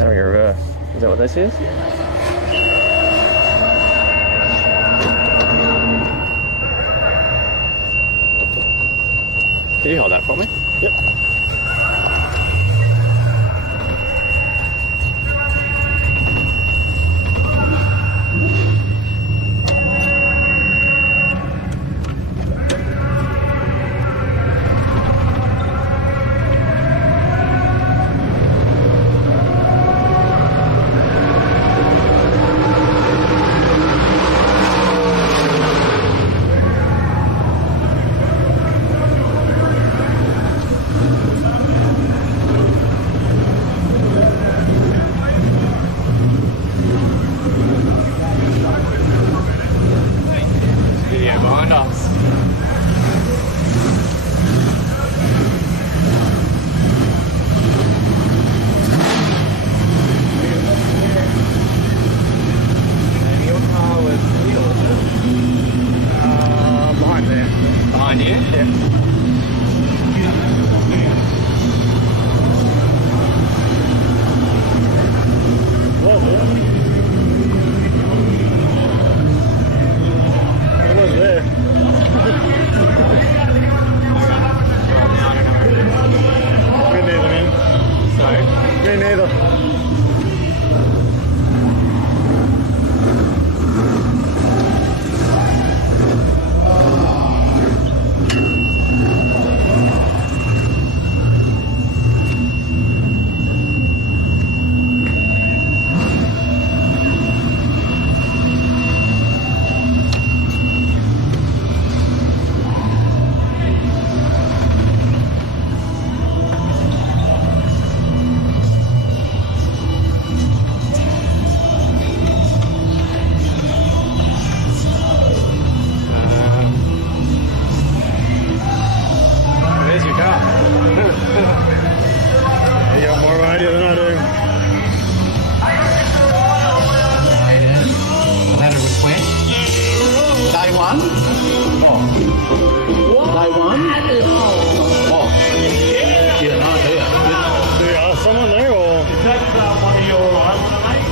Now we go reverse. Is that what this is? Can you hold that for me? Yep.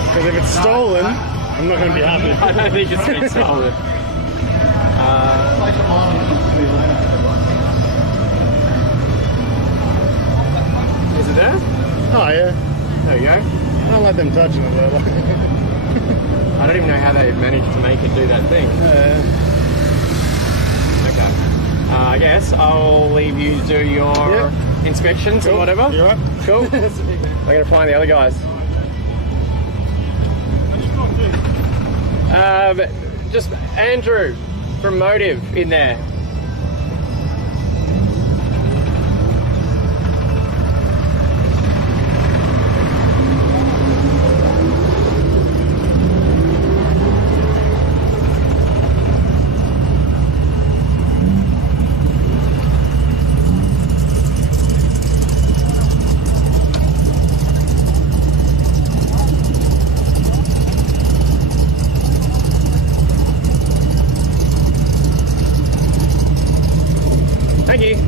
Because if it's stolen, I'm not going to be happy. I don't think it's been stolen. Is it there? Oh, yeah. There you go. I don't let them touching it, though. I don't even know how they managed to make it do that thing. Yeah. Okay. I guess I'll leave you to do your inspections Cool. or whatever. You're right. Cool. I'm going to find the other guys. Just Andrew from Motive in there. Thank you.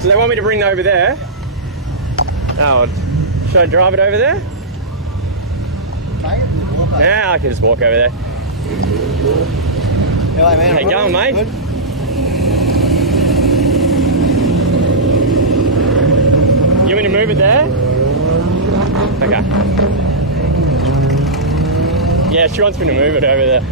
So they want me to bring it over there. Oh, should I drive it over there? Yeah, I can just walk over there. How you going, mate? Good. You want me to move it there? Okay. Yeah, she wants me to move it over there.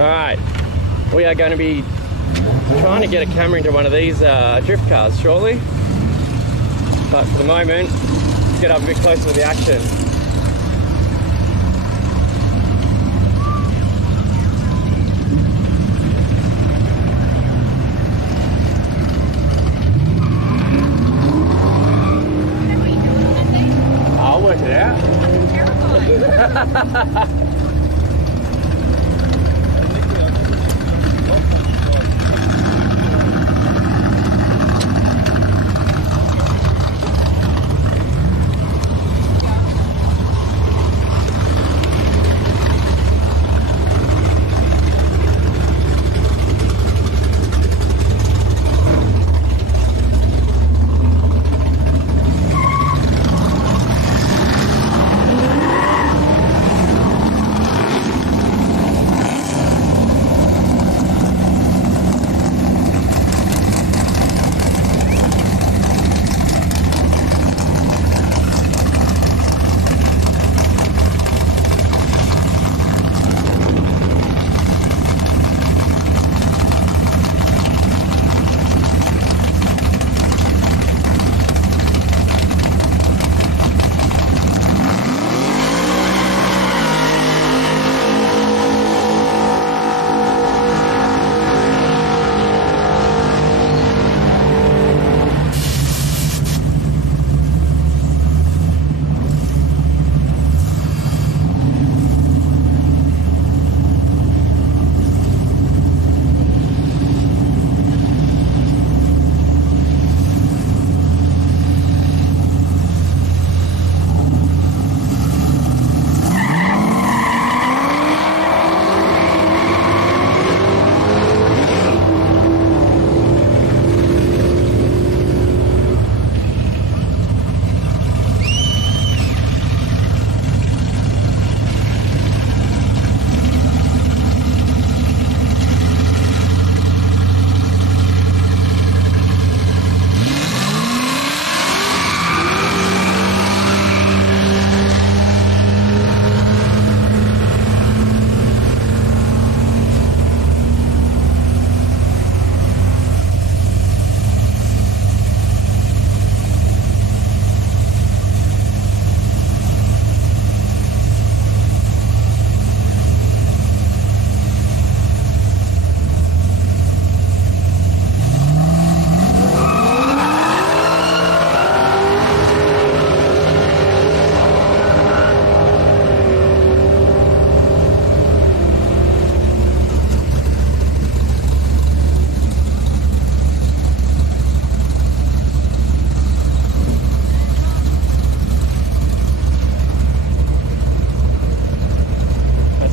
Alright, we are going to be trying to get a camera into one of these drift cars shortly. But for the moment, let's get up a bit closer to the action. I'll work it out.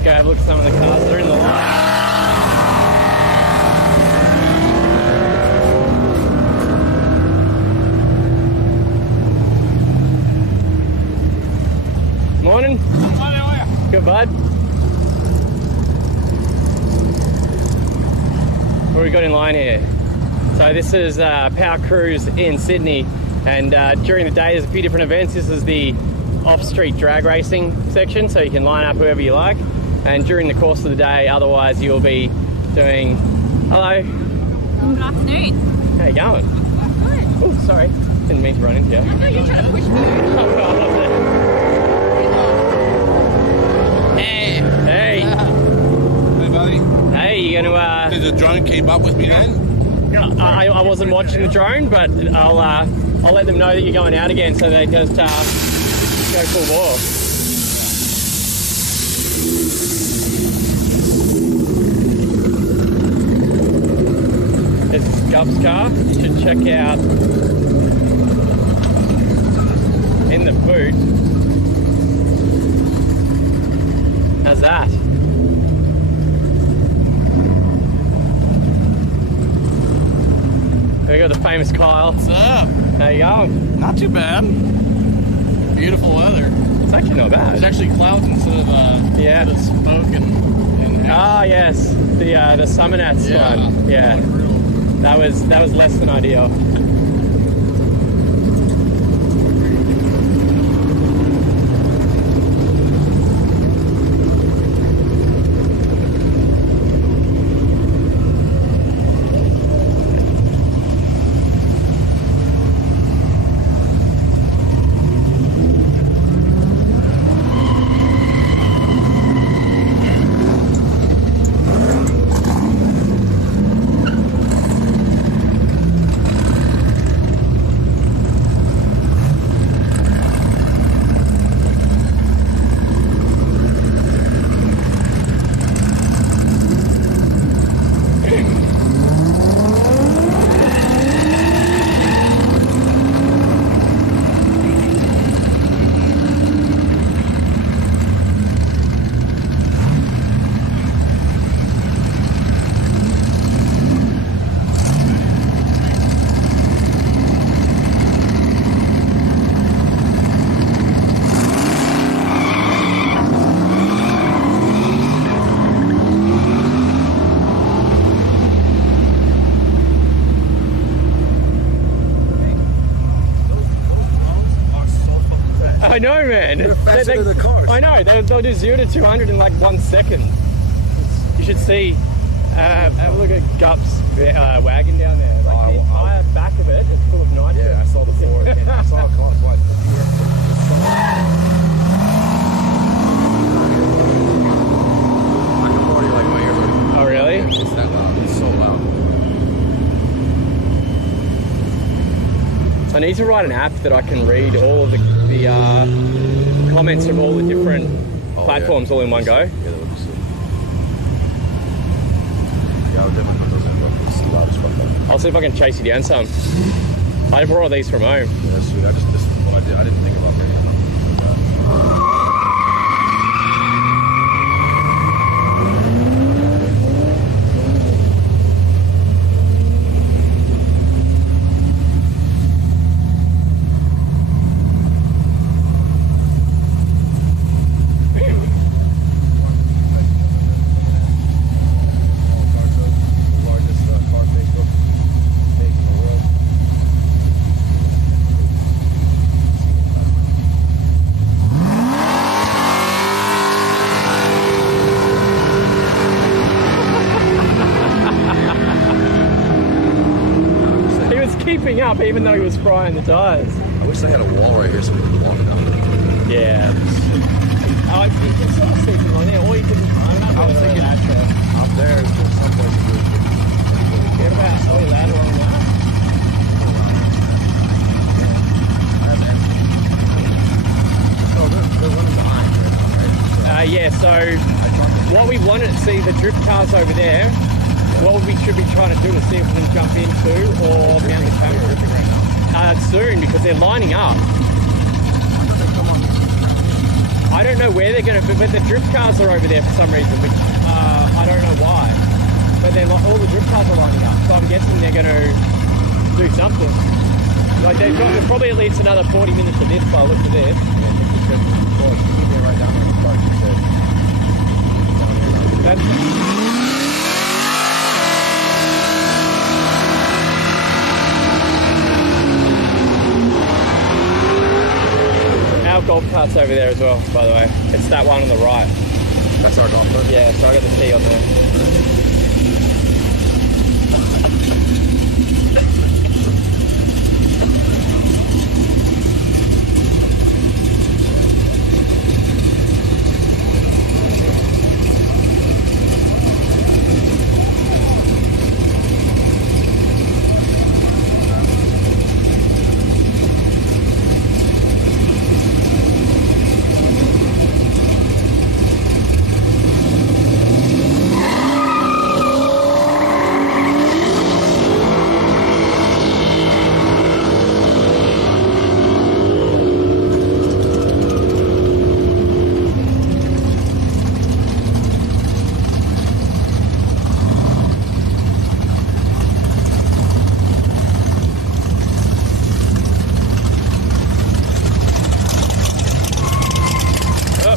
Go have a look at some of the cars that are in the line. Morning. Hi, how are you? Good, bud. What have we got in line here? So this is POWERCRUISE in Sydney, and during the day there's a few different events. This is the off-street drag racing section, so you can line up whoever you like. And during the course of the day, otherwise you'll be doing... Hello. Good afternoon. How you going? Good. Oh, sorry. Didn't mean to run into you. I thought you were trying to push me. Hey. Hey. Hey, buddy. Hey, you gonna... Did the drone keep up with me then? I wasn't watching the drone, but I'll let them know that you're going out again, so they just go full bore. This is Gup's car. You should check out in the boot. How's that? We got the famous Kyle. What's up? How you going? Not too bad. Beautiful weather. It's actually not bad. It's actually clouds instead of Yeah. the smoke and Ah, yes, the Summer Nats one. Yeah, that was less than ideal. I know, man. They're faster than the cars. I know. They'll do 0 to 200 in like 1 second. You should see. Have a look at Gup's wagon down there. Like the entire back of it is full of nitrogen. Yeah, I saw the Ford. I saw it coming twice. I can already like my ears already. Oh, really? It's that loud. It's so loud. I need to write an app that I can read all of the comments from all the different platforms all in one go. Yeah, that would be sick. Yeah, I would definitely put those in, but it's loud as fuck though. I'll see if I can chase you down some. I brought these from home. Yeah, that's sweet. This is what I did. I didn't think about radio. Keeping up even though he was frying the tires. I wish they had a wall right here so we could walk down there. Yeah. Oh, you can sort of see them on there, or you can. I don't know. I was thinking up there is some places where you could Get about a way ladder on that. So they're running behind right now, right? Yeah. So what we wanted to see the drift cars over there. What we should be trying to do is see if we can jump into or mount the camera right now. Soon because they're lining up. I don't know where they're going to be, but the drift cars are over there for some reason, which I don't know why. But all the drift cars are lining up, so I'm guessing they're going to do something. Like they've got probably at least another 40 minutes of this by the look of this. Right down there in the park, you said. That's... Our golf cart's over there as well, by the way. It's that one on the right. That's our golf cart? Yeah, so I got the T on there.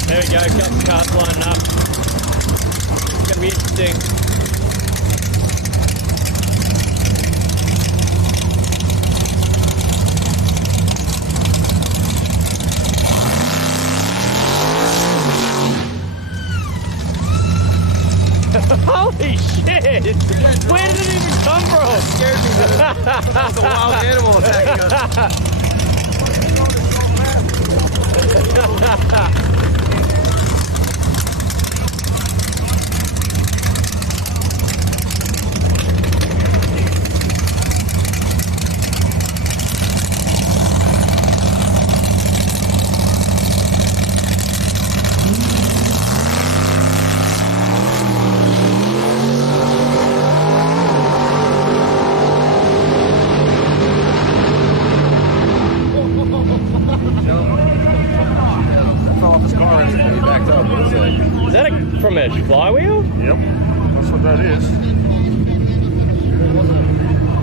There we go, got the cars lining up. It's going to be interesting. Holy shit! Where did it even come from? It scared me, dude. That was a wild animal attacking us. Is that from a flywheel? Yep, that's what that is.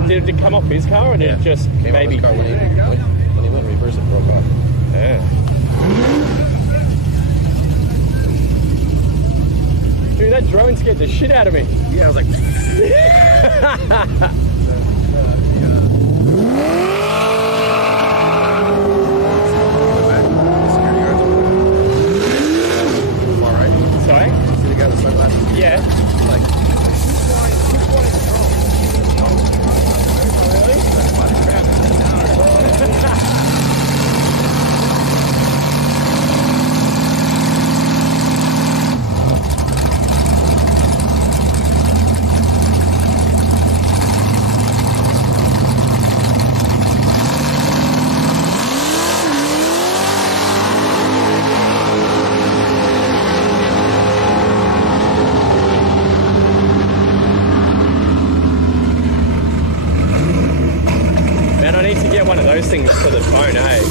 Did it come off his car or did it just Came maybe? out of his car when he went in reverse, it broke off. Yeah. Dude, that drone scared the shit out of me. Yeah, I was like... have one of those things for the phone, eh?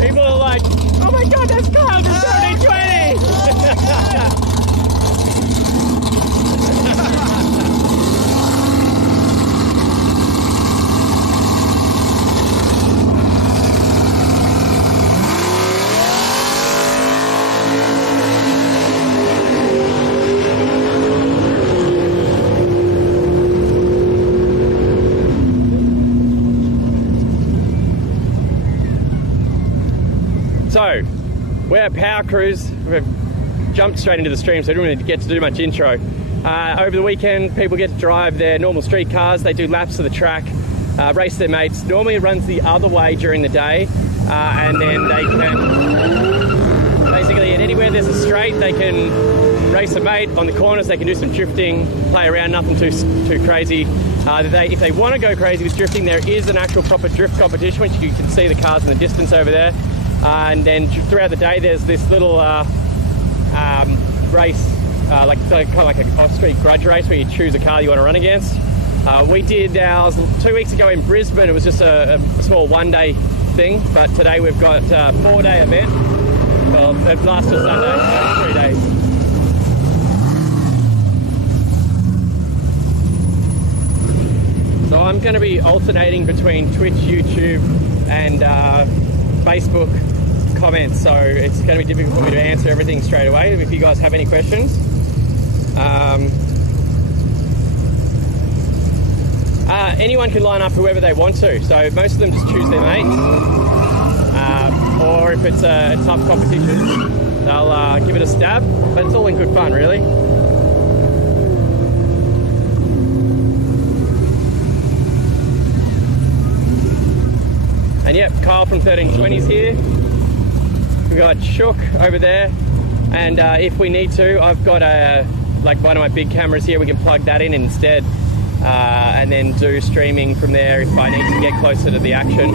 People are like, oh my god, that's cars from 1720! So, we're at Power Cruise. We've jumped straight into the stream, so we don't really get to do much intro. Over the weekend, people get to drive their normal street cars. They do laps of the track, race their mates. Normally it runs the other way during the day, and then they can, basically at anywhere there's a straight, they can race a mate. On the corners, they can do some drifting, play around, nothing too crazy. If they want to go crazy with drifting, there is an actual proper drift competition, which you can see the cars in the distance over there. And then throughout the day, there's this little race, kind of like an off-street grudge race where you choose a car you want to run against. We did ours 2 weeks ago in Brisbane. It was just a small one-day thing, but today we've got a 4-day event. Well, it lasts till Sunday, so 3 days. So I'm going to be alternating between Twitch, YouTube, and Facebook comments, so it's going to be difficult for me to answer everything straight away if you guys have any questions. Anyone can line up whoever they want to, so most of them just choose their mates, or if it's a tough competition, they'll give it a stab, but it's all in good fun, really. And yep, Kyle from 1320's here. We've got Shook over there, and if we need to, I've got one of my big cameras here. We can plug that in instead, and then do streaming from there if I need to get closer to the action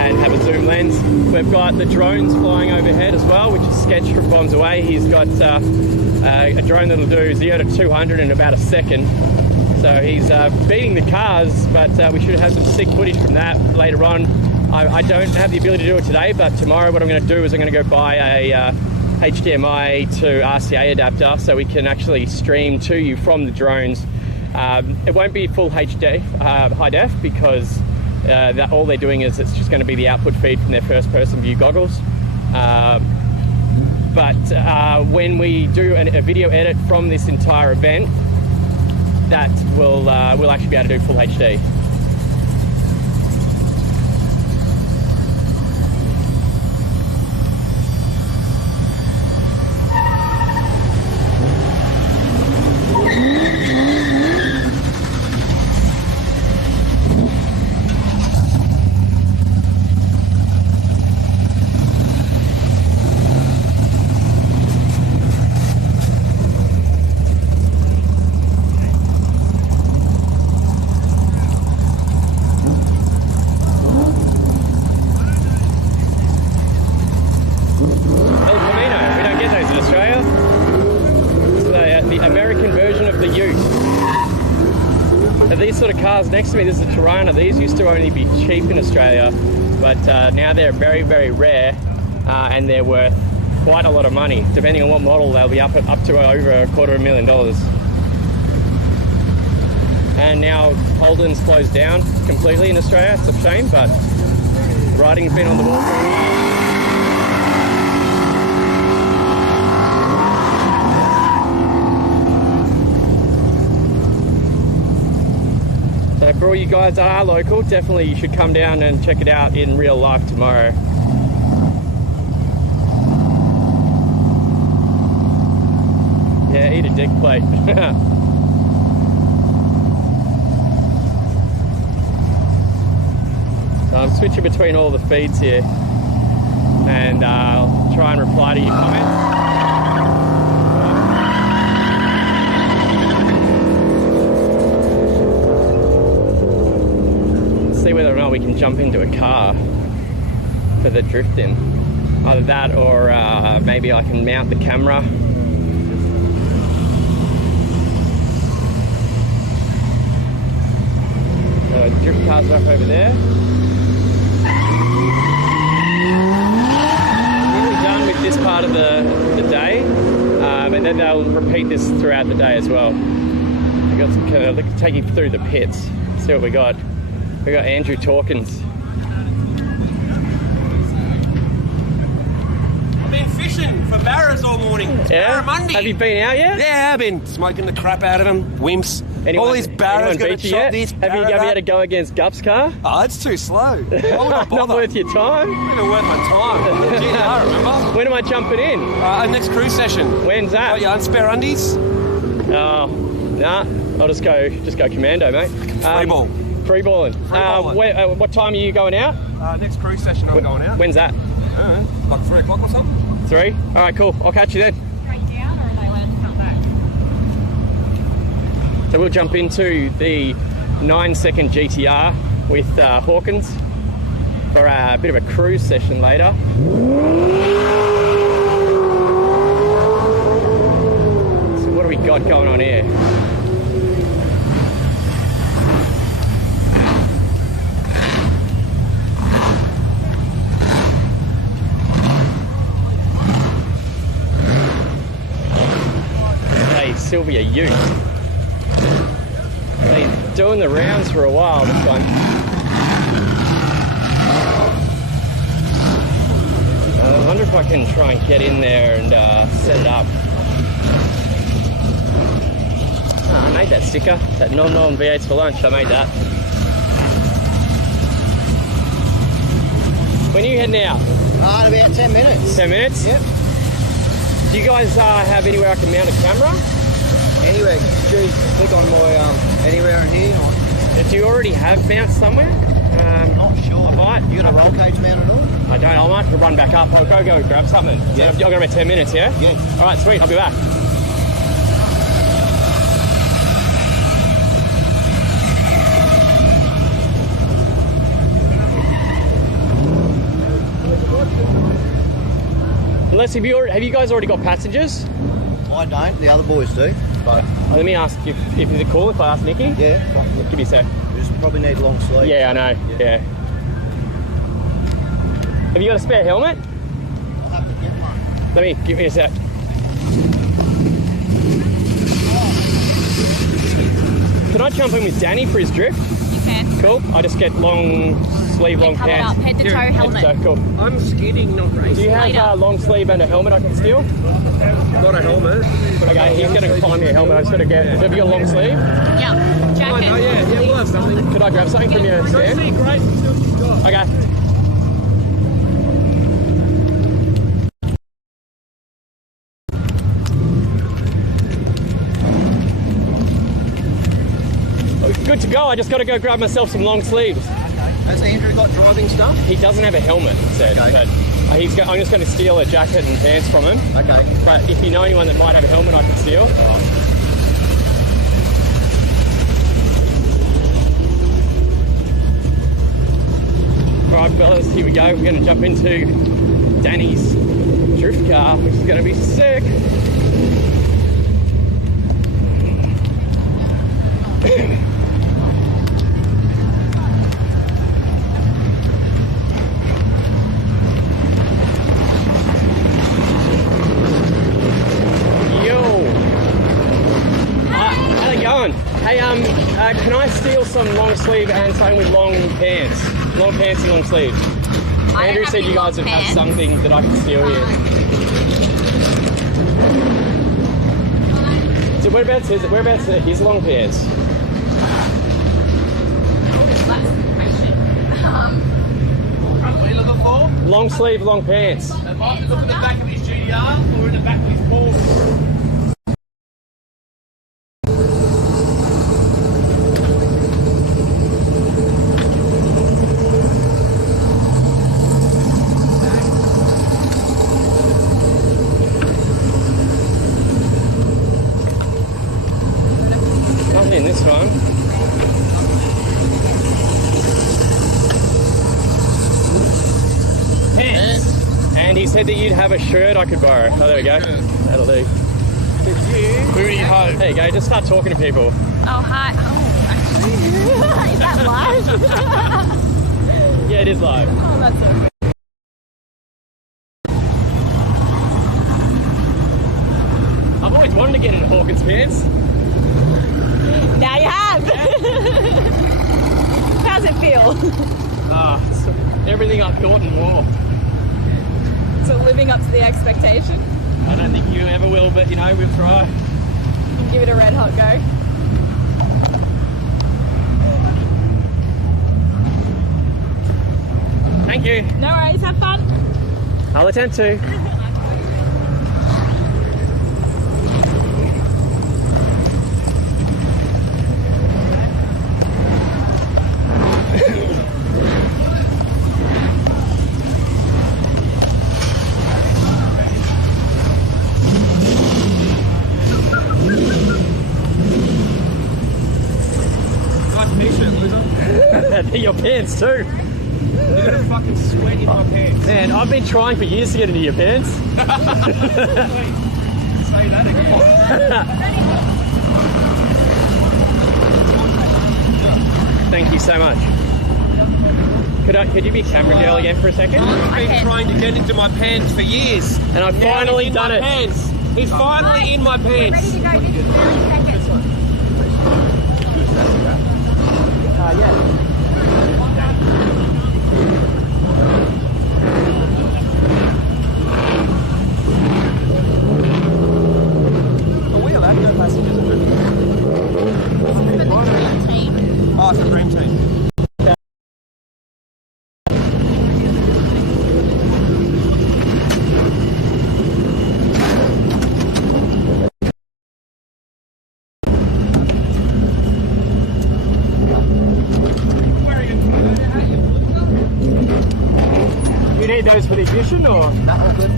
and have a zoom lens. We've got the drones flying overhead as well, which is Sketch from Bombs Away. He's got a drone that'll do 0 to 200 in about a second. So he's beating the cars, but we should have some sick footage from that later on. I don't have the ability to do it today, but tomorrow what I'm going to do is I'm going to go buy a HDMI to RCA adapter so we can actually stream to you from the drones. It won't be full HD, high def, because all they're doing is it's just going to be the output feed from their first person view goggles. But when we do a video edit from this entire event, that we'll actually be able to do full HD. Next to me, this is a Tirana. These used to only be cheap in Australia, but now they're very, very rare, and they're worth quite a lot of money. Depending on what model, they'll be up to over $250,000. And now Holden's closed down completely in Australia. It's a shame, but riding's been on the wall for a while. So for all you guys that are local, definitely you should come down and check it out in real life tomorrow. Yeah, eat a dick plate. So I'm switching between all the feeds here, and I'll try and reply to your comments. see whether or not we can jump into a car for the drifting. Either that or maybe I can mount the camera. So drift cars back over there. Nearly done with this part of the day, and then they'll repeat this throughout the day as well. We got some kind of take you through the pits. See what we got. We got Andrew Torkins. I've been fishing for barras all morning. It's Yeah? barramundi. Have you been out yet? Yeah, I've been smoking the crap out of them. Wimps. All these barras going to chop this. Have you had to go against Gup's car? Oh, it's too slow. Why would I bother? Not worth your time. Not even worth my time. Gee, I remember. When am I jumping in? Next cruise session. When's that? Got your unspare undies? Oh, nah. I'll just go commando, mate. Free ball. Free balling. What time are you going out? Next cruise session I'm going out. When's that? Like 3 o'clock or something? 3? All right, cool. I'll catch you then. Straight down, or are they allowed to come back? So we'll jump into the 9-second GTR with Hawkins for a bit of a cruise session later. So what do we got going on here? Sylvia Ute. Been doing the rounds for a while, this one. I wonder if I can try and get in there and set it up. Oh, I made that sticker, that non V8s for lunch, I made that. When are you heading out? In about 10 minutes. 10 minutes? Yep. Do you guys have anywhere I can mount a camera? Anywhere, choose, click on my anywhere in here. Do you already have mounts somewhere? Not sure. I might. You got a roll cage mount at all? I don't. I might have to run back up. I'll go grab something. Yeah. So I've got about 10 minutes, yeah? Yeah. All right, sweet. I'll be back. Unless have you guys already got passengers? I don't. The other boys do. But Let me ask if is it cool if I ask Nikki? yeah, Give me a sec. you just probably need a long sleeve. Yeah, I know. Yeah. Have you got a spare helmet? I'll have to get one. Give me a sec. Can I jump in with Danny for his drift? You can. Cool. I just get long sleeve, long Cover pants. up, head to toe helmet. So cool. I'm skidding, not racing. Do you have a long sleeve and a helmet I can steal? Not a helmet. Okay, he's going to find me a helmet. I just got to get. Have you got a long sleeve? Yeah. Jacket. Oh, yeah, we'll have something. Could I grab something from your stand? Grace until she's got. Okay. Good to go. I just got to go grab myself some long sleeves. Has Andrew got driving stuff? He doesn't have a helmet, he said. Okay. But I'm just going to steal a jacket and pants from him. Okay. But if you know anyone that might have a helmet, I can steal. All right, fellas, here we go. We're going to jump into Danny's drift car, which is going to be sick. Hey, can I steal some long sleeve and something with long pants? Long pants and long sleeves. Andrew said you guys would have something that I can steal here. So whereabouts is it? Whereabouts are his long pants? What are you looking for? Long sleeve, long pants. Look at the back of his GDR or in the back of his Porsche. Nothing in this one. And he said that you'd have a shirt I could borrow. Oh, there we go. That'll do. Booty ho. There you go. Just start talking to people. Oh, hi. Oh, actually. Is that live? Yeah, it is live. Oh, that's so good. I've always wanted to get into Hawkins pants. Now you have. How's it feel? It's everything I thought and more. So living up to the expectation? I don't think you ever will, but you know, we'll try. You can give it a red hot go. Thank you. No worries, have fun. I'll attempt to. Your pants too. You're gonna fucking sweat in my pants. Man, I've been trying for years to get into your pants. Say that again. Thank you so much. Could you be camera girl again for a second? I've been trying to get into my pants for years. And I've finally done it. Pants. He's finally in my pants. Ready to go in 30 seconds. Yeah. We allowed to go passengers and oh, it's a dream team. You need those for the ignition or? No, all good.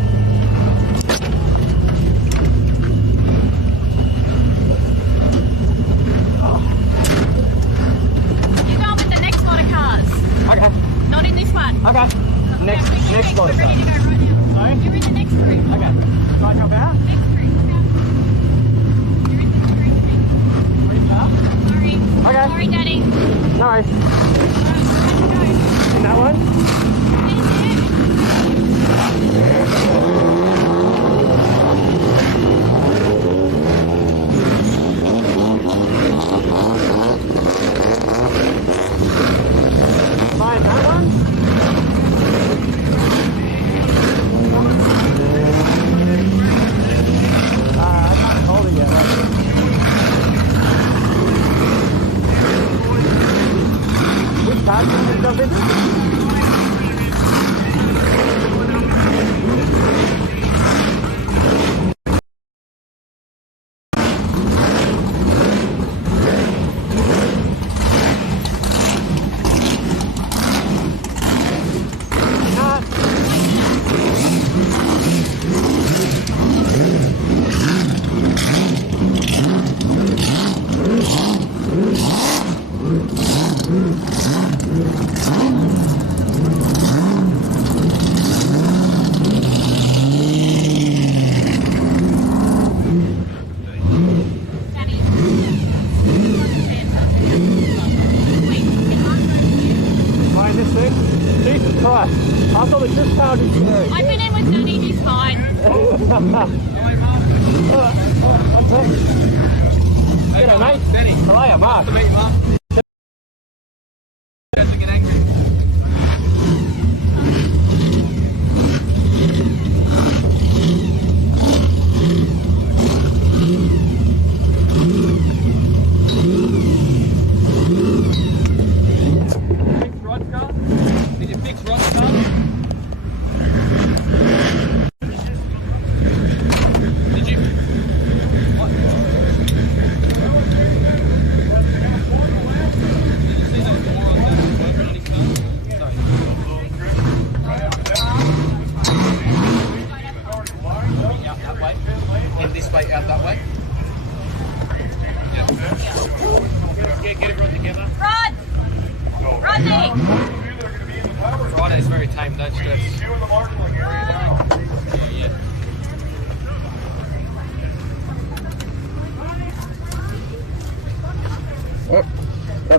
You go with the next lot of cars. Okay. Not in this one. Okay. Next lot of We're ready to cars. go right now. Sorry? You're in the next group. Okay. Do I help out? Next group. Look out. You're in the group. Sorry. Okay. Sorry, Daddy. No worries. Go. In that one? Fine, that one? I can't hold it yet. Which car did you jump into? Daddy. Mind this thing? Jesus Christ. I thought the drift power was scary. I've been in with Daddy, he's fine. G'day, mate. Benny. How are you, Mark? Meet Mark. Doesn't get angry. Fix Rod's car? Did you fix Rod's car? Did you? What? In this way, out that way. Get everyone together. Rod! Rodney! Friday's very tame, don't stress.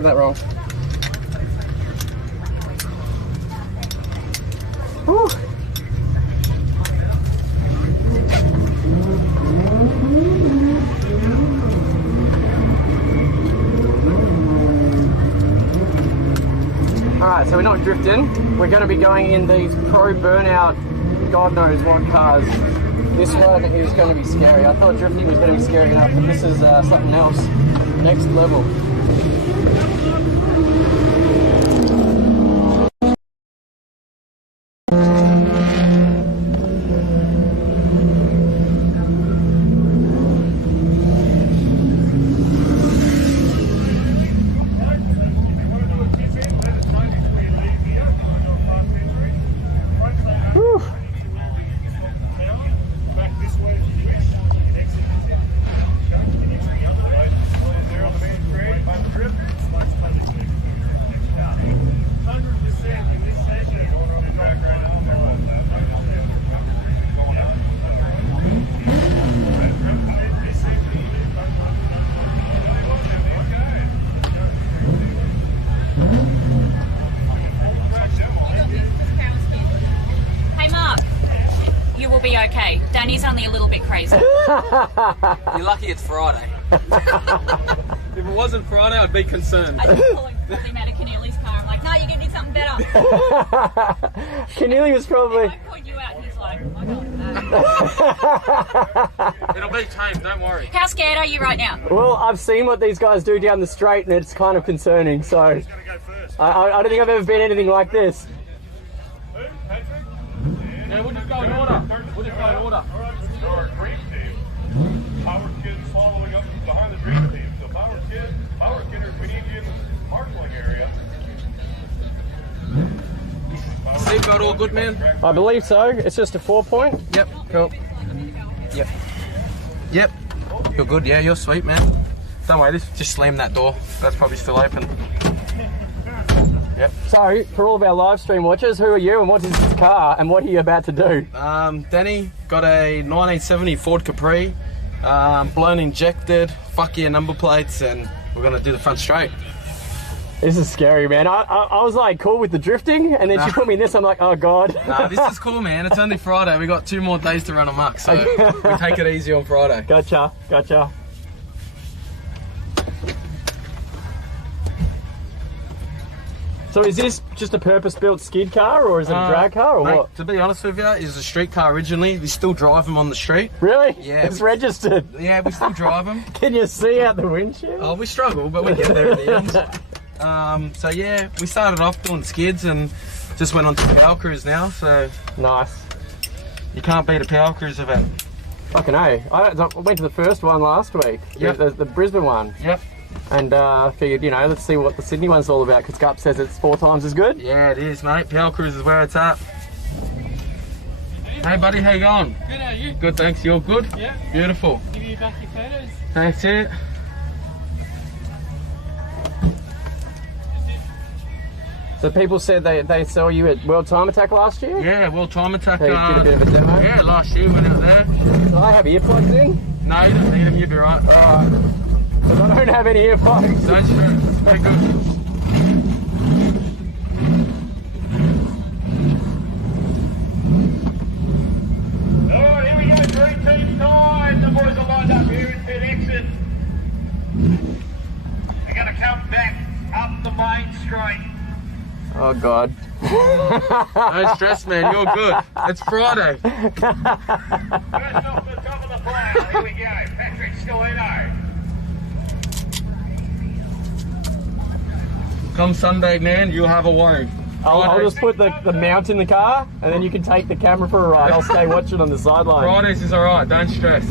that wrong. Whew. Alright, so we're not drifting. We're going to be going in these pro burnout, God knows what cars. This one is going to be scary. I thought drifting was going to be scary enough, but this is something else. Next level. Hey Mark, you will be okay. Danny's only a little bit crazy. You're lucky it's Friday. If it wasn't Friday, I'd be concerned. I just pulled him out of Keneally's car. I'm like, no, you're going to do something better. Keneally was probably... I point you out and he's like, oh my God. It'll be tamed, don't worry. How scared are you right now? Well, I've seen what these guys do down the straight and it's kind of concerning, so... I don't think I've ever been anything like this. Yeah, we'll just go in order. We'll just go in order. Our dream team, POWERCRUISE following up behind the dream team. So POWERKidders, we need you in the marshalling area. Seatbelt all good, man? I believe so. It's just a 4-point. Yep. Cool. Yep. Yep. You're good, yeah, you're sweet, man. Don't worry, just slam that door. That's probably still open. Yep. So, for all of our live stream watchers, who are you and what is this car and what are you about to do? Danny got a 1970 Ford Capri, blown injected, fuck yeah number plates, and we're gonna do the front straight. This is scary, man. I was like cool with the drifting and then she put me in this, I'm like, oh God. Nah, this is cool, man. It's only Friday. We got 2 more days to run amok, so we take it easy on Friday. Gotcha, gotcha. So is this just a purpose-built skid car or is it a drag car or mate, what? To be honest with you, it's a street car originally. We still drive them on the street. Really? Yeah. It's registered. Yeah, we still drive them. Can you see out the windshield? Oh, we struggle, but we get there in the end. So yeah, we started off doing skids and just went on to POWERCRUISE now, so... Nice. You can't beat a POWERCRUISE event. Fucking A. I went to the first one last week. Yep. The Brisbane one. Yep. And figured, you know, let's see what the Sydney one's all about because Gup says it's 4 times as good. Yeah, it is, mate. POWERCRUISE is where it's at. Hey, buddy, how you going? Good, how are you? Good, thanks. You're good? Yeah. Beautiful. Give you back your photos. That's it. So people said they saw you at World Time Attack last year? Yeah, World Time Attack. Hey, did a bit of a demo? Yeah, last year went out there. Do I have earplugs in? No, you don't need them. You'll be right. Alright. Because I don't have any earplugs. Don't stress. Very good. Alright, here we go. Green team time. The boys are lined up here in pit exit. They're going to come back up the main straight. Oh God. Don't stress, man. You're good. It's Friday. First off the top of the pile. Here we go. Patrick Scalino. Come Sunday, man, you'll have a worry. I'll just put the mount in the car and then you can take the camera for a ride. I'll stay watching on the sideline. Fridays is alright, don't stress.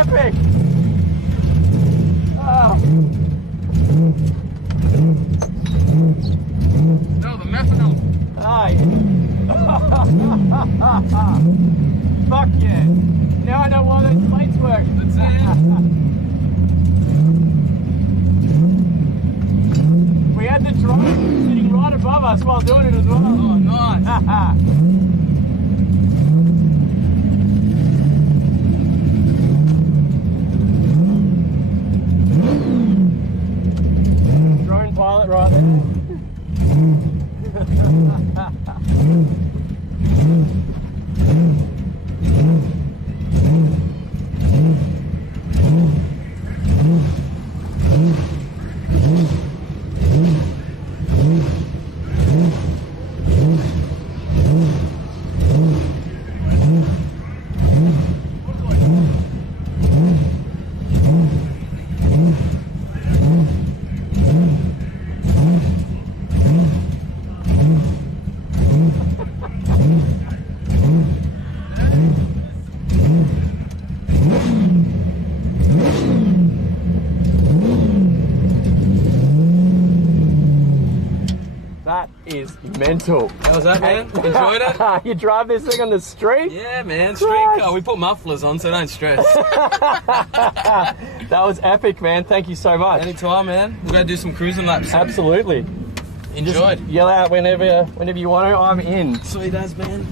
epic! Oh. No, the methanol. Aye. Fuck yeah. Now I know why those plates work. That's it. We had the drone sitting right above us while doing it as well. Oh, nice. Drone pilot right there. That is mental. How was that, man? Enjoyed it? You drive this thing on the street? Yeah, man. Street car. We put mufflers on, so don't stress. That was epic, man. Thank you so much. Anytime, man. We're going to do some cruising laps. Absolutely. Enjoyed. Just yell out whenever you want to. I'm in. Sweet as, man.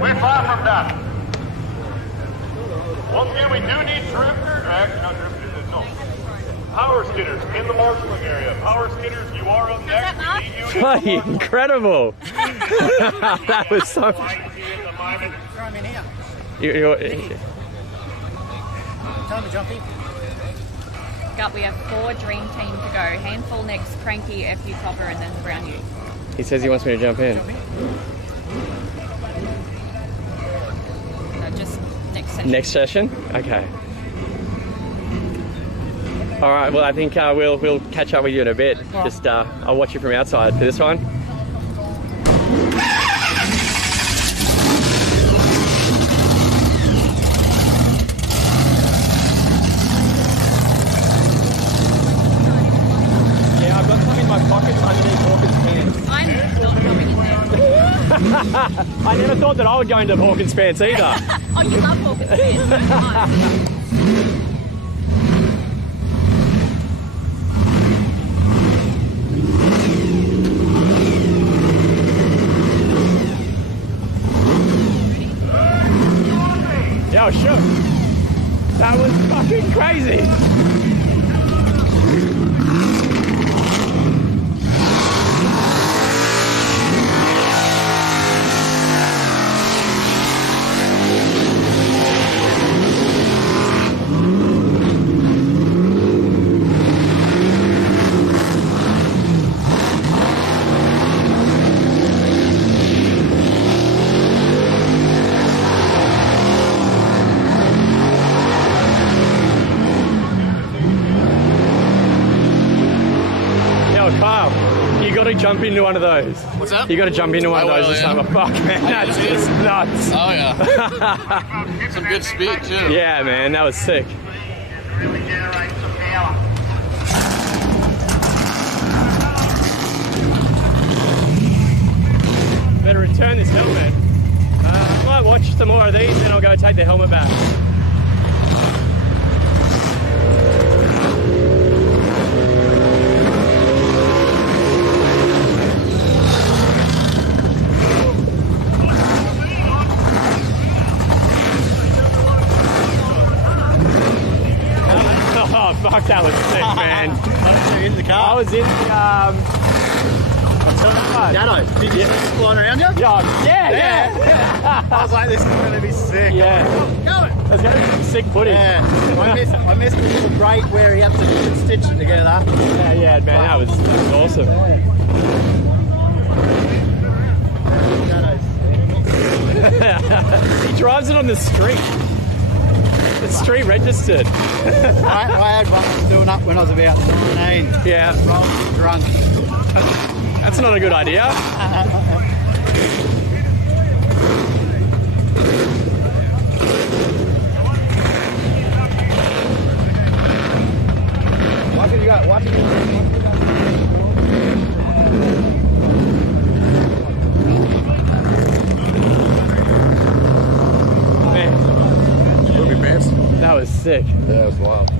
We're far from done. Once again, we do need drifters. Actually, not drifters, no. Power skidders in the marshalling area. Power skidders, you are up next. We need you in the Bloody marshalling incredible. That was so. area. Time to jump in. Gut, we have 4 dream team to go. Handful next, Cranky, FU Copper, and then the Brown U. He says he wants me to jump in. So just next session. Next session? Okay. All right. Well, I think we'll catch up with you in a bit. Just I'll watch you from outside for this one. Yeah, I've got some in my pockets underneath Hawkins' pants. I'm not jumping in there. I never thought that I would go into Hawkins' pants either. Oh, you love Hawkins fans. Yeah, I was shook. That was fucking crazy. Kyle, you got to jump into one of those. What's that? You got to jump into one of I those will, this yeah. time. Fuck, man, that's just nuts. Oh, yeah. Some good speed, too. Yeah, man, that was sick. Really generate some power. Better return this helmet. I might watch some more of these, then I'll go take the helmet back. was in the Dado, did you flying around you? yeah. I was like, this is going to be sick. Yeah. Go it. That's gonna be some sick footage. Yeah. I missed the little break where he had to stitch it together. Yeah, man, that was awesome. He drives it on the street. It's street registered. I had one doing up when I was about 19. Yeah. Rolling drunk. That's not a good idea. Watch it, you got it. Watch it. That was sick. Yeah, it was wild. I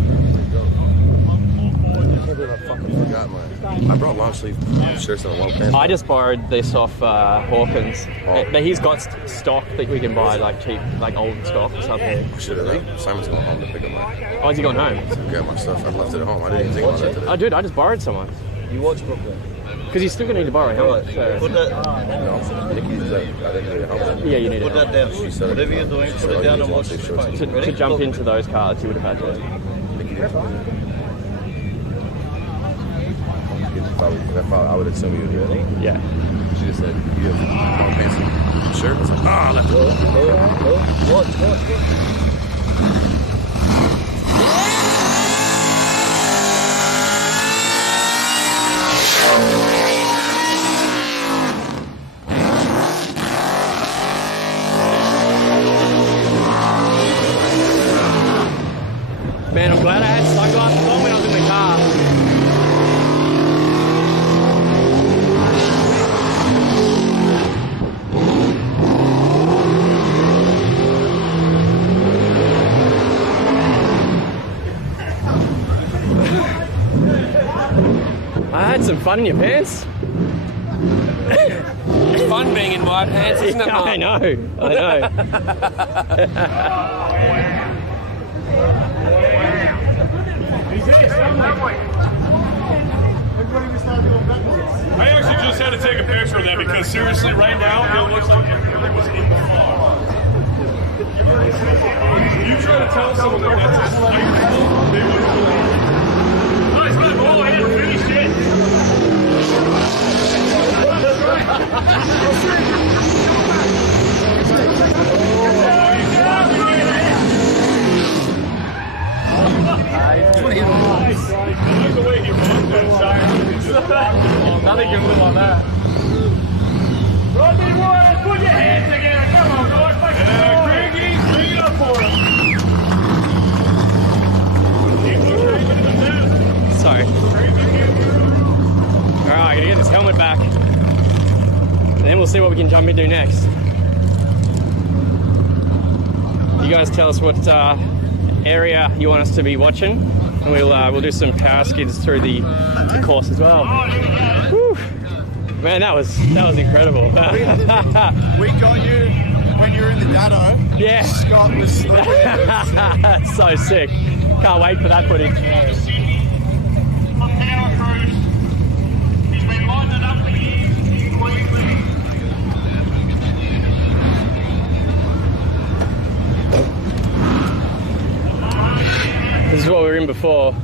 can't believe I fucking forgot mine. I brought long sleeve shirts and a long pants. I just borrowed this off Hawkins. But he's got stock that we can buy, like cheap, like old stock or something. Should have. Simon's going home to pick up mine. Oh, is he going home? Get my stuff. I left it at home. I didn't even think about that today. Oh, dude, I just borrowed someone. You watch Brooklyn? Because you're still going to need to borrow a helmet. So. Put that, No, Nikki said I didn't need a helmet. Yeah, you need put it. that down. She said Whatever you're doing, put it down and watch the phone. To jump into those cars, you would have had to. Nikki did. I would assume you would do it. Yeah. She just said, you have long pants and shirt? I was like, I left it. Watch. Man, I'm glad I had sunglasses on when I was in the car. I had some fun in your pants. It's fun being in my pants, isn't it, Mark? I know. I actually just had to take a picture of that because seriously, right now, it looks like everything was in the fog. You try to tell someone that that's a they wouldn't believe it. Nice, man. Go ahead and finish it. I like the way he runs that side. Nothing can move on that. Rodney Waters, put your hands together. Come on, boys. Craigie, bring it up for him. Sorry. Alright, gonna get this helmet back. And then we'll see what we can jump into next. You guys tell us what area you want us to be watching, and we'll do some power skids through the course as well. Whew. Man, that was incredible. We got you when you were in the Dado. Yeah. Scott was slipping. So sick. Can't wait for that footage. POWERCRUISE. He's been lining up with you completely. This is what we were in before.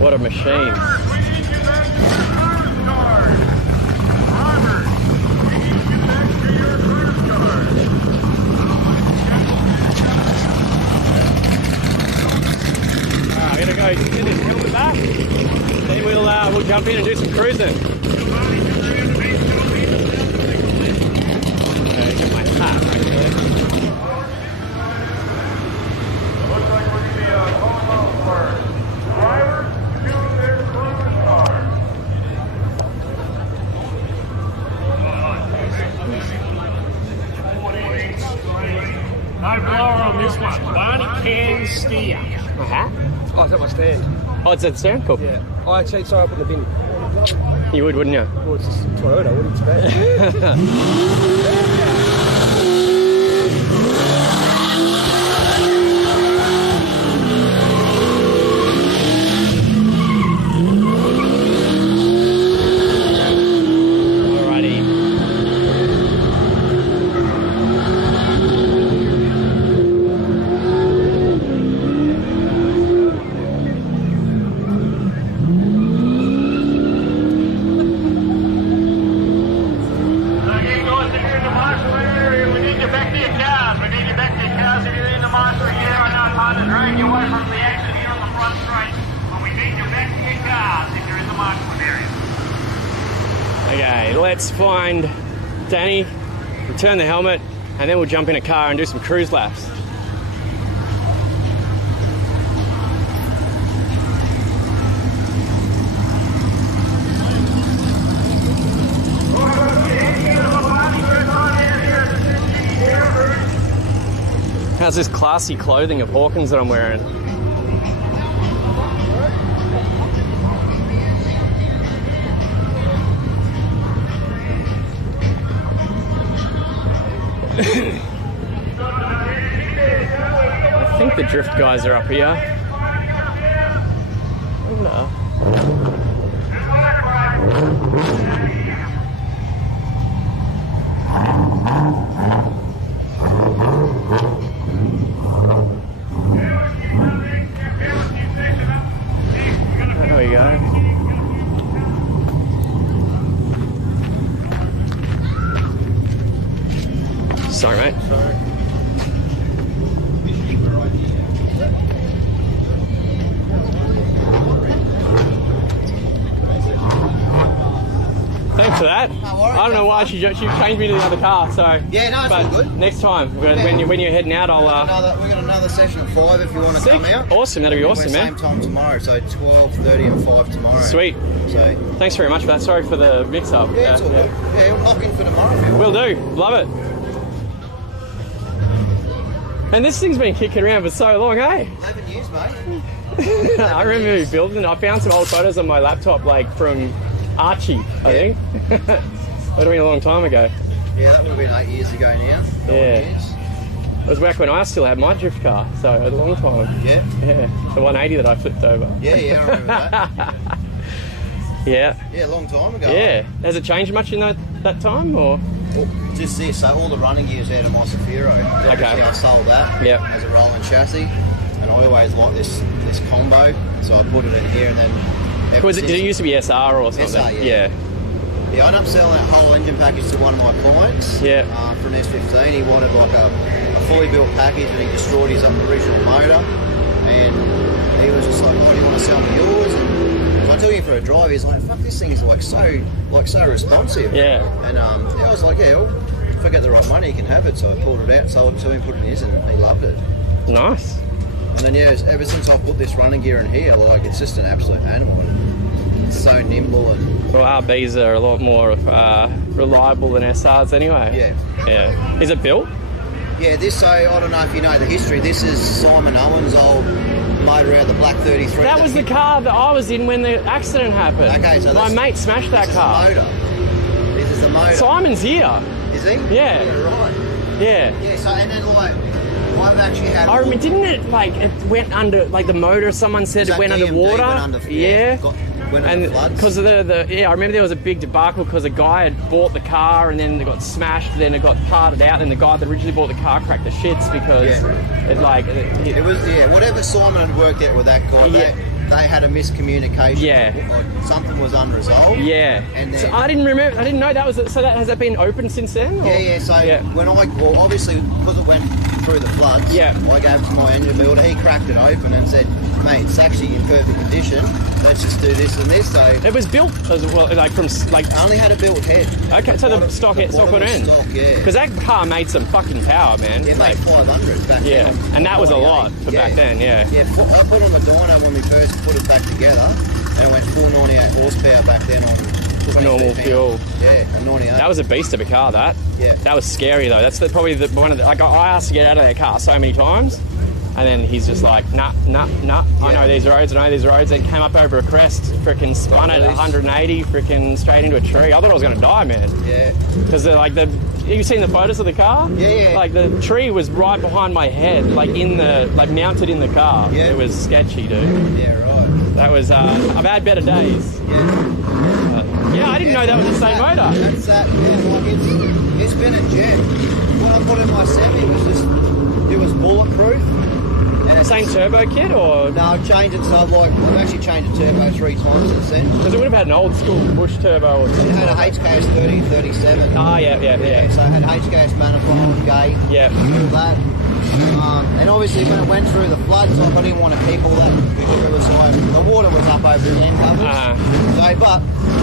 What a machine. We need you back to your cruise card. Robert, we need you back to your cruise card. Alright, I'm gonna go get this helmet back. Then we'll jump in and do some cruising. Okay, get my hat right there. Looks like we're going to be calling out for drivers to their cruise card. No blower on this one. Bonnie can steer. My hat? Oh, is that my stand? Oh, it's at the stand? Cool. Yeah. Oh, actually, sorry, I put in the bin. You would, wouldn't you? Oh, it's just Toyota, what do you expect? Okay, let's find Danny, return the helmet, and then we'll jump in a car and do some cruise laps. How's this classy clothing of Hawkins that I'm wearing? I think the drift guys are up here. No. There we go. Sorry, mate. Sorry. Thanks for that. I don't know why she changed me to the other car, so. Yeah, no, it's but all good. Next time, when you're heading out, I'll. We got another session at 5 if you want to come out. Awesome, that'll be awesome, man. Same time tomorrow, so 12:30 and 5 tomorrow. Sweet. So. Thanks very much for that. Sorry for the mix-up. Yeah, it's all good. Yeah, we'll lock in for tomorrow if you want. Will do. Love it. And this thing's been kicking around for so long, hey? 11 years, mate. I remember building it. I found some old photos on my laptop, like from Archie, I think. That would have been a long time ago. Yeah, that would have been 8 years ago now. Yeah. Years. It was back when I still had my drift car, so a long time. Yeah. Yeah, the 180 that I flipped over. Yeah, I remember that. Yeah. Yeah, a long time ago. Yeah. Has it changed much in that time, or? Well, just this, so all the running gear's out of my Safiro. Okay. I sold that as a rolling chassis, and I always like this combo, so I put it in here, and then... Did it used to be SR or something? SR, yeah. Yeah, I ended up selling that whole engine package to one of my clients. Yeah. For an S15, he wanted like a fully built package, and he destroyed his original motor. And he was just like, "Why do you want to sell me yours?" And I took him for a drive. He's like, "Fuck, this thing is like so responsive." Yeah. And I was like, "Yeah, well, if I get the right money, you can have it." So I pulled it out, sold it to him, put it in his, and he loved it. Nice. And then ever since I put this running gear in here, like it's just an absolute animal. It's so nimble and. Well, RBs are a lot more reliable than SRs anyway. Yeah. Yeah. Is it built? Yeah, I don't know if you know the history. This is Simon Owen's old motor out of the Black 33. That was the car that I was in when the accident happened. Okay, so my mate smashed that car. This is the motor. Simon's here. Is he? Yeah. Yeah, right. Yeah. Yeah, so and then like I've actually had. I remember, didn't it it went under like the motor? Someone said it went underwater. Went under floods. Because of I remember there was a big debacle because a guy had bought the car and then it got smashed, then it got parted out, and the guy that originally bought the car cracked the shits because it was whatever Simon had worked out with that guy. Yeah. They had a miscommunication. Yeah. Like something was unresolved. Yeah. And then, so I didn't remember. I didn't know that was. So has that been open since then? Or? Yeah. So when obviously because it went through the floods. Yeah. I gave it to my engine builder. He cracked it open and said, "Mate, it's actually in perfect condition. Let's just do this and this." So it was built as well, like from like. I only had a built head. Okay, so the stock on end. Stock, yeah. Because that car made some fucking power, man. Yeah, made 500 back then. Yeah, and that was a lot for back then. Yeah. Yeah, I put on the dyno when we first put it back together, and it went full 98 horsepower back then on normal fuel. Yeah, a 98. That was a beast of a car. Yeah. That was scary though. That's probably one of the. Like I asked to get out of that car so many times. And then he's just like, nah. Yeah. I know these roads. Then came up over a crest, freaking spun at 180, freaking straight into a tree. I thought I was going to die, man. Yeah. Because you seen the photos of the car? Yeah. Like the tree was right behind my head, mounted in the car. Yeah. It was sketchy, dude. Yeah, right. That was, I've had better days. Yeah. I didn't know that was the same motor. That's that. Yeah, like it's been a gem. When I put in my semi, it was bulletproof. Same turbo kit or? No, I've changed it, so I've actually changed the turbo 3 times since then. Because it would have had an old school Bush turbo or something. It had a HKS 3037. Ah, yeah. So I had HKS manifold, gate, all that. And obviously when it went through the floods, like I didn't want to keep all that because it was like the water was up over the end covers. So, but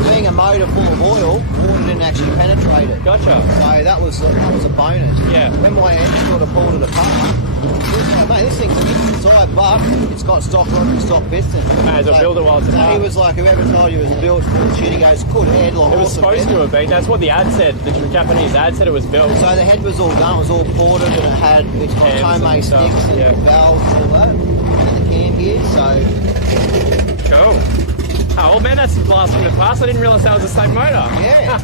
being a motor full of oil, water didn't actually penetrate it. Gotcha. So that was a bonus. Yeah. When my engine sort of pulled it apart, it was like, mate, this thing's an inch inside, but it's got stock rod and stock piston. As a builder while it's so apart. he was like, whoever told you it was built full of shit, he goes, good head, like It was awesome supposed head. to have been. That's what the ad said. The Japanese ad said it was built. So the head was all done, it was all ported, and it had its got Cams Tomei and stuff, sticks and yeah. valves and all that, and the cam gear, so Cool. Oh, well, man, that's a blast from the past. I didn't realise that was the same motor. yeah.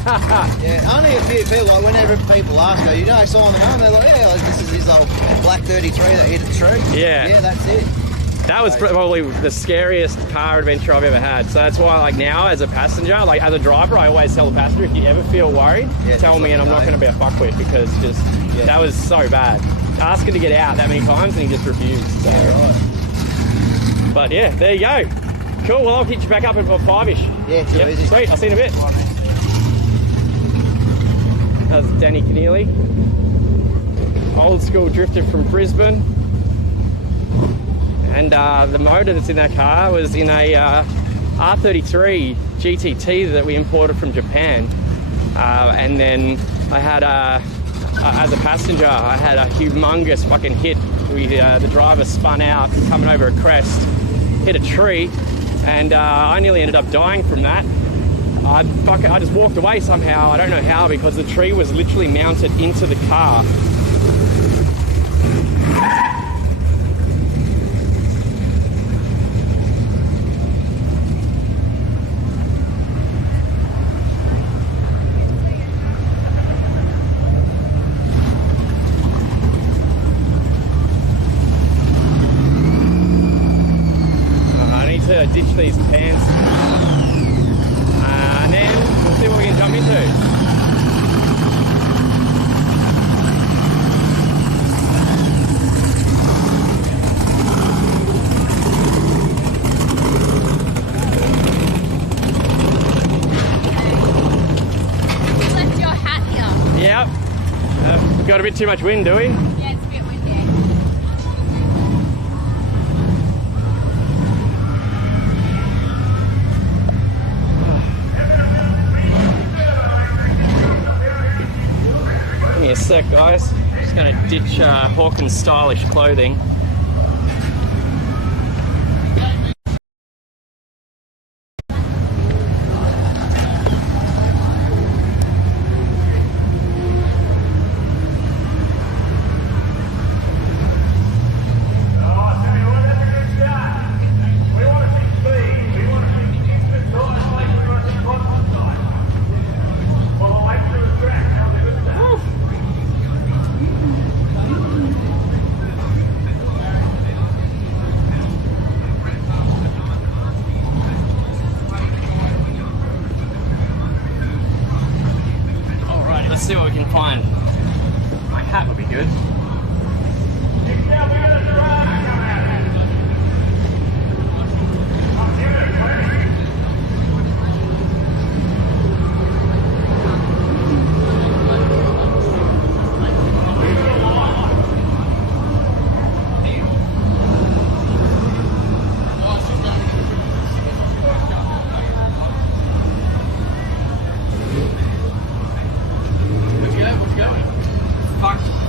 Yeah, only a few people, like whenever people ask her, you know Simon Home, they're like, yeah, like, this is his old black 33 that hit a tree. Yeah. Yeah, that's it. That was probably the scariest car adventure I've ever had. So that's why, like, now as a passenger, like as a driver, I always tell the passenger, if you ever feel worried, Yeah, tell just me, and I'm not going to be a fuckwit, because just that was so bad. Asking to get out that many times and he just refused. So. Right. But yeah, there you go. Cool. Well, I'll hit you back up at about 5-ish. Yeah, too easy. Sweet. I'll see you in a bit. That was Danny Keneally, old school drifter from Brisbane. And the motor that's in that car was in a R33 GTT that we imported from Japan. And then I had as a passenger, I had a humongous fucking hit. The driver spun out coming over a crest, hit a tree, and I nearly ended up dying from that. I just walked away somehow. I don't know how, because the tree was literally mounted into the car. Ditch these pants, and then we'll see what we can jump into. You left your hat here. Yep. Got a bit too much wind, do we? Yeah, it's a bit windy. Give me a sec, guys. Just gonna ditch Hawkins stylish clothing. Let's see what we can find. My hat would be good.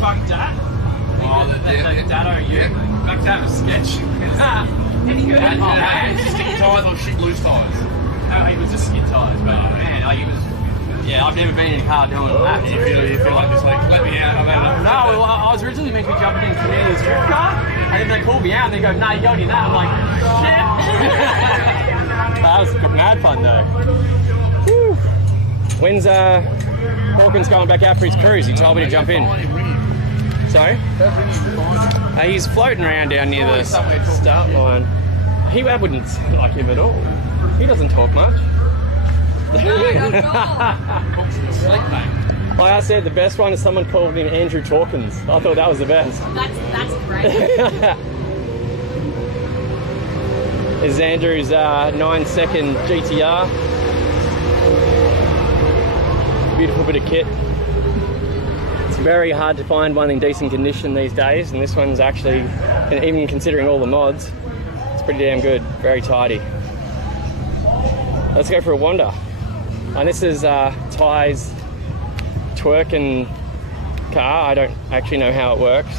Fuck that. Oh, the data, you. Back to have a sketch. Stick tires or shit loose tires? Oh, he was just skid tires, but man, like he was. Yeah, I've never been in a car doing that. You feel like just like, let me out. No, well, I was originally meant to be jumping in Cornelia's drift car, and then they called me out and they go, no, you're going in that. I'm like, shit. That was mad fun though. Whew. When's Hawkins going back out for his cruise? He told me to jump in. Sorry? He's floating around down near the start line. He wouldn't sound like him at all. He doesn't talk much. Like I said, the best one is someone called him Andrew Talkins. I thought that was the best. That's great. Is Andrew's 9-second GTR. Beautiful bit of kit. It's very hard to find one in decent condition these days, and this one's actually, even considering all the mods, it's pretty damn good, very tidy. Let's go for a wander. And this is Ty's twerking car. I don't actually know how it works,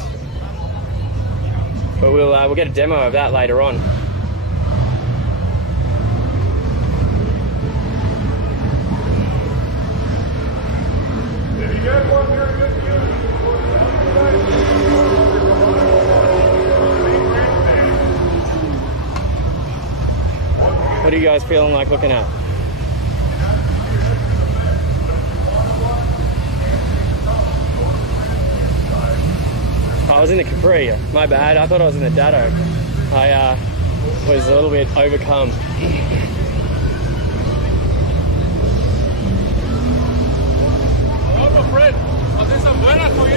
but we'll get a demo of that later on. What are you guys feeling like looking at? I was in the Capri, my bad. I thought I was in the Dado. I was a little bit overcome. Oh, my friend, I'll do some burnout for you.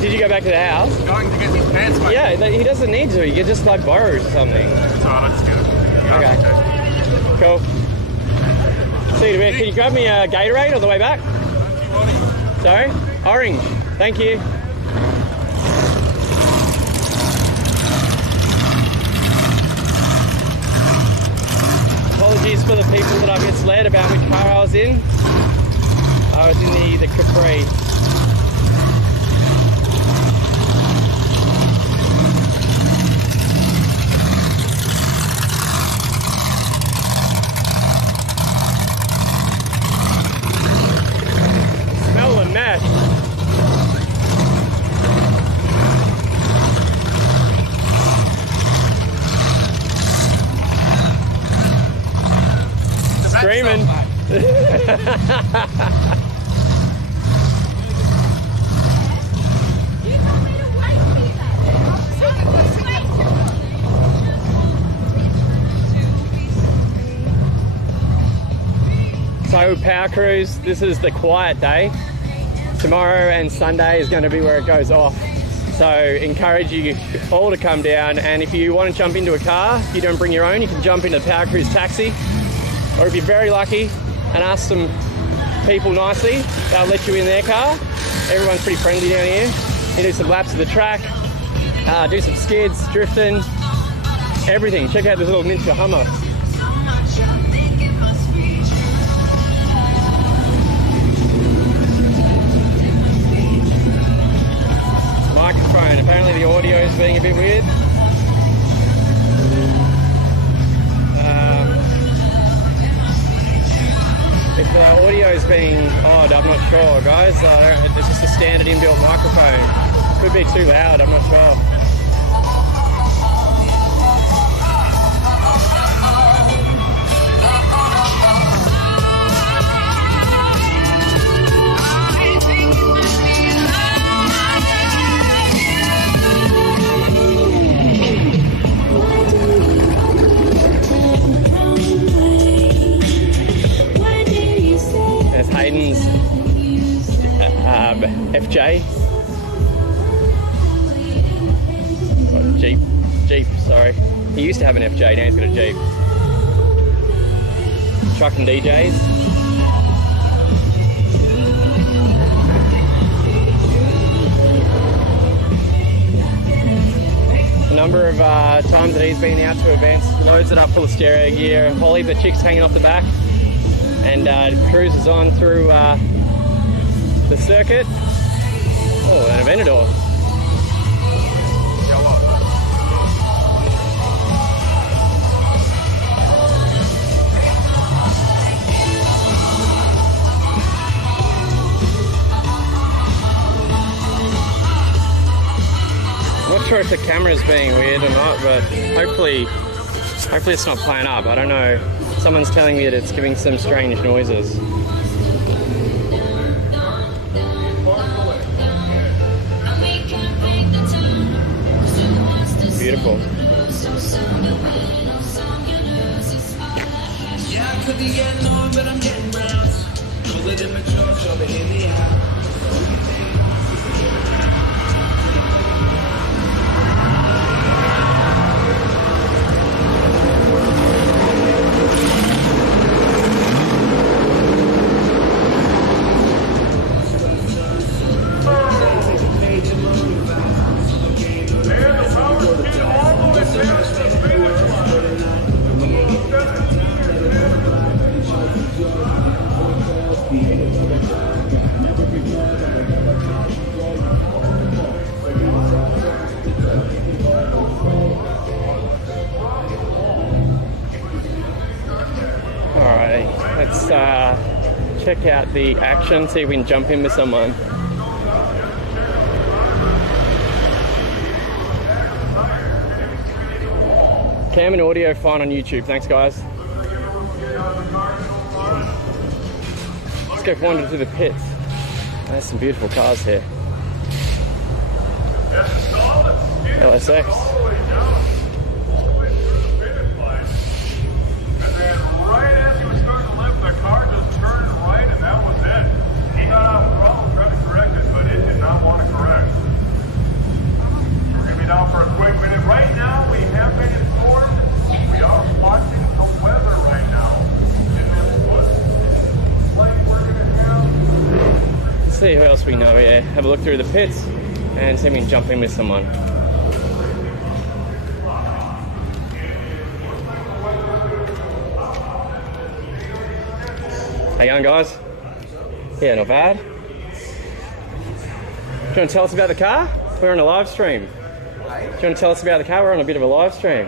Did you go back to the house? Going to get his pants, mate. Yeah, he doesn't need to. He could just like borrow something. So let's get it. Okay. Cool. See you in a bit. Can you grab me a Gatorade on the way back? Sorry? Orange. Thank you. Apologies for the people that I've misled about which car I was in. I was in the Capri. Smell the mesh. Screaming. So Power Cruise, this is the quiet day. Tomorrow and Sunday is going to be where it goes off. So encourage you all to come down, and if you want to jump into a car, if you don't bring your own, you can jump into the Power Cruise taxi. Or if you're very lucky and ask some people nicely, they'll let you in their car. Everyone's pretty friendly down here. You do some laps of the track, do some skids, drifting, everything. Check out this little miniature Hummer. Microphone, apparently the audio is being a bit weird. If the audio is being odd, I'm not sure, guys. It's just a standard inbuilt microphone. Could be too loud, I'm not sure. Hayden's FJ. Oh, Jeep, sorry. He used to have an FJ, now he's got a Jeep. Truck and DJs. A number of times that he's been out to events, loads it up full of stereo gear. Holly, the chick's hanging off the back. And cruises on through the circuit. Oh, and a Venador. Not sure if the camera's being weird or not, but hopefully it's not playing up. I don't know. Someone's telling me that it's giving some strange noises. Beautiful. Yeah, I could be getting on, but I'm getting round. Pull it in my jaw, so they hit me out. let's check out the action, see if we can jump in with someone. Cam and audio fine on YouTube. Thanks, guys. Let's go wander through the pits. There's some beautiful cars here. LSX. And then right as he was starting to lift, the car just turned right, and that was it. He got out of the problem trying to correct it, but it did not want to correct. We're going to be down for a quick minute. Right now, we have been informed. We are watching the weather right now. And then what flight we're going to have. Let's see who else we know here. Have a look through the pits and see if we can jump in with someone. How you going, guys? Yeah, not bad. Do you want to tell us about the car? We're on a live stream. Do you want to tell us about the car? We're on a bit of a live stream.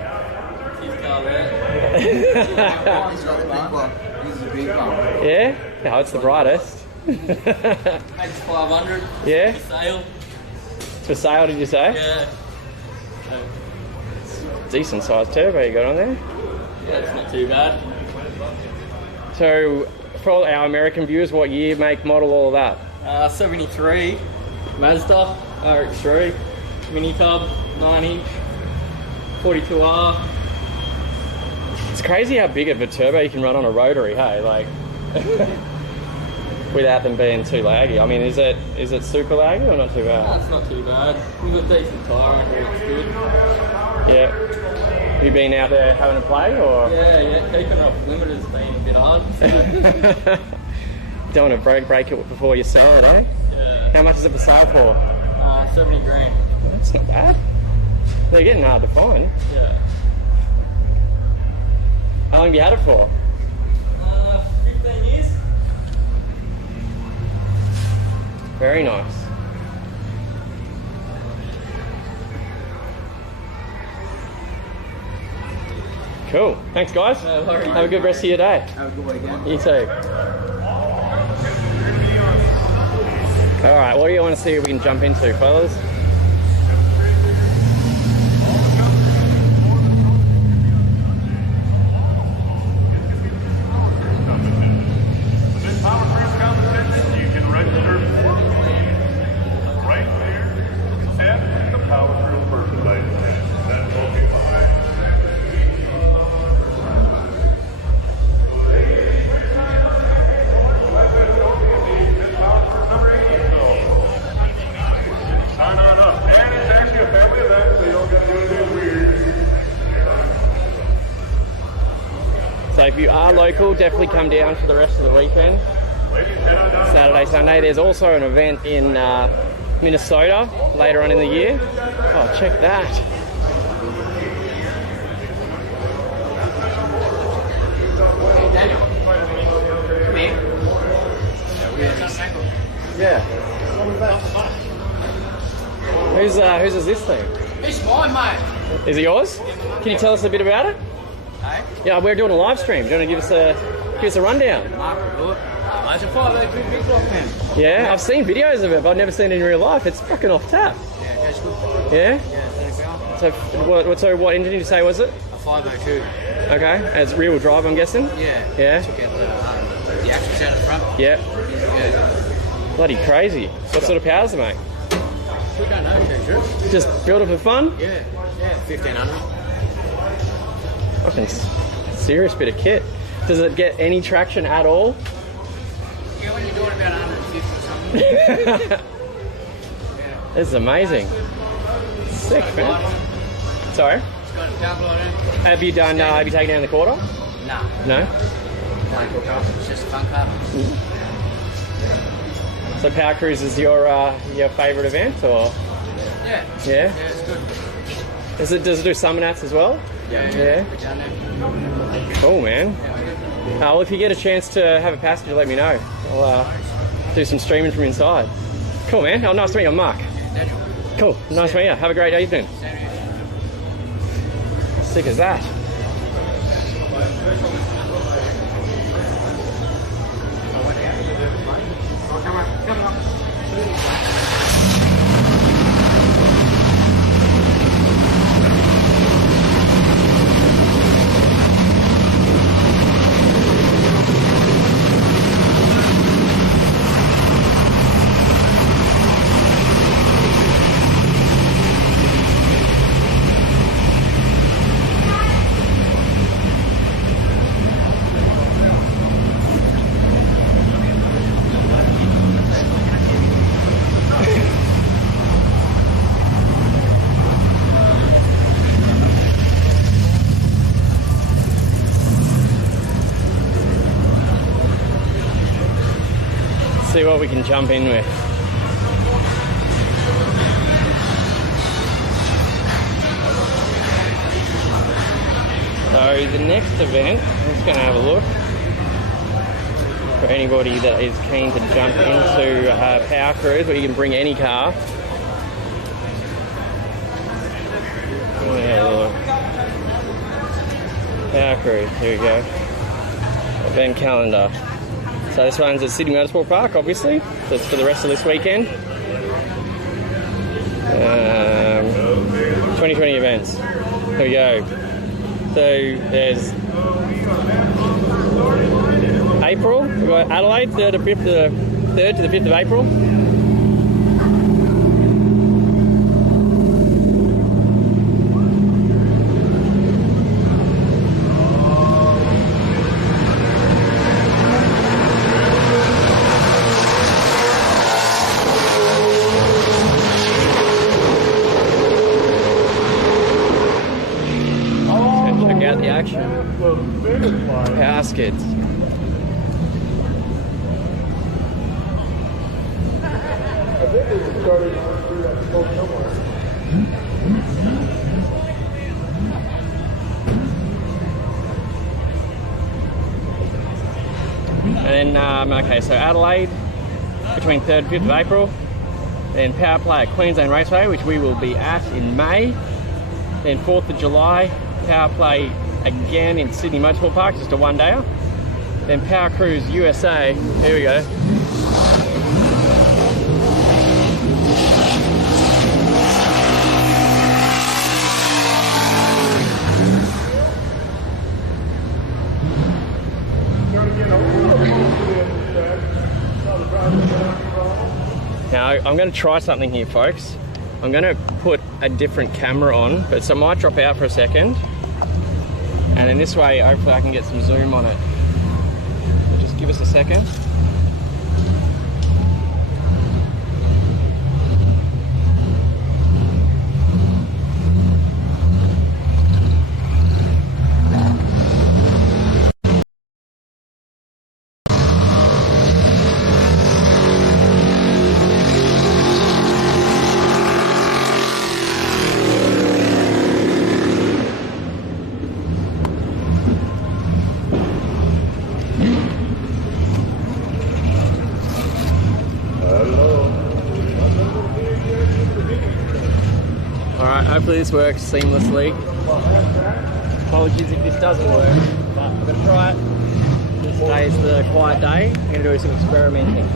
Yeah? No, it's the brightest. Makes 500. Yeah? For sale. It's for sale, did you say? Yeah. Decent sized turbo you got on there. Yeah, it's not too bad. So, for all our American viewers, what year, make, model, all of that? 73 Mazda RX3 mini tub 9-inch 42R. It's crazy how big of a turbo you can run on a rotary, hey? Like, without them being too laggy. I mean, is it super laggy or not too bad? No, it's not too bad. We've got decent tyre under it, it's good. Yeah. Have you been out there having a play, or? Yeah, keeping it off limiter's been a bit hard. So. Don't want to break it before you sell it, eh? Yeah. How much is it for sale for? 70 grand. That's not bad. They're getting hard to find. Yeah. How long have you had it for? 15 years. Very nice. Cool. Thanks, guys. No worries. Have a good rest of your day. Have a good weekend. You too. All right, what do you want to see if we can jump into, fellas? This POWERCRUISE competition, you can register right there at the POWERCRUISE merchandise stand. That's located behind. Sign on up. And it's actually a family event, so you don't get to do anything weird. So if you are local, definitely come down for the rest of the weekend. Ladies, head on down. Saturday, Sunday. There's also an event in Minnesota later on in the year. Oh, check that. Yeah. Whose is this thing? It's mine, mate. Is it yours? Can you tell us a bit about it? Hey? Yeah, we're doing a live stream. Do you want to give us a rundown? Mark will do it. It's a 502 big block, man. Yeah, I've seen videos of it, but I've never seen it in real life. It's fucking off tap. Yeah, that's good. Yeah? Yeah, thanks, Al. So what engine did you say was it? A 502. Okay, as rear wheel drive, I'm guessing. Yeah. Yeah. Took out the axles out of the front. Yeah. Yeah. Bloody crazy. What sort of power does it make? We don't know, sure. Just build it for fun? Yeah. Yeah. 1500. Fucking serious bit of kit. Does it get any traction at all? Yeah, when you're doing about 150 or something. This is amazing. Sick, man. Sorry? It's got a power glide in. Have you taken down the quarter? Nah. No? It's just a fun car. So POWERCRUISE is your favourite event, or? Yeah. Yeah? Yeah, it's good. Does it do summer nats as well? Yeah. Yeah. We're down there. Cool, man. Well, if you get a chance to have a passenger, let me know. I'll do some streaming from inside. Cool, man. Oh, nice to meet you. I'm Mark. Daniel. Cool. Nice to meet you. Have a great evening. Same here. Sick as that. see what we can jump in with. So the next event, I'm just going to have a look for anybody that is keen to jump into Power Cruise, where you can bring any car. Power Cruise, here we go. Event calendar. So this one's at Sydney Motorsport Park, obviously. So it's for the rest of this weekend. 2020 events. Here we go. So there's April. We've got Adelaide, 3rd to the 5th of April. The action. Powerskids. And then, okay, so Adelaide between 3rd and 5th of April. Then Power Play at Queensland Raceway, which we will be at in May. Then 4th of July, Power Play again in Sydney Motorsport Park, just a one-dayer. Then Power Cruise USA, here we go. Now I'm going to try something here, folks. I'm going to put a different camera on, but so I might drop out for a second. And then this way, hopefully I can get some zoom on it. So just give us a second. Alright, hopefully this works seamlessly. Apologies if this doesn't work, but I'm going to try it. Today is the quiet day. I'm going to do some experimenting.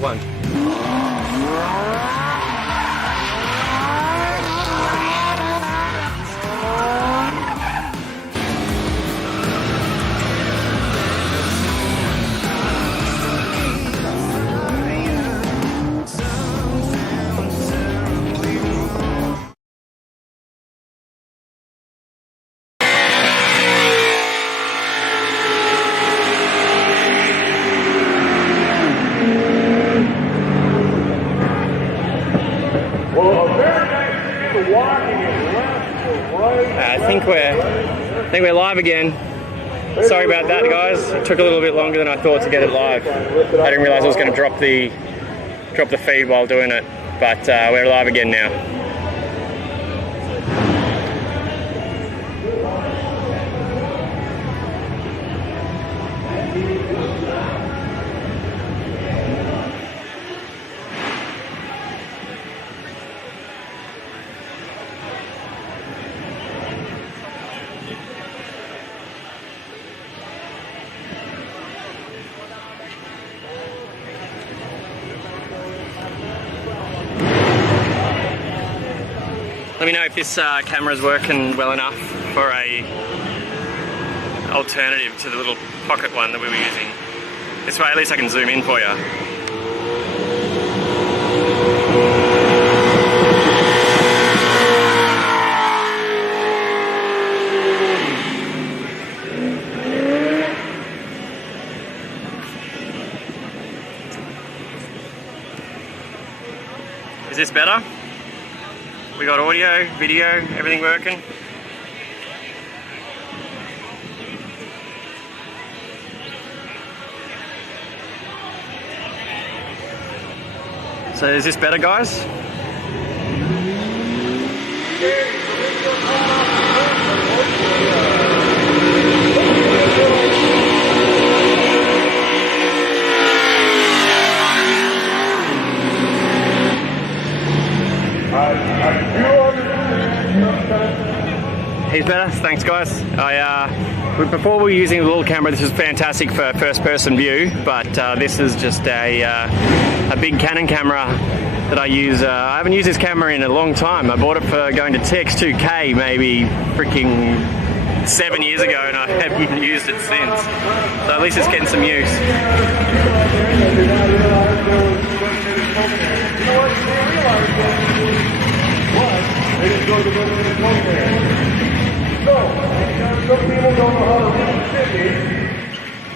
one. I think we're live again. Sorry about that, guys. It took a little bit longer than I thought to get it live. I didn't realise I was going to drop the feed while doing it, but we're live again now. Let me know if this camera's working well enough for a alternative to the little pocket one that we were using. This way at least I can zoom in for you. Is this better? We got audio, video, everything working. So is this better, guys? He's better. Thanks, guys. Before we were using the little camera, this was fantastic for first-person view, but this is just a big Canon camera that I use. I haven't used this camera in a long time. I bought it for going to TX2K maybe freaking 7 years ago, and I haven't used it since. So at least it's getting some use. So, some people don't know how to read Sydney.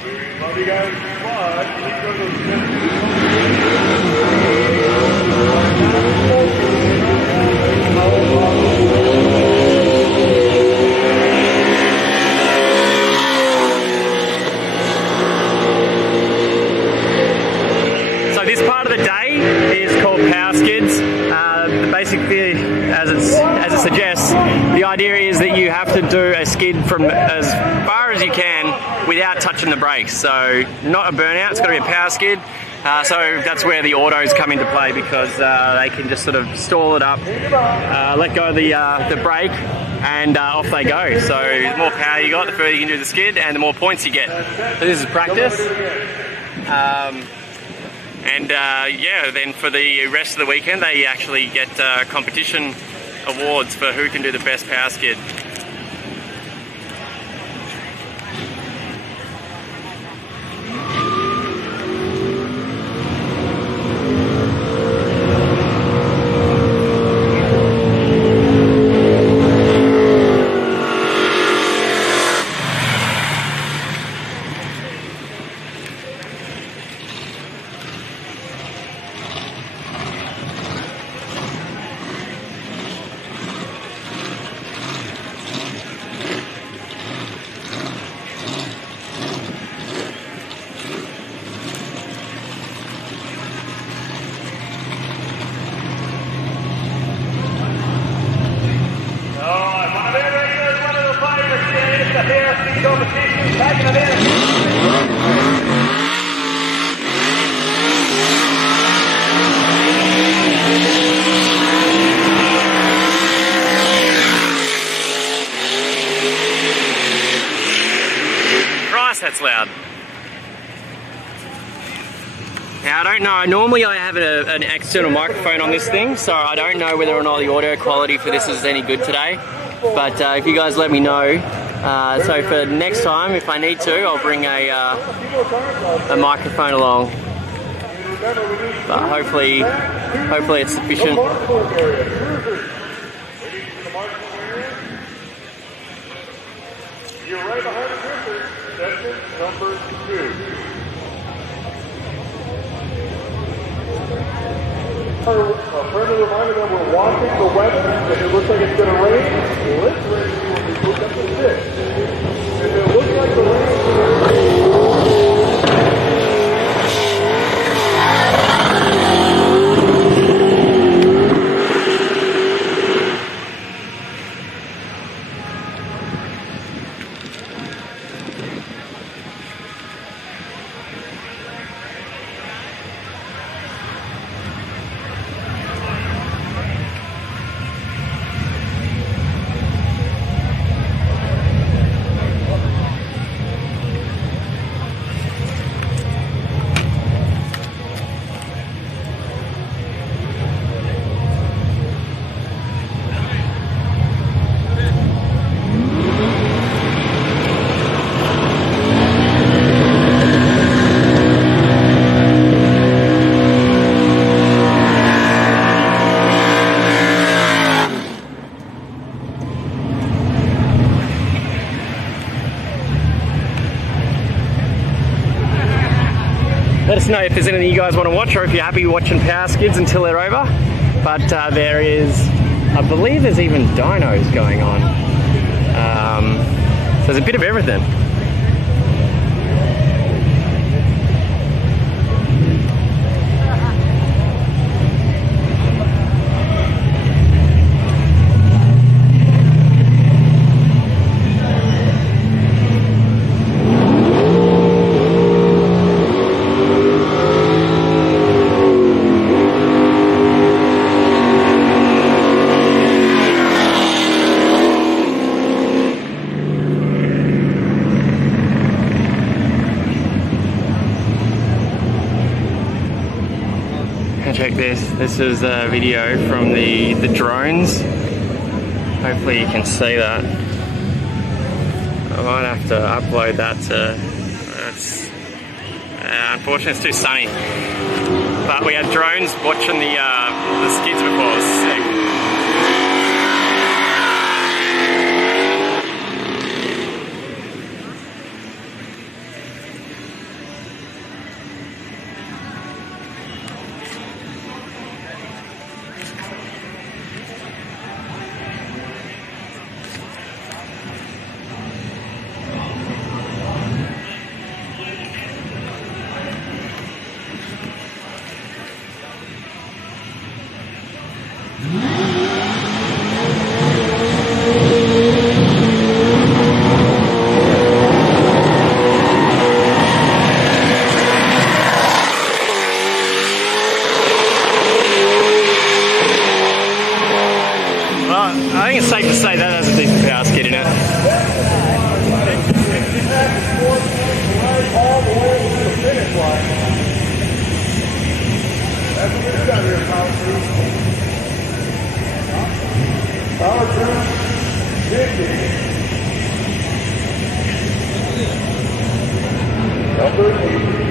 We love you guys, but so this part of the day is called POWERSKIDS. Basically, as it suggests, the idea is that you have to do a skid from as far as you can without touching the brakes. So not a burnout, it's got to be a power skid. So that's where the autos come into play, because they can just sort of stall it up, let go of the brake, and off they go. So the more power you got, the further you can do the skid, and the more points you get. So this is practice. Yeah, then for the rest of the weekend, they actually get competition awards for who can do the best power skid. Christ, that's loud. How I don't know. Normally I have an external microphone on this thing, so I don't know whether or not the audio quality for this is any good today. But if you guys let me know, so for next time, if I need to, I'll bring a microphone along. But hopefully it's sufficient. You're right behind the cruiser, section number 2. A friendly reminder that we're watching the weather. If it looks like it's going to rain, let's ready when we move up to 6. If it looks like the rain is going to rain, let us know if there's anything you guys want to watch, or if you're happy watching Power Skids until they're over. But there is, I believe there's even dynos going on. So there's a bit of everything. Check this. This is a video from the drones. Hopefully you can see that. I might have to upload that to. Unfortunately, it's too sunny. But we had drones watching the skids before. It was sick. I think it's safe to say that has a decent power skid in it. all the way to the finish line. That's what we're down here, Power Crew. Power Crew 50. Number 8.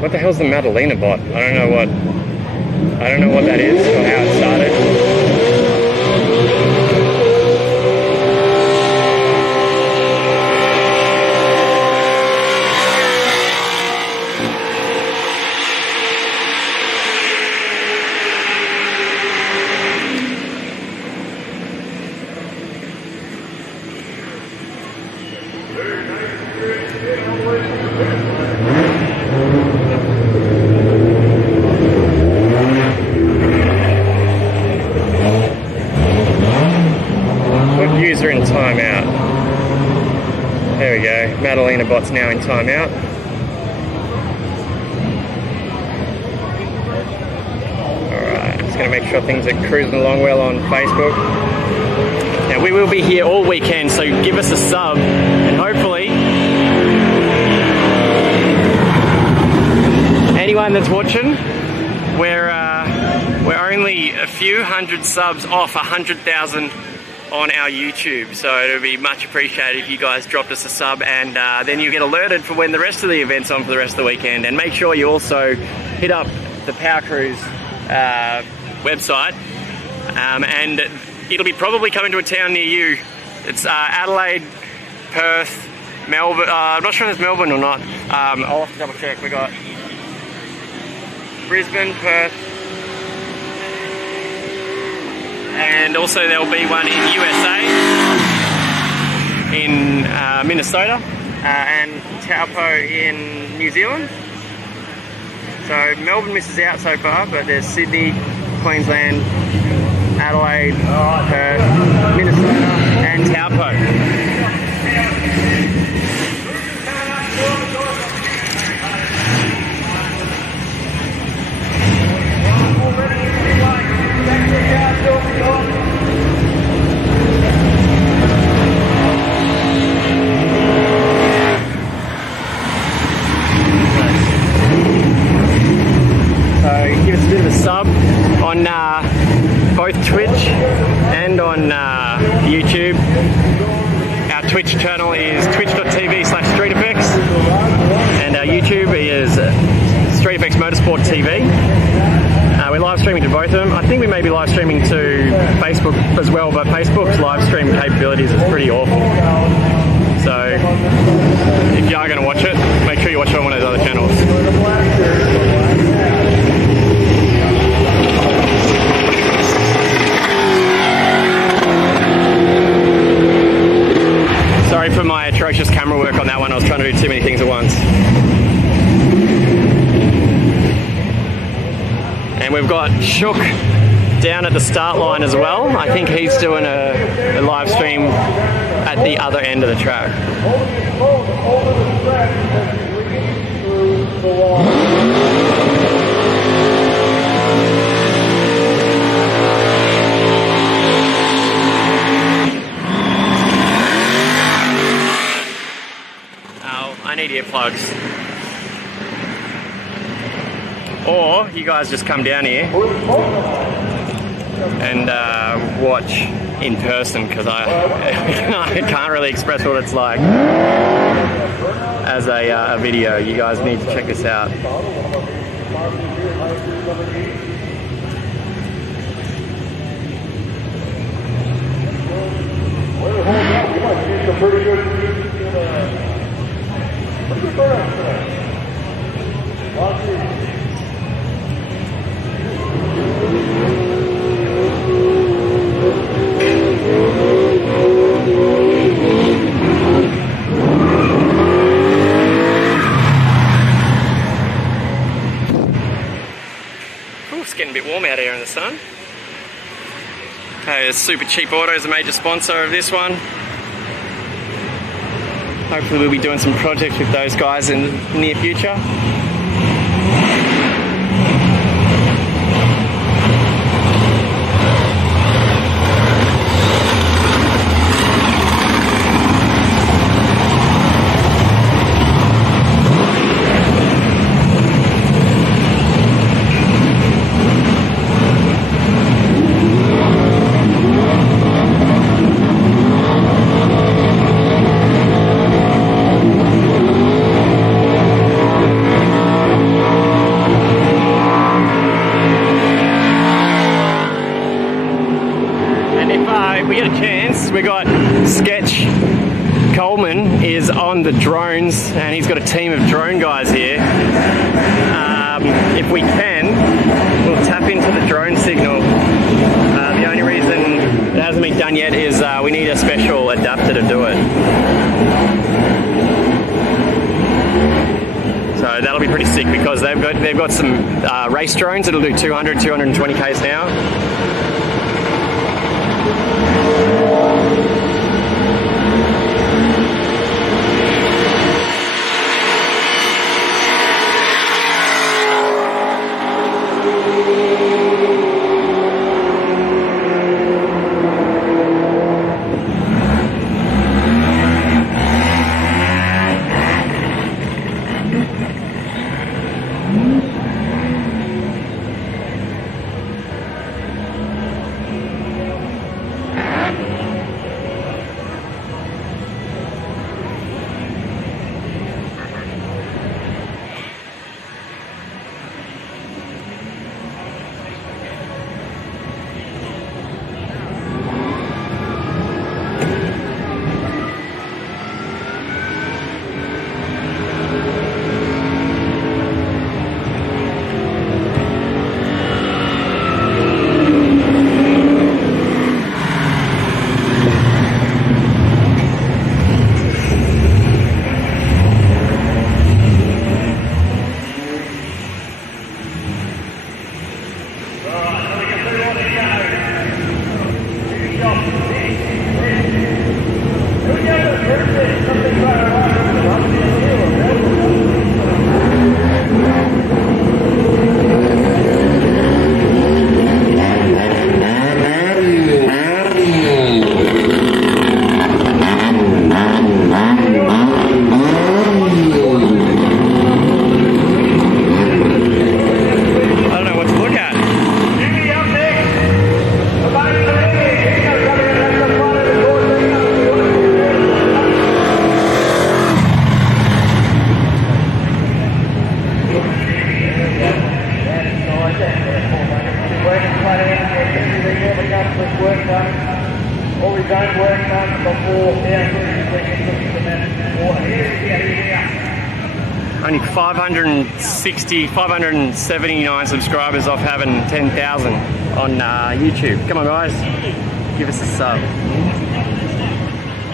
What the hell's the Madalena bot? I don't know what that is or how it started. User in timeout. There we go. Madalena bot's now in timeout. Alright, just going to make sure things are cruising along well on Facebook. Now we will be here all weekend, so give us a sub and hopefully anyone that's watching, we're only a few hundred subs off 100,000 on our YouTube, so it would be much appreciated if you guys dropped us a sub, and then you get alerted for when the rest of the event's on for the rest of the weekend. And make sure you also hit up the PowerCruise website, and it'll be probably coming to a town near you. It's Adelaide, Perth, Melbourne. I'm not sure if it's Melbourne or not. I'll have to double check. We got Brisbane, Perth, and also there'll be one in USA, in Minnesota, and Taupo in New Zealand. So Melbourne misses out so far, but there's Sydney, Queensland, Adelaide, Perth, Minnesota, and Taupo. So give us a bit of a sub on both Twitch and on YouTube. Our Twitch channel is twitch.tv/StreetFX, and our YouTube is StreetFX Motorsport TV. We're live streaming to both of them. I think we may be live streaming to Facebook as well, but Facebook's live stream capabilities is pretty awful. So if you are going to watch it, make sure you watch it on one of those other channels. Sorry for my atrocious camera work on that one. I was trying to do too many things at once. And we've got Shook down at the start line as well. I think he's doing a live stream at the other end of the track. Oh, I need earplugs. Or you guys just come down here and watch in person, because I can't really express what it's like as a video. You guys need to check this out. Pretty good burnout today. Ooh, it's getting a bit warm out here in the sun. Okay, Super Cheap Auto is a major sponsor of this one. Hopefully we'll be doing some projects with those guys in the near future. the drones, and he's got a team of drone guys here. If we can, we'll tap into the drone signal. The only reason it hasn't been done yet is we need a special adapter to do it. So that'll be pretty sick because they've got some race drones that'll do 200, 220 k's an hour. Only 560, 579 subscribers off having 10,000 on YouTube. Come on guys, give us a sub.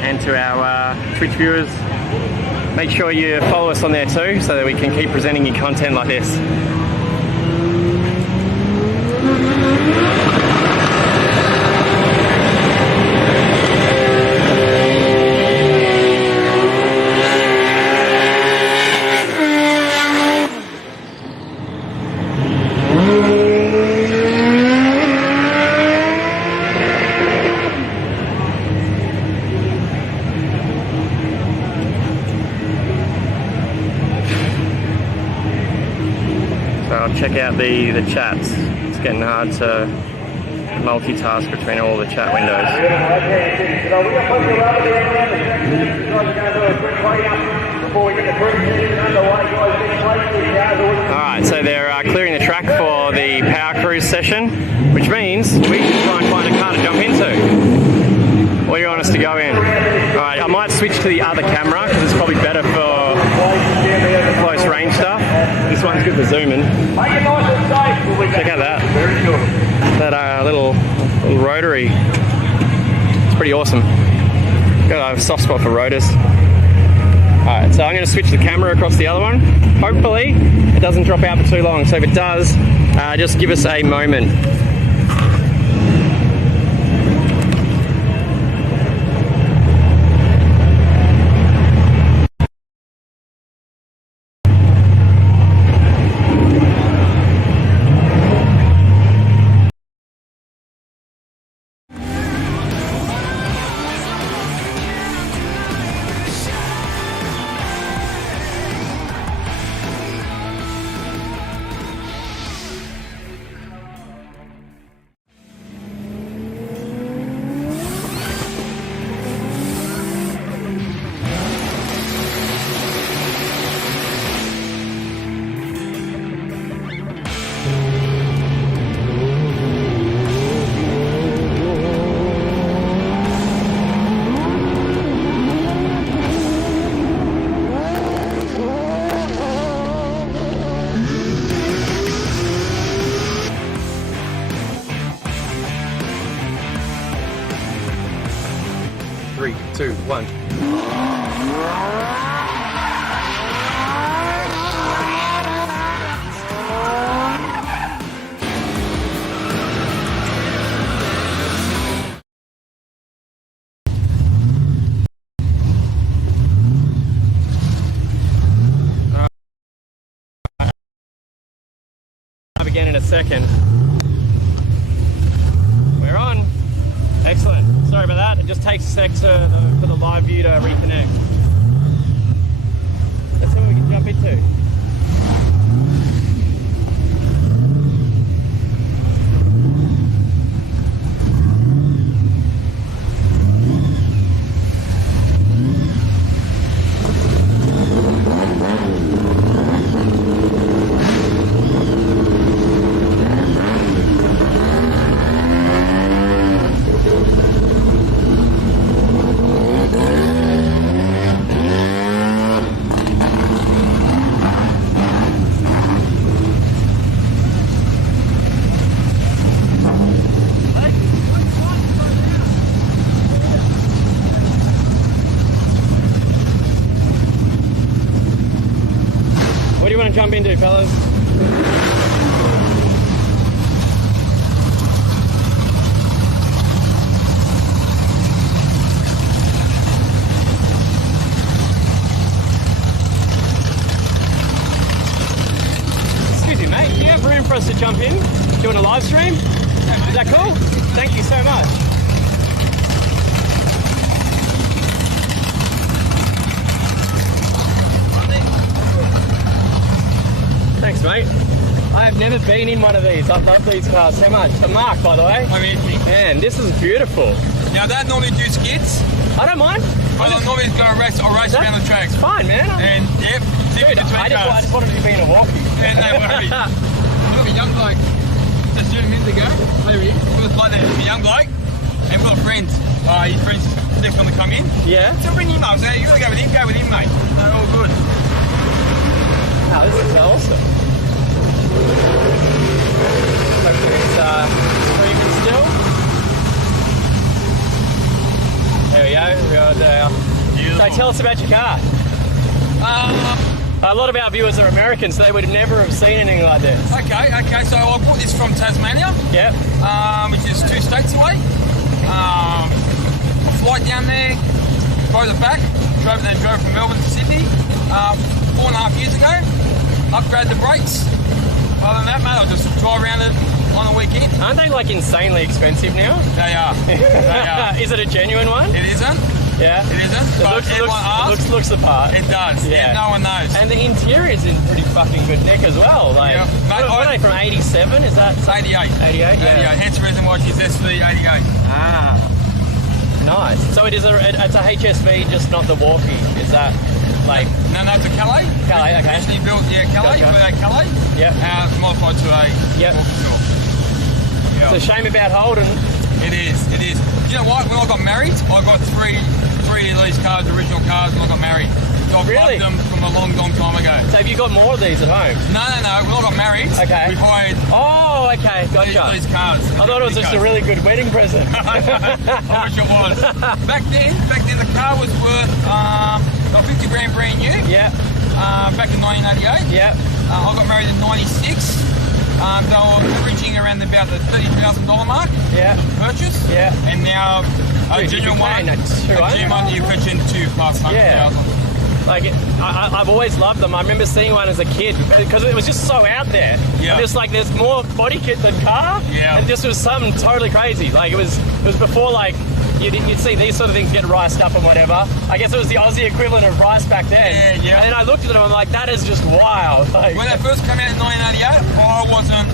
And to our Twitch viewers, make sure you follow us on there too so that we can keep presenting you content like this. Check out the chats. It's getting hard to multitask between all the chat windows. Alright, so they're clearing the track for the Power Cruise session, which means we can try and find a car to jump into. What do you want us to go in? Alright, I might switch to the other camera because it's probably better for close range stuff. This one's good for zooming. Check out that. That little rotary. It's pretty awesome. Got a soft spot for rotors. Alright, so I'm going to switch the camera across the other one. Hopefully it doesn't drop out for too long. So if it does, just give us a moment. 2, 1. Up again in a second. We're on. Excellent. Sorry about that. It just takes a sec for the live view to reconnect. Let's see what we can jump into. What do you want to jump into, fellas? Excuse me, mate. Do you have room for us to jump in? Do you want a live stream? Is that cool? Thank you so much. Thanks, mate. I have never been in one of these. I love these cars so much. To Mark, by the way. I'm Anthony. Man, this is beautiful. Now, Dad normally do skids. I don't mind. I normally go race around the tracks. Fine, man. And, yep, Dude, I just wanted to be in a walkie. Yeah, no worries. Look at a young bloke. Just 2 minutes ago. There he is. Look at the bloke there. A young bloke. And we've got a friend. His friend's next one to come in. Yeah. So bring him up. So you got to go with him, mate. They're all good. Oh, this is awesome. Hopefully it's screaming still. There we go. So tell us about your car. A lot of our viewers are American, so they would never have seen anything like this. Okay. So I bought this from Tasmania. Yep. Which is 2 states away. A flight down there, drove it back, drove from Melbourne to Sydney 4.5 years ago. Upgraded the brakes. Other than that, mate, I'll just drive around it on the weekend. Aren't they like insanely expensive now? They are. They are. Is it a genuine one? It isn't. Yeah. It isn't. It looks the part. It does. Yeah. No one knows. And the interior's in pretty fucking good nick as well. Like, yeah. Mate, what are they from 87? Is that 88? 88. Yeah. 88. Hence the reason why she's SV 88. Ah. Nice. So it's a HSV, just not the walkie. Is that like? No, it's a Calais. Calais. Okay. Actually built, Calais. Gotcha. Calais. Yeah. Modified to a. Yep. It's a shame about Holden. It is. You know what? When I got married, I got three of these cars, original cars, when I got married. So I've loved them from a long time ago. So have you got more of these at home? No. When I got married, we hired. Oh, okay, gotcha. These cars. I thought it was just a really good wedding present. I wish it was. Back then, the car was worth about 50 grand brand new. Yeah. Back in 1988. Yeah. I got married in 96. They were averaging around about the $30,000 mark. Yeah. Purchase. Yeah. And now a genuine one. You're pitching 2 plus 100,000. Yeah. Like, I've always loved them. I remember seeing one as a kid because it was just so out there. Yeah. And just like there's more body kit than car. Yeah. And this was something totally crazy. Like it was before like you'd see these sort of things get riced up and whatever. I guess it was the Aussie equivalent of rice back then. Yeah. And then I looked at them and I'm like, that is just wild. Like, when they first came out in 1988, I wasn't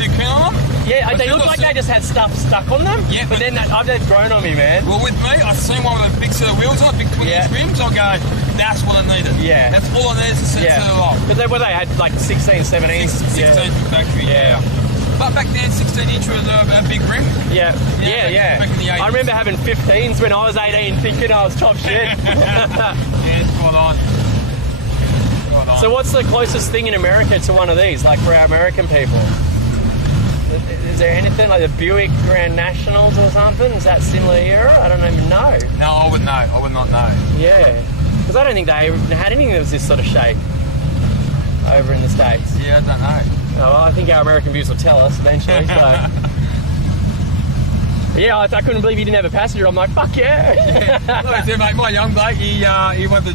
too keen on them. Yeah, they looked like they just had stuff stuck on them. Yeah. But then they've grown on me, man. Well, with me, I've seen one with a big set of wheels on it, big 20-inch rims. I go, that's what I needed. Yeah. That's all I needed to set it off. But they had like 16, 17. 16 factory. Yeah. But back then, 16-inch was a big rim. Yeah. Back in the 80s. I remember having 15s when I was 18, thinking I was top shit. Yeah, it's quite on. So what's the closest thing in America to one of these, like for our American people? Is there anything like the Buick Grand Nationals or something? Is that similar era? I don't even know. No, I would know. I would not know. Yeah, because I don't think they had anything that was this sort of shape over in the States. Yeah, I don't know. Oh, well, I think our American viewers will tell us eventually. So. Yeah, I couldn't believe he didn't have a passenger. I'm like, fuck yeah. Look, so, mate, my young bloke, he went to,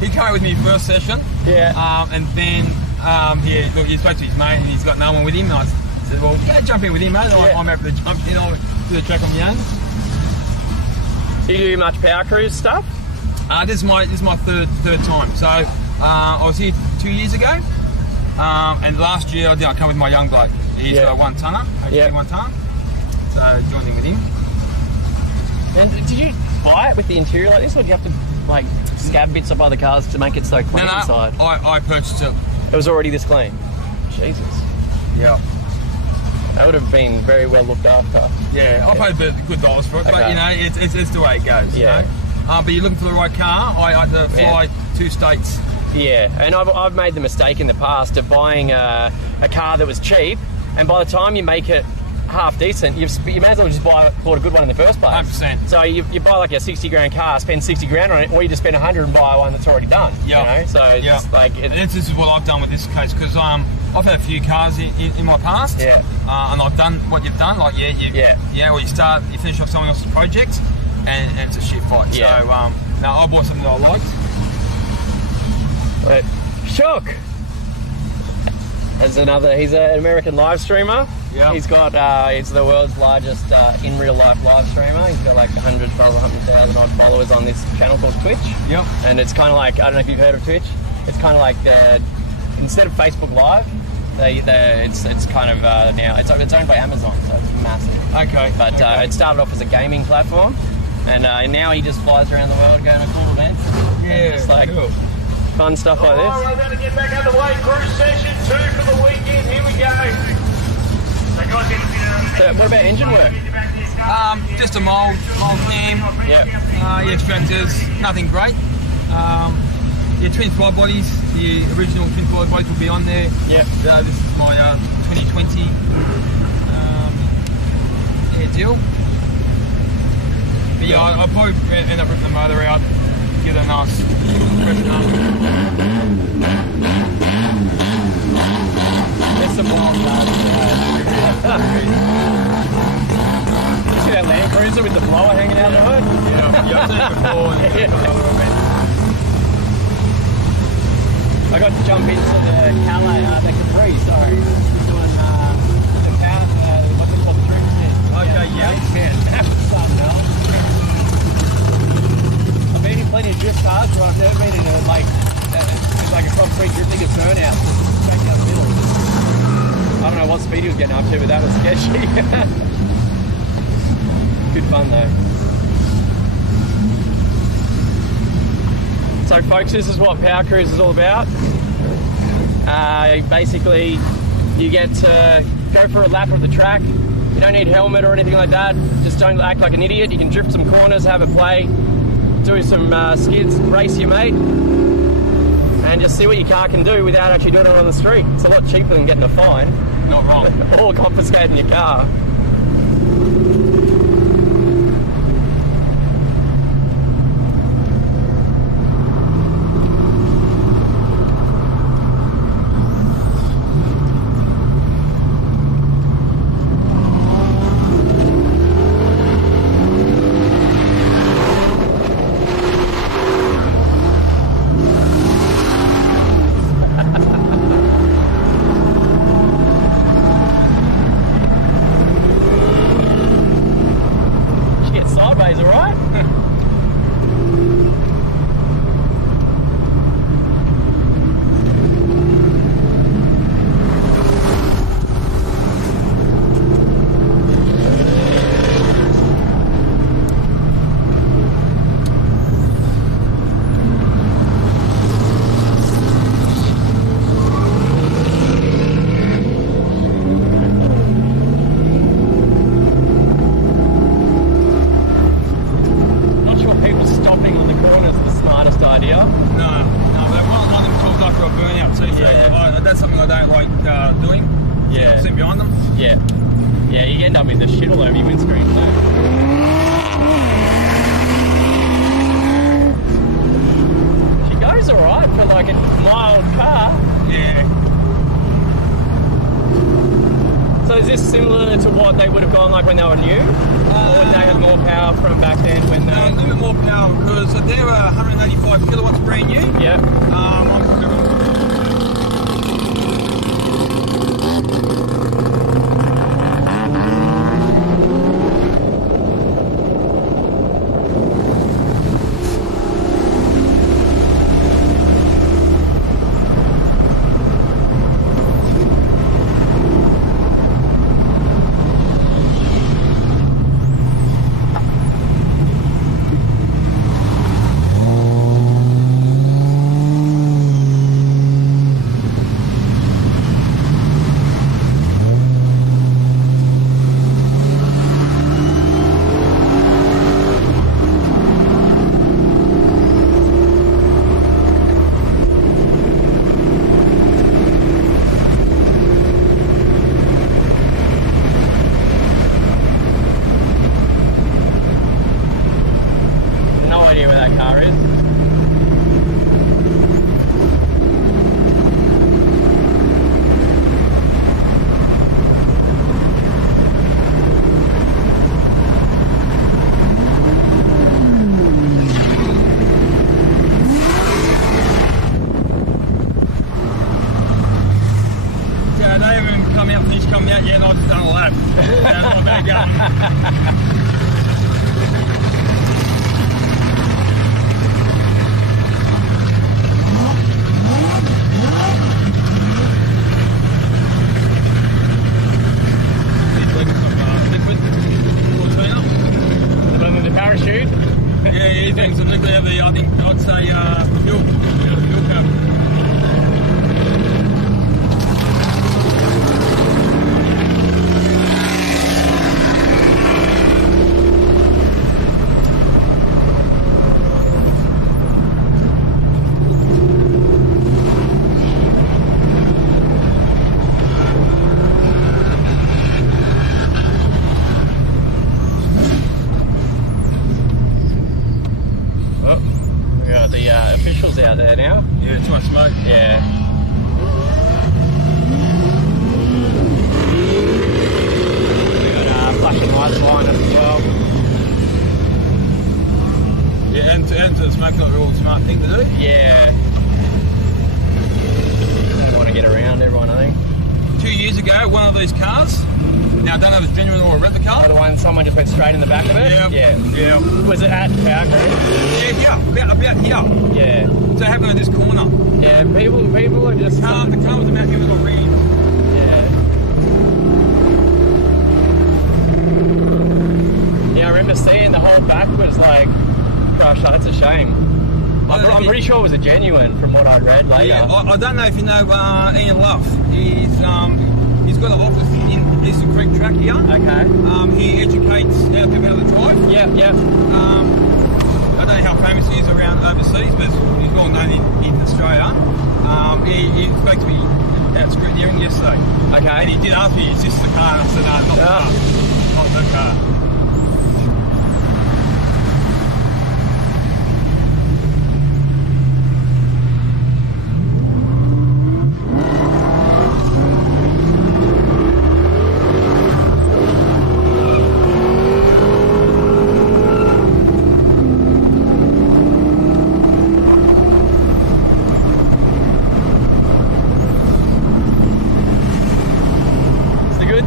he came with me first session. Yeah. And then, he spoke to his mate and he's got no one with him. And I said, well, go jump in with him, mate. Yeah. I'm happy to jump in. I'll do the track on my own. Do you do much power cruise stuff? This is my third time. So, I was here 2 years ago. And last year I come with my young bloke. He's got a 1 tonner, HG 1 tonner. So joining with him. And did you buy it with the interior like this, or do you have to like scab bits up other cars to make it so clean inside? I purchased it. It was already this clean. Jesus. Yeah. That would have been very well looked after. Yeah, I paid good dollars for it, but you know, it's the way it goes. Yeah. You know? But you're looking for the right car. I had to fly 2 states. Yeah, and I've made the mistake in the past of buying a car that was cheap, and by the time you make it half decent, you may as well just bought a good one in the first place. 100%. So you buy like a 60 grand car, spend 60 grand on it, or you just spend 100 and buy one that's already done. Yeah. You know? So it's like... And this is what I've done with this case, because I've had a few cars in my past. Yeah. And I've done what you've done, like you finish off someone else's project, and it's a shit fight. Yeah. So no, I bought something that I liked. But Shook! There's another, he's an American live streamer. Yeah. He's got, he's the world's largest in real life live streamer. He's got like 100,000 odd followers on this channel called Twitch. Yep. And it's kind of like, I don't know if you've heard of Twitch. It's kind of like, instead of Facebook Live, it's kind of now, it's owned by Amazon, so it's massive. Okay. But it started off as a gaming platform, and now he just flies around the world going to cool events. Yeah, just like cool. Fun stuff like this. All right, we're about to get back underway. Cruise session 2 for the weekend. Here we go. So what about engine work? Just a mold cam. Yep. Extractors, nothing great. Your twin fly bodies, the original twin fly bodies will be on there. Yep. This is my 2020 deal. But yeah, I'll probably end up ripping the motor out, give it a nice freshen up. There's some wild cars. You see that Land Cruiser with the blower hanging out the hood? Yeah, I've seen it before. I got to jump into the the Capri, sorry. Doing the power, what they call the drift stick. Okay, yeah. That was something else. I've been in plenty of drift cars, but I've never been in a, it's like a concrete drifting a burnout, straight down the middle. I don't know what speed he was getting up to, but that was sketchy. Good fun though. So folks, this is what Power Cruise is all about. Basically, you get to go for a lap of the track. You don't need a helmet or anything like that. Just don't act like an idiot. You can drift some corners, have a play, do some skids, race your mate, and just see what your car can do without actually doing it on the street. It's a lot cheaper than getting a fine. Not wrong. Or confiscating your car. That's something I don't like doing. Yeah. Sitting behind them. Yeah. Yeah, you end up with the shit all over your windscreen too. She goes alright for like a mild car. Yeah. So is this similar to what they would have gone like when they were new? Or would they have more power from back then when they... A little bit more power because they were 185 kilowatts brand new. Yeah. Coming out yet, and I've just done a lap. That's not bad going. The parachute? Yeah, he's doing some liquid heavy. I think I'd say fuel cup. Officials out there now. Yeah, too much smoke. Yeah. We got flashing lights behind us as well. Yeah, and to smoke not a real smart thing to do. Yeah. I want to get around everyone, I think. 2 years ago, one of these cars. Now I don't know if it's genuine or a replica. Oh, the one someone just went straight in the back of it? Yeah. Was it at POWERCRUISE? Yeah, about here. Yeah. So it happened at this corner. Yeah, people are just... The car was about here with a red. Yeah, I remember seeing the whole back was like crushed. Oh, that's a shame. I'm pretty sure it was a genuine from what I read later. Yeah, I don't know if you know Ian Luff. He's got an office in Eastern Creek Track here. Okay. He educates how people how to drive. Yeah. I don't know how famous he is around overseas, but he's well known in Australia. He spoke to me at Screwed Earring yesterday. Okay. And he did ask me, is this the car? And I said, no, not the car. Not the car.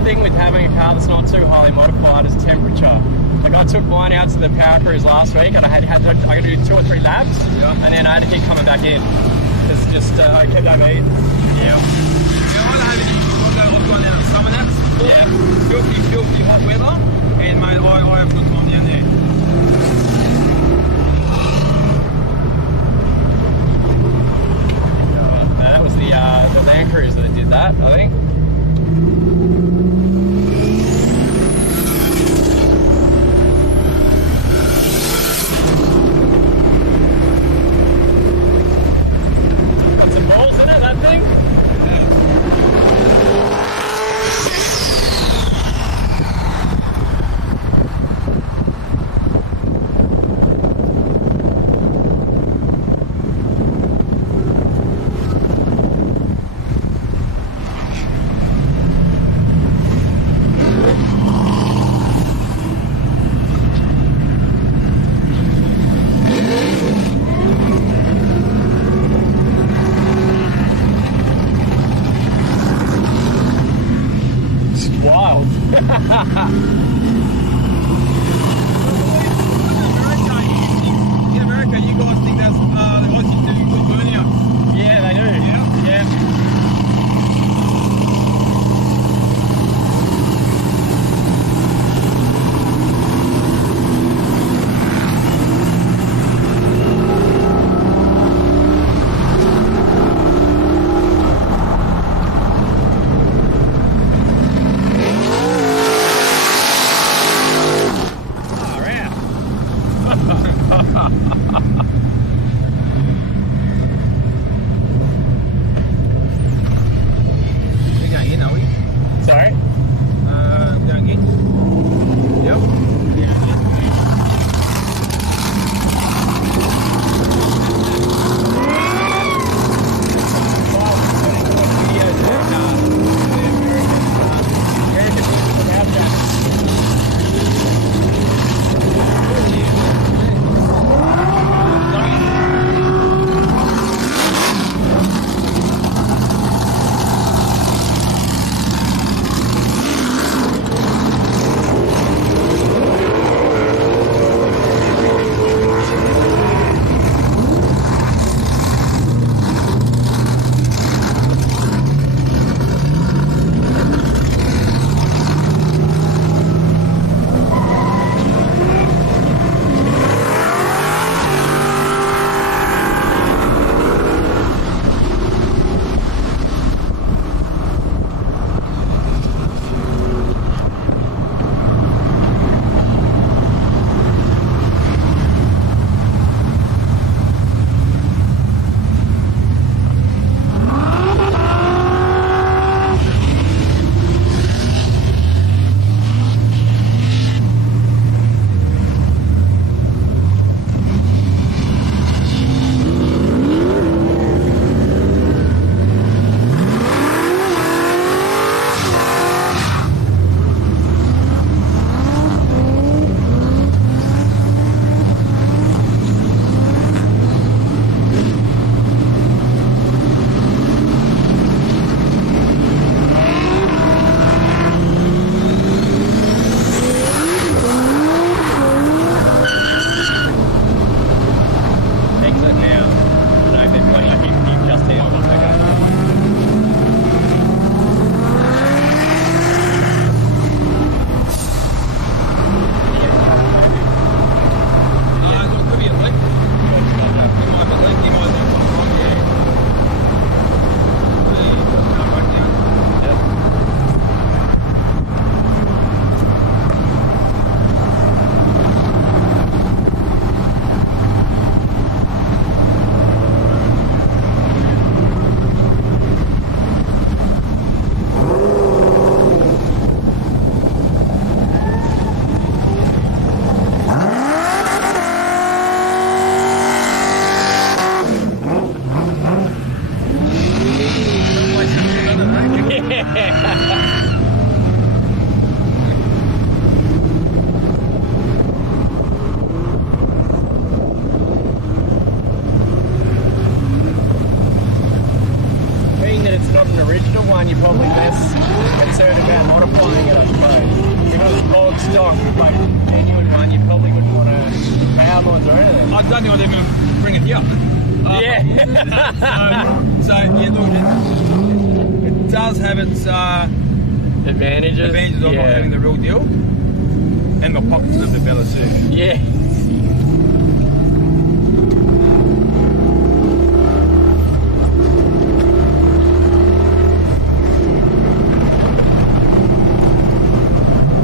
With having a car that's not too highly modified is temperature. Like I took mine out to the POWERCRUISE last week and I had to do 2 or 3 laps and then I had to keep coming back in. It's just I kept overheating. Yeah. I've gone down to summer naps. Yeah. Filthy hot weather, and mate, I have good time down there. That was the Land Cruiser that did that, I think. Got some balls in it, that thing? In America, you guys think that's the Aussies do good burnout. Yeah, they do. Yeah. We're going in, are we? Sorry? Going in? Yep. one you're probably less concerned about modifying it, I suppose. If it was bog stock, like genuine one, you probably wouldn't want to power mods or anything. I don't think I'd even bring it here. Yeah. So yeah, look, it does have its advantages of not having the real deal, and the pockets of the Bella too. Yeah.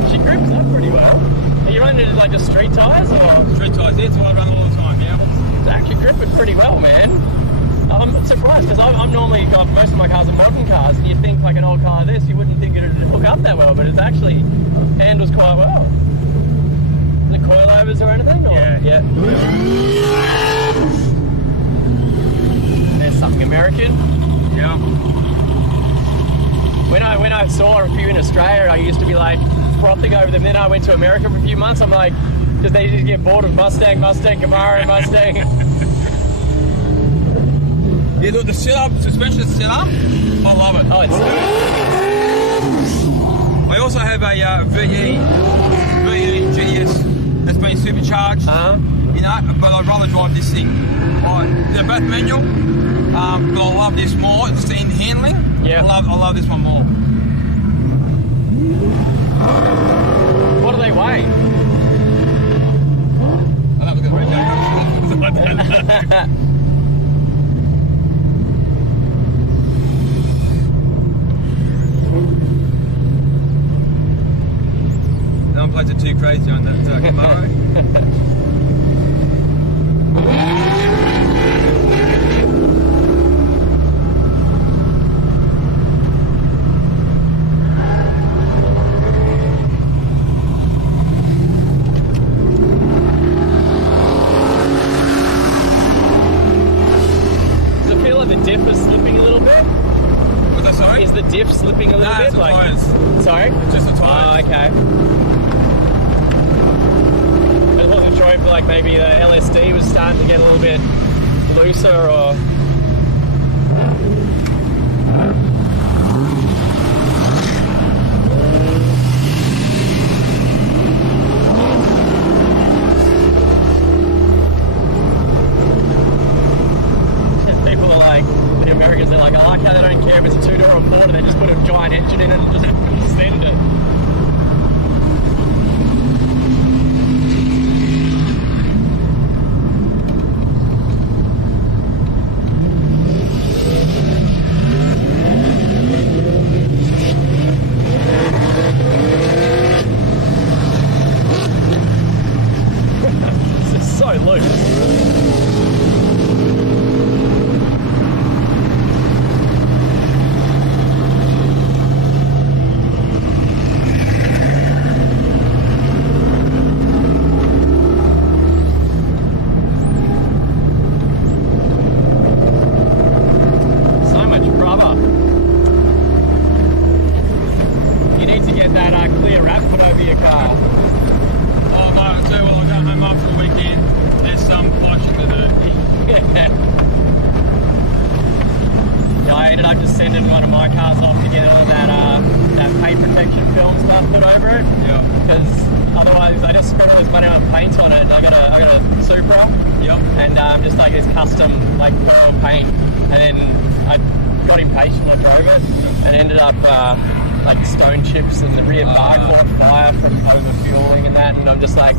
She grips up pretty well. Are you running like just street tyres or? Street tyres, that's what I run all the time, yeah. It's actually gripping pretty well, man. I'm surprised because I'm normally got most of my cars are modern cars, and you'd think like an old car like this, you wouldn't think it'd hook up that well, but it actually handles quite well. Is it coilovers or anything? Or? Yeah. There's something American. Yeah. When I saw a few in Australia, I used to be like frothing over them. Then I went to America for a few months. I'm like, because they just get bored of Mustang, Camaro, Mustang. Yeah, look, the setup, suspension setup, I love it. Oh, it's I also have a VE GS that's been supercharged. You know, but I'd rather drive this thing. They're both manual, but I love this more. It's in handling. Yeah. I love this one more. What do they weigh? I'll have a good look at it. No plates are too crazy on that Camaro. Does it feel like the diff is slipping a little bit? What's that, sorry? Is the diff slipping a little bit? It's the tires. Sorry? It's just the tires. Oh, okay. I wasn't sure if like maybe the LSD was starting to get a little bit looser or... People are like, the Americans are like, I like how they don't care if it's a 2-door or 4-door, they just put a giant engine in it and just extend it. This is so loose. So much rubber. You need to get that clear wrap put over your car. Oh, no, I'll tell you what, I'll go home after the weekend. There's some flushing to do. Yeah, I ended up just sending one of my cars off to get all that paint protection film stuff put over it. Yeah. Because otherwise, I just spent all this money on paint on it. I got a Supra. Yep. And just like this custom like pearl paint, and then I got impatient. I drove it and ended up like stone chips and the rear bar caught fire from overfueling and that. And I'm just like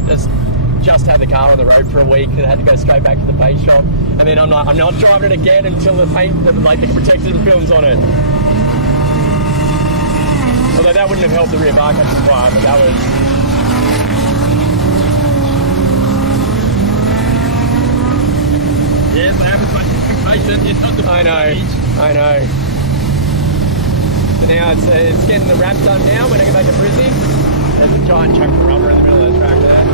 just had the car on the road for a week and had to go straight back to the paint shop. And then I'm not driving it again until the paint, the protective film's on it. Although that wouldn't have helped the rear bar catch fire, but that was. Yes, I haven't been patient. It's not the I know. So now it's getting the wrap done now. When I get back to Brizzy, there's a giant chunk of rubber in the middle of the track there.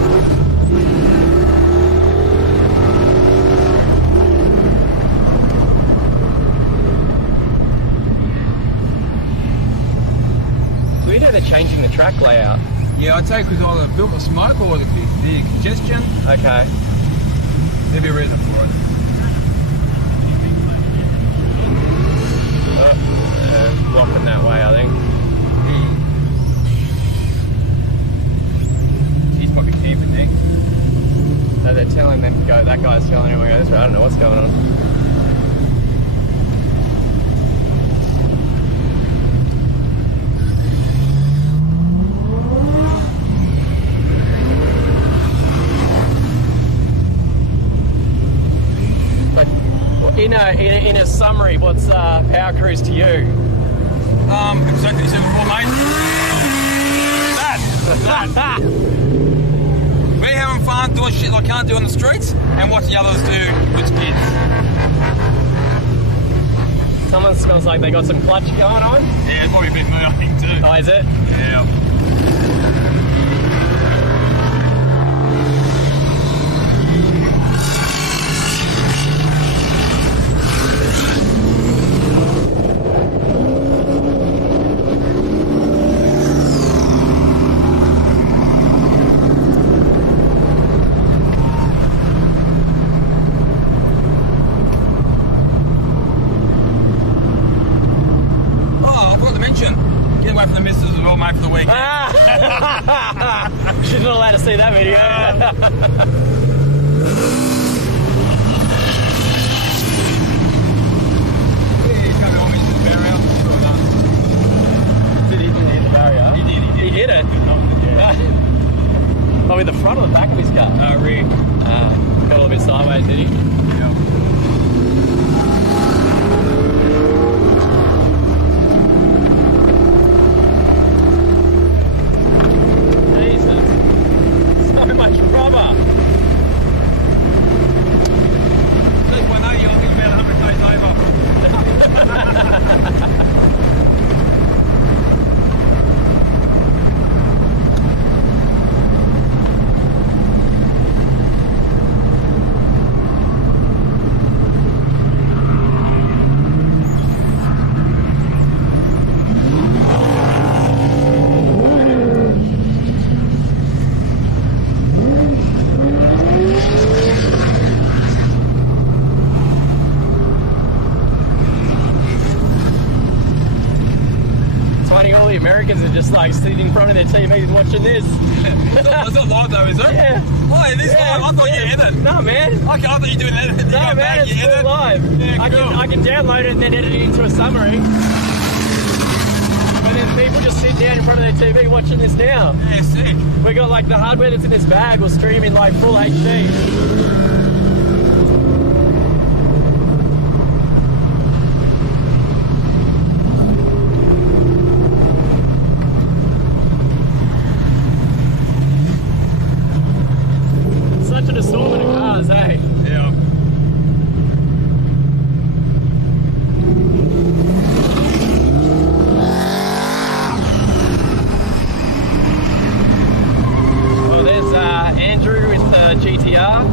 So we know they're changing the track layout. Yeah, I'd say because either built of smoke or the congestion. Okay. There'd be a reason for it. Blocking that way, I think. He's probably camping there. No, they're telling them to go. That guy's telling him to go this way. I don't know what's going on. In a summary, what's Power Cruise to you? Exactly 7 before, mate. That. Me having fun, doing shit I can't do on the streets, and watching others do with kids. Someone smells like they got some clutch going on. Yeah, it's probably a bit me, I think, too. Oh, is it? Yeah. away from the missus as well, mate, for the weekend. She's not allowed to see that video. Did he hit the barrier? He did it? Probably the front or the back of his car? Rear. Got a little bit sideways, did he? Yeah. Jesus. So much rubber. Just one over, I think about 100 k's over. All the Americans are just like sitting in front of their TVs watching this. It's not live though, is it? Yeah. Oh, it is live. I thought you edited. No, man. Okay, I thought you were doing edit. No, man, it's full live. Yeah, cool. I can download it and then edit it into a summary. But then people just sit down in front of their TV watching this now. Yeah, sick. We got like the hardware that's in this bag will stream in like full HD. Such an assortment of cars, eh? Yeah. Well, there's Andrew with the GTR.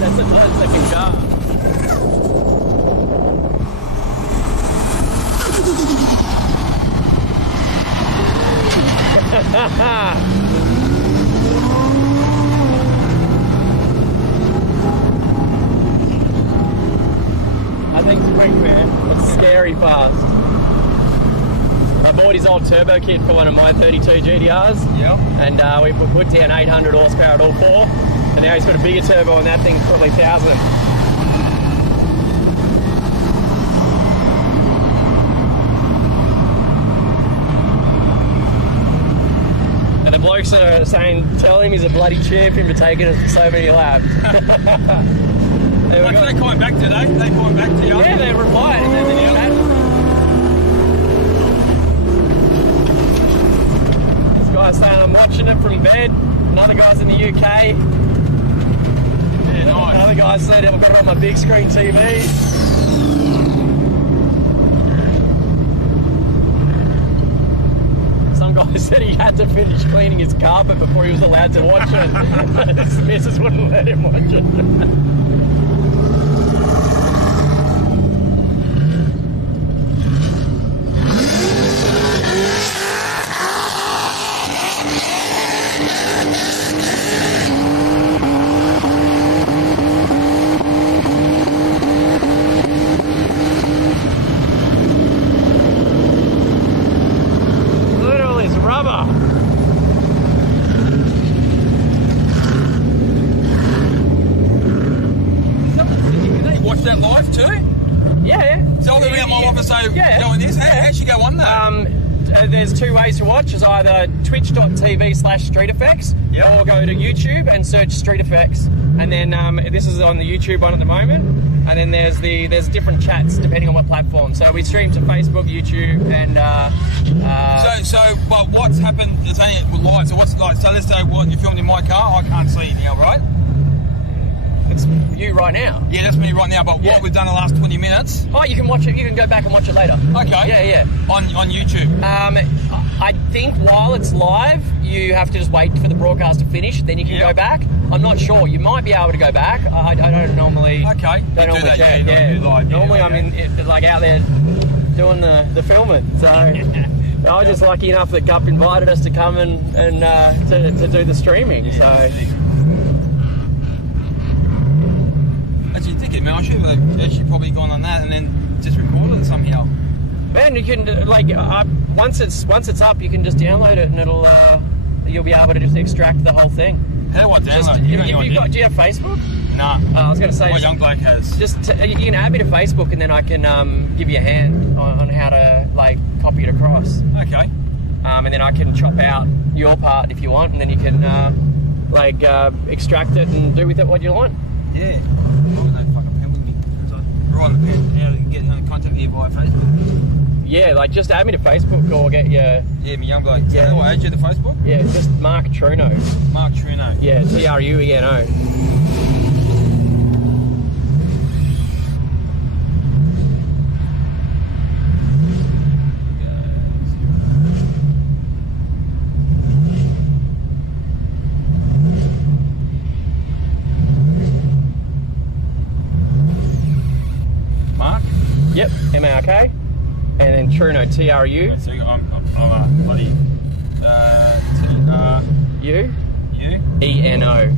That's a 9-second car. I think it's quick, man. It's scary fast. I bought his old turbo kit for one of my 32 GTRs. Yeah. And we put down 800 horsepower at all four. And now he's got a bigger turbo on that thing, probably 1,000. And the blokes are saying, tell him he's a bloody champion for taking us for so many laps. Like, they coming back today? They coming back to you? Yeah, they replied. This guy's saying I'm watching it from bed. Another guy's in the UK. Yeah, nice. Another guy said I've got it on my big screen TV. Some guy said he had to finish cleaning his carpet before he was allowed to watch it. His missus wouldn't let him watch it. There's two ways to watch. It's either twitch.tv/Street Effects, or go to YouTube and search Street Effects. And then this is on the YouTube one at the moment. And then there's different chats depending on what platform. So we stream to Facebook, YouTube, and but what's happened? It's only live. So what's like? So let's say what you filmed in my car. I can't see now, right? It's you right now. Yeah, that's me right now. But what we've done the last 20 minutes. Oh, you can watch it. You can go back and watch it later. Okay. Yeah. On YouTube. I think while it's live, you have to just wait for the broadcast to finish. Then you can go back. I'm not sure. You might be able to go back. I don't normally. Okay. Don't normally that, check. Normally I'm in like out there doing the filming. So I was just lucky enough that Gup invited us to come and to do the streaming. So. That's she did get me. I should have actually probably gone on that and then just recorded it somehow. Man, you can like once it's up, you can just download it and it'll you'll be able to just extract the whole thing. How do I download? Do you have Facebook? Nah. I was going to say. My young bloke has. You can add me to Facebook and then I can give you a hand on how to like copy it across. Okay. And then I can chop out your part if you want, and then you can extract it and do with it what you want. Yeah. No fucking pen with me. We're on the pen. How to get in contact with you via Facebook? Yeah, like just add me to Facebook or get your... Yeah, my young bloke. Yeah. I'll add you to Facebook? Yeah, just Mark Truno. Mark Truno. Yeah, Trueno. Mark? Yep, M-A-R-K. And then Truno, T-R-U. So I'm a bloody... U? U? E-N-O.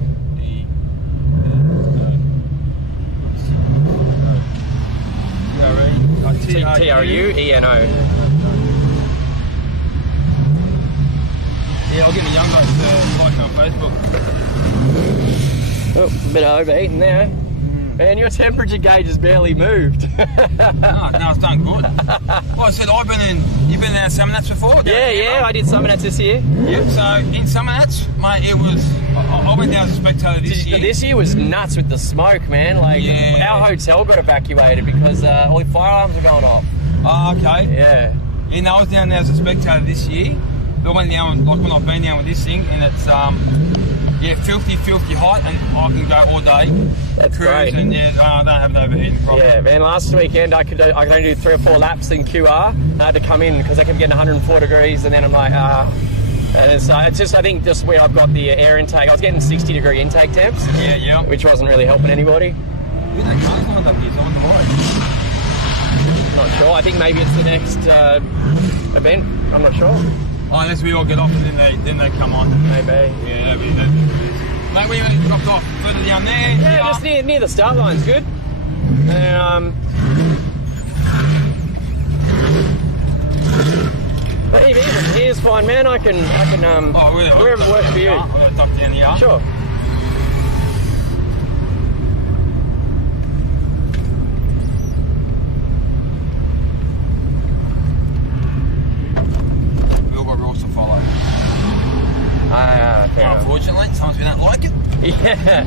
T-R-U-E-N-O. Yeah, I'll get the young guys to like on Facebook. Oh, a bit of overheating there. Man, your temperature gauge has barely moved. No, it's done good. Well, I said you've been in our summer nats before? Yeah, I did summer nats this year. Yep, so in summer nats, mate, it was, I went down as a spectator this year. This year was nuts with the smoke, man. Like, our hotel got evacuated because all the fire alarms were going off. Oh, okay. Yeah. Yeah, no, I was down there as a spectator this year. But I went down, like when I've been down with this thing, and it's, filthy hot, and I can go all day. That's cruise, great. And I don't have an overheating problem. Yeah, man, last weekend I could only do 3 or 4 laps in QR. I had to come in because I kept getting 104 degrees, and then I'm like, and so it's just, I think just where I've got the air intake, I was getting 60-degree intake temps. Yeah. Which wasn't really helping anybody. We don't cars lined up here, so I wonder why. Not sure. I think maybe it's the next event. I'm not sure. Oh, unless we all get off and then they come on. Maybe. Yeah, that'd be like we even dropped off further down there. Yeah, just near the start line's good. And but even here's fine, man. I can wherever works for you. I'm gonna duck down here. Sure. Unfortunately, sometimes we don't like it. Yeah.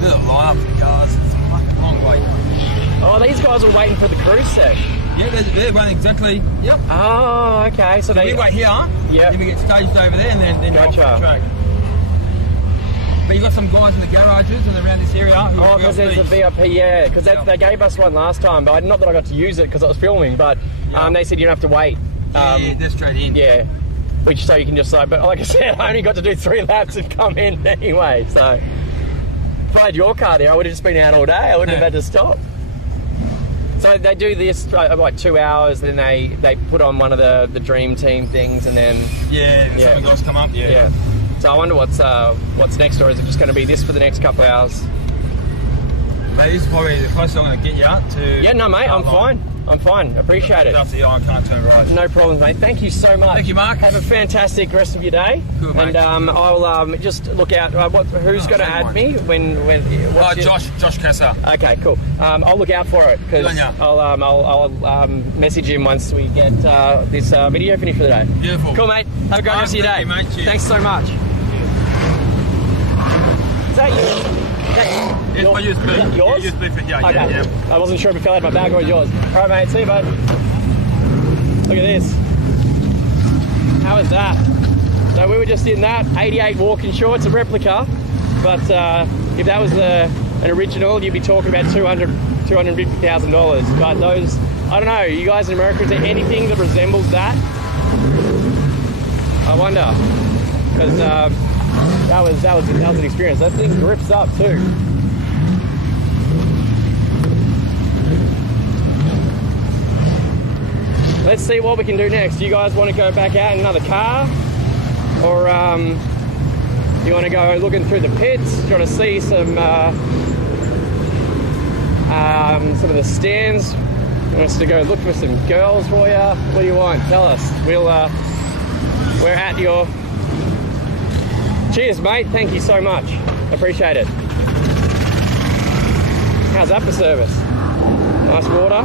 Bit of line up for the cars. It's a long way. Oh, these guys were waiting for the cruise sesh. Yeah, they're running exactly. Yep. Oh, okay. So we wait here. Yeah. Then we get staged over there, and then gotcha. Go off the track. But you got some guys in the garages and around this area. Oh, because there's a VIP, yeah. Because they gave us one last time, but not that I got to use it because I was filming. But they said you don't have to wait. Yeah, they're straight in. Yeah. Which so you can just but like I said, I only got to do 3 laps and come in anyway. So if I had your car there, I would have just been out all day. I wouldn't have had to stop. So they do this like 2 hours, then they put on one of the dream team things, and then something else come up. Yeah. So I wonder what's next, or is it just going to be this for the next couple of hours? Mate, this is probably the closest I'm going to get you to. Yeah, no, mate, I'm fine. I'm fine. Appreciate it. After the iron can't turn right. No problems, mate. Thank you so much. Thank you, Mark. Have a fantastic rest of your day. Good, mate. And I'll just look out. Who's going to add me when? Josh Kasser. Okay, cool. I'll look out for it because I'll message him once we get this video finished for the day. Beautiful. Cool, mate. Have a great rest of your day. Mate. Thanks so much. Is that you? It's my USB. Yours? USB for you. Okay. Yeah. I wasn't sure if it fell out of my bag or yours. All right, mate. See you, bud. Look at this. How is that? So we were just in that 88 walking shorts, a replica. But if that was an original, you'd be talking about $250,000. But those, I don't know. You guys in America, is there anything that resembles that? I wonder, because that was an experience. That thing grips up too. Let's see what we can do next. Do you guys want to go back out in another car, or you want to go looking through the pits? Do you want to see some some of the stands. You want us to go look for some girls for you? What do you want? Tell us. We're at your... Cheers, mate. Thank you so much. Appreciate it. How's that for service? Nice water.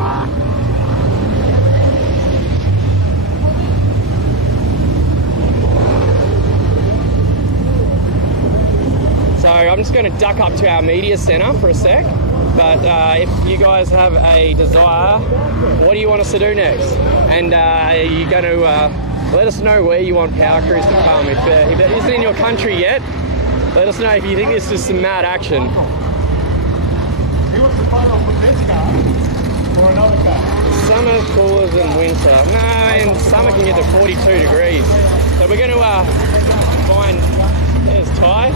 So I'm just going to duck up to our media centre for a sec. But if you guys have a desire, what do you want us to do next? And you're going to let us know where you want Power Cruise to come. If it isn't in your country yet, let us know if you think this is some mad action. He wants to find off with this car or another car. Summer cooler than winter. No, and summer can get to 42 degrees. So we're going to find... There's Ty.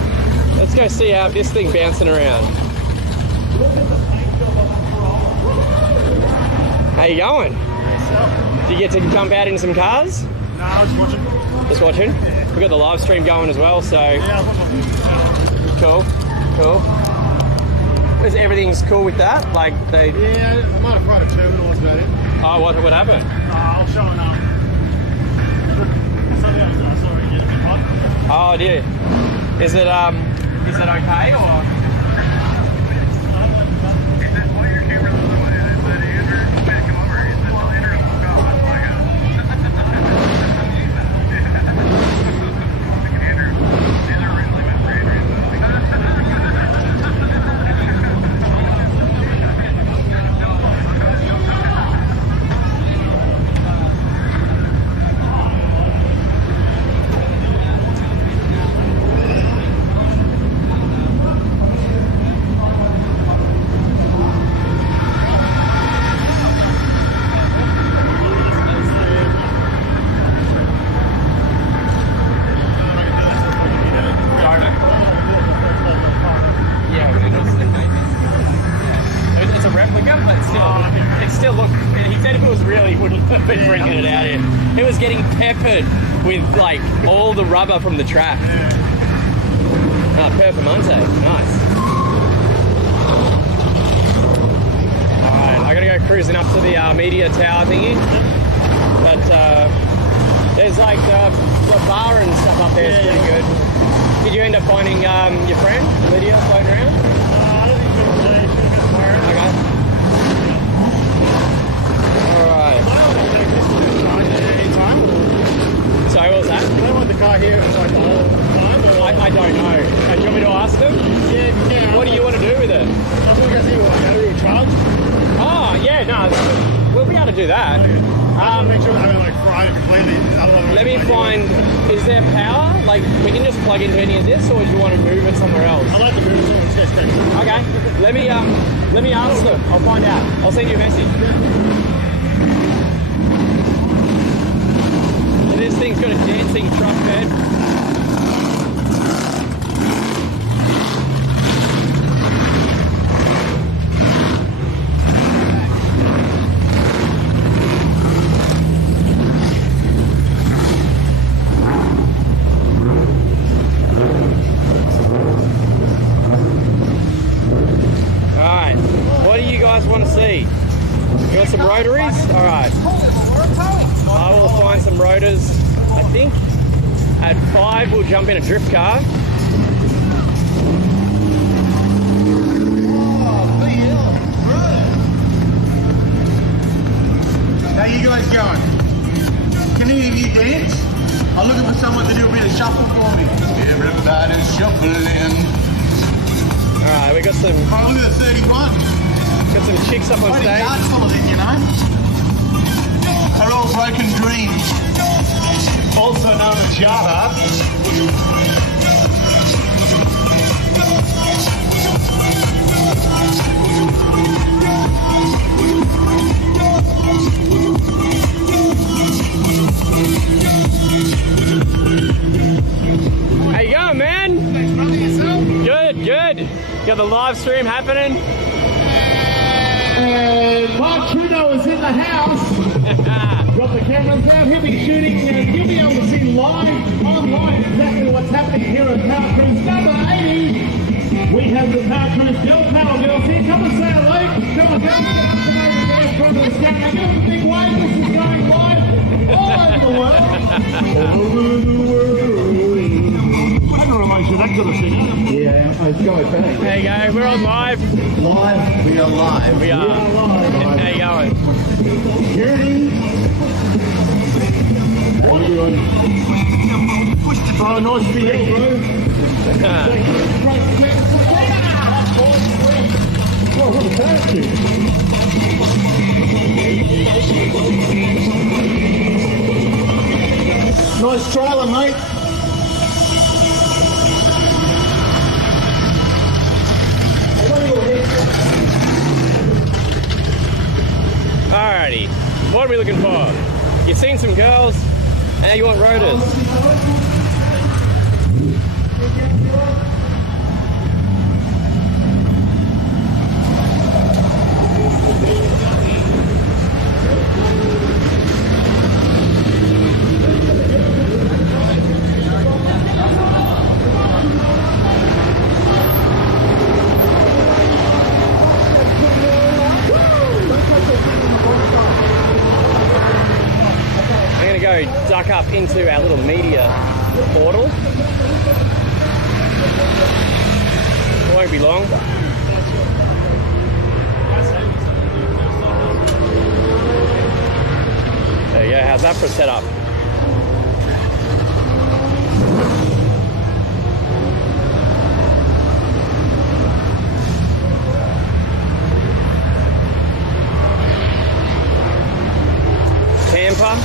Let's go see how this thing bouncing around. How you going? Did you get to jump out in some cars? No, I was watching. Just watching? Yeah. We've got the live stream going as well, so... Yeah, I was watching. Cool. Is everything's cool with that? Like they... Yeah, I might have cried a terminal, that's about it. Oh, what happened? I'll show it now. Something I saw it get a bit hot. Oh, dear. Is it okay, or...? It was getting peppered with like all the rubber from the track. Oh, Performante, nice. Alright, I gotta go cruising up to the media tower thingy. But there's like the bar and stuff up there is pretty good. Did you end up finding your friend, Lydia, floating around? I don't think so. Okay. Alright. Sorry, what was that? I don't want the car here like the whole time. I don't know. Do you want me to ask them? Yeah, you can. What do you want to do with it? I'm going to see what how do you charge? Oh, yeah, no, we'll be able to do that. Make sure I haven't like fried it completely. Let me find, is there power? Like, we can just plug into any of this, or do you want to move it somewhere else? I'd like to move it somewhere. Let's go. Okay, let me ask them. I'll find out. I'll send you a message. This thing's got a dancing truck bed. Alright, what do you guys want to see? You want some rotaries? Alright. I will find some rotors, I think. At 5, we'll jump in a drift car. How you guys going? Can any of you dance? I'm looking for someone to do a bit of shuffle for me. Everybody's shuffling. Alright, we got some... Oh, look at the 31. Got some chicks up on stage. Dance full of it, you know? Are all broken dreams. Also known as Yara. How you going, man? Good, good. Got the live stream happening. Mark Trudeau is in the house. Got the cameras down. He'll be shooting, and you'll be able to see live online exactly what's happening here at Power Cruise number 80. We have the Power Cruise Girl Power Girls here. Come and say hello. Come on, guys, get up to over there in front of the stand. Now give us a big wave. This is going live all over the world. All over the world. I don't know if that could have seen it. Yeah, let's go back. There you go, we're on live. Live, we are live. We are. live. How you going? Here it is. What are we on? Oh, nice to be here, bro. Oh, fantastic. Nice trailer, mate. Alrighty, what are we looking for? You've seen some girls, and now you want rotors. I'm going to go duck up into our little media portal. It won't be long. There you go, how's that for a setup? Tamper.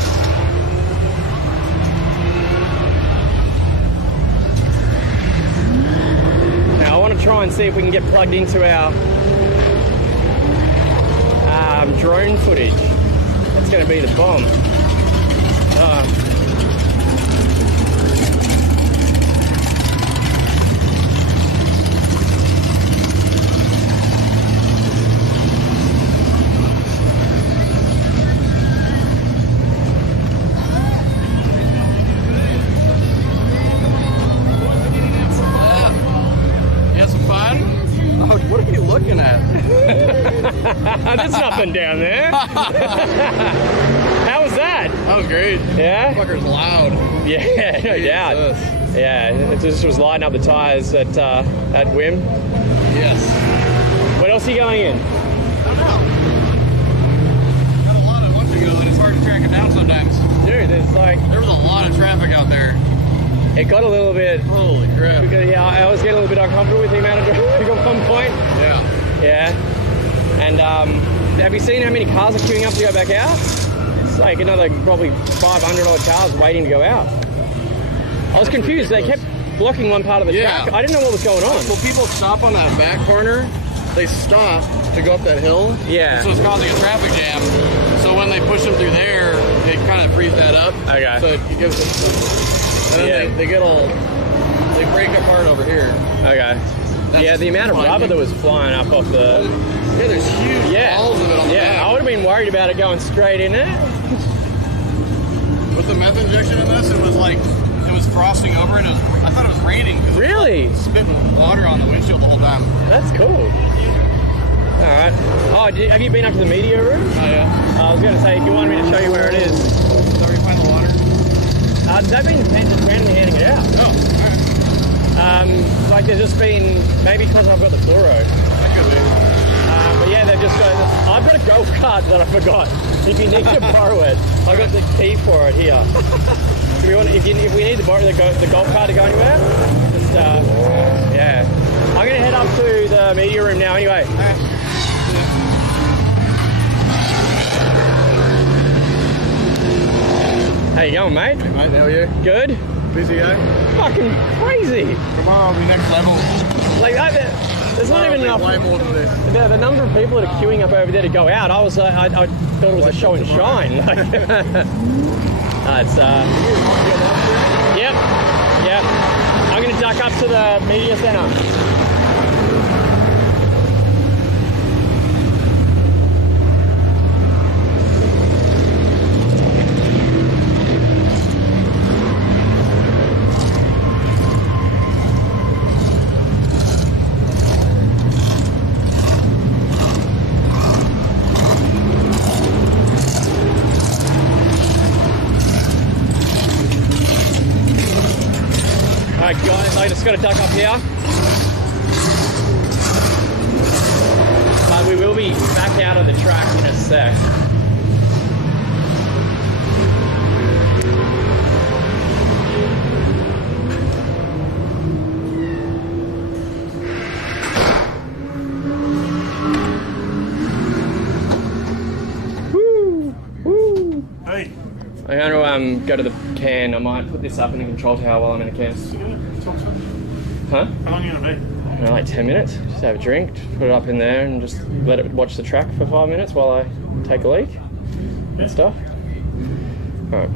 Now I want to try and see if we can get plugged into our drone footage. That's going to be the bomb. What are you looking at? There's nothing down there. How was that? That was great. Yeah? Fucker's loud. Yeah, no doubt. Yeah, it just was lighting up the tyres at whim. Yes. What else are you going in? I don't know. Got a lot of bunch to go, and it's hard to track it down sometimes. Dude, there's like... There was a lot of traffic out there. It got a little bit... Holy crap. Because, yeah, I was getting a little bit uncomfortable with the amount of traffic at one point. Yeah. Yeah. And have you seen how many cars are queuing up to go back out? It's like another probably 500 odd cars waiting to go out. I was confused. They kept blocking one part of the track. I didn't know what was going on. Well, people stop on that back corner. They stop to go up that hill. Yeah. So it's causing a traffic jam. So when they push them through there, they kind of freeze that up. Okay. So it gives them... And then they get all... They break apart over here. Okay. Yeah, the amount of rubber that was flying up off the... Yeah, there's huge balls of it on the back. I would have been worried about it going straight in there. With the meth injection in this, it was like... It was frosting over and I thought it was raining. Really? It was spitting water on the windshield the whole time. That's cool. Alright. Oh, have you been up to the media room? Oh, yeah. I was going to say, if you wanted me to show you where it is. Is that where you find the water? They've been just randomly handing it out. Oh, alright. Like there's just been, maybe because I've got the fluoro. That could be. But yeah, they've just got, I've got a golf cart that I forgot. If you need to borrow it, I got the key for it here. If we need to borrow the golf cart to go anywhere, just, yeah. I'm going to head up to the media room now anyway. How you going, mate? Hey, mate, how are you? Good? Busy, eh? Fucking crazy. Tomorrow will be next level. Like, there's not even enough. Way more than this. The number of people that are queuing up over there to go out, I thought it was a show and shine. Like, it's yep. I'm gonna duck up to the media center. just got to duck up here. But we will be back out of the track in a sec. Hey. I'm going to go to the can. I might put this up in the control tower while I'm in the can. Huh? How long are you going to be? I don't know, like 10 minutes. Just have a drink, put it up in there and just let it watch the track for 5 minutes while I take a leak and stuff. Alright.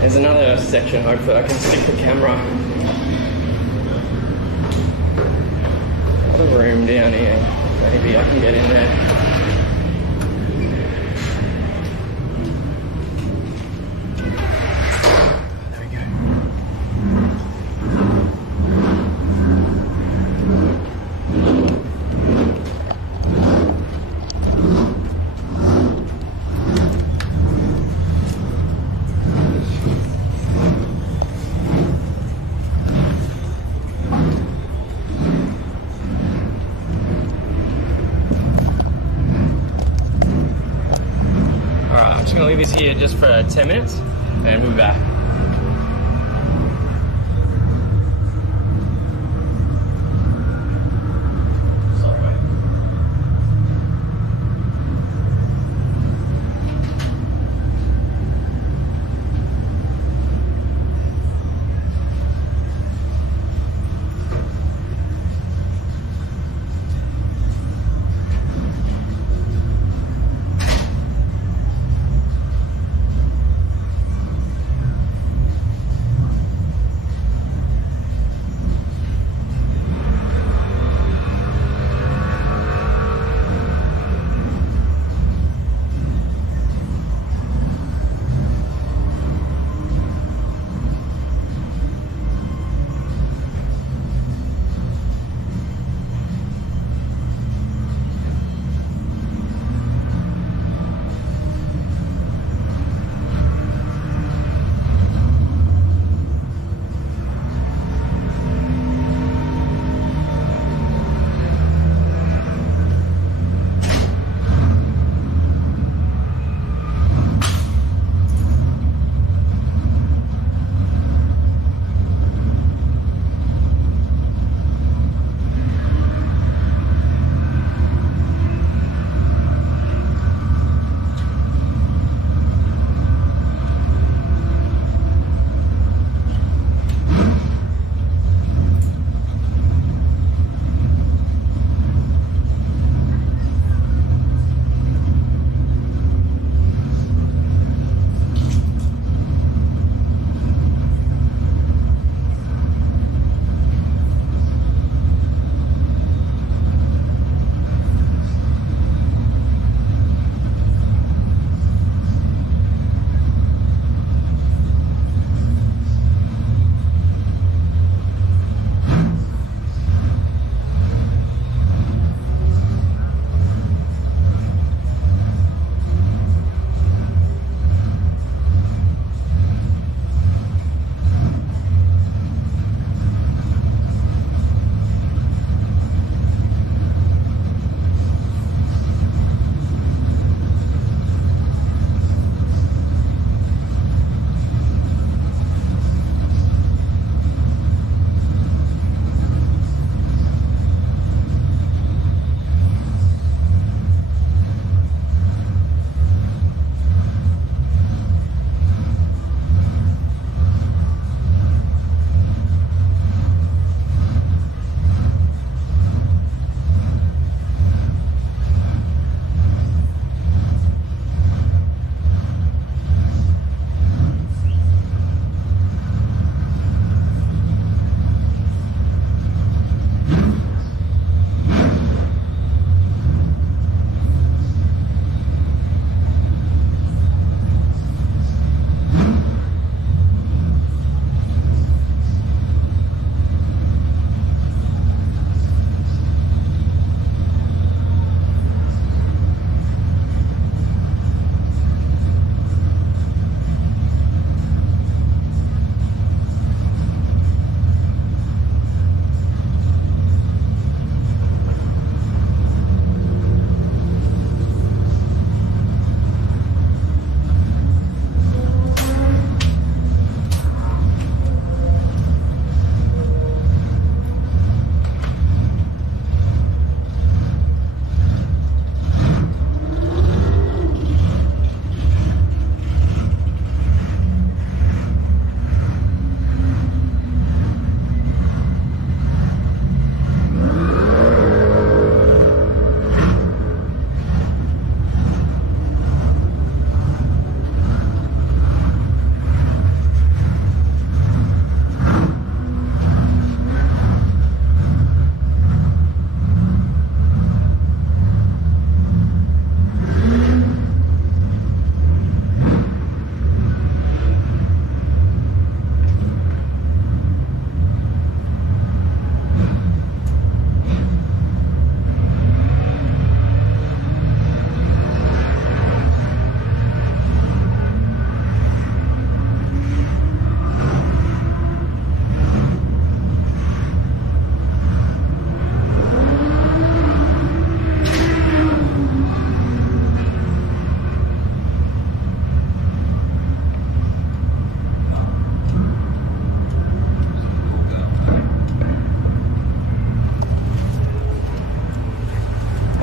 There's another section, hopefully I can stick the camera. Got a room down here. Maybe I can get in there. There we go. I'm just going to leave this here just for 10 minutes and we'll be back.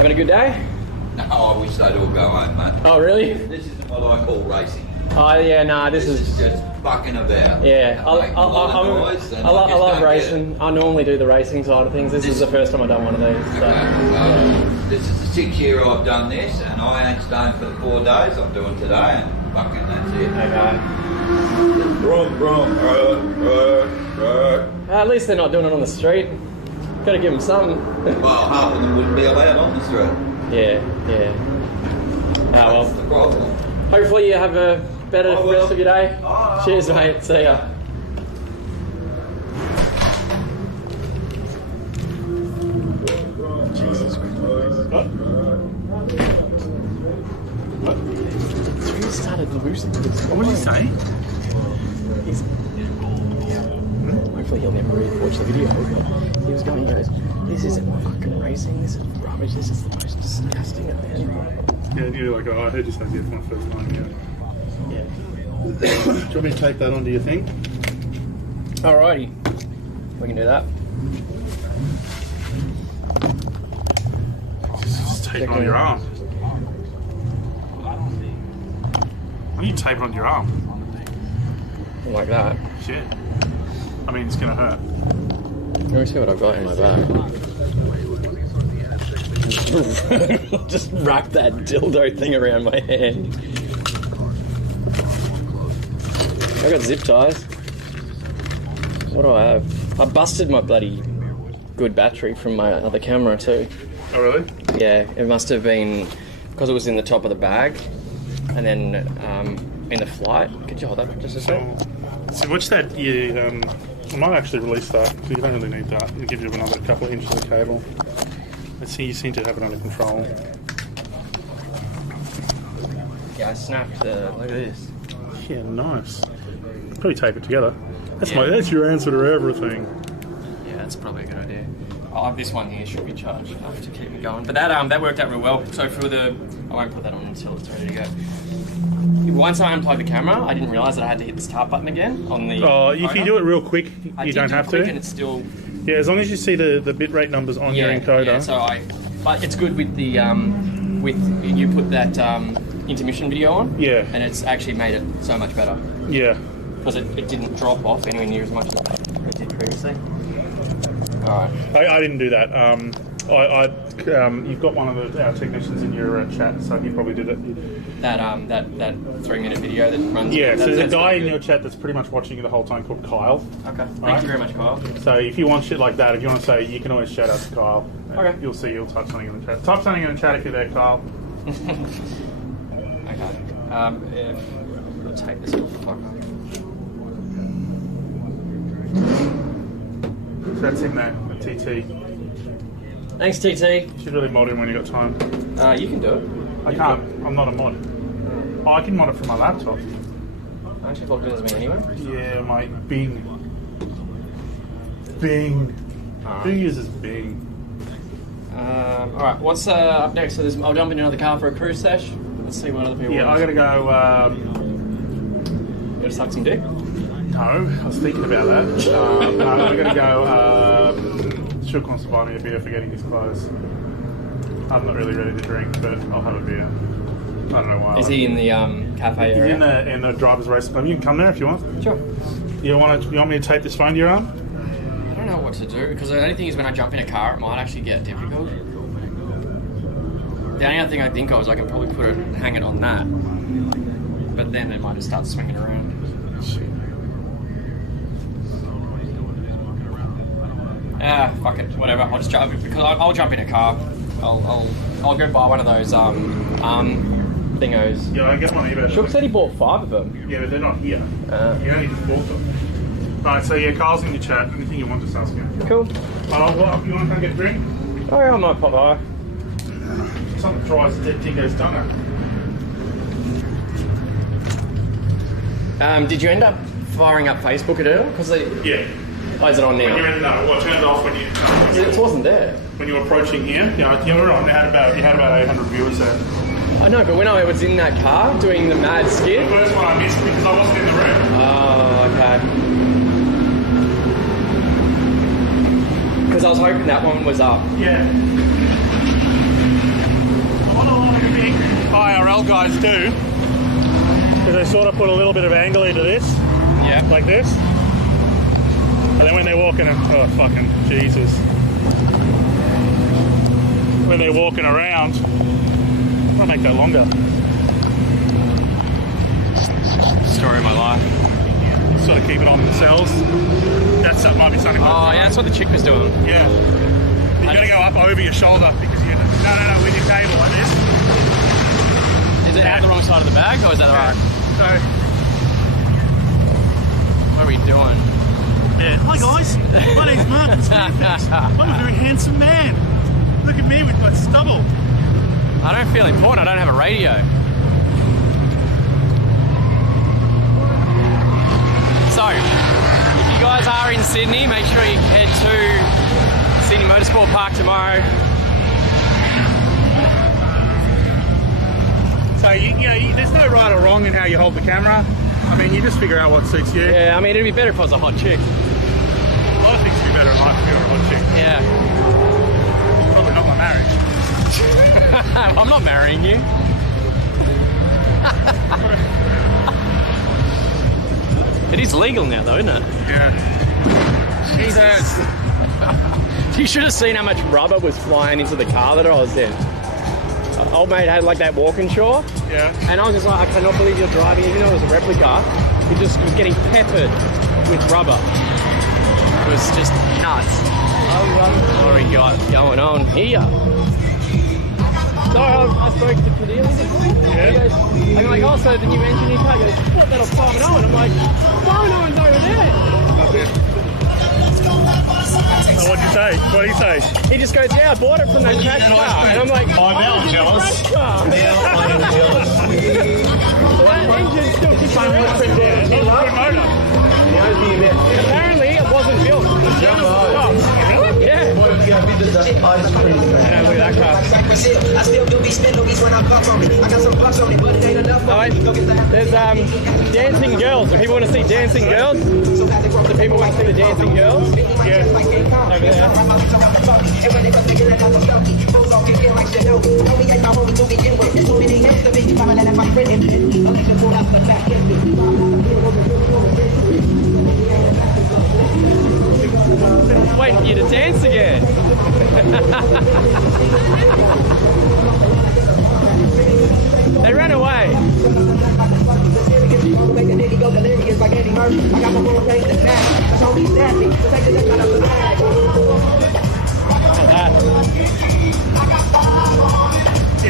Having a good day? No, I wish they'd all go home, mate. Oh, really? This isn't what I call racing. Oh, yeah, nah, this is just fucking about. Yeah, I love racing. I normally do the racing side of things. This is the first time I've done one of these. So. This is the 6th year I've done this, and I ain't staying for the 4 days. I'm doing today, and fucking that's it. Okay. Brum. At least they're not doing it on the street. Got to give them something. Well, half of them wouldn't be allowed on the street. Yeah. That's the problem. Hopefully you have a better rest of your day. Cheers, mate. See ya. Jesus Christ. He started losing this. What did he say? Hopefully he'll never really watch the video, but he was going, he goes, this isn't fucking racing, this is rubbish, this is the most disgusting event. Yeah, you're like, oh, I heard you say it's my first time, Yeah. Do you want me to tape that onto your thing? Alrighty. We can do that. Just tape it on your arm. Why don't you tape it on your arm? Like that. Shit. I mean, it's gonna hurt. Let me see what I've got in my bag. Just wrap that dildo thing around my hand. I got zip ties. What do I have? I busted my bloody good battery from my other camera too. Oh really? Yeah, it must have been because it was in the top of the bag, and then in the flight. Could you hold that for just a sec? So watch that. I might actually release that. So you don't really need that. It'll give you another couple of inches of cable. Let's see. You seem to have it under control. Yeah, I snapped. Look at this. Yeah, nice. Probably tape it together. That's your answer to everything. Yeah, that's probably a good idea. This one here should be charged enough to keep me going. But that worked out real well. So for I won't put that on until it's ready to go. Once I unplugged the camera, I didn't realise that I had to hit the start button again on the. Oh, if you do it real quick, you don't have to. And it's still. Yeah, as long as you see the bitrate numbers on your encoder. Yeah, so but it's good with the you put that intermission video on. Yeah. And it's actually made it so much better. Yeah. Because it didn't drop off anywhere near as much as it did previously. Alright. I didn't do that. You've got one of our technicians in your chat, so he probably did it. That 3-minute video that runs. Yeah, so there's a guy in your chat that's pretty much watching you the whole time called Kyle. Okay. Thank you very much, Kyle. So if you want shit like that, if you want to say, you can always shout out to Kyle. Okay. You'll see. You'll type something in the chat. Type something in the chat if you're there, Kyle. Okay. I'll take this little fucker. So that's him there, the TT. Thanks, TT. You should really mod him when you got time. You can do it. I can't. I'm not a mod. Oh, I can mod it from my laptop. Aren't you logged in as me anyway? Yeah, my Bing. Who uses Bing? Alright, what's up next? So I'll jump in another car for a cruise sesh. Let's see what other people Yeah, want. I gotta go. You gotta suck some dick? No, I was thinking about that. No, I gotta go. Shook wants to buy me a beer for getting his clothes. I'm not really ready to drink, but I'll have a beer. I don't know why. Is he in the cafe area? He's in the driver's race club. You can come there if you want. Sure. You want me to tape this phone to your arm? I don't know what to do, because the only thing is when I jump in a car, it might actually get difficult. The only other thing I think of is I can probably hang it on that, but then it might just start swinging around. Fuck it, whatever. I'll just jump because I'll jump in a car. I'll go buy one of those thingos. Yeah, I get one either. Shook said he bought 5 of them. Yeah, but they're not here. You only just bought them. Right, so yeah, Carl's in your chat. Anything you want, just ask him. Cool. You want to come get a drink? Oh yeah, I might pop by. Something dries dead Dingo's donut. Did you end up firing up Facebook at all? Because yeah. Oh, is it on now? When you're in, turned it off when you. It wasn't there. When you were approaching here, you were on. You had about 800 viewers there. I know, but when I was in that car doing the mad skit. The first one I missed because I wasn't in the room. Oh, okay. Because I was hoping that one was up. Yeah. think IRL guys do, because they sort of put a little bit of angle into this. Yeah. Like this. And then when they're walking, oh fucking Jesus. When they're walking around, I'm gonna make that longer. Story of my life. Sort of keep it on themselves. That might be something. Oh, yeah, that's what the chick was doing. Yeah. You gotta go up over your shoulder because you. No, with your cable like this. Is it out the wrong side of the bag, or is that alright? So. What are we doing? Yeah. Hi guys. My name's Mark. I'm a very handsome man. Look at me with my stubble. I don't feel important. I don't have a radio. So, if you guys are in Sydney, make sure you head to Sydney Motorsport Park tomorrow. So, you know, there's no right or wrong in how you hold the camera. I mean, you just figure out what suits you. Yeah, I mean, it'd be better if I was a hot chick. A lot of things would be better in life if you're a hot chick. Yeah. Probably not my marriage. I'm not marrying you. It is legal now, though, isn't it? Yeah. Jesus. You should have seen how much rubber was flying into the car that I was in. Old mate had like that Walkinshaw. Yeah. And I was just like, I cannot believe you're driving, even though it was a replica. It just was getting peppered with rubber. It was just nuts. What do we got going on here? So I spoke to Padilla before. Yeah. I'm like, oh, so the new engine you car goes, what, that'll Farm and Owen? I'm like, Farm and Owen's over there. So what'd you say? What did he say? He just goes, yeah, I bought it from that crash car. And I'm like, I'm now jealous. Now I'm jealous. So that engine's still kicking around. Apparently it wasn't built. Really? Yeah. Ice cream. And look at that car. I still do these melodies when I bucks on me. I got some bucks on me, but it ain't enough. Oh, wait. There's dancing girls. Do people want to see dancing girls? Do people want to see the dancing girls? Yeah. Over there. Waiting for you to dance again. They ran away.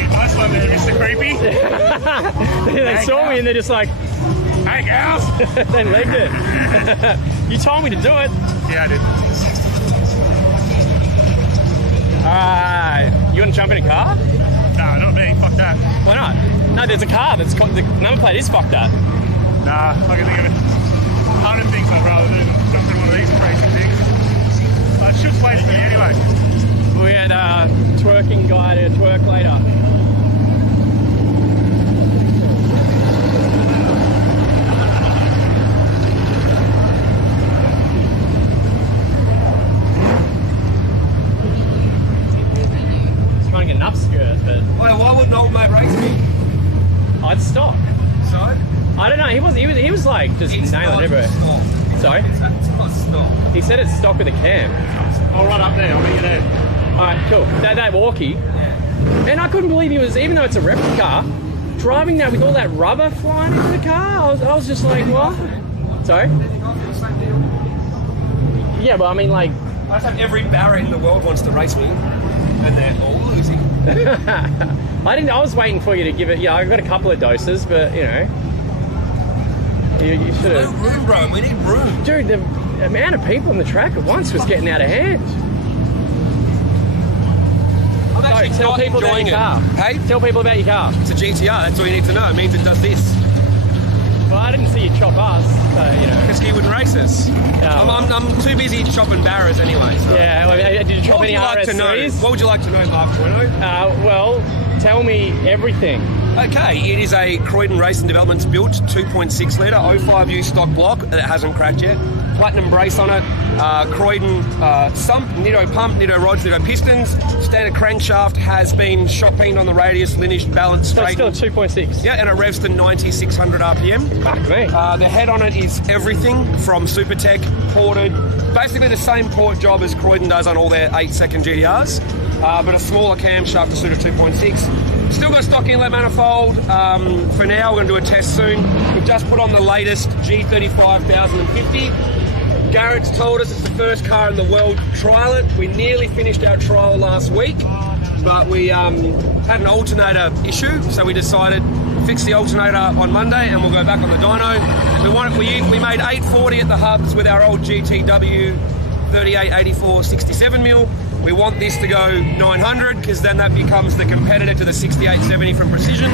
Nice one there, Mr. Creepy. They saw me and they're just like, hey, girls. they legged it. You told me to do it. Yeah, I did. Alright. You want to jump in a car? Nah, not me. Fuck that. Why not? No, there's a car that's got the number plate is fucked up. Nah, I can think of it. 100 things I'd rather do than jump in one of these crazy things. It should wait for me anyway. We had a twerking guy to twerk later. Trying to get an upskirt, but Wait, why wouldn't old mate race me? I'd stop. So? I don't know. He was like just nailing it, bro. Sorry? It's not stop. He said it's stock with a cam. I'll run up there. I'll meet you there. Alright, cool. That walkie. And I couldn't believe he was, even though it's a replica, driving that with all that rubber flying into the car. I was just like, what? Sorry? Yeah, but I mean, like. I just have every Barrett in the world wants to race me, and they're all losing. I was waiting for you to give it. Yeah, I got a couple of doses, but you know. You should have. No room, bro. We need room. Dude, the amount of people on the track at once was getting out of hand. I'm actually Tell not people about enjoying your car. Hey? Tell people about your car. It's a GTR. That's all you need to know. It means it does this. Well, I didn't see you chop us, so you know. Because he wouldn't race us. I'm too busy chopping barrows anyway. So. Yeah, well, did you chop any RS3s? What would you like to know, Mark Bueno? Well, tell me everything. Okay, it is a Croydon Racing Developments built 2.6 litre 05U stock block that hasn't cracked yet. platinum brace on it, Croydon sump, Nitto pump, Nitto rods, Nitto pistons. Standard crankshaft has been shot peened on the radius, lineaged, balanced, So it's straightened. still 2.6. Yeah, and it revs to 9,600 RPM. Fuck me. The head on it is everything from Supertech, ported, basically the same port job as Croydon does on all their 8-second GTRs, but a smaller camshaft to suit a 2.6. Still got stock inlet manifold. For now, we're going to do a test soon. We've just put on the latest G35 1050. Garrett's told us it's the first car in the world to trial it. We nearly finished our trial last week, but we had an alternator issue, so we decided to fix the alternator on Monday and we'll go back on the dyno. We made 840 at the hubs with our old GTW 38, 84, 67mm. We want this to go 900 because then that becomes the competitor to the 6870 from Precision.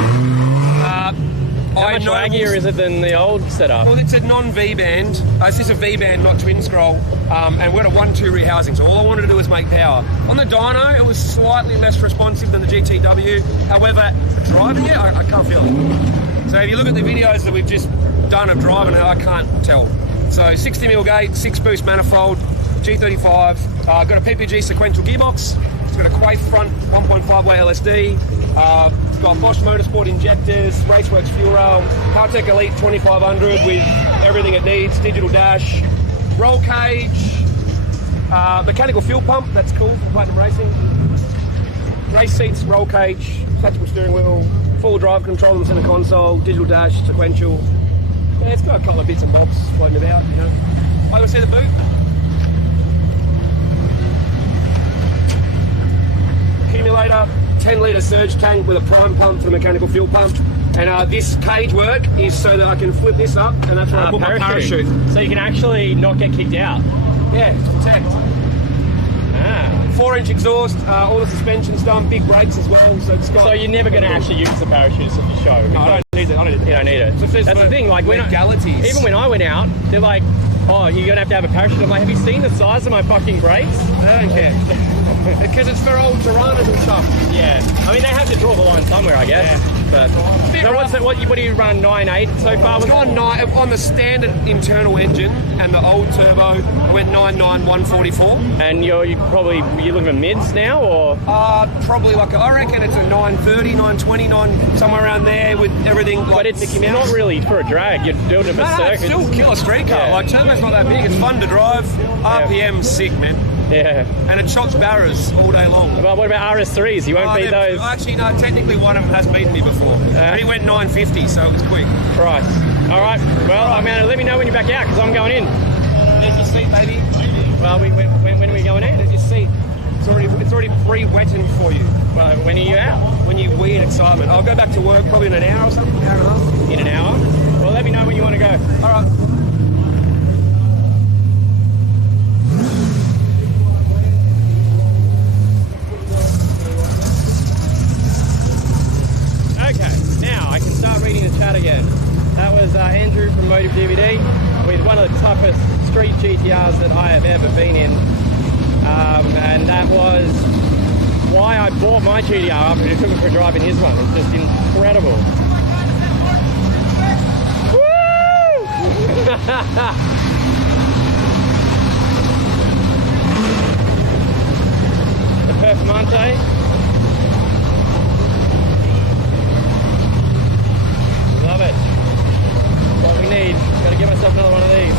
How much laggier is it than the old setup? Well, it's a non-V band. It's just a V band, not twin scroll. And we're at a 1-2 rehousing, so all I wanted to do was make power. On the dyno, it was slightly less responsive than the GTW. However, driving it, I can't feel it. So if you look at the videos that we've just done of driving it, I can't tell. So 60mm gate, 6-boost manifold, G35. Got a PPG sequential gearbox. It's got a Quaife front 1.5-way LSD. It's got Bosch Motorsport injectors, Raceworks fuel rail, Haltech Elite 2500 with everything it needs, digital dash, roll cage, mechanical fuel pump, that's cool for Platinum Racing. Race seats, roll cage, detachable steering wheel, full drive control in the centre console, digital dash, sequential. Yeah, it's got a couple of bits and bobs floating about, you know. I will see the boot. Accumulator, 10-litre surge tank with a prime pump for the mechanical fuel pump. And this cage work is so that I can flip this up, and that's where I put my parachute. So you can actually not get kicked out. Yeah, to protect. 4-inch exhaust, all the suspension's done, big brakes as well. So you're never going to actually use the parachutes at the show. No, I don't need it. You don't need it. That's the thing. Like even when I went out, they're like, "Oh, you're going to have a parachute." I'm like, "Have you seen the size of my fucking brakes?" I don't care. Because it's for old Tiranas and stuff. Yeah. I mean, they have to draw the line somewhere, I guess. Yeah. But so what do you run 9.8 so far? It's gone on the standard internal engine and the old turbo. I went 9.9 144. And you're looking for mids now, or? Probably I reckon it's a 930, 920, somewhere around there with everything. But it's not really for a drag. You're building it for circuits. It's still killer street car. Yeah. Like turbo's not that big. It's fun to drive. RPM sick, man. Yeah. And it shots barras all day long. Well, what about RS3s? You won't beat those? Actually, no, technically one of them has beaten me before. And he went 950, so it was quick. Christ. All right. Well, I mean, let me know when you're back out, because I'm going in. There's your seat, baby. Well, when are we going in? There's your seat. It's already pre-wetting for you. Well, when are you out? When you wee in excitement. I'll go back to work probably in an hour or something, hour and a half. In an hour? Well, let me know when you want to go. All right. Okay, now I can start reading the chat again. That was Andrew from Motive DVD with one of the toughest street GTRs that I have ever been in. And that was why I bought my GTR after he took me for a drive in his one. It's just incredible. Woo! The Performante. Love it. What we need. Got to get myself another one of these.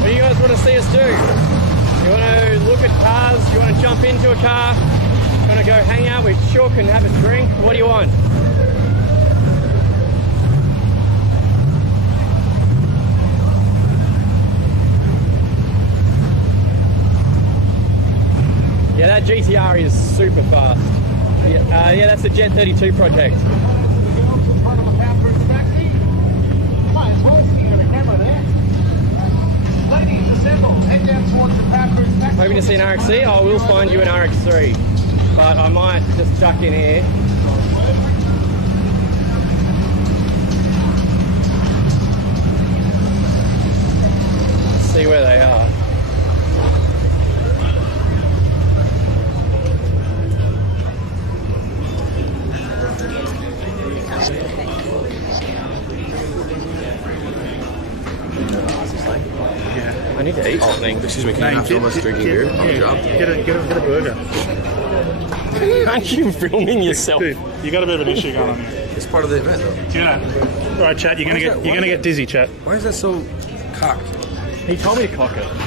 What do you guys want to see us do? You want to look at cars? You want to jump into a car? You want to go hang out with Shook and have a drink? What do you want? Yeah, that GTR is super fast. Yeah, that's the Jet 32 project. Hoping to see an RX-C? I will find you an RX-3, but I might just chuck in here. See where they are. Yeah. I need to eat something. Excuse me, can you not film us drinking beer on the job? Get a burger. Aren't you filming yourself? Dude, you got a bit of an issue going on here. It's part of the event, though. Do you know? All right, chat. You're gonna get dizzy, chat. Why is that so cocked? He told me to cock it. That's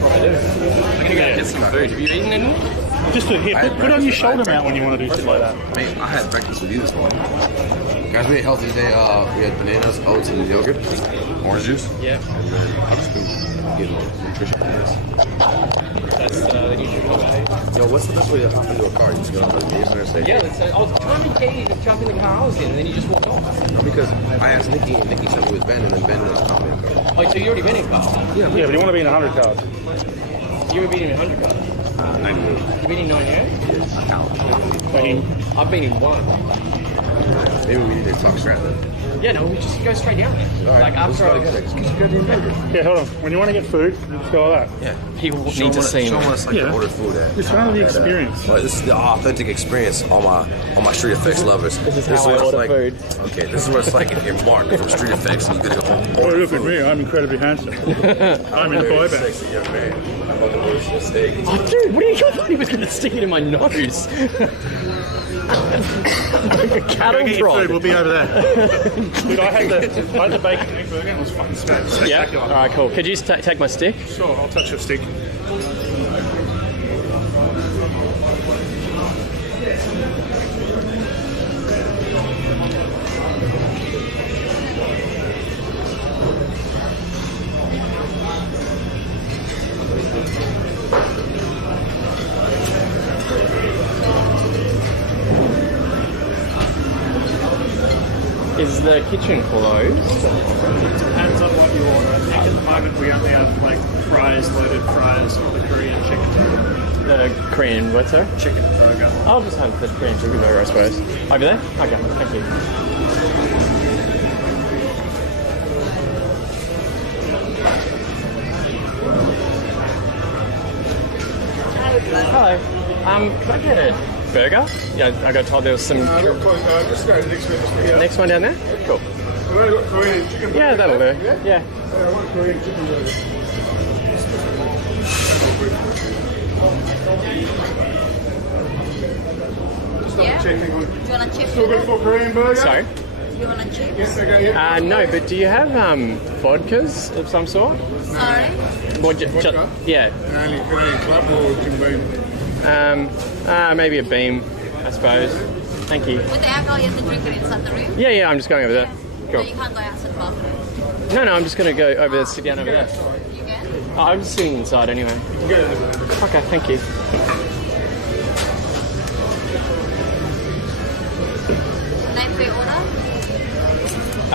what I do. I'm gonna go get some food. Have you eaten anything? Just put on your shoulder mount when you want to do shit like that. Mate, I had breakfast with you this morning. Guys, we ate healthy today. We had bananas, oats, and yogurt, orange juice. Yeah. And then I've just been getting nutrition from this. That's the nutrition. Yo, what's the best way to hop into a car? You just get on the internet and say, Yeah, I was trying to get you to jump in the car I was in, and then you just walked off. no, because I asked Nikki, and Nikki said it was Ben, and then Ben was talking to the car. Oh, so you already been in car? Yeah, but you want to be in 100 cars. You were beating in 100 cars? 91. You've been in 98? Ouch. I've been in one. Maybe we need to talk straight. Yeah, no, we just go straight down there. All right, Like let's after go I together. Just go to the burger. Yeah, hold on. When you want to get food, just go like that. Yeah. People Show need to them see show me. them what it's like Yeah. to order food at. It's part of the experience. Well, this is the authentic experience on my Street Effects lovers. This is how I what it's order like. food. Okay, this is what it's like if you're Mark from Street Effects. He's gonna go Oh, order look at food. me. I'm incredibly handsome. I'm in Very fiber. sexy young man. I'm about to order some steak. Oh, dude, what do you think? I thought he was going to stick it in my nose. Like a cattle Go get your prod. food. We'll be over there. Dude, I had the bacon and egg burger. It was fucking Yeah. spectacular. All right, cool. Could you take my stick? Sure, I'll touch your stick. Is the kitchen closed? Depends on what you order. I think at the moment we only have like fries, loaded fries, or the Korean chicken. The Korean, what, sir? Chicken burger. I'll just have the Korean chicken burger, I suppose. Over there? Okay, thank you. Hello. Can I get a burger? Yeah, I got told there was some. Just go to the next one. Yeah. Next one down there? Cool. We've only got Korean chicken. Yeah, that'll do. Yeah. I want Korean chicken burger. Just double check, hang on. Do you want a chip? Still good for Korean burger? Sorry? Do you want a chip? Yes, okay, yeah. No, but do you have vodkas of some sort? Sorry? Vodka? Yeah. And only Korean club or Jim Beam? Maybe a beam, I suppose. Thank you. With the alcohol, you have to drink it inside the room? Yeah, I'm just going over there. No, Cool. you can't go outside the bathroom. No, I'm just going to go over there, sit down over there. You can? Oh, I'm just sitting inside anyway. Okay, thank you. Name for your order?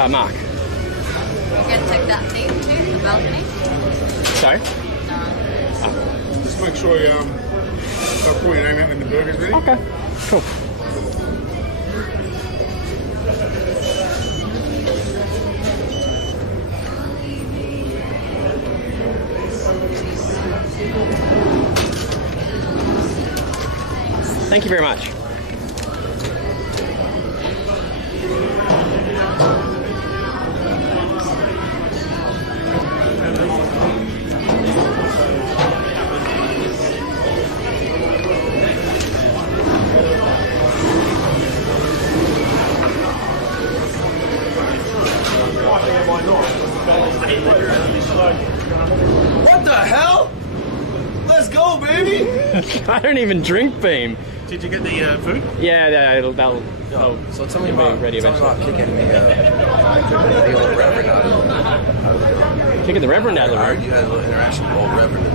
Mark. You can take that seat to the balcony. Sorry? Just make sure you I'll call your name out when the burger's ready. Okay, cool. Thank you very much. What the hell? Let's go, baby! I don't even drink Beam. Did you get the food? Yeah, they'll So tell me be about, ready tell me eventually. about kicking the old Reverend out of Kicking the Reverend out of the I heard room. you had a little interaction with old Reverend.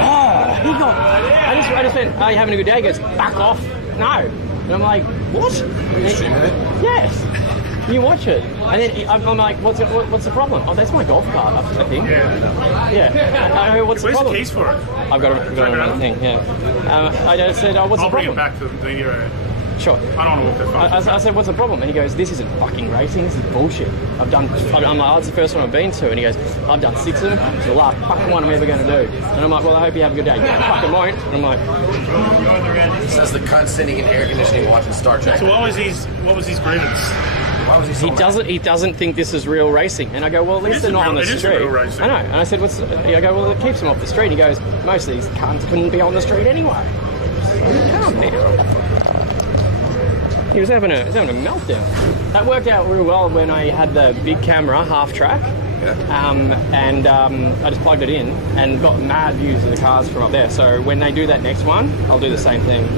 Oh, he got. I just went, "Are you having a good day?" He goes, "Back off." No. And I'm like, "What?" Yes. You watch it, and then I'm like, "What's the problem?" Oh, that's my golf cart, I think. Yeah. What's the Where's problem? the keys for it? I've got another thing. Yeah. I just said, "Oh, what's I'll the bring problem?" it back to the media area. Sure. I don't want to walk that far. I said, what's the problem? And he goes, this isn't fucking racing, this is bullshit. I'm like, oh, it's the first one I've been to. And he goes, I've done 6 of them, it's the last fucking one I'm ever going to do. And I'm like, well, I hope you have a good day. I fucking won't. And I'm like, says the cunt sitting in air conditioning watching Star Trek. So what was his grievance? Why was he so mad? He doesn't think this is real racing. And I go, well, at least they're not on the street. It is real racing. I know. And I said, I go, well, it keeps them off the street. He goes, most of these cunts couldn't be on the street anyway. Calm down. He was having a meltdown. That worked out real well when I had the big camera, half track. Yeah. I just plugged it in and got mad views of the cars from up there. So when they do that next one, I'll do the same thing.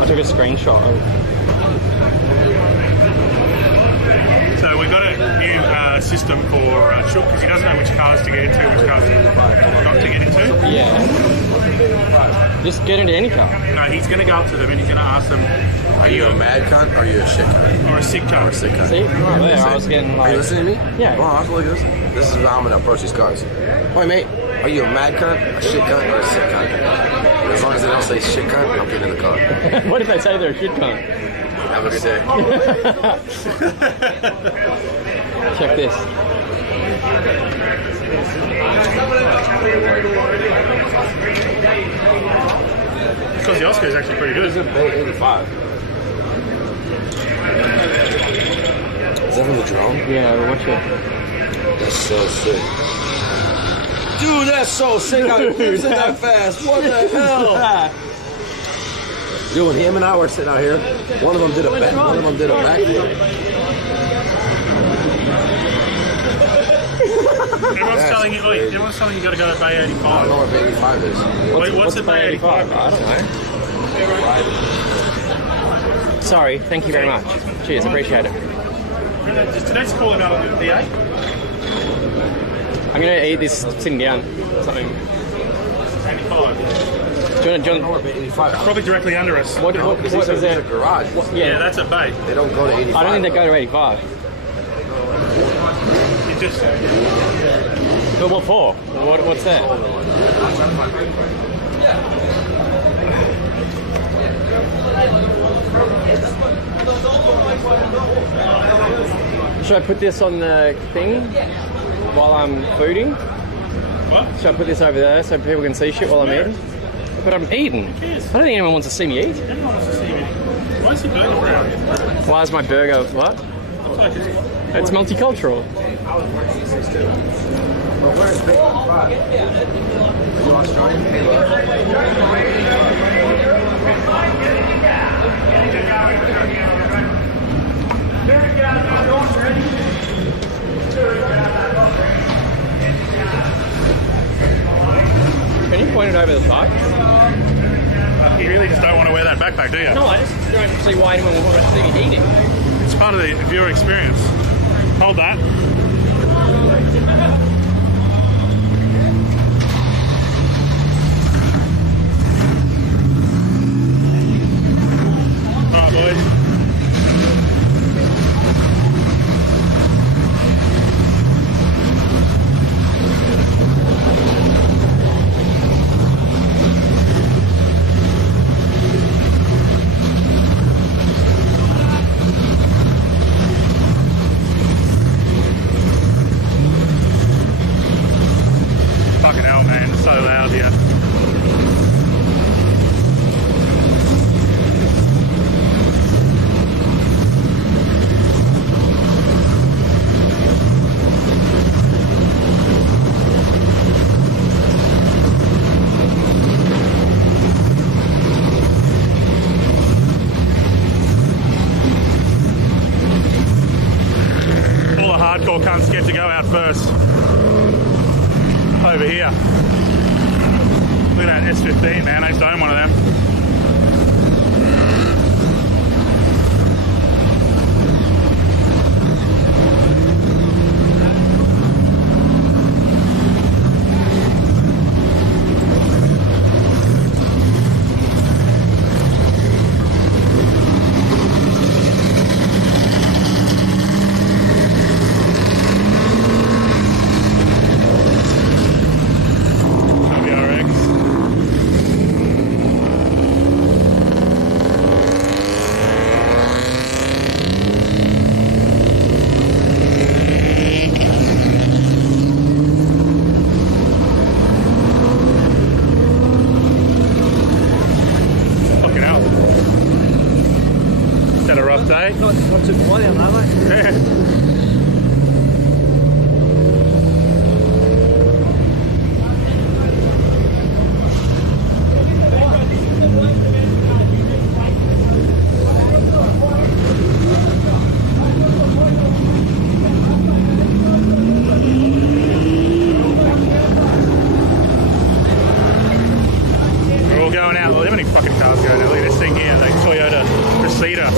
I took a screenshot of. So we've got a new system for Shook because he doesn't know which cars to get into, which cars not to get into. Yeah. Just get into any car. No, he's going to go up to them and he's going to ask them, are you a mad cunt or are you a shit cunt? Or a sick cunt. Or a sick cunt. See? Right there, I was getting like... Are you listening to me? Yeah. Well, I'll look at this. This is how I'm going to approach these cars. Hey, mate, are you a mad cunt, a shit cunt, or a sick cunt? As long as they don't say shit cunt, I'll get in the car. What if they say they're a shit cunt? Have a good day. Check this. Because the Oscar is actually pretty good. It's a Bay 85. Is that from the drone? Yeah, watch it. That's so sick. Dude, that's so sick. I flips it that fast. What the hell? Dude, him and I were sitting out here. One of them did a backflip. Everyone's telling you got to go to Bay 85. I don't know what Bay 85 is. What's the Bay 85? I don't know. Sorry, thank you very much. Cheers, appreciate it. Let's call it out on the D8. I'm going to eat this sitting down. Something. 85. John, probably directly under us. What is that? A garage. Yeah, that's a Bay. They don't go to 85. I don't think they go to 85. You just... But what for? What's that? Should I put this on the thing while I'm fooding? What? Should I put this over there so people can see shit while I'm eating? But I'm eating. I don't think anyone wants to see me eat. Everyone wants to see me. Why is your burger brown? Why is my burger what? It's multicultural. Where's Bay 85? Are you Australian? Can you point it over the side? You really just don't want to wear that backpack, do you? No, I just don't see why anyone would want to see me eating. It's part of the viewer experience. Hold that. All right, boys. Fucking hell, man. It's so loud here. All the hardcore cunts get to go out first. Over here. Look at that S15, man. I used to own one of them. WRX. rough day. Not too quiet out there, mate. We're all going out. Well, how many fucking cars going out? Look at this thing here, the Toyota Cressida.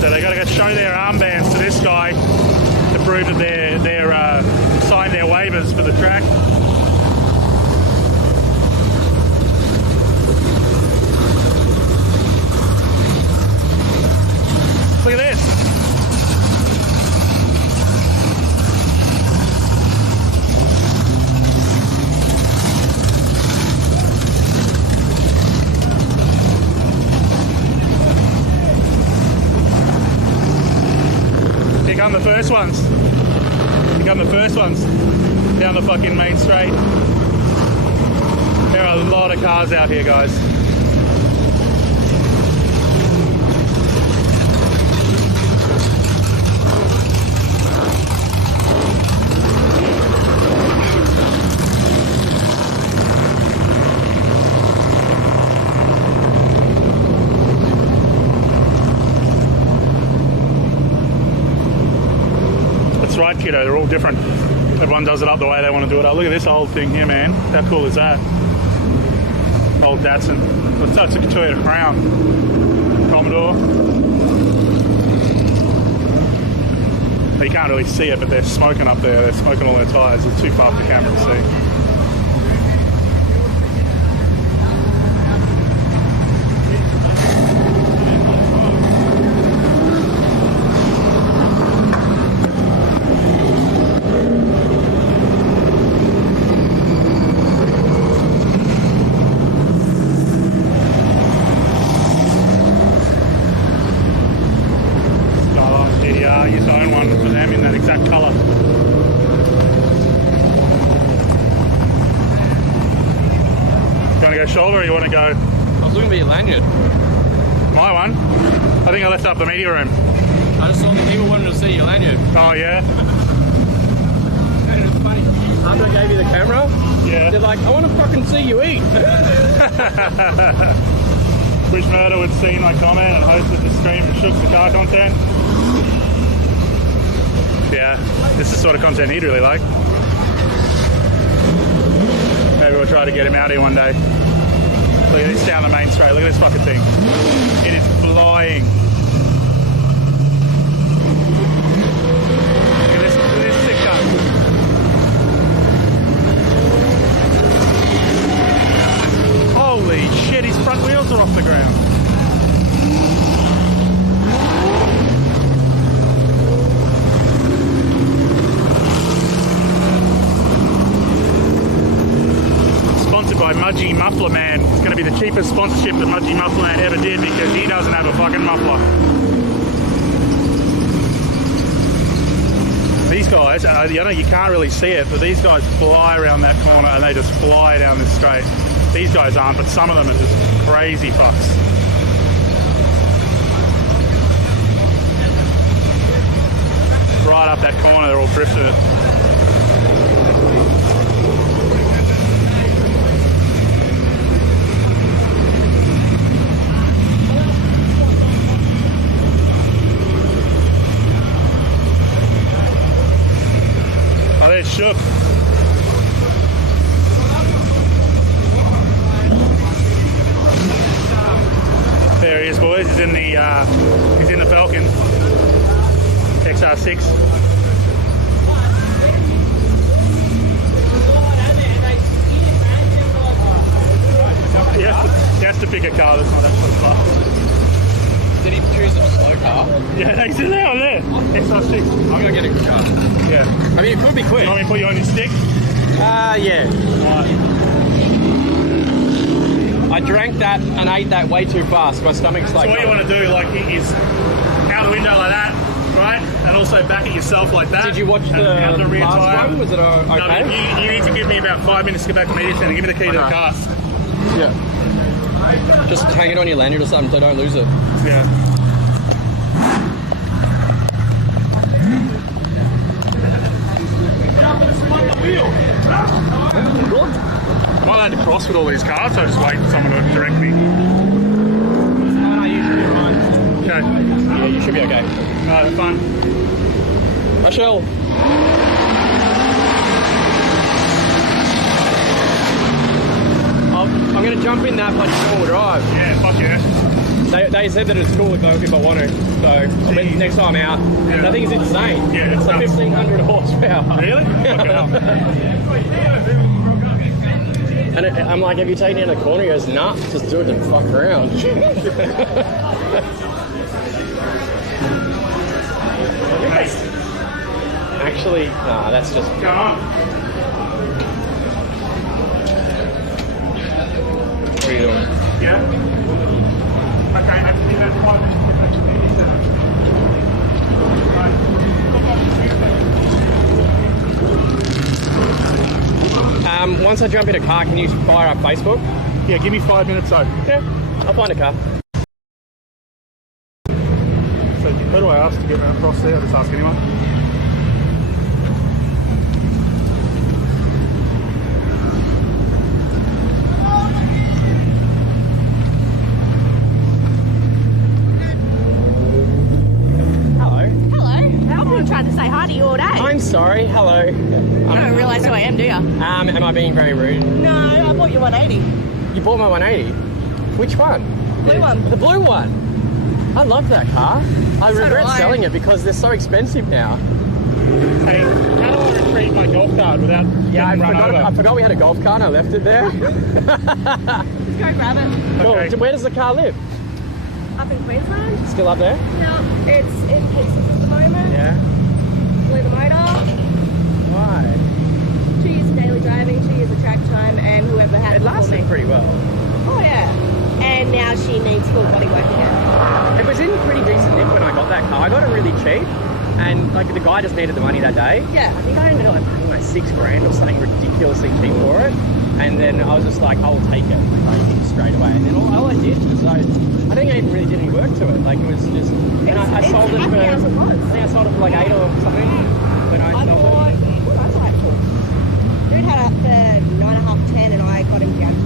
So they got to go show their armbands to this guy to prove that they're signed their waivers for the track. Look at this. Here come the first ones. Here come the first ones down the fucking main straight. There are a lot of cars out here, guys. That's right, kiddo, they're all different. Everyone does it up the way they want to do it. Oh, look at this old thing here, man. How cool is that? Old Datsun. That's a Toyota Crown. Commodore. You can't really see it, but they're smoking up there. They're smoking all their tyres. It's too far for the camera to see. Use to own one for them in that exact colour. You want to go shoulder or you want to go? I was looking for your lanyard. My one? I think I left it up the media room. I just saw that people wanted to see your lanyard. Oh yeah? And it's funny. After I gave you the camera, yeah, they're like, I want to fucking see you eat. Which murder would see my comment and hosted the stream and shook the car content? Yeah, this is the sort of content he'd really like. Maybe we'll try to get him out here one day. Look at this down the main straight. Look at this fucking thing. It is flying. Look at this sick car. Holy shit, his front wheels are off the ground. Sponsored by Mudgy Muffler Man. It's going to be the cheapest sponsorship that Mudgy Muffler Man ever did because he doesn't have a fucking muffler. These guys, you know, you can't really see it, but these guys fly around that corner and they just fly down this straight. These guys aren't, but some of them are just crazy fucks. Right up that corner, they're all drifting it. Oh, there's Shook. There he is, boys. He's in the Falcon XR6. He has to pick a car that's not actually fast. Did he choose a slow car? Yeah, he's in there, there. XR6. I'm going to get a good car. Yeah. I mean, it could be quick. You want me to put you on your stick? Yeah. Alright. I drank that and ate that way too fast. My stomach's like... So what you want to do, like, is out the window like that, right? And also back at yourself like that. Did you watch the rear last tire. one? Was it okay? No, you need to give me about 5 minutes to get back to the media centre. Give me the key to the car. Yeah. Just hang it on your lanyard or something so don't lose it. Yeah. I'm not allowed to cross with all these cars, so I just wait for someone to direct me. No, you should be fine. Okay. Yeah, you should be okay. Alright, fine. Michelle. I'm going to jump in that like four-wheel drive. Yeah, fuck yeah. They said that it's cool if I want to, so I mean, next time out. Yeah. I think it's insane. Yeah, it's like 1,500 horsepower. Really? Fucking hell. And I'm like, have you taken it in a corner? He goes, nah, just do it and fuck around. Actually, nah, that's just... Go on. What are you doing? Yeah? Okay, actually, that's 5 minutes. Once I jump in a car, can you fire up Facebook? Yeah, give me 5 minutes though. Yeah, I'll find a car. So who do I ask to get across there? I'll just ask anyone. Tried to say hi to you all day. I'm sorry, hello. You don't realise who I am, do you? Am I being very rude? No, I bought you 180. You bought my 180? Which one? Blue one. The blue one? I love that car. I regret selling it because they're so expensive now. Hey, how do I retrieve my golf cart without getting run over? I forgot we had a golf cart and I left it there. Let's go grab it. Cool. Okay. Where does the car live? Up in Queensland? Still up there? No, it's in pieces at the moment. Yeah. Blew the motor. Why? 2 years of daily driving, 2 years of track time, and whoever had It lasted pretty well. Oh yeah. And now she needs full body work again. It was in pretty decent nick when I got that car. I got it really cheap, and like the guy just needed the money that day. Yeah. I think I ended up paying like $6 grand or something ridiculously cheap for it. And then I was just like, I'll take it like, straight away. And then all I did was I think I even really did any work to it. Like it was just, and I sold it for, I think I sold it for like 8 or something when I sold it. What was I for? Dude had it for 9.5, 10, and I got him down to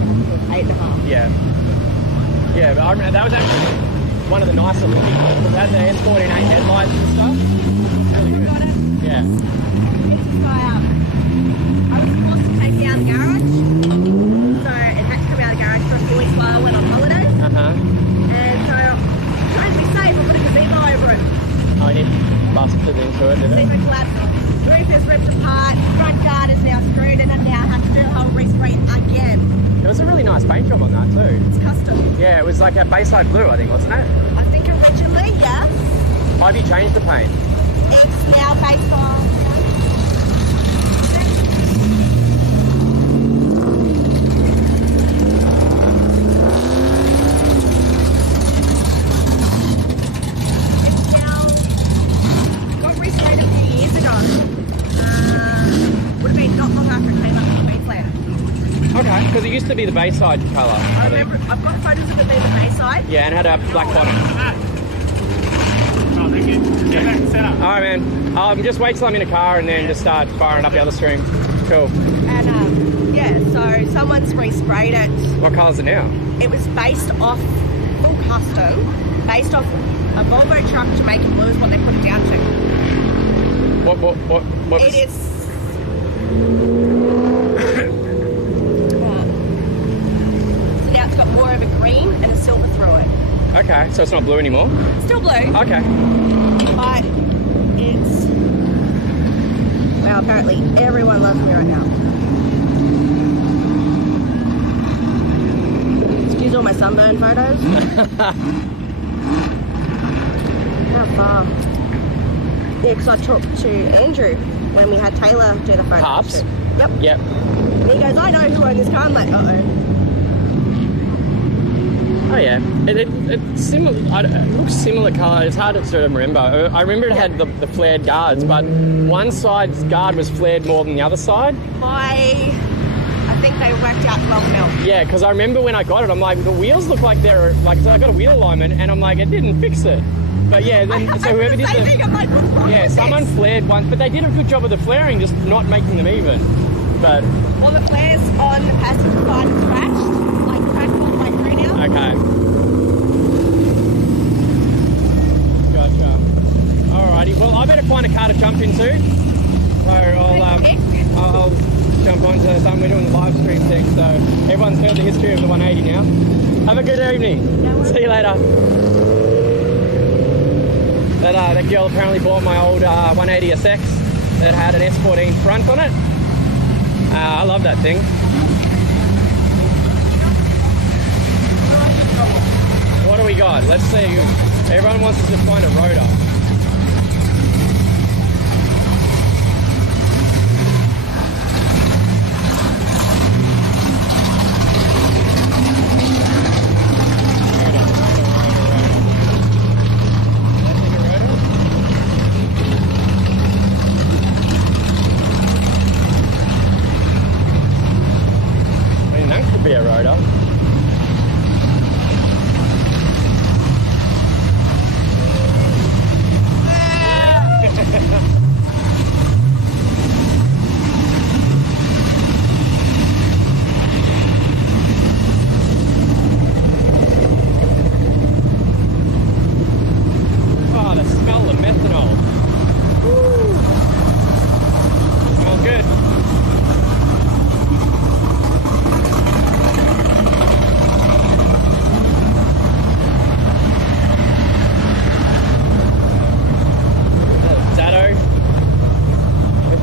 8.5. Yeah. Yeah, but I remember that was actually one of the nicer looking ones. It had the S14A headlights and stuff. Really good. Got it? Yeah. I was forced to take it out of the garage. So it had to come out of the garage for a few weeks while I went on holiday. And so trying to be safe, I put a gazebo over it. Oh, you busted into it, did it? Gazebo collapsed. Roof is ripped apart. Front guard is now screwed, and I now have to do the whole respray again. It was a really nice paint job on that too. It's custom. Yeah, it was like a Bayside blue, I think, wasn't it? I think originally, yeah. Why have you changed the paint? It's now based on. Got resprayed a few years ago. Would have been not long after it came up in Queensland. Okay, because it used to be the Bayside colour. I remember, I've got photos of it being the Bayside. Yeah, and it had a black bottom. Oh, thank you. Get back to setup. Alright, man. Just wait till I'm in a car and then just start firing up the other stream. Cool. And yeah, so someone's resprayed it. What colour's it now? It was based off full custom, based off a Volvo truck Jamaican blue is what they put it down to. What It is. So now it's got more of a green and a silver through it. Okay, so it's not blue anymore? Still blue. Okay. But it's. Well, apparently everyone loves me right now. Excuse all my sunburn photos. How far? Yeah, because I talked to Andrew when we had Taylor do the photo. Harps? Yep. Yep. And he goes, I know who owned this car. I'm like, uh-oh. Oh yeah, it's similar. It looks similar colour. It's hard to sort of remember. I remember it had the flared guards, but one side's guard was flared more than the other side. I think they worked out 12 mil. Yeah, because I remember when I got it, I'm like, the wheels look like they're like. So I got a wheel alignment, and I'm like, it didn't fix it. But yeah, then so whoever did the someone flared once, but they did a good job of the flaring, just not making them even. But well, the flares on the passenger side are scratched, like cracked all the way through now. Okay. Gotcha. Alrighty. Well, I better find a car to jump into. So I'll jump onto something. We're doing the live stream thing, so everyone's heard the history of the 180 now. Have a good evening. See you later. That girl apparently bought my old 180 SX that had an S14 front on it. I love that thing. What do we got? Let's see. Everyone wants us to find a rotor. Be a rotor. Oh, the smell of methanol. Woo. Smells good.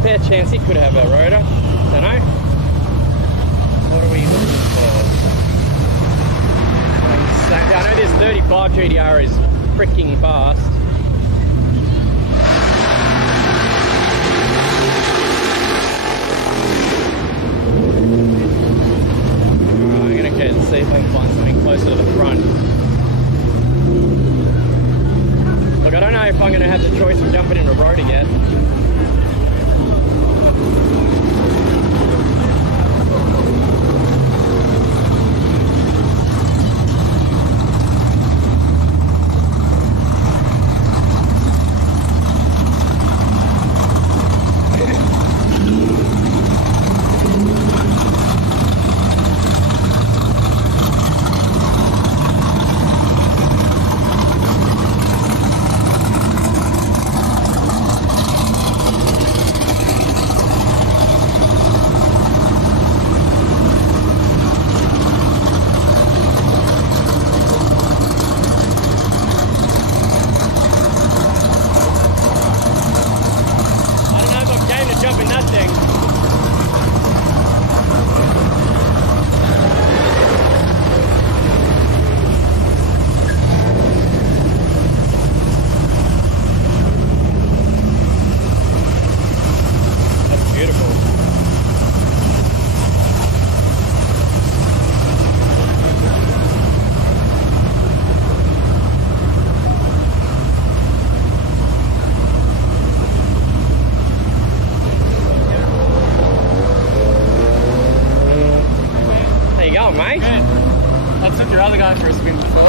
Fair chance he could have a rotor. Don't know. What are we looking for? I know this 35 GTR is freaking fast. I'm gonna get and see if I can find something closer to the front. Look, I don't know if I'm gonna have the choice of jumping in a rotor yet.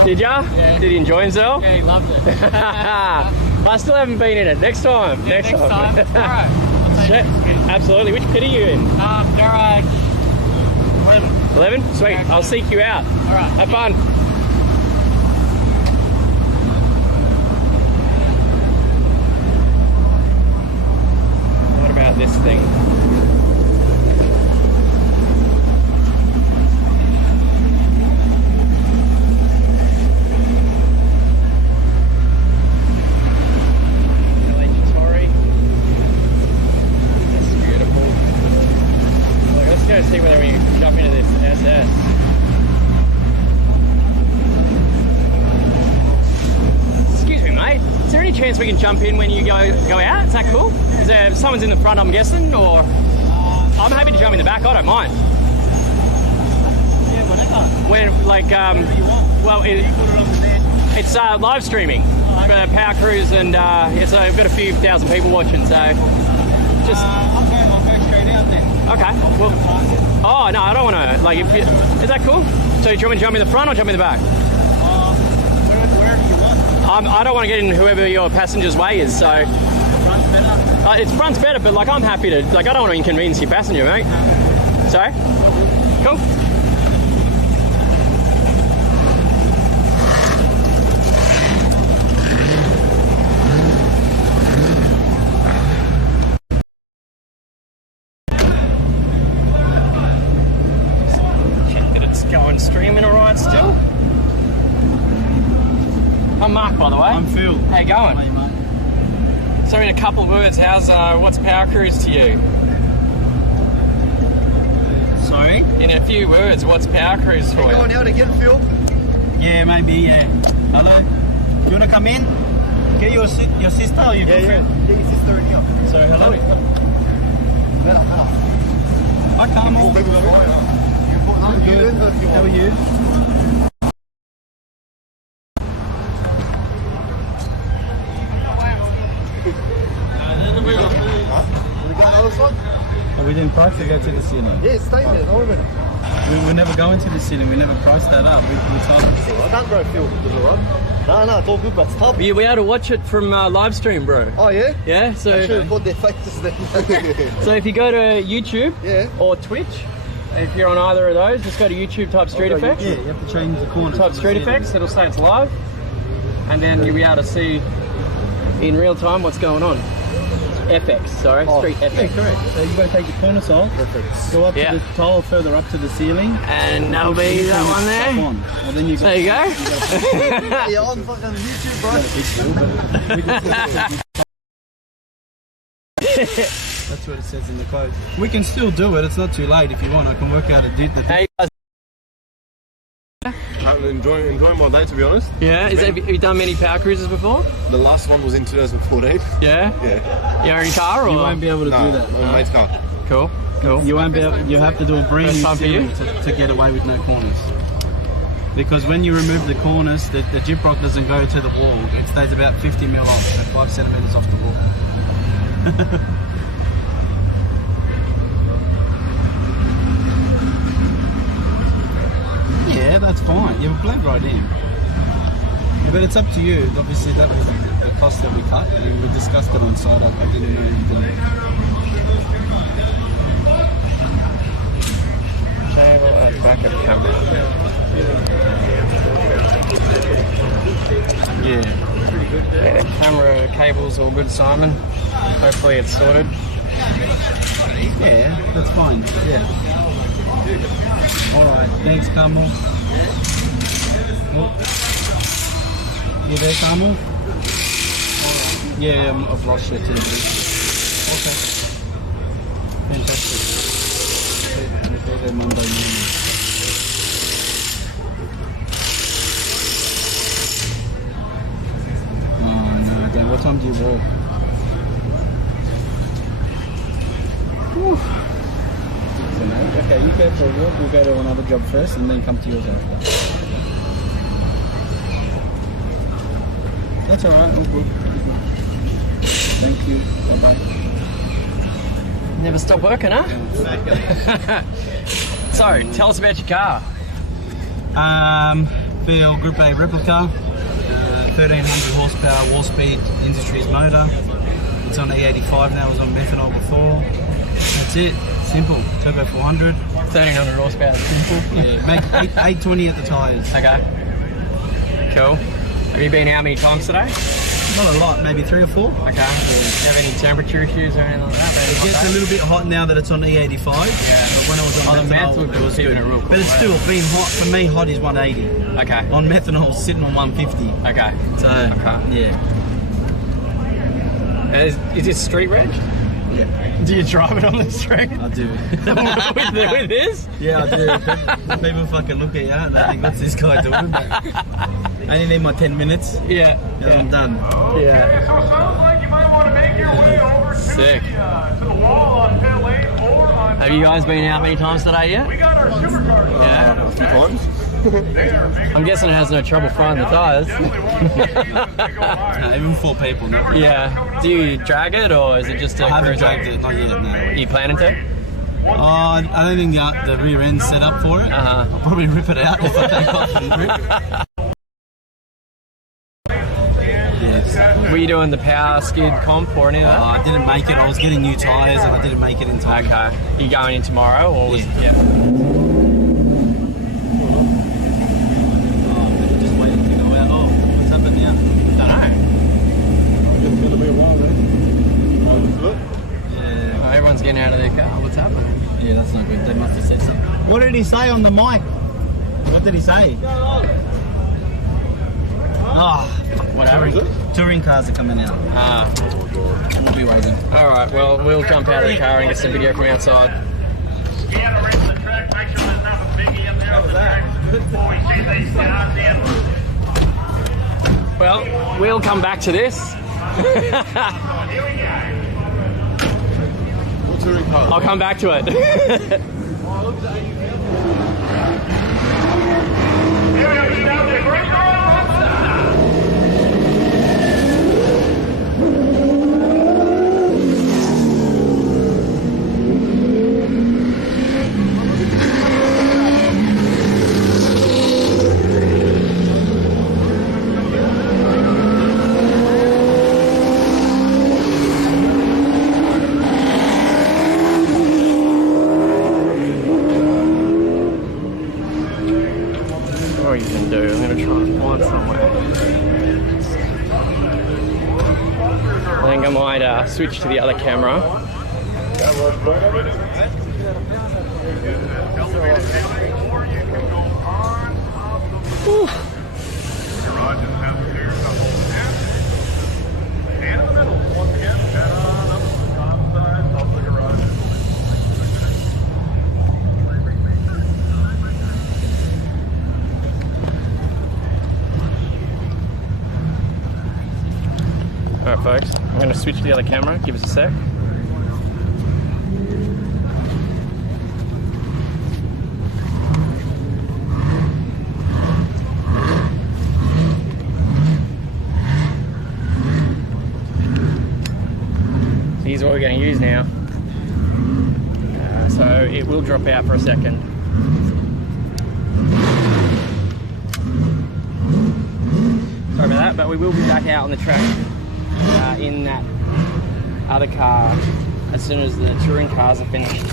Did ya? Yeah. Did he enjoy himself? Yeah, he loved it. I still haven't been in it. Next time. Yeah, next time. Alright. Absolutely. Which pit are you in? Garage 11. 11? Sweet. Yeah, I'll seek you out. Alright. Have fun. What about this thing? See whether we can jump into this SS. Excuse me, mate. Is there any chance we can jump in when you go out? Is that cool? Is there someone's in the front, I'm guessing, or I'm happy to jump in the back. I don't mind. Yeah, whatever. When well, it's live streaming for Power Cruise, and so I've got a few thousand people watching. So just I'll go straight out then. Okay. Well, oh no, I don't want to. Like, if you, is that cool? So you want me to jump in the front or jump in the back? Wherever you want. I don't want to get in whoever your passenger's way is. So Front's better. it's front's better, but like I'm happy to. Like I don't want to inconvenience your passenger, mate. Sorry. Cool. Going streaming alright still. I'm Mark, by the way. I'm Phil. How you going? How you, mate? So in a couple of words, what's Power Cruise to you? Sorry? In a few words, what's Power Cruise for you? Going out again, Phil? Yeah, maybe, yeah. Hello? You wanna come in? Get your sister or your girlfriend? Get your sister in here. So, hello? Better. Hi, Carmel. How are you? Oh, we didn't price to go to the ceiling. Yeah, stay there, don't worry about it. We're never going to the ceiling. We never priced that up. We told them. I can't grow Phil, does it right? No, it's all good, but it's tough. Yeah, we able to watch it from live stream, bro. Oh, yeah? Yeah, so I should have put their faces there. so if you go to YouTube or Twitch, if you're on either of those, just go to YouTube, type Street Effects. Yeah, you have to change the corner. Type Street Effects, it'll say it's live, and then you'll be able to see in real time what's going on. FX, sorry, Street FX. Yeah, correct. So you've got to take the cornice off, go up to the tile further up to the ceiling, and that'll be that one there. And then you there you go. Yeah, on fucking YouTube, bro. That's what it says in the code. We can still do it. It's not too late if you want. I can work out a date. Hey, I'm enjoying my day, to be honest. yeah, have you done many Power Cruises before? The last one was in 2014. Yeah? Yeah. Your own car or? You won't be able to do that. My mate's car. Cool. You won't be able, you have to do a brand First new time for you? ceiling to get away with no corners. Because when you remove the corners, the gyprock doesn't go to the wall. It stays about 50 mil off, so 5 centimeters off the wall. Yeah, that's fine. You blend right in. Yeah, but it's up to you. Obviously, that was the cost that we cut. We discussed it on site. I didn't know you did it. Back of the camera. Yeah, camera cables all good, Simon. Hopefully it's sorted. Yeah, that's fine. Yeah. Alright, thanks, Carmel. Oh. You there, Carmel? Alright. Yeah, I've lost you to the beach. Okay. Fantastic. We'll be there Monday morning. Oh no, Dan, what time do you walk? Whew. So, no, okay, you go for a walk, we'll go to another job first and then come to yours after. That's alright, all good. Thank you, bye-bye. Never stop working, huh? So, tell us about your car. Bill Group A replica, 1300 horsepower, wall speed, Industries motor. It's on E85 now, it was on methanol before. That's it, simple, turbo 400. 1300 horsepower, simple. Yeah, make 820 at the tyres. Okay. Cool. Have you been how many times today? Not a lot, maybe 3 or 4. Okay. Do you have any temperature issues or anything like that? It gets a little bit hot now that it's on E85. Yeah. But when it was on methanol, it was good. It real quick, but it's still been hot. For me, hot is 180. Okay. On methanol, it's sitting on 150. Okay. So, yeah. Is this street reg? Yeah. Do you drive it on the street? I do. with this? Yeah, I do. People fucking look at you and they think, what's this guy doing? I only need my 10 minutes. Yeah. I'm done. Yeah. So it sounds like you might want to make your way over to Sick. the wall on pit lane or on... Have you guys been out many times today yet? We got our supercars. Yeah. A few times. I'm guessing it has no trouble finding the tyres. Even 4 people. No. Yeah. Do you drag it or is it just a I haven't cruiser? dragged it, not yet, no. Are you planning to? I don't think the rear end's set up for it. I'll probably rip it out if I take off and rip. Were you doing the power skid comp or any of that? I didn't make it. I was getting new tyres and I didn't make it in time. Okay. Are you going in tomorrow or was yeah. Just waiting to go out. Oh, what's happened now? Don't know. It's going to be a while, man. Yeah. Oh, everyone's getting out of their car. What's happening? Yeah, that's not good. They must have said something. What did he say on the mic? What did he say? Oh, whatever. Touring cars are coming out. We'll be waiting. Alright, well, we'll jump out of the car and get some video from outside. Scan the rest of the track, make sure there's not a biggie in there on the track before we see these guys in. Well, we'll come back to this. I'll come back to it. What you can do, I'm going to try and find somewhere. I think I might switch to the other camera. Whew. Alright folks, I'm going to switch to the other camera, give us a sec. So here's what we're going to use now. So it will drop out for a second. Sorry about that, but we will be back out on the track in that other car as soon as the touring cars are finished.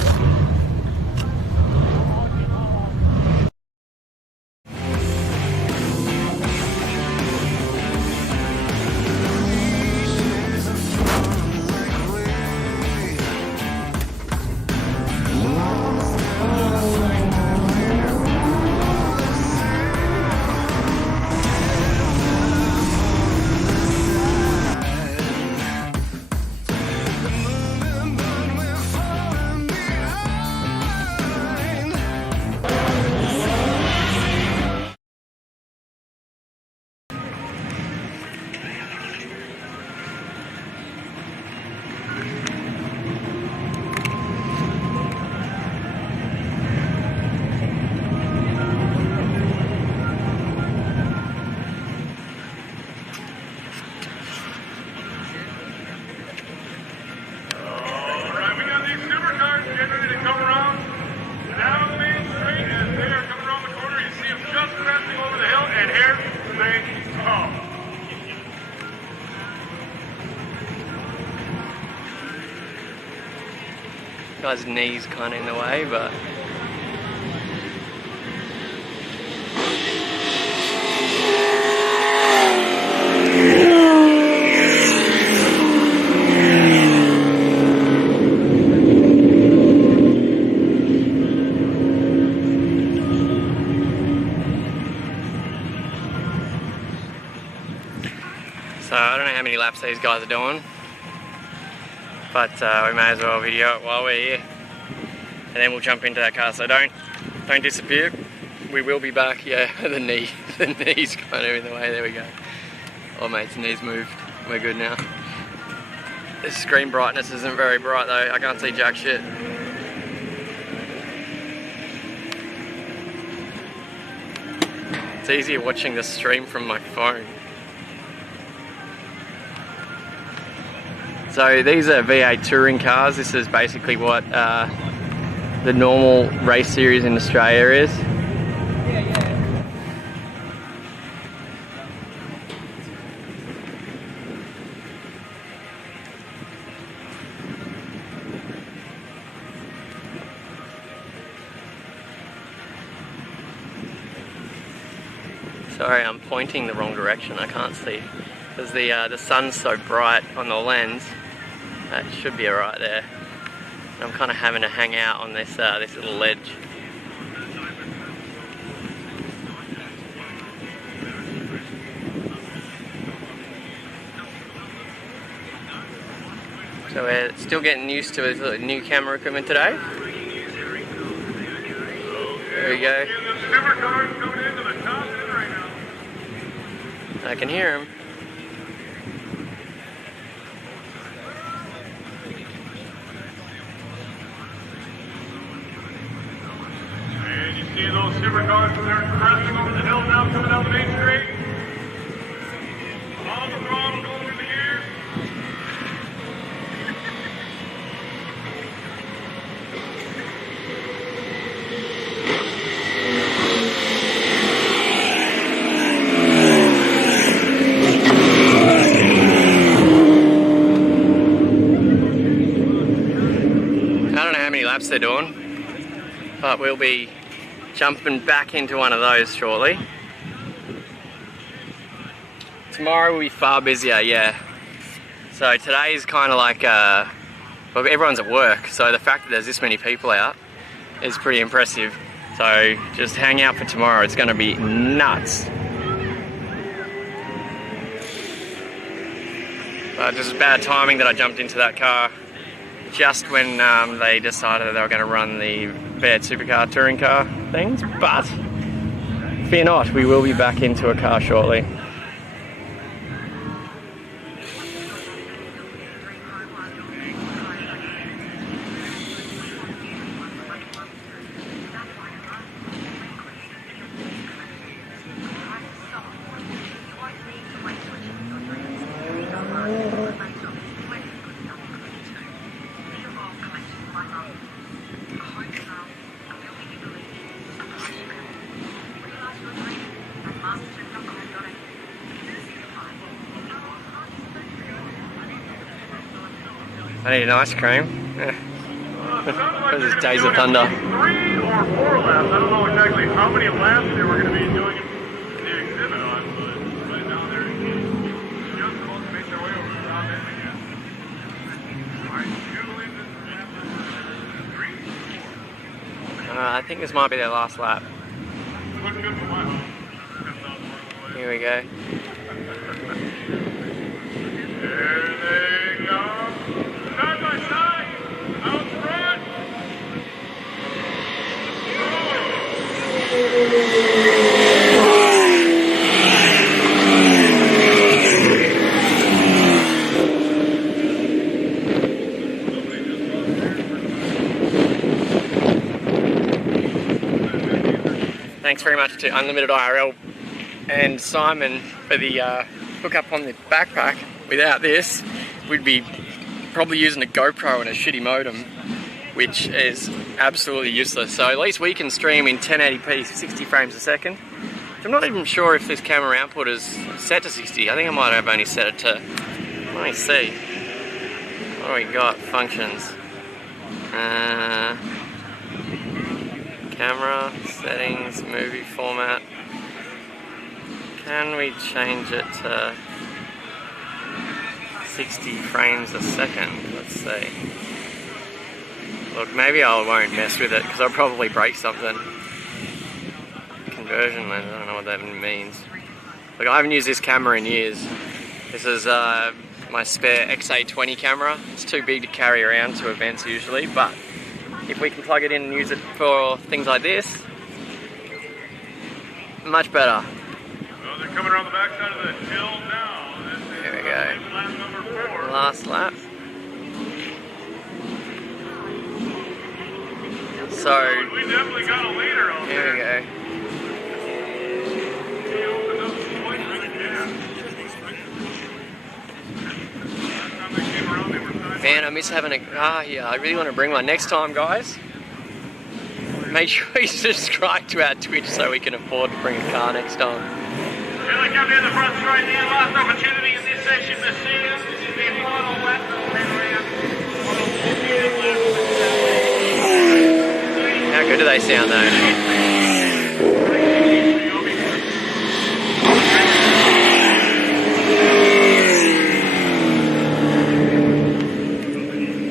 Guy's knee's kind of in the way, but so I don't know how many laps these guys are doing. But we may as well video it while we're here, and then we'll jump into that car. So don't disappear. We will be back. Yeah, the knee's kind of in the way. There we go. Oh mate's knee's moved. We're good now. The screen brightness isn't very bright though. I can't see jack shit. It's easier watching the stream from my phone. So these are V8 touring cars. This is basically what the normal race series in Australia is. Sorry, I'm pointing the wrong direction. I can't see because the sun's so bright on the lens. That should be alright there. I'm kind of having to hang out on this this little ledge. So we're still getting used to this new camera equipment today. There we go. I can hear him. And you see those supercars when they're cresting over the hill now, coming down the main street. All the throttle going in the gear. Laps they're doing, but we'll be jumping back into one of those shortly. Tomorrow will be far busier, yeah. So today is kind of like, well, everyone's at work, so the fact that there's this many people out is pretty impressive. So just hang out for tomorrow, it's going to be nuts. But just bad timing that I jumped into that car just when they decided they were going to run the Bad Supercar touring car things, but fear not, we will be back into a car shortly. I need an ice cream. This is Days of Thunder. 3 or 4 laps. I don't know exactly how many laps they were going to be doing the exhibit on, but right now they're just supposed to make their way over the top end again. I do believe this is 3, 4. I think this might be their last lap. Looking good for my home. Here we go. There they go. Side by side, out front. Thanks very much to Unlimited IRL and Simon for the hookup on the backpack. Without this, we'd be probably using a GoPro and a shitty modem, which is absolutely useless. So at least we can stream in 1080p 60 frames a second. I'm not even sure if this camera output is set to 60. I think I might have only set it to, let me see. What do we got? Functions. Camera, settings, movie format. Can we change it to 60 frames a second? Let's see. Look, maybe I won't mess with it because I'll probably break something. Conversion lens, I don't know what that even means. Look, I haven't used this camera in years. This is my spare XA20 camera. It's too big to carry around to events usually, but if we can plug it in and use it for things like this, much better. Well, they're coming around the backside of the hill now. Here we go. Lap number 4. Last lap. So, we definitely got a leader on here we there. go. He opened up the point for the gas. Last time they came around, they were side. Man, I miss having a car here. I really want to bring one next time, guys. make sure you subscribe to our Twitch so we can afford to bring a car next time. Here they come down the front straight now. Last opportunity in this section to see us. This is their final lap of the round. How good do they sound though?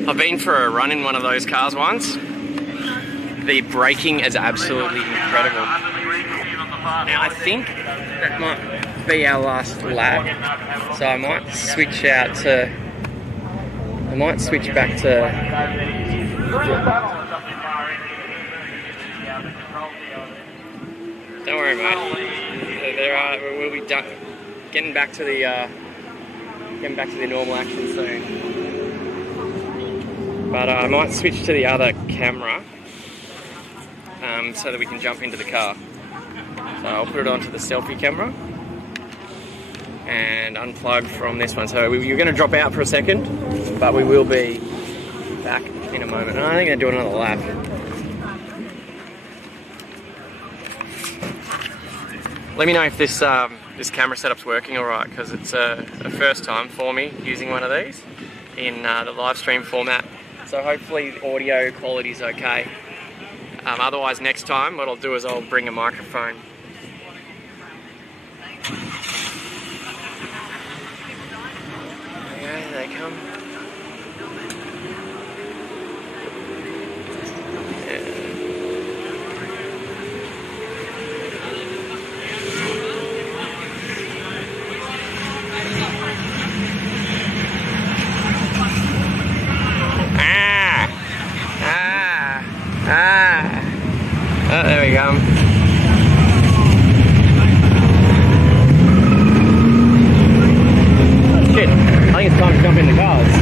I've been for a run in one of those cars once. The braking is absolutely incredible. Now I think that might be our last lap, so I might switch out to. I might switch back to. Don't worry, mate. We'll be done. Getting back to the normal action soon. But I might switch to the other camera so that we can jump into the car. So I'll put it onto the selfie camera and unplug from this one. So you're going to drop out for a second, but we will be back in a moment. I think I'm going to do another lap. Let me know if this this camera setup's working all right, because it's a first time for me using one of these in the live stream format. So hopefully the audio quality is okay. Otherwise, next time what I'll do is I'll bring a microphone. There they come. Oh, there we go. Shit, I think it's time to jump in the cars.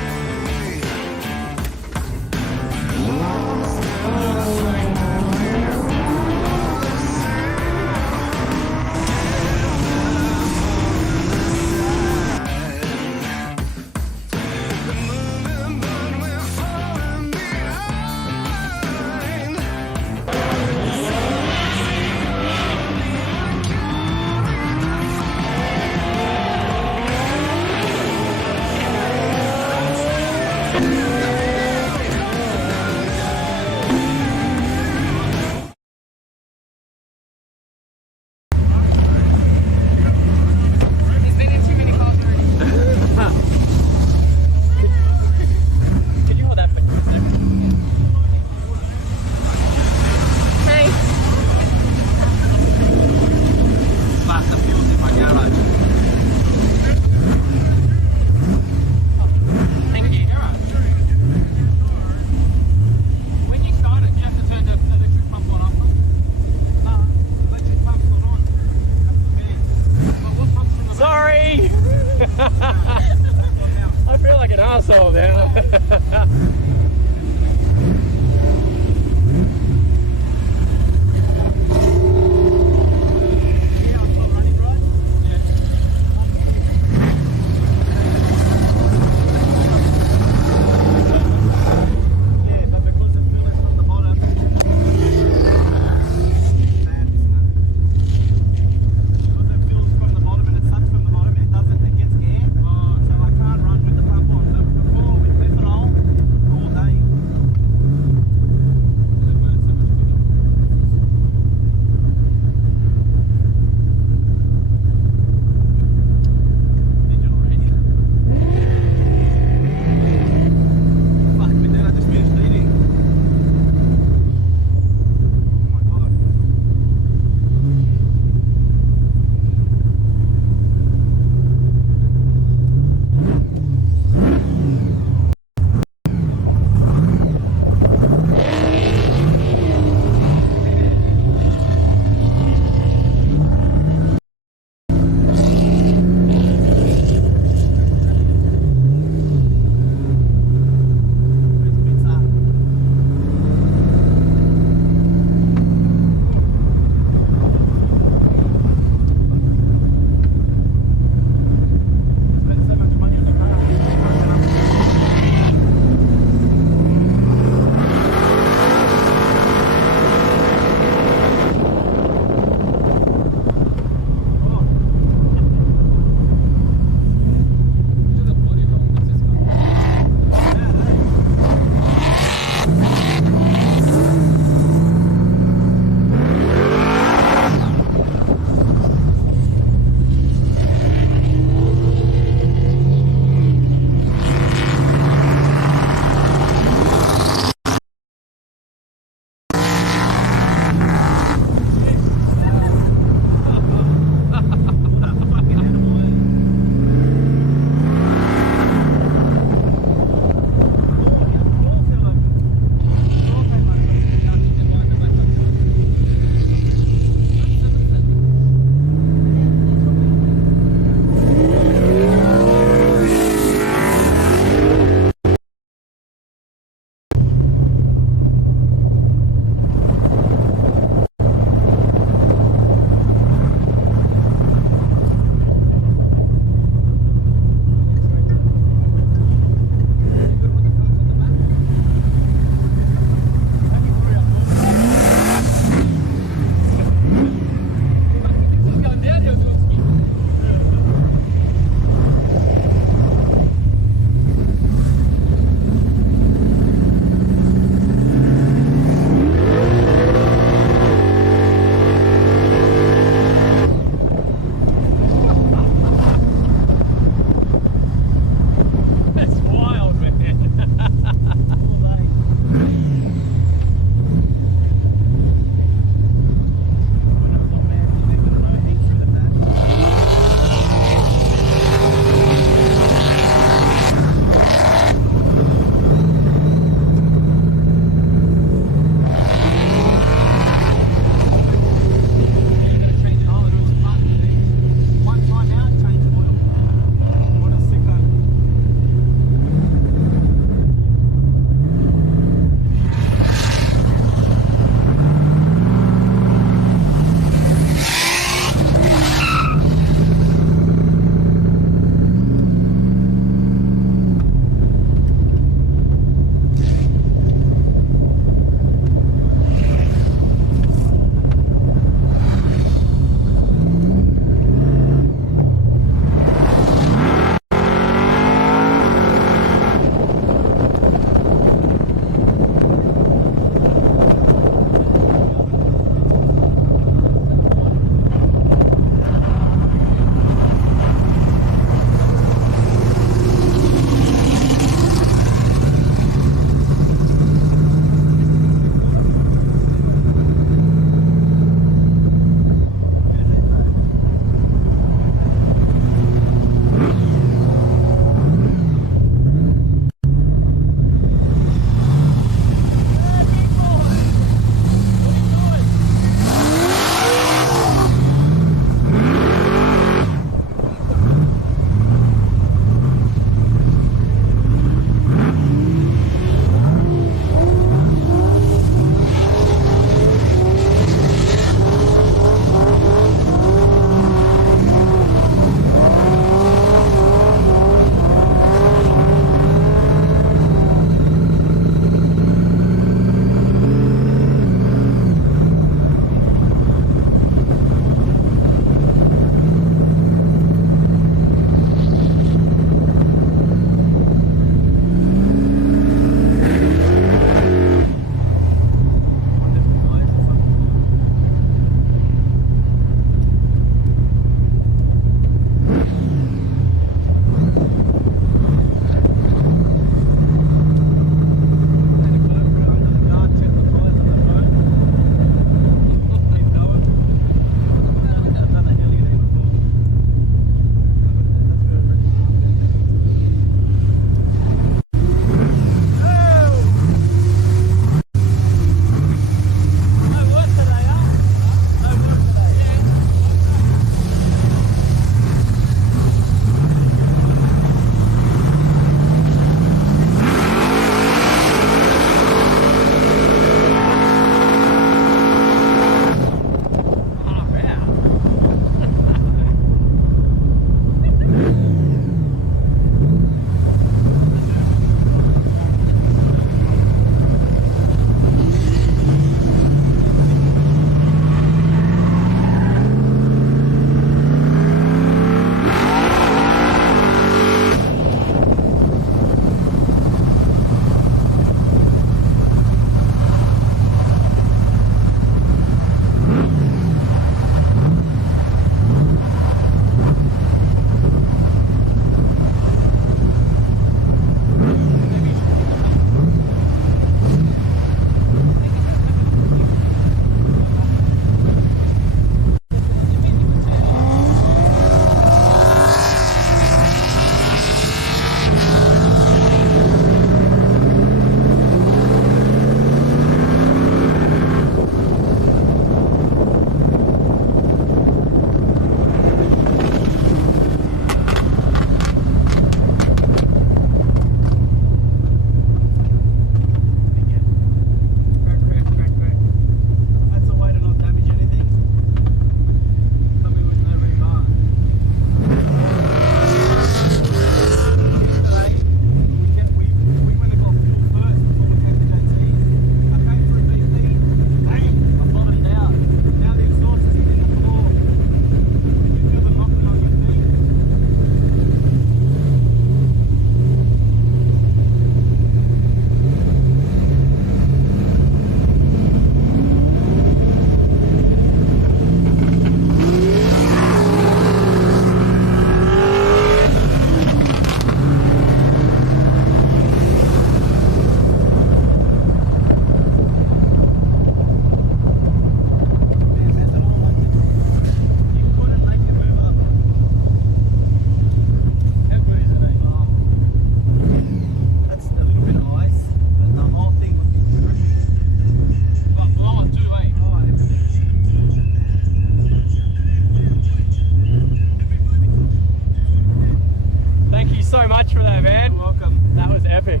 that, man. You're welcome. That was epic.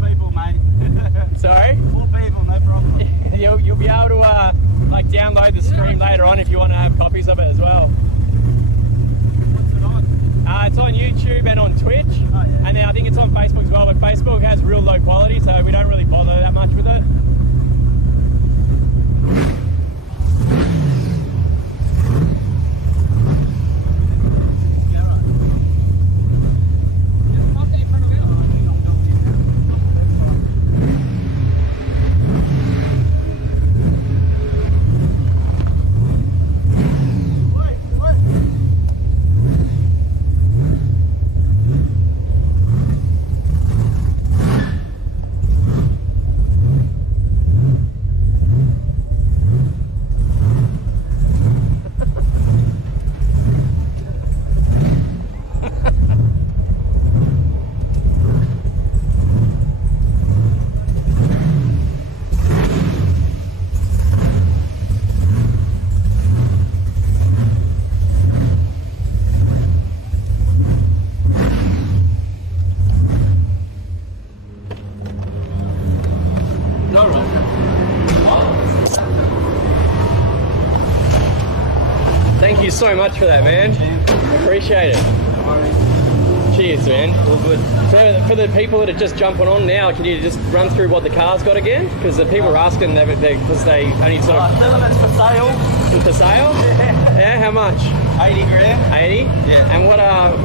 4 people, mate. Sorry? 4 people, no problem. You'll be able to like download the stream later on if you want to have copies of it as well. What's it on? It's on YouTube and on Twitch. Oh, yeah. And then I think it's on Facebook as well, but Facebook has real low quality, so we don't really bother that much with it. Thank you so much for that, man. Appreciate it. Cheers, man. All good. For the people that are just jumping on now, can you just run through what the car's got again? Because the people are asking because they only sort of... Tell them it's for sale. For sale? Yeah, how much? 80 grand. 80? Yeah. And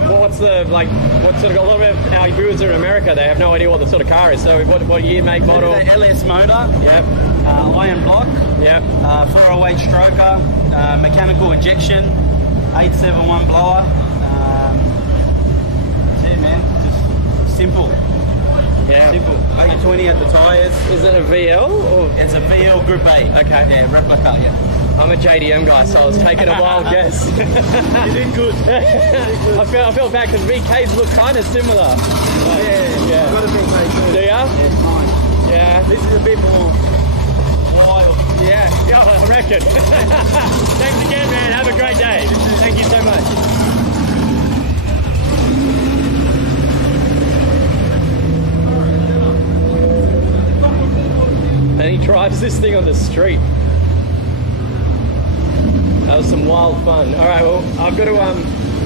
what's the, like, what sort of, a lot of our viewers are in America, they have no idea what the sort of car is. So what year, make, model? The LS motor. Yep. Iron block. Yep. 408 stroker. Mechanical injection. 871 blower. That's it, man. Just simple. Yeah. Simple. 820 at the tyres. Is it a VL? Or? It's a VL Group 8. Okay. Yeah, replica, yeah. I'm a JDM guy, so I was taking a wild guess. You did good. I felt bad because VKs look kind of similar. Yeah. I've got a VK too. Do ya? Yeah, it's mine. Yeah. This is a bit more wild. Yeah, I reckon. Thanks again, man. Have a great day. Thank you so much. And he drives this thing on the street. That was some wild fun. All right, well, I've got to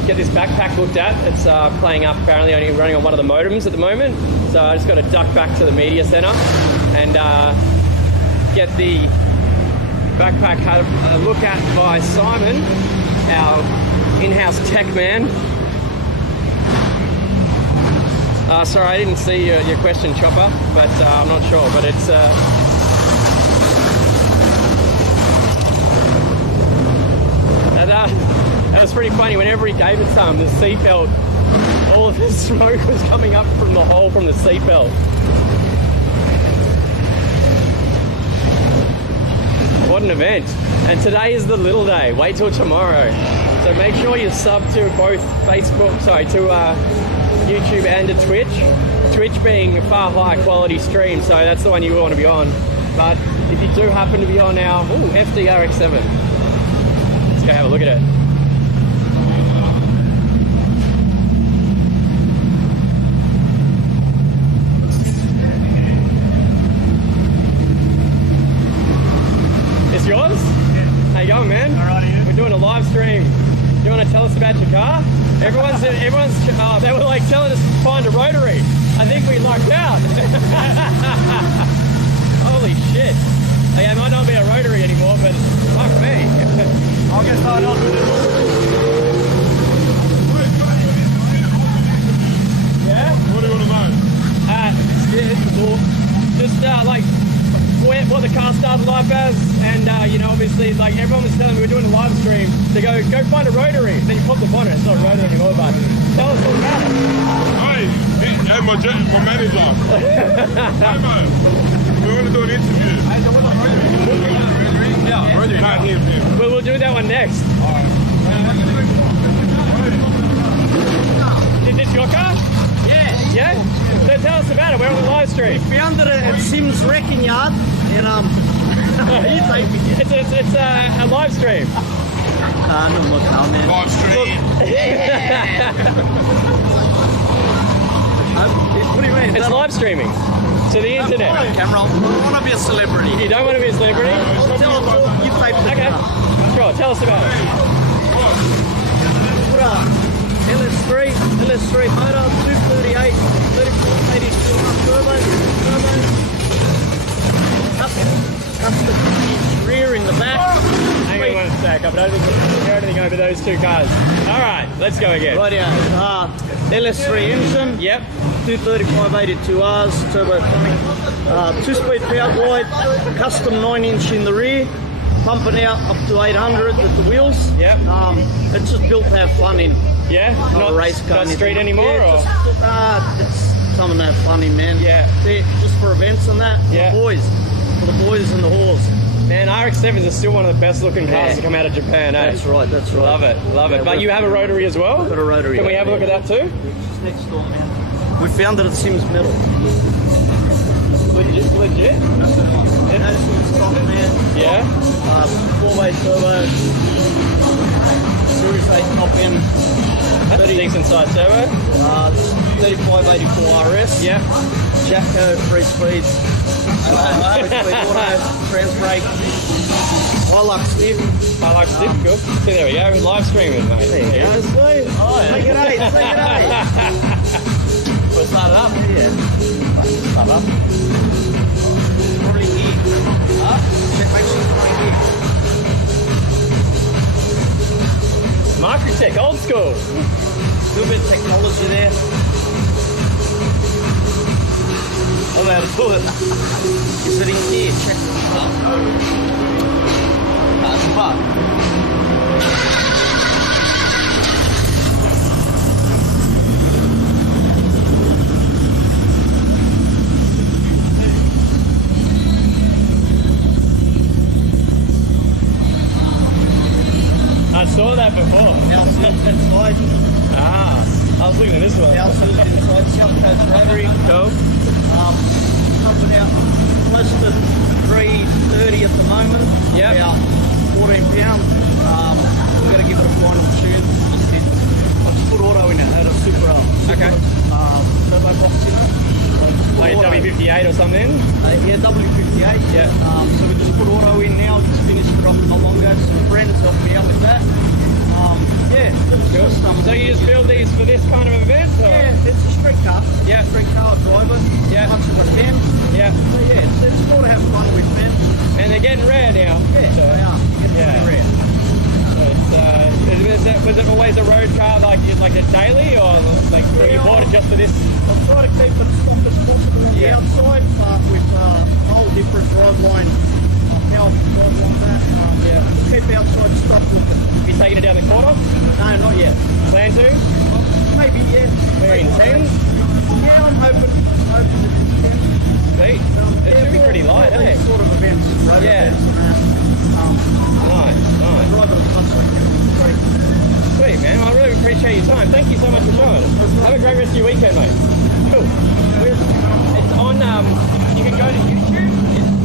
get this backpack looked at. It's playing up, apparently only running on one of the modems at the moment. So I just got to duck back to the media center and get the backpack had a look at by Simon, our in-house tech man. Sorry, I didn't see your question, Chopper, but I'm not sure, but it's... that was pretty funny. Whenever he gave it some, the seatbelt, all of the smoke was coming up from the hole from the seatbelt. What an event. And today is the little day. Wait till tomorrow. So make sure you sub to both YouTube and to Twitch. Twitch being a far higher quality stream, so that's the one you want to be on. But if you do happen to be on our FDRX7, let's go have a look at it. It's yours? Yeah. How you going, man? All right, you? We're doing a live stream. Do you want to tell us about your car? Everyone's they were like telling us to find a rotary. I think we lucked out. Holy shit. Okay, it might not be a rotary anymore, but fuck me. I'll get started on with it. Yeah? What do you want to know? Just like what the car started life as, and you know, obviously, like everyone was telling me we were doing a live stream to go find a rotary. Then you pop the bonnet, it's not a rotary anymore, but tell us all about it. Hey, my manager. Hey, man. We want to do an interview. Yeah, rotary. Can't hear him. We'll do that one next. Is this your car? Yeah. Yeah? So tell us about it. We're on the live stream. We found it at Sims Wrecking Yard, and it's a live stream. No more car, man. Live stream. What do you mean? It's live streaming to the internet. Camera. I want to be a celebrity. You don't want to be a celebrity? You take the Okay. Sure. Tell us about it. What up? LS3 motor, 238, 3482 turbo. Custom rear in the back. Hang on one sec. I don't think we can hear anything over those two cars. All right, let's go again. Right, LS3 engine. Yep. 235-82Rs, turboconic, 2-speed power glide, custom 9-inch in the rear, pumping out up to 800 with the wheels. Yep. It's just built to have fun in. Yeah? Not a race car. Not street anymore? Yeah, it's something to have fun in, man. Yeah. Just for events and that. Yeah. For the boys and the whores. Man, RX-7s are still one of the best looking cars to come out of Japan, eh? That's right. Love it. Yeah, But you have a rotary as well? Got a rotary. Can we have a look at that too? Just next door, man. We found it at Sims Metal. Legit? That's stock, man. Yeah? 4-way turbo. Series 8 top end. That's a decent size turbo. 3584 RS. Yeah. Jacko, 3 speeds. 3-speed auto, trans brake. Hilux stiff. Hilux stiff, good. So there we go, live streaming, mate. There you go, sweet. Take it 8, take it 8. We'll start it up. Yeah. Start up. Already here. Check, make sure it's right here. Microtech, old school. A little bit of technology there. I'm about to do it. Is it in here? Check it out. That's fun. I saw that before. I was looking at this one. The outside inside, South Coast rotary. Cool. Pumping out close to 330 at the moment. Yep. About 14 pounds. We're going to give it a final tune. I just put auto in it. I had a super Okay. turbo box in it. Like W58 or something? Yeah, W58. Yeah. So we just put auto in now. Just finished it off not long ago. Some friends helped me out with that. Yeah, that's cool. So you just build these for this kind of event? Or? Yeah, it's a street car. Yeah. Street car, I drive it. Yeah. Much as I can. Yeah. So yeah, it's more to have fun with, man. And they're getting rare now. Yeah, so, they are. Getting rare. Was it always a road car like a daily or like you bought it just for this? I'll try to keep it stock as possible on the outside, but with a whole different driveline, power driveline that. Keep outside stock looking. You taking it down the quarter? No, not yet. Plan to? Maybe, yeah. Very intense? Yeah, I'm hoping to do 10. Sweet. It should be pretty light, eh? These sort of events, road events and that. Nice. Drive it as much as I can. Sweet, man. I really appreciate your time. Thank you so much for showing us. Have a great rest of your weekend, mate. Cool. It's on, you can go to YouTube,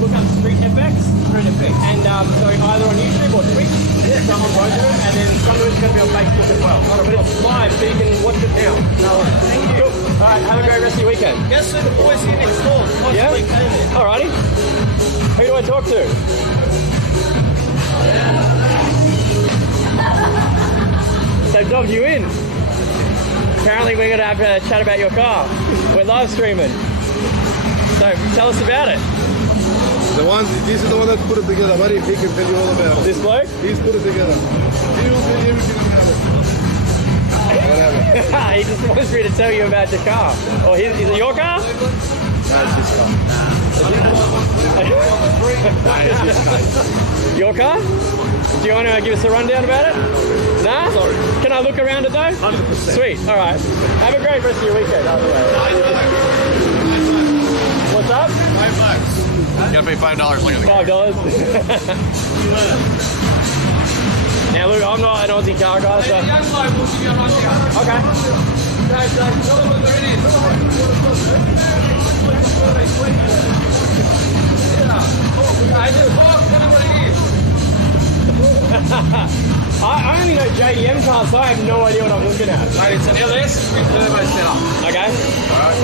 look up Street FX, and so either on YouTube or Twitch, some on both of them, and then some of it's going to be on Facebook as well. But it's live, so you can watch it now. Thank you. Cool. All right, have a great rest of your weekend. Guess who the boys here next door? Yeah? Alrighty. Who do I talk to? They've dobbed you in. Apparently we're going to have a chat about your car. We're live streaming. So tell us about it. This is the one that put it together, buddy. He can tell you all about it. This bloke? He's put it together. He will tell you everything about it. Whatever. He just wants me to tell you about your car. Or is it your car? No, it's his car. Your car? Do you want to give us a rundown about it? Nah? Sorry. Can I look around it though? 100%. Sweet. All right. Have a great rest of your weekend. What's up? $5. You gotta pay $5. Look at $5. Now look, I'm not an Aussie car guy, so... Okay. I only know JDM cars, so I have no idea what I'm looking at. Mate, it's an LS with turbo setup. Okay. Alright.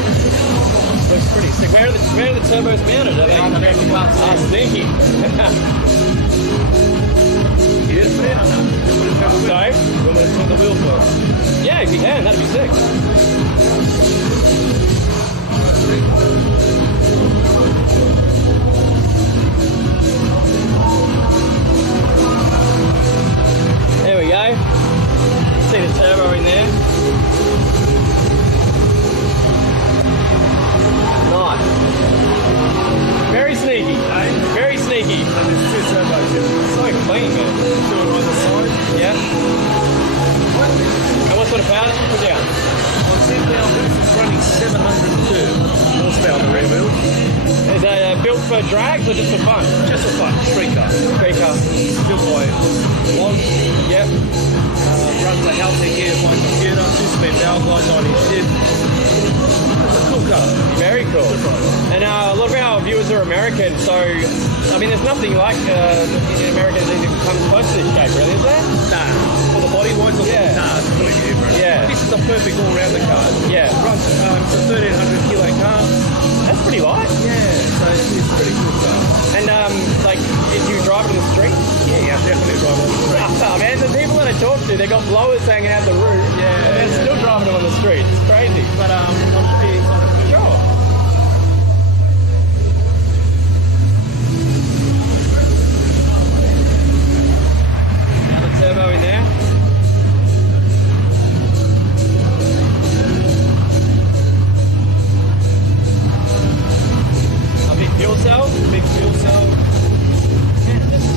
Looks pretty sick. Where are the turbos mounted? Are they on the back of the car? Ah, sneaky. Yes, man. Sorry? You want me to turn the wheel first? Yeah, if you can, that'd be sick. There we go. See the turbo in there. Nice. Very sneaky. Very sneaky. And there's two turbos here. So clean, man. Two on either side. Yeah. And what sort of power did you put down? On 10 now, this is running 702 horsepower on the rear wheel. Is that built for drags or just for fun? Just for fun, street car. Street car. Built by Log. Yep. Runs a Haltech gear by computer, 2-speed valve line, 9-inch diff. It's a cool car. Very cool. And a lot of our viewers are American, so I mean, there's nothing like American that even comes close to this shape, really, is there? Nah. For the body wise, yeah. Nah, it's completely different. Yeah. This is a perfect all-rounder car. Yeah. Runs, it's a 1300 kilo car. That's pretty light. Yeah, so it's pretty cool car. And like, did you drive it in the street? Yeah, definitely drive it on the street. Oh, man, the people that I talk to, they got blowers hanging out the roof. Yeah. And they're still driving them on the street. It's crazy. But I'll show you something. Sure. Another turbo in there. A big fuel cell. Big fuel cell. Man, that's the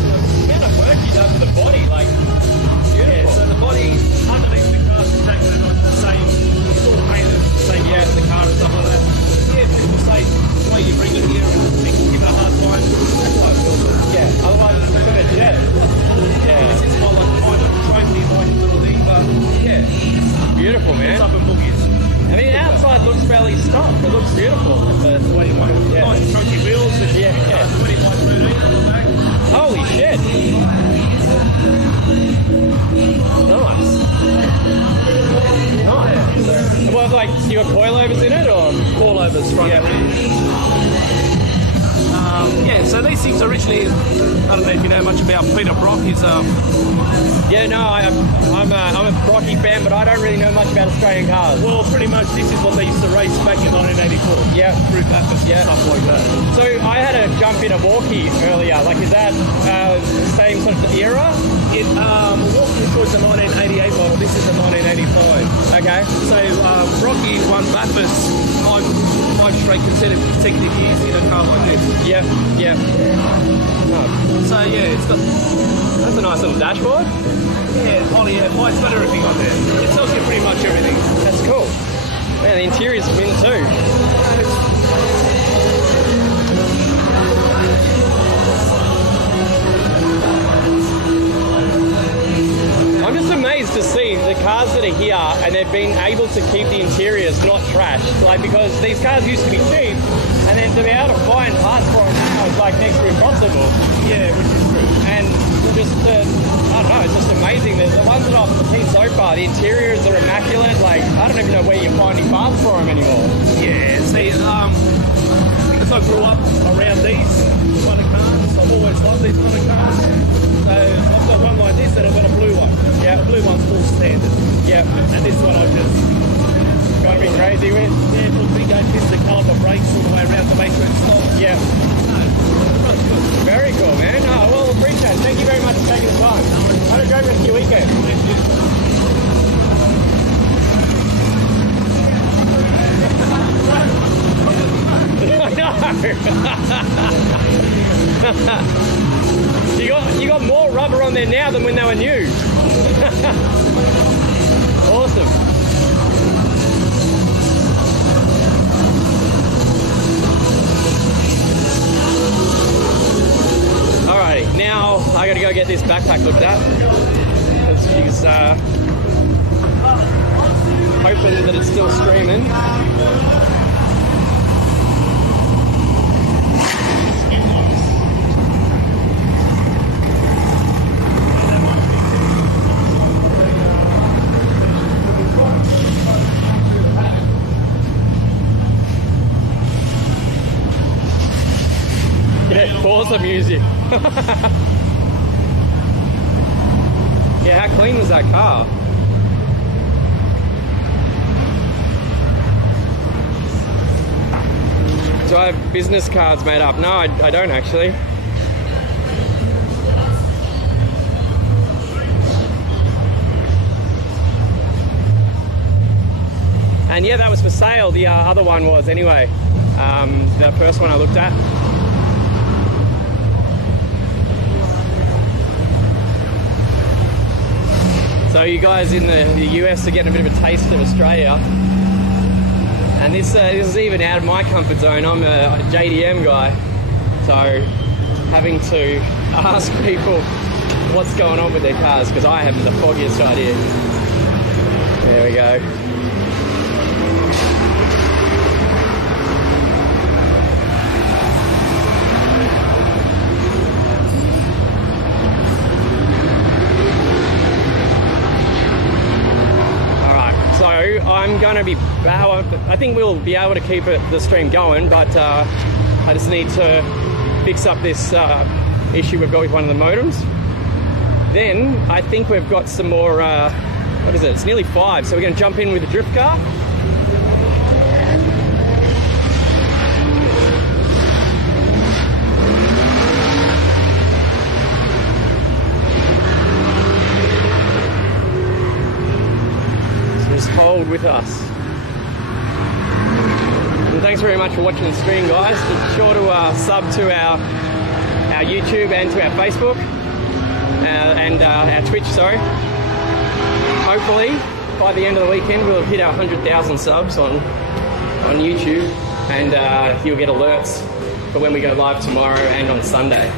amount of work you done to the body, like, beautiful. Yeah, so the body underneath the car is exactly the same. It's all painted the same way as the car and stuff like that. Yeah, people say the way you bring it here and people give it a hard time. That's why I built it. Yeah, otherwise it's just gonna jet. Yeah. It's my like kind of trophy, like little thing, but yeah. Beautiful, man. It's up in boogies. I mean, the outside looks fairly stock. It looks beautiful. That's the way you want it. Yeah. Nice chunky wheels. And, yeah. 20 by 13 on the back. Holy shit. Nice. Nice. Well, like, you got coilovers in it, or? Coilovers front. Yeah, so these things originally, I don't know if you know much about Peter Brock. He's yeah, no, I'm a Brocky fan, but I don't really know much about Australian cars. Well, pretty much this is what they used to race back in 1984. Yeah. Through Bathurst and stuff like that. So I had a jump in a walkie earlier. Like, is that same sort of era? Walkie was the 1988 model. This is the 1985. Okay. So Brocky won Bathurst 5 straight consecutive years in a car like this. Yep. Yep. Oh. So yeah, it's got. That's a nice little dashboard. Yeah, it's got everything on there. It tells you pretty much everything. That's cool. Man, the interior's mint too. I'm just amazed to see the cars that are here and they've been able to keep the interiors not trashed. Like, because these cars used to be cheap, and then to be able to find parts for them now is like next to impossible. Yeah, which is true. And just, I don't know, it's just amazing. The ones that I've seen so far, the interiors are immaculate. Like, I don't even know where you're finding parts for them anymore. Yeah, see, because I grew up around these kind of cars, I've always loved these kind of cars. So I've got one like this and I've got a blue one. Yeah, the blue one's full standard. Yeah. And this one I've just got to be crazy with. Yeah, put big pins to caliper brakes all the way around to make sure it stops. Yeah. Very cool, man. Oh, well, appreciate it. Thank you very much for taking the time. Have a great rest of your weekend. You got more rubber on there now than when they were new. Awesome. Alrighty, now I gotta go get this backpack looked at. He's hoping that it's still streaming. awesome music. Yeah, how clean was that car? Do I have business cards made up? No, I don't actually. And yeah, that was for sale. The other one was anyway. The first one I looked at. So you guys in the US are getting a bit of a taste of Australia. And this is even out of my comfort zone. I'm a JDM guy. So having to ask people what's going on with their cars, because I haven't the foggiest idea. There we go. I'm going to be, I think we'll be able to keep the stream going, but I just need to fix up this issue we've got with one of the modems. Then I think we've got some more, what is it? It's nearly 5, so we're going to jump in with the drift car. Hold with us. And thanks very much for watching the stream, guys. Be sure to sub to our YouTube and to our Facebook and our Twitch, sorry. Hopefully by the end of the weekend we'll hit our 100,000 subs on YouTube, and you'll get alerts for when we go live tomorrow and on Sunday.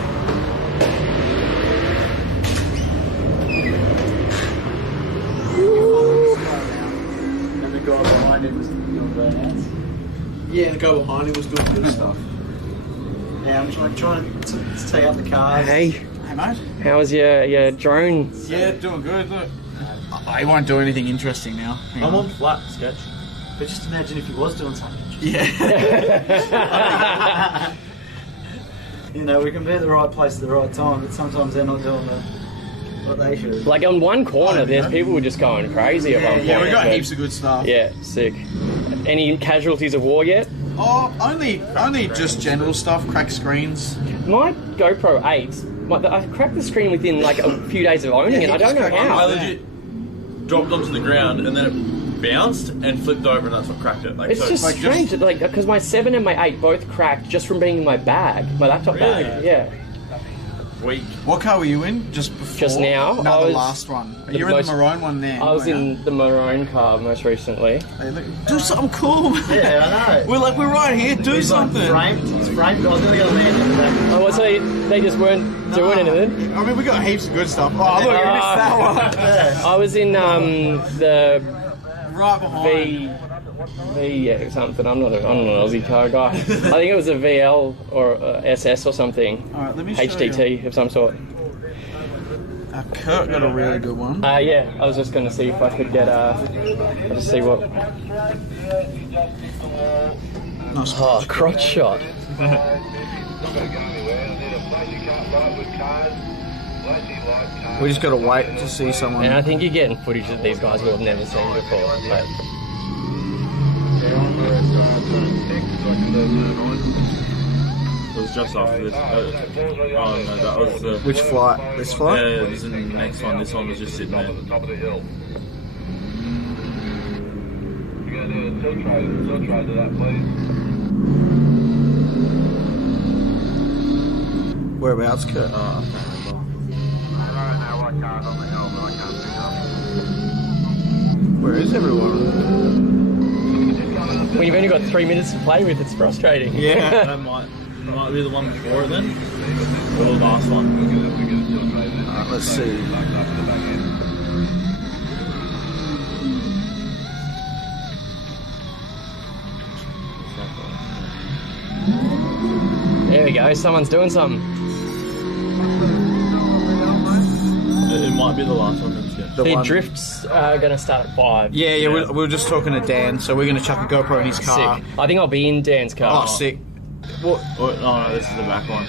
The guy behind him was doing burnouts. Yeah, the guy behind him was doing good stuff. Yeah, I'm trying to tee up the cars. Hey. Hey, mate. How was your drone? Yeah, doing good. Look, I won't do anything interesting now. I'm on flat, Sketch. But just imagine if he was doing something interesting. Yeah. You know, we can be at the right place at the right time, but sometimes they're not doing what they should. Like on one corner, there's people just going crazy at one point. Yeah, we got heaps of good stuff. Yeah, sick. Any casualties of war yet? Oh, only just general stuff, cracked screens. My GoPro 8, I cracked the screen within like a few days of owning it. I don't know how. I legit dropped onto the ground and then it bounced and flipped over, and that's what cracked it. Like, it's just strange, like because my 7 and my 8 both cracked just from being in my bag, my laptop bag. Yeah. Weak. What car were you in just before? Just now. No, the last one. You're in the maroon one there. I was in the maroon car most recently. Hey, look, do something cool, man. Yeah, I know. We're right here. Do something. It's framed. I was going to go land in the back. Oh, so they just weren't doing anything? I mean, we got heaps of good stuff. Oh, look, you missed that one. Yeah. I was in the right behind. V something. I'm not an Aussie car guy. I think it was a VL or a SS or something. All right, let me show HDT you. of some sort. Kurt got a really good one. Yeah, I was just going to see if I could get I'll just see what. Nice. Oh, crotch shot. We just got to wait to see someone. And I think you're getting footage that these guys will have never seen before. But it was just after this. Oh no, that was the... Which flight? This flight? Yeah, this is the next one. This one was just sitting there. Try to that place. Whereabouts, Kurt? I can't remember. Right now, what car's on the hill, but I can't pick up. Where is everyone? when you've only got 3 minutes to play with, it's frustrating. Yeah, that might be the one before it then, or the last one. Let's see. There we go, someone's doing something. It might be the last one. The drift's going to start at 5. Yeah. We were just talking to Dan, so we're going to chuck a GoPro in his car. Sick. I think I'll be in Dan's car. Oh, sick. What? Oh no, this is the back one.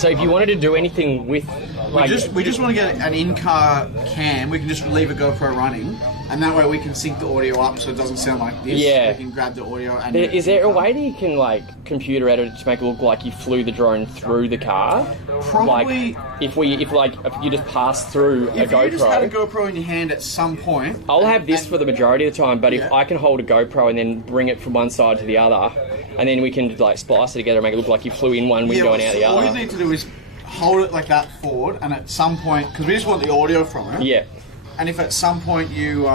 So if you wanted to do anything with, like, we just want to get an in-car cam. We can just leave a GoPro running, and that way we can sync the audio up so it doesn't sound like this. Yeah. We can grab the audio and... Is there a way that you can, like, computer edit it to make it look like you flew the drone through the car? Probably. Like, if you just pass through a GoPro. If you just had a GoPro in your hand at some point... I'll have this for the majority of the time, but if I can hold a GoPro and then bring it from one side to the other, and then we can, like, splice it together and make it look like you flew in one window and out the other. All you need to do is hold it like that forward, and at some point, because we just want the audio from it. Yeah. And if at some point you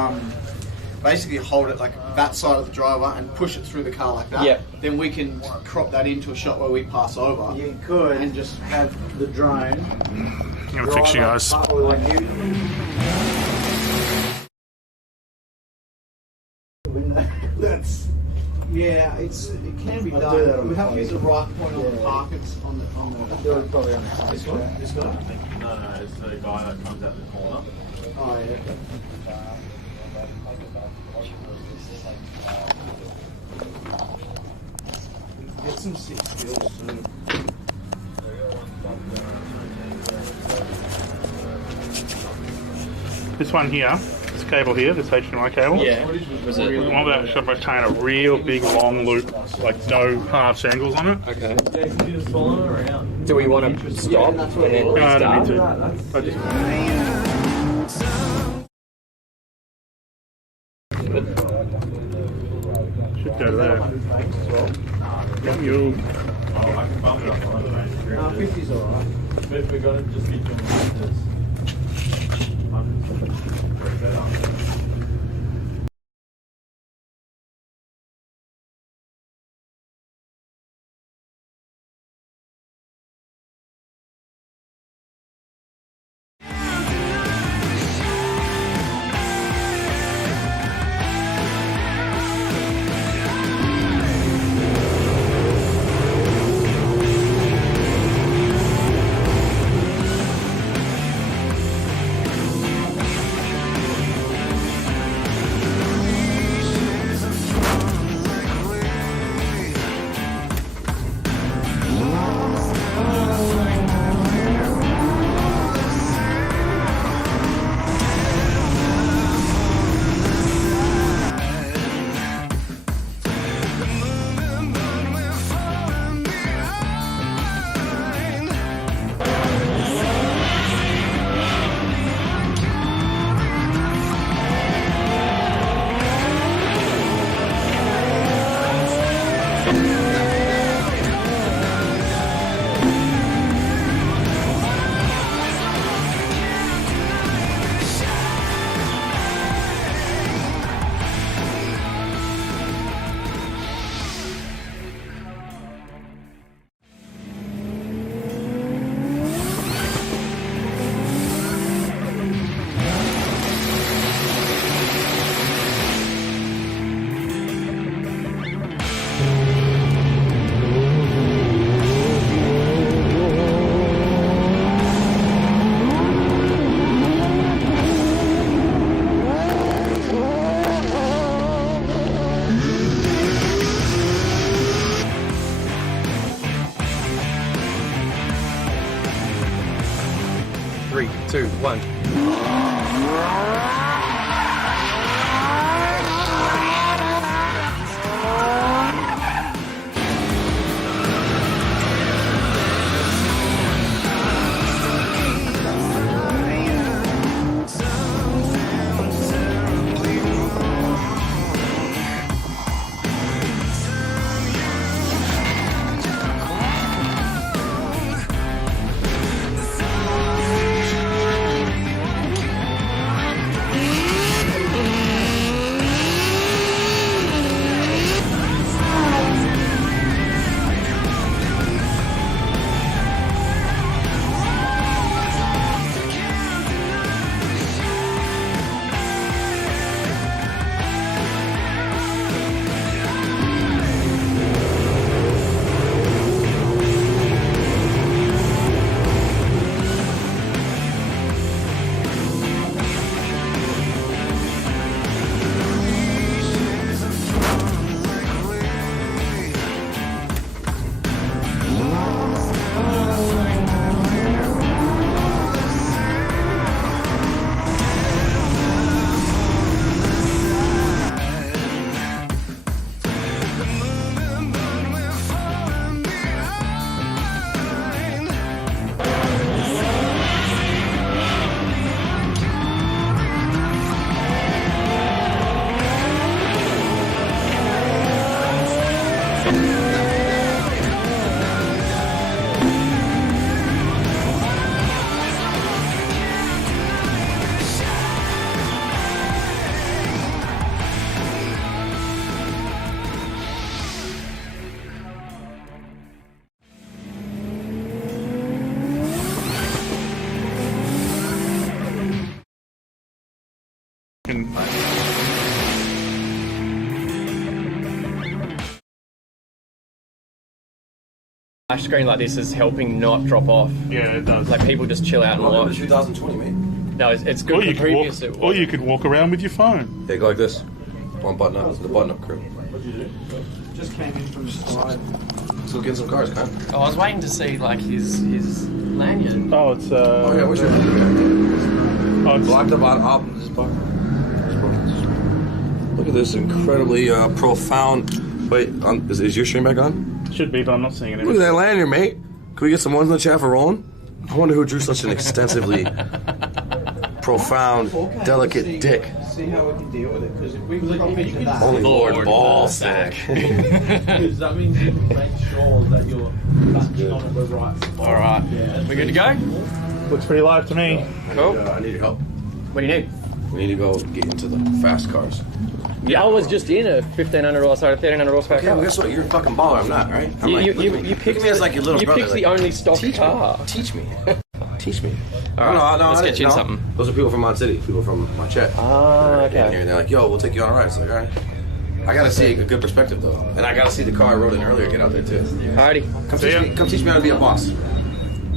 basically hold it like that side of the driver and push it through the car like that, then we can crop that into a shot where we pass over. You could and just have the drone. I'm gonna fix you guys. That's it can be done. We have to use the right point on the pockets on the probably on this one. This guy? No, it's the guy that comes out the corner. Oh yeah. Get some sick skills soon. This one here, this cable here, this HDMI cable. Yeah. Was it? We want that to retain a real big long loop, like no half angles on it. Okay. Do we want to stop and then restart? No, I don't need to. Should go there. You. I can bump it up on the range. 50's alright. But if we're going to just keep doing this. Three, two, one. Flash screen like this is helping not drop off. Yeah, it does. Like people just chill out and Welcome watch. to 2020, mate. No, it's good. Or For you, previous. or you could walk around with your phone. Yeah, go like this. One button up. It's the button up crew. Just came in from the ride. So get some cars, man. Oh, I was waiting to see like his lanyard. Oh, it's Oh yeah, where's your lanyard? Oh, it's Blocked up on this bar. Look at this incredibly profound. Wait, is your stream back on? Should be, but I'm not seeing it. Look at that lanyard, mate. Can we get some ones in the chat for rolling? I wonder who drew such an extensively profound, delicate dick. See how we can deal with it, because if we drop into that... Only Lord Ballsack. Because that means you make sure that you're touching on the right. Alright, we good to go? Looks pretty live to me. Cool. I need your help. What do you need? We need to go get into the fast cars. Yeah, I was just in a 1300 horsepower Okay, car. well, guess what? You're a fucking baller. I'm not, right? I'm You picked me as like your little you brother. picked the only stock car. Teach me. Teach me. All right, no, let's get you in something. Those are people from Mount City, people from my chat. Ah, okay. And they're like, yo, we'll take you on a ride. It's like, all right. I gotta see a good perspective though, and I gotta see the car I rode in earlier get out there too. Alrighty. Come teach me how to be a boss.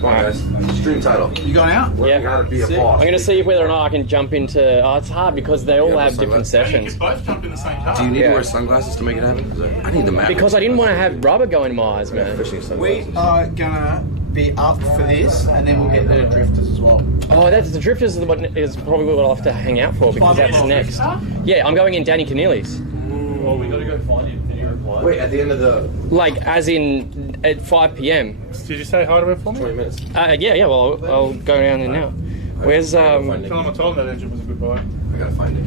Come on, guys. Stream title. You going out? Learn how to be a boss. I'm going to see whether or not I can jump into... Oh, it's hard because they all have different sessions. Both jump in the same car. Do you need to wear sunglasses to make it happen? I need the map. Because I didn't want to have rubber going in my eyes, man. We are gonna be up for this, and then we'll get the drifters as well. Oh, that's the drifters is probably what I'll have to hang out for because that's next. Yeah, I'm going in Danny Keneally's. Well, we got to go find him. Did you reply? Wait, at the end of the... Like, as in at 5 p.m. Did you say hi to her for me? 20 minutes. Yeah, well, I'll go down there now. Where's, Tell him I told him that engine was a good buy. I gotta find it.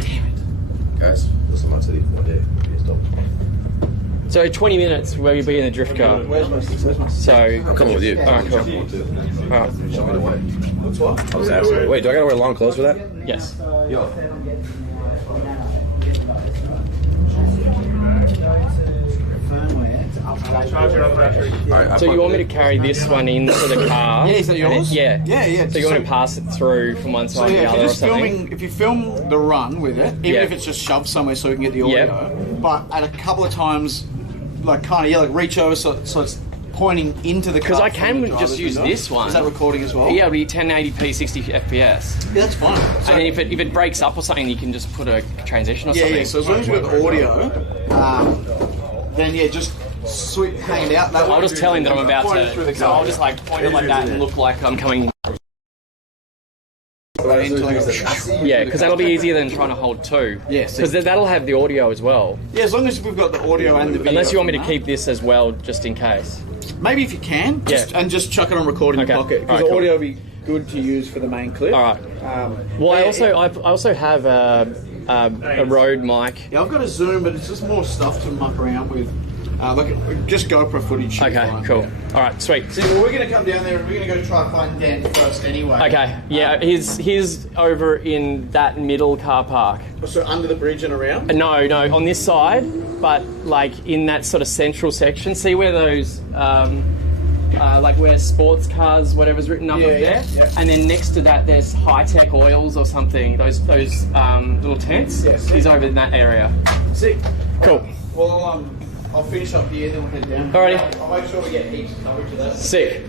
Damn it. Guys, listen to Mount City one day. It's dope. So 20 minutes where you be in the drift car. Where's my So... I'm coming with you. Alright, cool. Alright. Show me the way. What's what? I was asking. Wait, do I gotta wear long clothes for that? Yes. Yo. Right, So you want me to carry this one into the car? Yeah, is that yours? Yeah. Yeah. So you want to pass it through from one So side to the yeah, other or if you're something? if you film the run with it, even Yeah. if it's just shoved somewhere so we can get the audio, but at a couple of times, like reach over so it's pointing into the car. Because I from the can just driver's use window. this one. Is that recording as well? Yeah, it'll be 1080p 60 FPS. Yeah, that's fine. So, And then if it breaks up or something, you can just put a transition or yeah, something. yeah. So as long as you've got the audio, then yeah, just hang it out. That I'll way. just tell him that I'm about Point it through to. the So car. I'll just like point it like that and look like I'm coming. Yeah, because that'll be easier than trying to hold two. Yeah, because that'll have the audio as well. Yeah, as long as we've got the audio and the video. Unless you want me to from that. keep this as well, just in case. Maybe if you can, just chuck it on record in your pocket because Alright, the cool. audio will be good to use for the main clip. All right. Well, I also have a Rode mic. Yeah, I've got a Zoom, but it's just more stuff to muck around with. Just GoPro footage. Okay, cool. All right, sweet. See, well, we're going to come down there and we're going to go try and find Dan first anyway. Okay, yeah, he's over in that middle car park. So under the bridge and around? No, on this side, but like in that sort of central section. See where those, like where sports cars, whatever's written up up there? Yeah. And then next to that there's high-tech oils or something, those little tents. Yes. He's over in that area. Sick. Cool. Well, I'll finish up here, then we'll head down. Alrighty. I'll make sure we get heaps of coverage of that. Sick.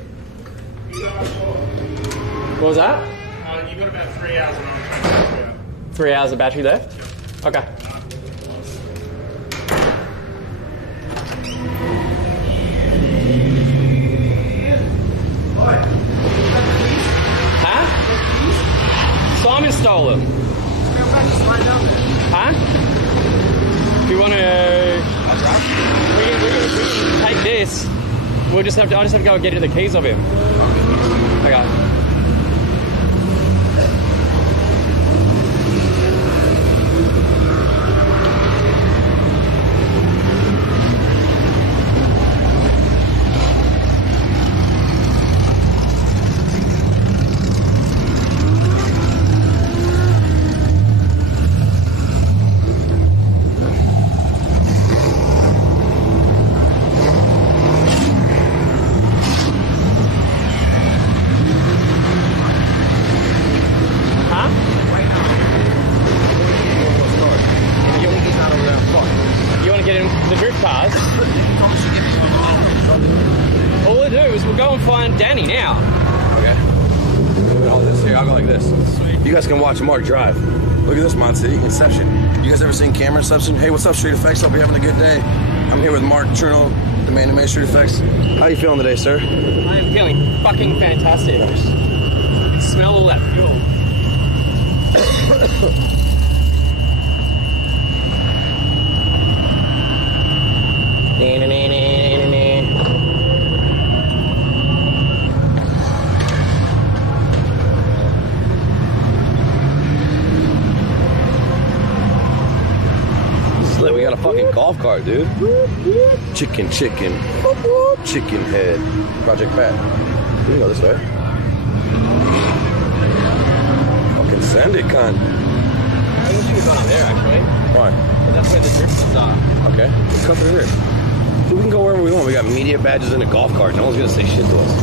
What was that? You've got about 3 hours of on 3 hours of battery left? Okay. Huh? Simon stole them. Huh? If you want to... We can take this. I just have to go and get the keys of him. Okay. around Danny now. Okay. Oh, this here, I'll go like this. Sweet. You guys can watch Mark drive. Look at this, Mod City, Inception. You guys ever seen camera Inception? Hey, what's up, Street Effects? Hope you're having a good day. I'm here with Mark Chernow, the man who made Street Effects. How you feeling today, sir? I am feeling fucking fantastic. Smell all that fuel. Slit, we got a fucking golf cart, dude. Chicken head. Project Pat. We can go this way. Fucking send it, cunt. I think we should have gone up there, actually. Why? But that's where the drifters are. Okay, let's cut through here. Dude, we can go wherever we want. We got media badges and a golf cart. No one's gonna say shit to us.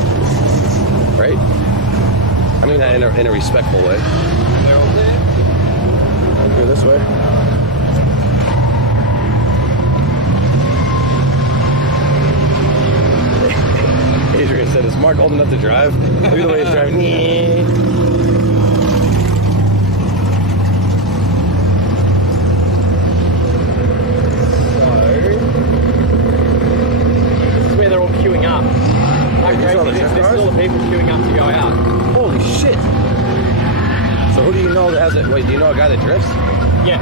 Right? I mean that in a respectful way. They're all there. Go this way. Adrian said, is Mark old enough to drive? Look at the way he's driving. They're all queuing up. There's still the people queuing up to go out. Holy shit. So who do you know that has it? Wait, do you know a guy that drifts? Yeah.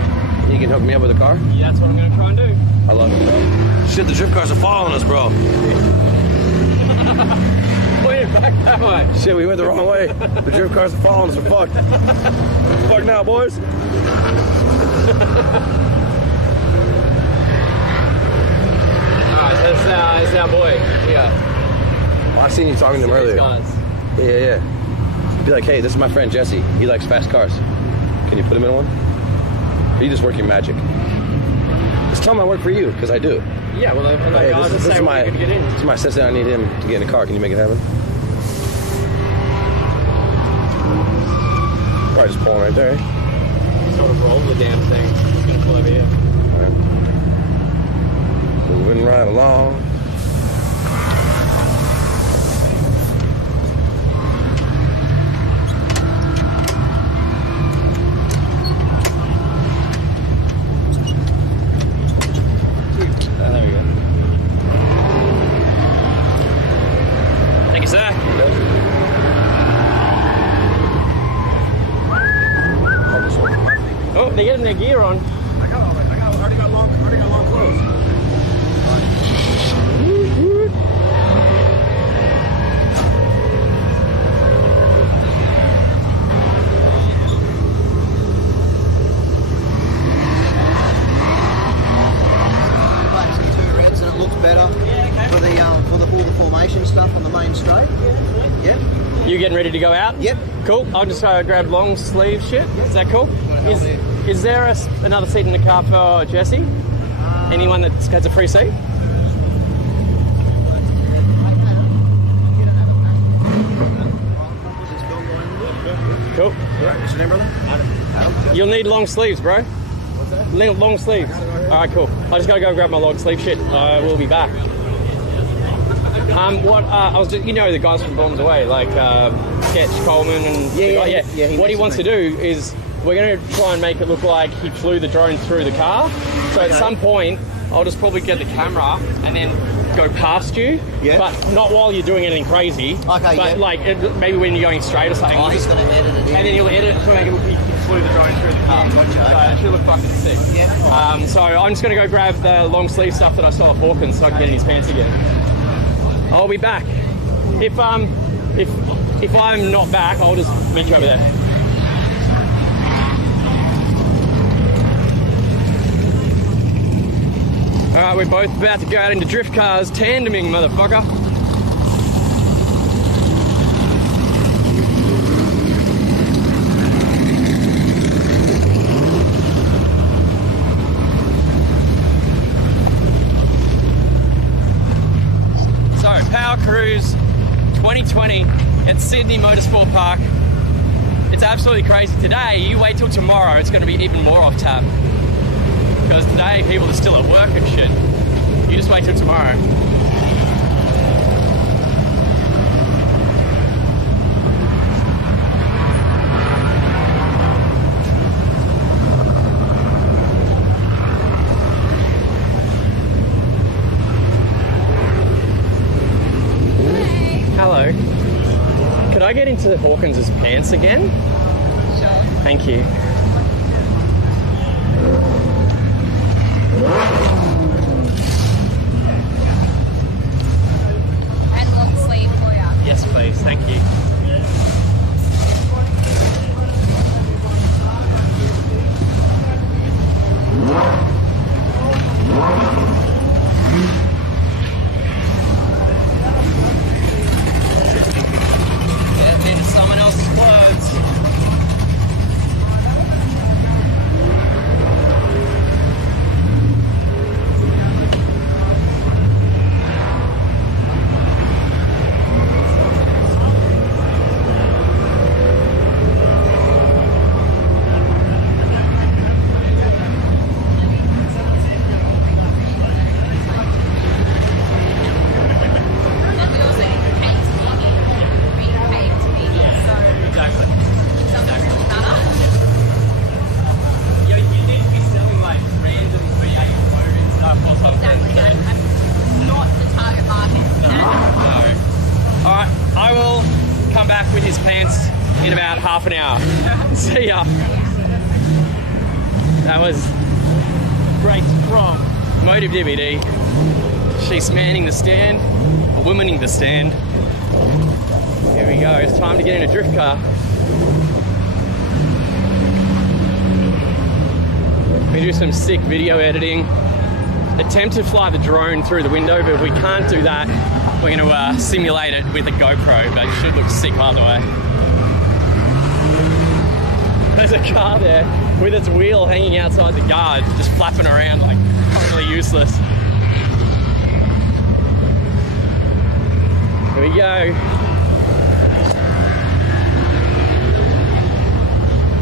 You can hook me up with a car? Yeah, that's what I'm going to try and do. I love it, bro. Shit, the drift cars are following us, bro. Wait, back that way. Shit, we went the wrong way. The drift cars are following us. We're fucked. Fuck now, boys. Alright, that's our boy. Yeah. Well, I seen you talking to him earlier. Guys. Yeah. Be like, hey, this is my friend Jesse. He likes fast cars. Can you put him in one? Or you just work your magic? Just tell him I work for you, because I do. Yeah, well, hey, this is my assistant. I need him to get in a car. Can you make it happen? Probably just pulling right there. Sort of roll the damn thing. It's going to pull over here. All right. Moving right along. There we go. Thank you, sir. Oh, they're getting their gear on. I already got long clothes. Better for all the formation stuff on the main straight. Yeah. You getting ready to go out? Yep. Cool. I'll just go grab long sleeve shit. Is that cool? Is there another seat in the car for Jesse? Anyone that has a free seat? Cool. What's your name, brother? Adam. You'll need long sleeves, bro. What's that? Long sleeves. All right, cool. I just gotta go grab my long sleeve shit. I will be back. I was just, the guys from Bombs Away, like Sketch, Coleman, and yeah. What he wants to do is we're going to try and make it look like he flew the drone through the car. So at some point, I'll just probably get the camera and then go past you, but not while you're doing anything crazy. Okay, but maybe when you're going straight or something. Oh, he's going to edit it in. And then he'll edit it to make it look like he flew the drone through the car. So it should look fucking sick. Yeah. So I'm just going to go grab the long sleeve stuff that I saw at Hawkins so I can get in his pants again. I'll be back. If I'm not back, I'll just meet you over there. Alright, we're both about to go out into drift cars, tandeming, motherfucker. So, Power Cruise 2020 at Sydney Motorsport Park. It's absolutely crazy. Today, you wait till tomorrow, it's going to be even more off tap. Because today people are still at work and shit. You just wait till tomorrow. into Hawkins' pants again? Sure. Thank you. And long sleeve for you. Yes, please. Thank you. Get into someone else's clothes. In about half an hour. See ya. That was great from Motive DVD. She's manning the stand, womaning the stand. Here we go. It's time to get in a drift car. We do some sick video editing. Attempt to fly the drone through the window, but if we can't do that, we're going to simulate it with a GoPro, but it should look sick either way. There's a car there with its wheel hanging outside the guard, just flapping around like totally useless. Here we go.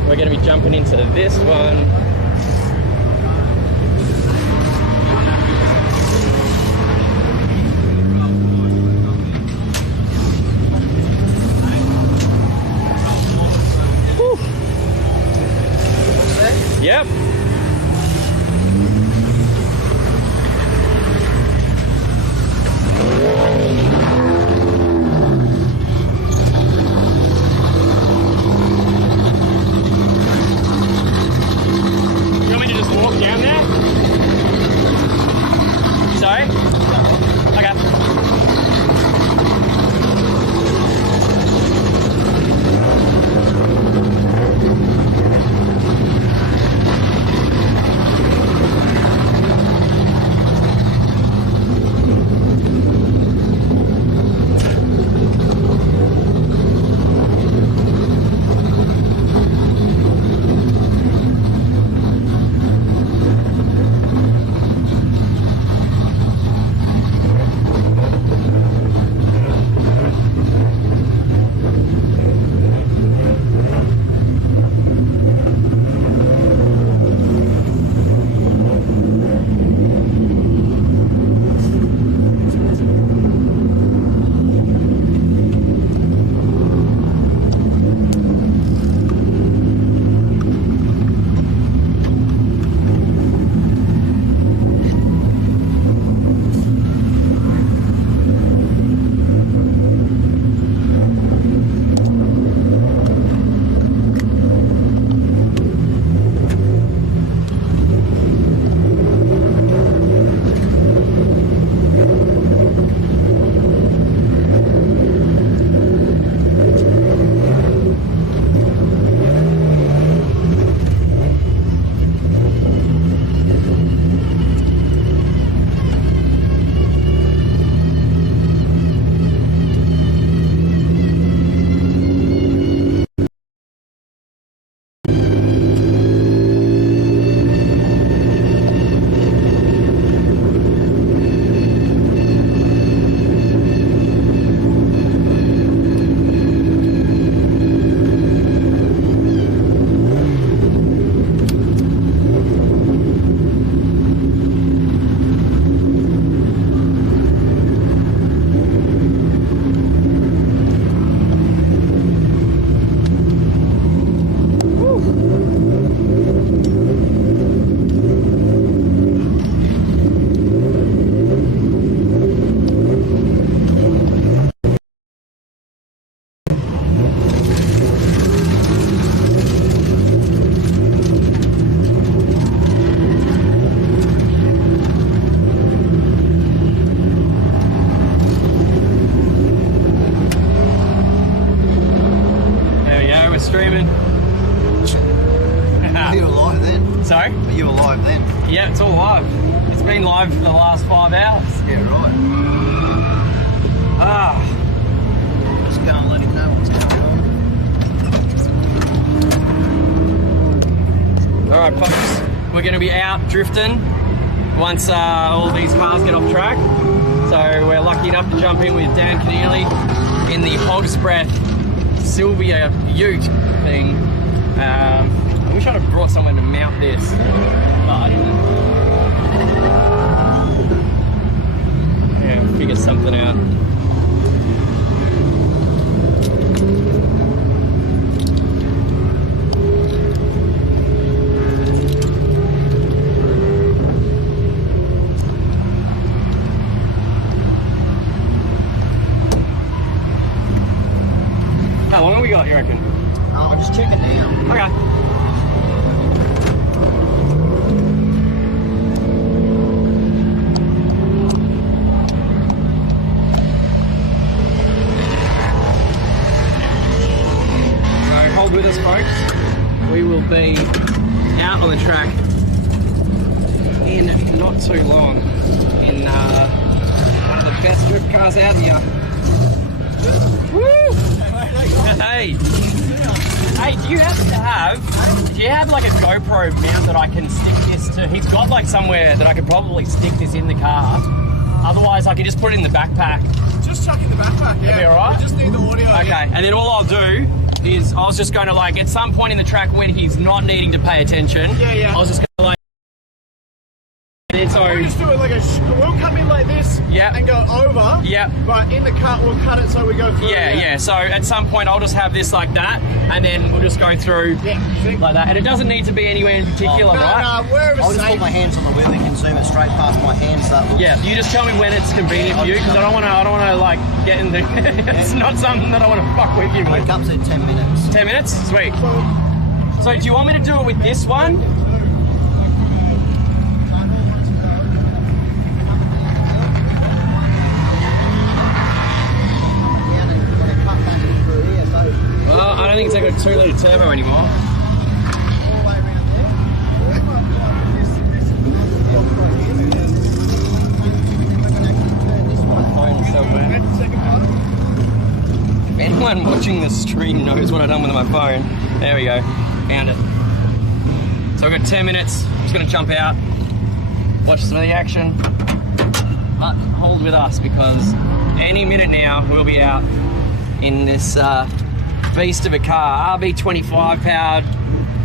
We're going to be jumping into this one. Yep. You want me to just walk down there? Sorry? Okay. Sorry? Are you alive then? Yeah, it's all live. It's been live for the last 5 hours. Yeah, right. Ah. Just go and let him know what's going on. Alright folks, we're going to be out drifting once all these cars get off track. So we're lucky enough to jump in with Dan Keneally in the Hog's Breath Sylvia Ute thing. I wish I'd have brought someone to mount this, but I didn't. Yeah, figure something out. How long have we got, you reckon? I'll just check it now. Okay. So hold with us, folks. We will be out on the track in not too long in one of the best drift cars out here. Woo! Hey! Hey, do you have like a GoPro mount that I can stick this to? He's got like somewhere that I could probably stick this in the car. Otherwise, I can just put it in the backpack. Just chuck in the backpack, yeah. That'd be alright? We just need the audio. Okay, yeah. and then all I'll do is I was just going to like, at some point in the track when he's not needing to pay attention, I was just going to like, and so We'll just do it like we'll come in like this and go over. Yep. But in the cut, we'll cut it so we go through. Yeah. So at some point, I'll just have this like that, and then we'll just go through like that. And it doesn't need to be anywhere in particular, right? No, wherever I'll just put my hands on the wheel and can zoom it straight past my hands. Yeah, you just tell me when it's convenient for you, because I don't want to like get in the. It's not something that I want to fuck with you with. It comes in 10 minutes. 10 minutes? Sweet. So do you want me to do it with this one? Well, I don't think it's like a 2-litre turbo anymore. If anyone watching the stream knows what I've done with my phone, there we go, found it. So we've got 10 minutes, I'm just going to jump out, watch some of the action, but hold with us because any minute now we'll be out in this beast of a car, RB25 powered,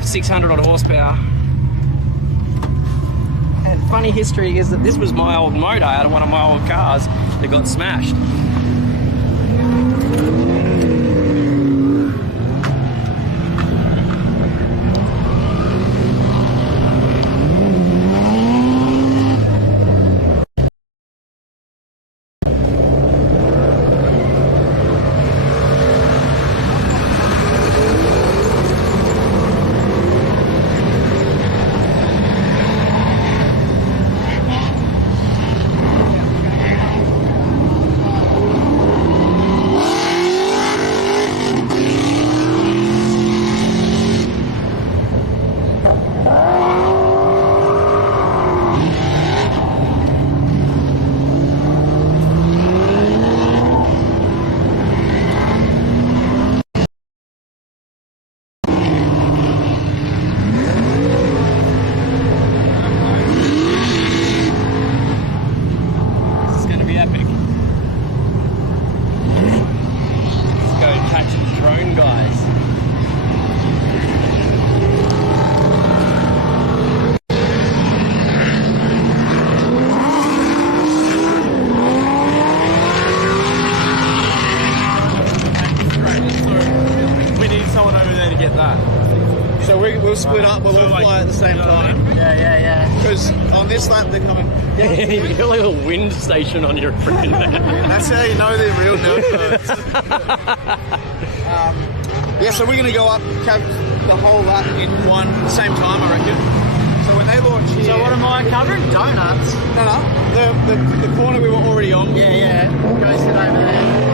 600 odd horsepower. And funny history is that this was my old motor out of one of my old cars that got smashed. We'll split up, we'll all fly at the same time. Yeah. Because on this lap they're coming. You got a little wind station on your freaking That's how you know they're real nerds. Yeah, so we're going to go up the whole lap in same time, I reckon. So when they launch here... So what am I covering? Donuts. No. The corner we were already on. Yeah. Go sit over there.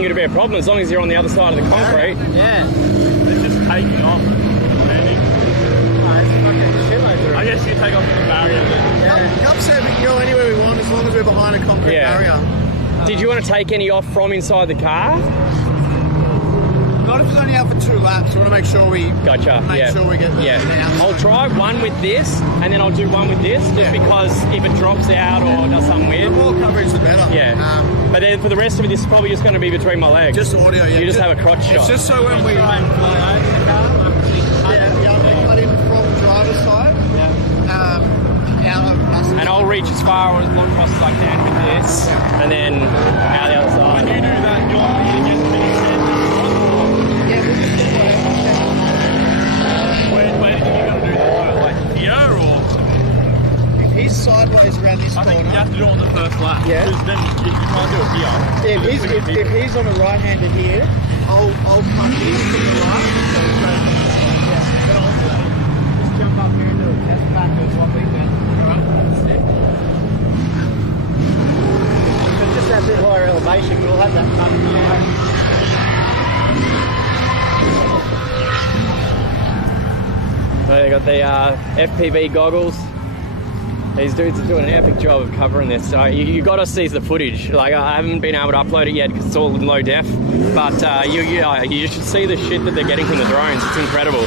think it'd be a problem as long as you're on the other side of the concrete. Yeah. They're just taking off. I guess you take off the barrier then. Cup said we can go anywhere we want as long as we're behind a concrete barrier. Did you want to take any off from inside the car? Not if it's only out for 2 laps. We want to make sure we make sure we get the outside. I'll try one with this, and then I'll do one with this, just because if it drops out or does something weird. The more coverage, the better. Yeah. But then for the rest of it, this is probably just going to be between my legs. Just audio, yeah. You just have a crotch shot. It's just so when we cut in from the driver's side, out of us. And I'll reach as far or as long across as I can with this, and then out the other side. When you do that, you'll get when are you going to do that? Like here or? His sideways around this corner. I think you have to do it on the first lap. Yeah. Because then if you try and do it here. If he's on the right hander here, I'll cut in from the right. Then I'll just jump up here and do a test back of what we've done. If it's just that bit higher elevation, we'll have that coming down. So they got the FPV goggles. These dudes are doing an epic job of covering this. So you got to see the footage. Like, I haven't been able to upload it yet because it's all in low def. But you should see the shit that they're getting from the drones. It's incredible.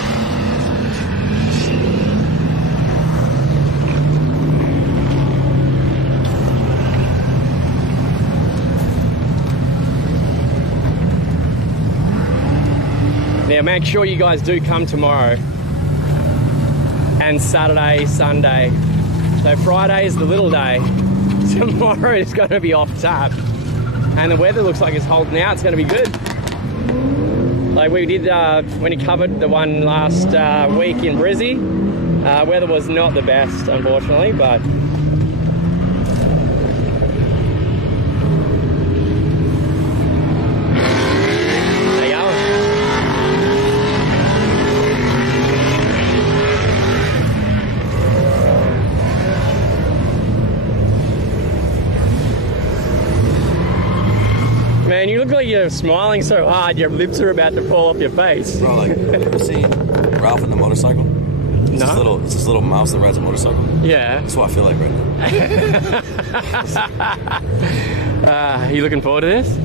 Now make sure you guys do come tomorrow. And Saturday, Sunday. So Friday is the little day. Tomorrow is going to be off tap. And the weather looks like it's holding out. It's going to be good. Like we did when he covered the one last week in Brizzy. Weather was not the best, unfortunately, but man, you look like you're smiling so hard, your lips are about to fall off your face. Bro, like, you ever seen Ralph in the motorcycle? It's No. It's this little mouse that rides a motorcycle. Yeah. That's what I feel like right now. You looking forward to this?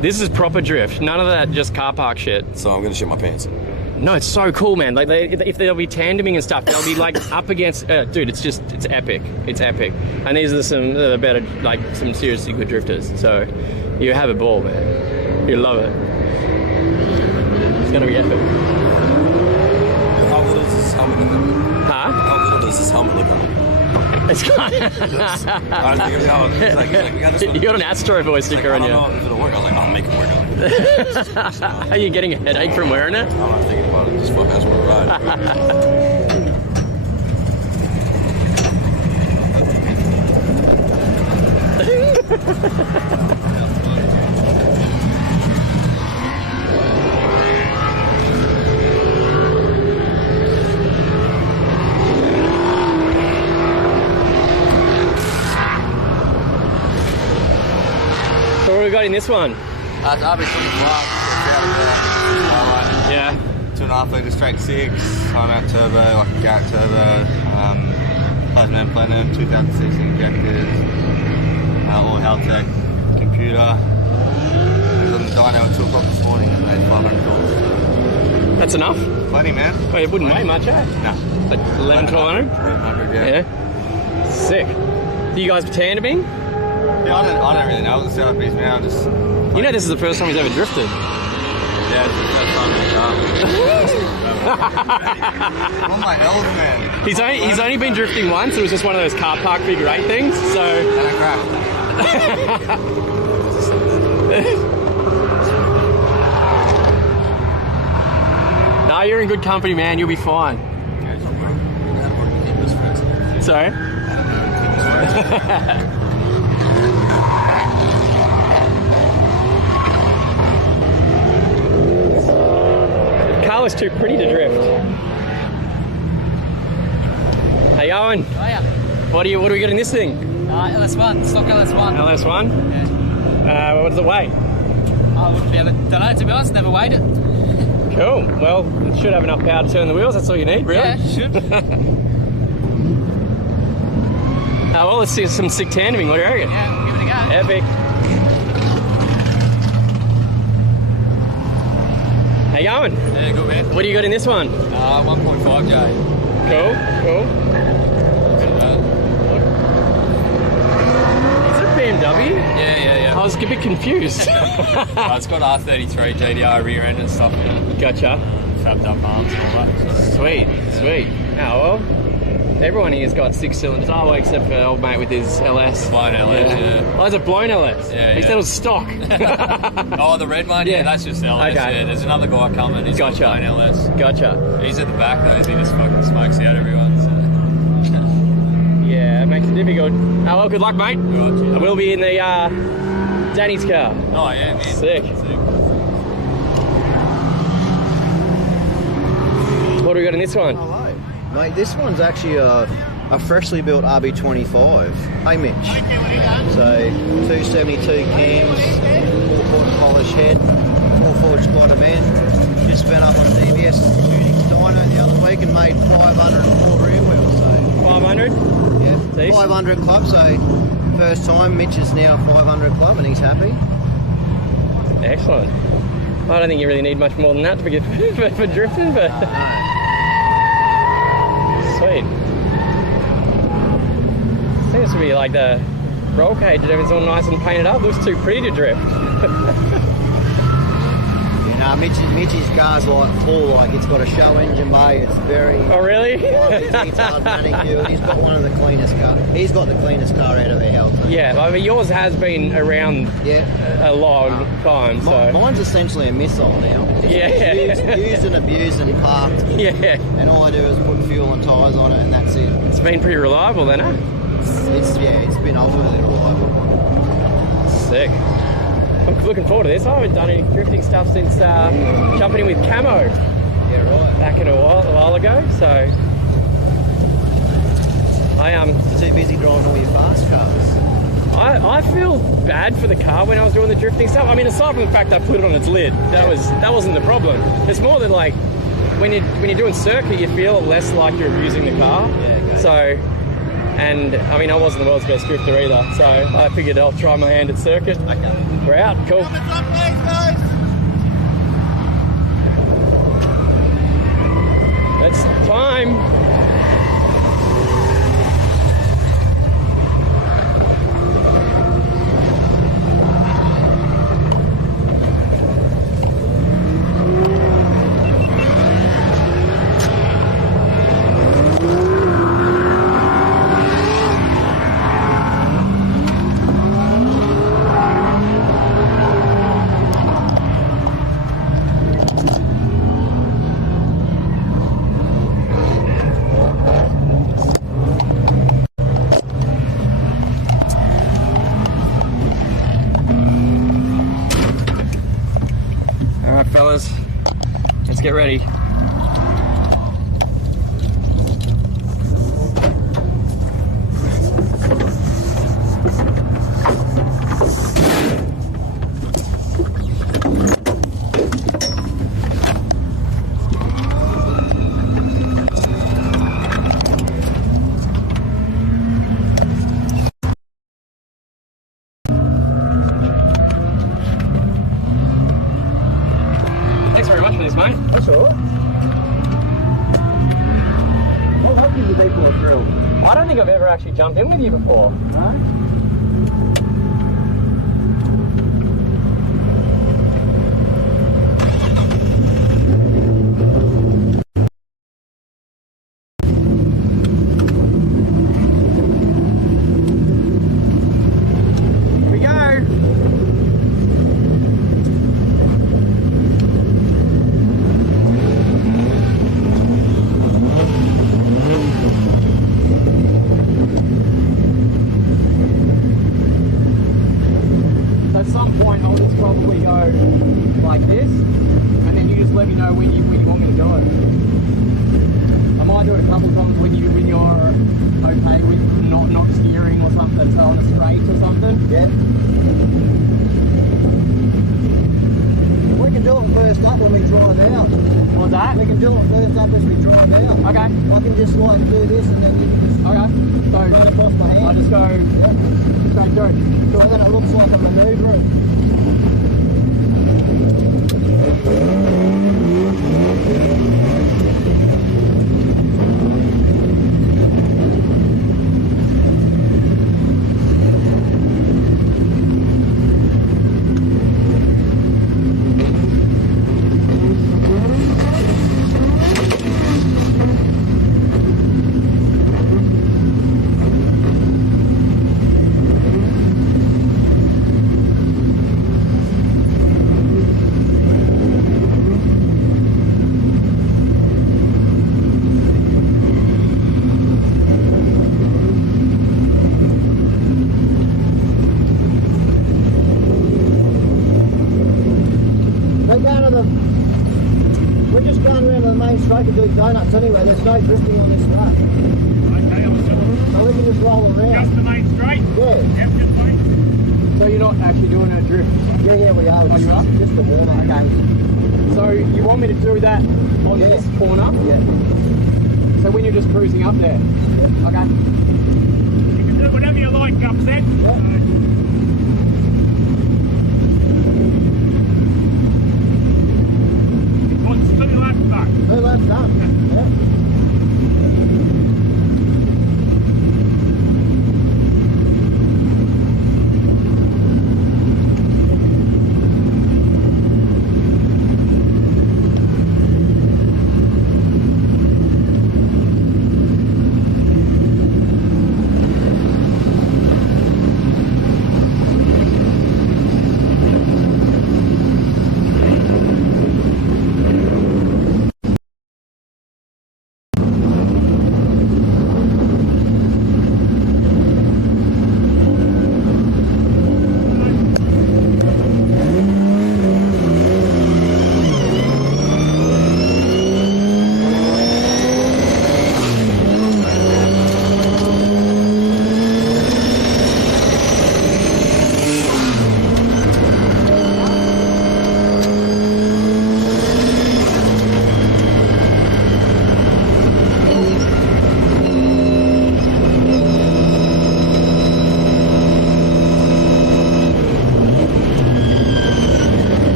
This is proper drift. None of that just car park shit. So I'm going to shit my pants. No, it's so cool, man. Like, if they'll be tandeming and stuff, they'll be like up against. Dude, it's epic. It's epic. And these are some better, like some seriously good drifters. So you have a ball, man. You love it. It's gonna be epic. How little does this helmet look like? Huh? How little does this helmet look like? It's kind of. You got an Astro Boy sticker on you. I don't know if it'll work. I was like, I'll make it work. Are you getting a headache from wearing it? I'm not thinking about it. Just fuck ass for a ride. So what have we got in this one? It's RB25. Yeah. 2.5 litre straight 6, time out turbo, like a Garrett turbo, Plasman Plenum, 2006 injectors, all Haltech, computer. It was on the dyno at 2 o'clock this morning, and made 500 calls. That's enough? Plenty, man. Oh, it wouldn't weigh much, eh? No. Like 11, 1200? 1100, yeah. Yeah. Sick. Do you guys tandeming? Yeah, I don't really know. Let's set up his man. Just. You know, this is the first time he's ever drifted. Yeah, it's the first time in the car. All my L's, man. He's only been drifting once. It was just one of those car park figure 8 things. So. And I crashed. No, you're in good company, man. You'll be fine. Sorry? The car was too pretty to drift. How you going? Oh, yeah. What do we got in this thing? LS1, stock LS1. LS1? Yeah. What does it weigh? I wouldn't be able to, don't know, to be honest, never weighed it. Cool. Well, it should have enough power to turn the wheels. That's all you need, really. Yeah, should. Oh, well, let's see some sick tandeming. What do you reckon? Yeah, we'll give it a go. Epic. How you going? Yeah, good, man. What do you got in this one? 1.5J. Cool, cool. Is it a BMW? Yeah. I was a bit confused. It's got R33 GDR rear end and stuff in it. Gotcha. Fabbed up arms and all that. Sweet. Oh, well. Everyone here's got 6 cylinders. Oh, well, except for old mate with his LS. Blown LS, yeah. Oh, it's a blown LS? Yeah, He said it was stock. Oh, the red one? Yeah, that's just LS. Okay. Yeah, there's another guy coming. He's got blown LS. Gotcha. He's at the back, though. He just fucking smokes out everyone. So. Yeah, it makes it difficult. Oh, well, good luck, mate. Right, We'll be in the Danny's car. Oh, yeah, man. Sick. What do we got in this one? Mate, this one's actually a freshly built RB25. Hey, Mitch. So, 272 cams, 4-quarter polished head, 4-forward squatter man. Just spent up on DBS tuning dyno the other week and made 504 rear wheels. So 500? Yeah, Decent. 500 club. So, first time, Mitch is now 500 club and he's happy. Excellent. I don't think you really need much more than that for drifting, but... Sweet. I think this would be like the roll cage and everything's all nice and painted up. Looks too pretty to drift. Mitch's car's like full, like it's got a show engine bay. It's very... Oh, really? detailed manicured. He's got one of the cleanest cars. He's got the cleanest car out of our house. Yeah, I mean, yours has been around a long time, so... Mine's essentially a missile now. It's used and abused and parked. Yeah. And all I do is put fuel and tyres on it and that's it. It's been pretty reliable then, huh? It's been ultimately reliable. Sick. I'm looking forward to this. I haven't done any drifting stuff since jumping in with camo. Yeah, right. Back in a while ago, so I am too busy driving all your fast cars. I feel bad for the car when I was doing the drifting stuff. I mean, aside from the fact I put it on its lid, that wasn't the problem. It's more that like when you're doing circuit, you feel less like you're abusing the car. Yeah, okay. So. And I mean, I wasn't the world's best drifter either, so I figured I'll try my hand at circuit. Okay. We're out. Cool. That's time. Fellas, let's get ready. That's all right. Well, hopefully the people are thrilled. I don't think I've ever actually jumped in with you before. No? can do it first up when we drive out. What's that? We can do it first up as we drive out. Okay. I can just like do this and then you can just okay. So run across my hand. I just go straight through. So then it looks like a manoeuvre. We're just going around the main straight to do donuts anyway. There's no drifting on this track. Okay, so we can just roll around. Just the main straight? Yeah. Yep, just main. So you're not actually doing a drift? Yeah, we are. Oh, you are? Just the warm up. Okay. So you want me to do that on this corner? Yeah. So when you're just cruising up there? Yeah. Okay. You can do whatever you like, Upset. Yeah. What's 2 laps done? 2 laps done. Yeah.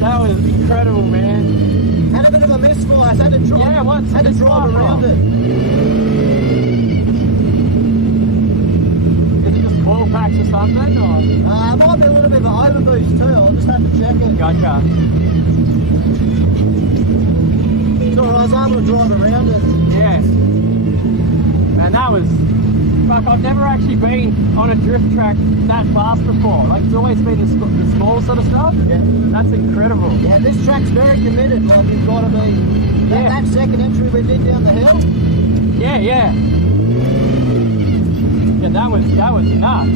That was incredible, man. Had a bit of a miss for us. Had to drive. Yeah, what's had to this drive far around from? it. Is it just coil packs or something? Or? It might be a little bit of an overboost too. I'll just have to check it. Gotcha. It's alright. I was able to drive around it. Yes. And that was. Fuck, I've never actually been on a drift track that fast before. Like, it's always been the small sort of stuff. Yeah. That's incredible. Yeah, this track's very committed. Like, you've got to be... That second entry we did down the hill? Yeah, yeah. Yeah, that was nuts.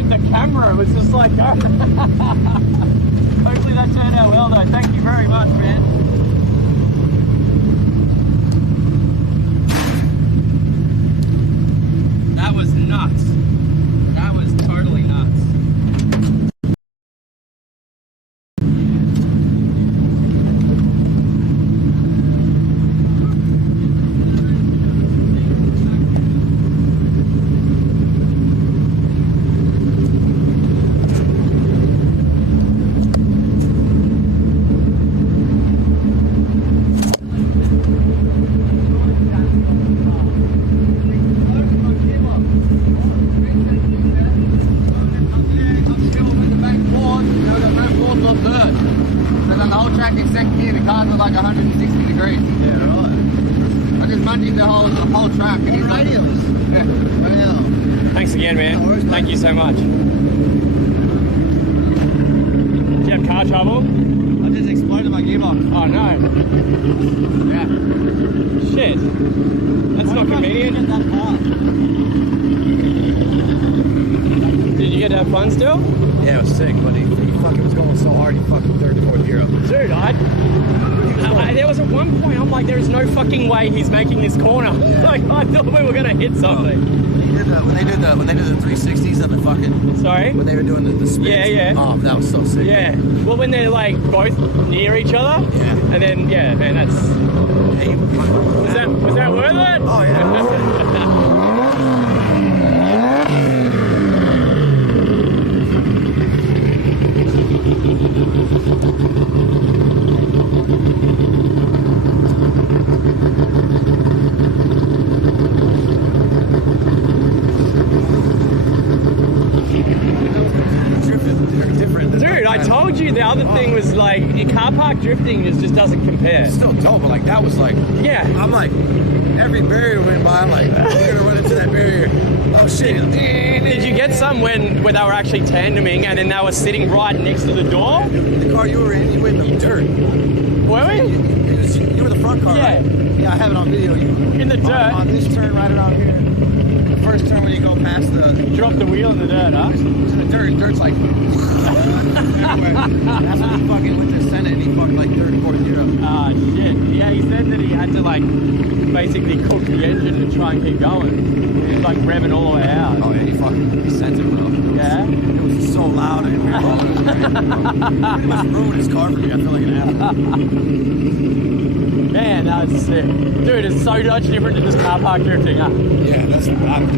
The camera was just like, hopefully that turned out well though. Thank you very much, man. That was nuts. That was totally nuts. Like 160 degrees. Yeah, right. I just bungeed the whole track. And radials. Yeah. Wow. Thanks again, man. No worries, thank you so much. Do you have car trouble? I just exploded my gearbox. Oh no. Yeah. Shit. That's not convenient. That part. Did you get to have fun still? Yeah, it was sick, but he fucking was going so hard, he fucking third to fourth gear up. Dude, there was at one point, I'm like, there's no fucking way he's making this corner. Yeah. Like, I thought we were gonna hit something. When they did the 360s on the fucking... Sorry? When they were doing the spins. Yeah, yeah. Oh, that was so sick. Yeah. Well, when they're like both near each other. Yeah. And then, yeah, man, that's... Hey, was that worth it? Oh, yeah. Dude, I told you the other thing was like, car park drifting just doesn't compare. It's still dope, but like that was like... Yeah. I'm like, every barrier went by, I'm like, we're gonna run into that barrier. Oh shit. Did you get some where they were actually tandeming and then they were sitting right next to the door? The car you were in, you went in the dirt. Were we? You were the front car, yeah. Right? Yeah, I have it on video. In the dirt? On this turn right around here. The first turn when you go past the... Drop the wheel in the dirt, huh? The dirt's like... That's when he fucking went to Senate and he fucking like and keep going. He was like revving all the way out. Oh yeah, he sent it, bro. Yeah? It was so loud and we were rolling. Pretty much ruined his car for me. I feel like an asshole. Man, that was sick. Dude, it's so much different to just car park drifting, huh? Yeah, that's like, I don't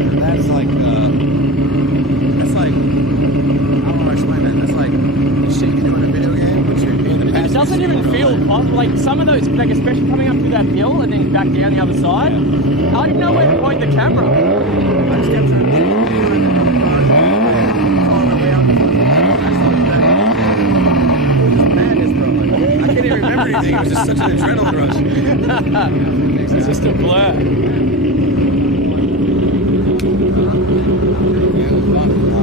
know how to explain that. That's like the shit you do in a video game, but you're in the It doesn't even feel like some of those, like especially coming up through that hill and then back down the other side. I don't even know where to point the camera. I just kept trying to I can't even remember anything. It was just such an adrenaline rush. It's just a blur.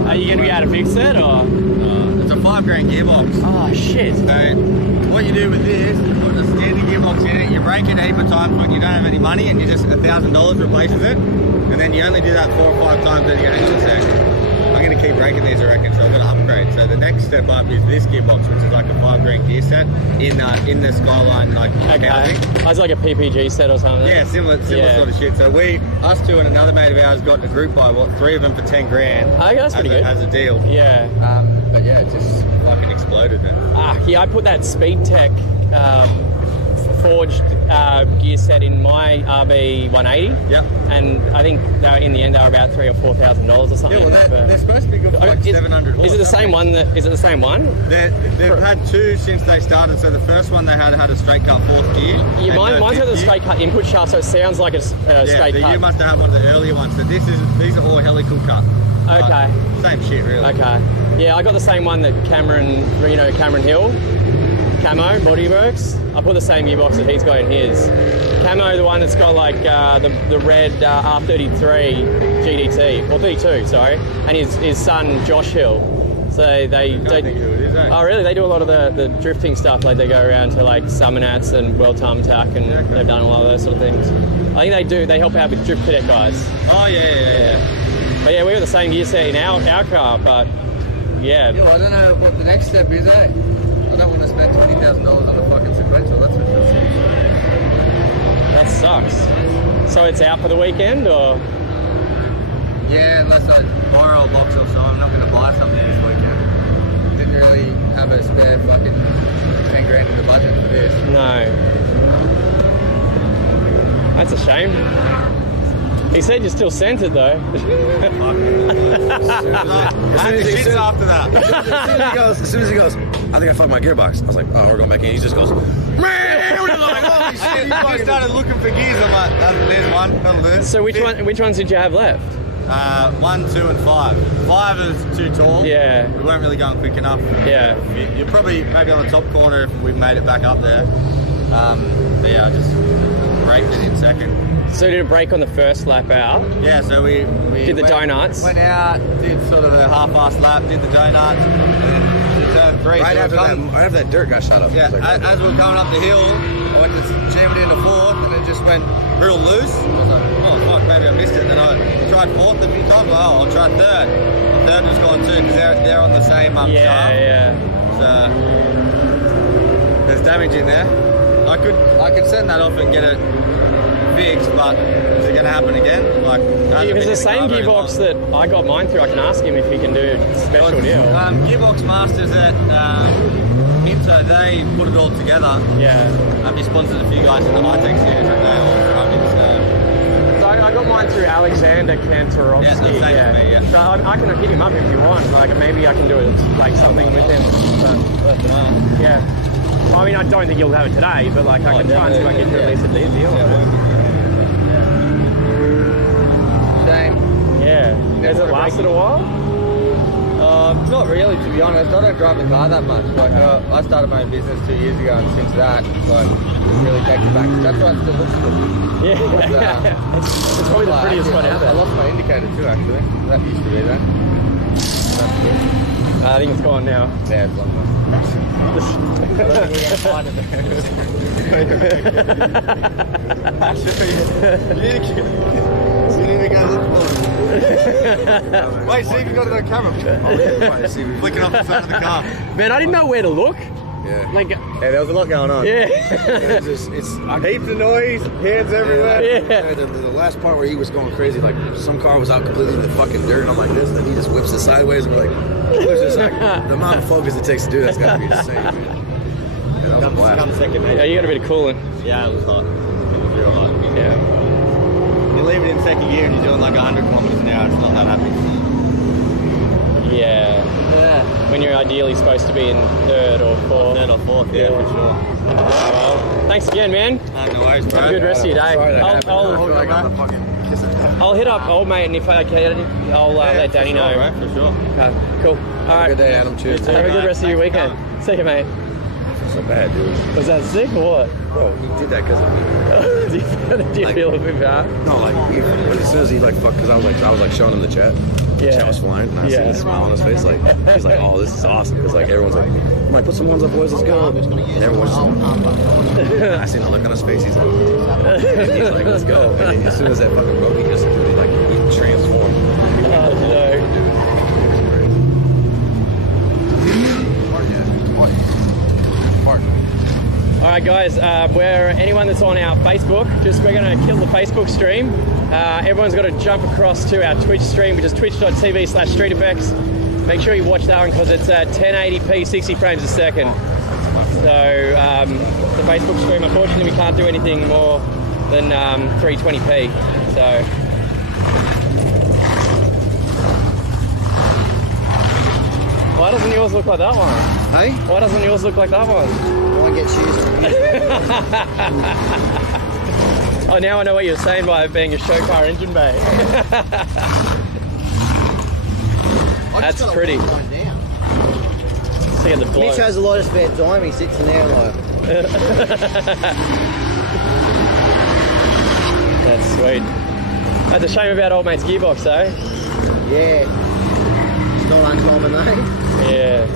Are you going to be able to fix it or? It's a $5,000 gearbox. Oh shit. So what you do with this is put a standard gearbox in it, you break it a heap of times when you don't have any money and you just $1,000 replaces it. And then you only do that 4 or 5 times, then you go, hang on a sec. I'm going to keep breaking these, I reckon, so I've got to upgrade. So the next step up is this gearbox, which is like a $5,000 gear set in the Skyline like housing. It's like a PPG set or something. Yeah, similar sort of shit. So us two and another mate of ours got a group buy, 3 of them for $10,000. Okay, that's pretty good. As a deal. Yeah. But yeah, it just fucking exploded, man. Yeah, I put that Speed Tech forged gear set in my RB 180. Yep. And I think in the end they were about $3,000 or $4,000 or something. Yeah, well, they're supposed to be good for like 700 horse. Is it the same one? Is it the same one? They've had 2 since they started. So the first one they had a straight cut 4th gear. Yeah, mine's got the straight cut input shaft, so it sounds like a straight cut. You must have had one of the earlier ones. So these are all helical cut. Okay. Same shit, really. Okay. Yeah, I got the same one that Cameron Hill, Camo, Bodyworks. I put the same gearbox that he's got in his. Camo, the one that's got like the red R33 GDT, or 32, sorry, and his son Josh Hill. So they oh really? They do a lot of the drifting stuff. Like they go around to like Summernats and World Time Tack, and they've done a lot of those sort of things. I think they help out with drift cadet guys. Oh yeah. But yeah, we got the same gear set in our car, but yeah. Yo, I don't know what the next step is, I don't want to spend $20,000 on a fucking sequential, that's what it is. That sucks. So it's out for the weekend, or? Yeah, unless I borrow a box or so, I'm not going to buy something this weekend. Didn't really have a spare fucking $10,000 in the budget for this. No. That's a shame. He said you're still centered though. After that. As soon as he goes, I think I fucked my gearbox. I was like, oh, we're going back in. He just goes, man! We're like, holy shit! You started looking for gears. I'm like, there's one. That'll do. So which ones did you have left? 1, 2, and 5. 5 is too tall. Yeah. We weren't really going quick enough. Yeah. You're probably maybe on the top corner if we made it back up there. But yeah, I just braked it in second. So did it brake on the first lap out? Yeah, so we did the donuts. Went out, did sort of a half-assed lap, did the donuts, and then turn 3. Right after that dirt got shot up. Yeah, as we were coming up the hill, I went to jam it into 4th, and it just went real loose. I was like, oh fuck, maybe I missed it. And then I tried 4th a few times. Like, oh, I'll try 3rd. The 3rd was gone too because they're on the same shaft. Yeah. So there's damage in there. I could send that off and get it fixed, but is it going to happen again? Like, if it's the same gearbox that I got mine through, I can ask him if he can do a special deal. Gearbox Masters at Hinto, they put it all together. Yeah. He sponsored a few guys in the high-tech series and they all run it. So I got mine through Alexander Kantorovsky. Yeah, the same for me, yeah. So I can hit him up if you want. Like maybe I can do it like something with him. But yeah. I mean, I don't think you'll have it today, but like I can try and see if I can at least a deal. Shame. Yeah. Has it lasted a while? Not really, to be honest. I don't drive the car that much. Like I started my own business 2 years ago, and since that, like, it really takes it back. That's why it still looks good. Yeah. But, it's probably the prettiest one out there. I lost my indicator too, actually. That used to be there. That's good. I think it's gone now. Yeah, it's long gone. I don't think we're going to find it there. You need to go look for it. Wait, see if you got it on camera. Flicking off the side of the car. Man, I didn't know where to look. Yeah, Yeah. Like, hey, there was a lot going on. Yeah. I hate the noise, hands everywhere. Yeah. The last part where he was going crazy, like some car was out completely in the fucking dirt, and I'm like this, and then he just whips it sideways, and we're like, it was just like the amount of focus it takes to do that's got to be insane. Man. Yeah, that was a blast. Second, mate. Yeah, you got a bit of coolant. Yeah, it was hot. It was real hot. Yeah. You leave it in second gear and you're doing like 100 kilometers an hour. It's not that happy. Yeah. When you're ideally supposed to be in third or fourth. Third or fourth, yeah, for sure. Well, thanks again, man. No worries, bro. Have a good rest of your day. I'll hit up old mate, and if I can, I'll let Danny know. Right, for sure. Okay, cool. All right. Good day, Adam. Cheers. Have a good rest of your weekend. See you, mate. So bad, dude. Was that sick or what? Bro, he did that because of me. Do you feel a bit bad? No, like as soon as he like fuck, because I was like showing him the chat. Yeah. The chat was flying, and I see the smile on his face. Like he's like, oh, this is awesome. Because like everyone's like, I'm like, put some ones up, boys, let's go. And everyone's just like, I seen the look on his face. He's like, let's go. And as soon as that fucking broke, he transformed. Oh no. Alright guys, we're anyone that's on our Facebook, we're going to kill the Facebook stream. Everyone's got to jump across to our Twitch stream, which is twitch.tv/streeteffects. Make sure you watch that one because it's at 1080p, 60 frames a second. So the Facebook stream, unfortunately we can't do anything more than 320p. So why doesn't yours look like that one? Hey? Why doesn't yours look like that one? I get shoes on. Oh, now I know what you're saying by it being a show car engine bay. That's pretty. See the blow. Mitch has a lot of spare time. He sits in there like. That's sweet. That's a shame about old mate's gearbox, though. Yeah. It's not uncommon, though. Yeah.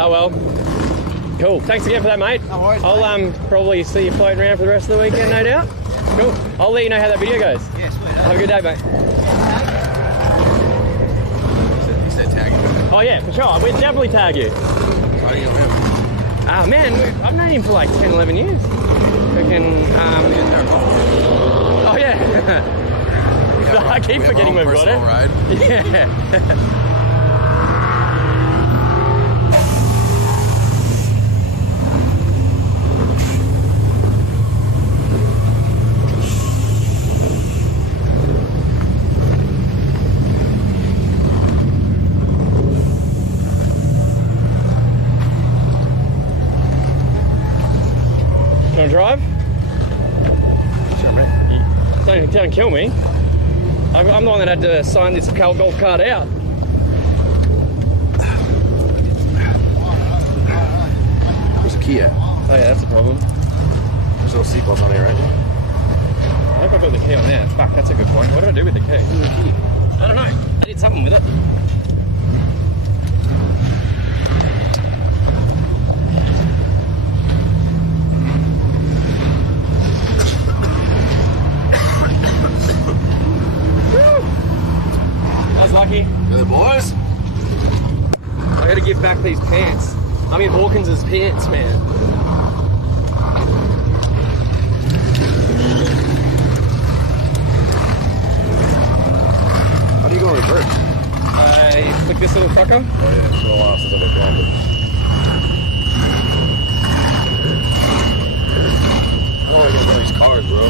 Oh well. Cool. Thanks again for that, mate. No worries, I'll probably see you floating around for the rest of the weekend, no doubt. Cool. I'll let you know how that video goes. Yeah, sweet. Have a good day, mate. He said tag you. Oh yeah, for sure. We'd definitely tag you. How do you know him? Ah man, I've known him for like 10, 11 years. Freaking, oh yeah. I keep forgetting we've got it. Ride. Yeah. You want to drive? Sure, mate. Don't kill me. I'm the one that had to sign this golf cart out. Where's the key at? Oh yeah, that's a problem. There's no seatbelts on here, right? I hope I put the key on there. Fuck, that's a good point. What did I do with the key? I don't know. I did something with it. Lucky. You're the boys? I gotta give back these pants. I'm in Hawkins's pants, man. How do you go in reverse? I click this little fucker. Oh yeah, it's been a while since I've been gone. I don't want to get one of these cars, bro.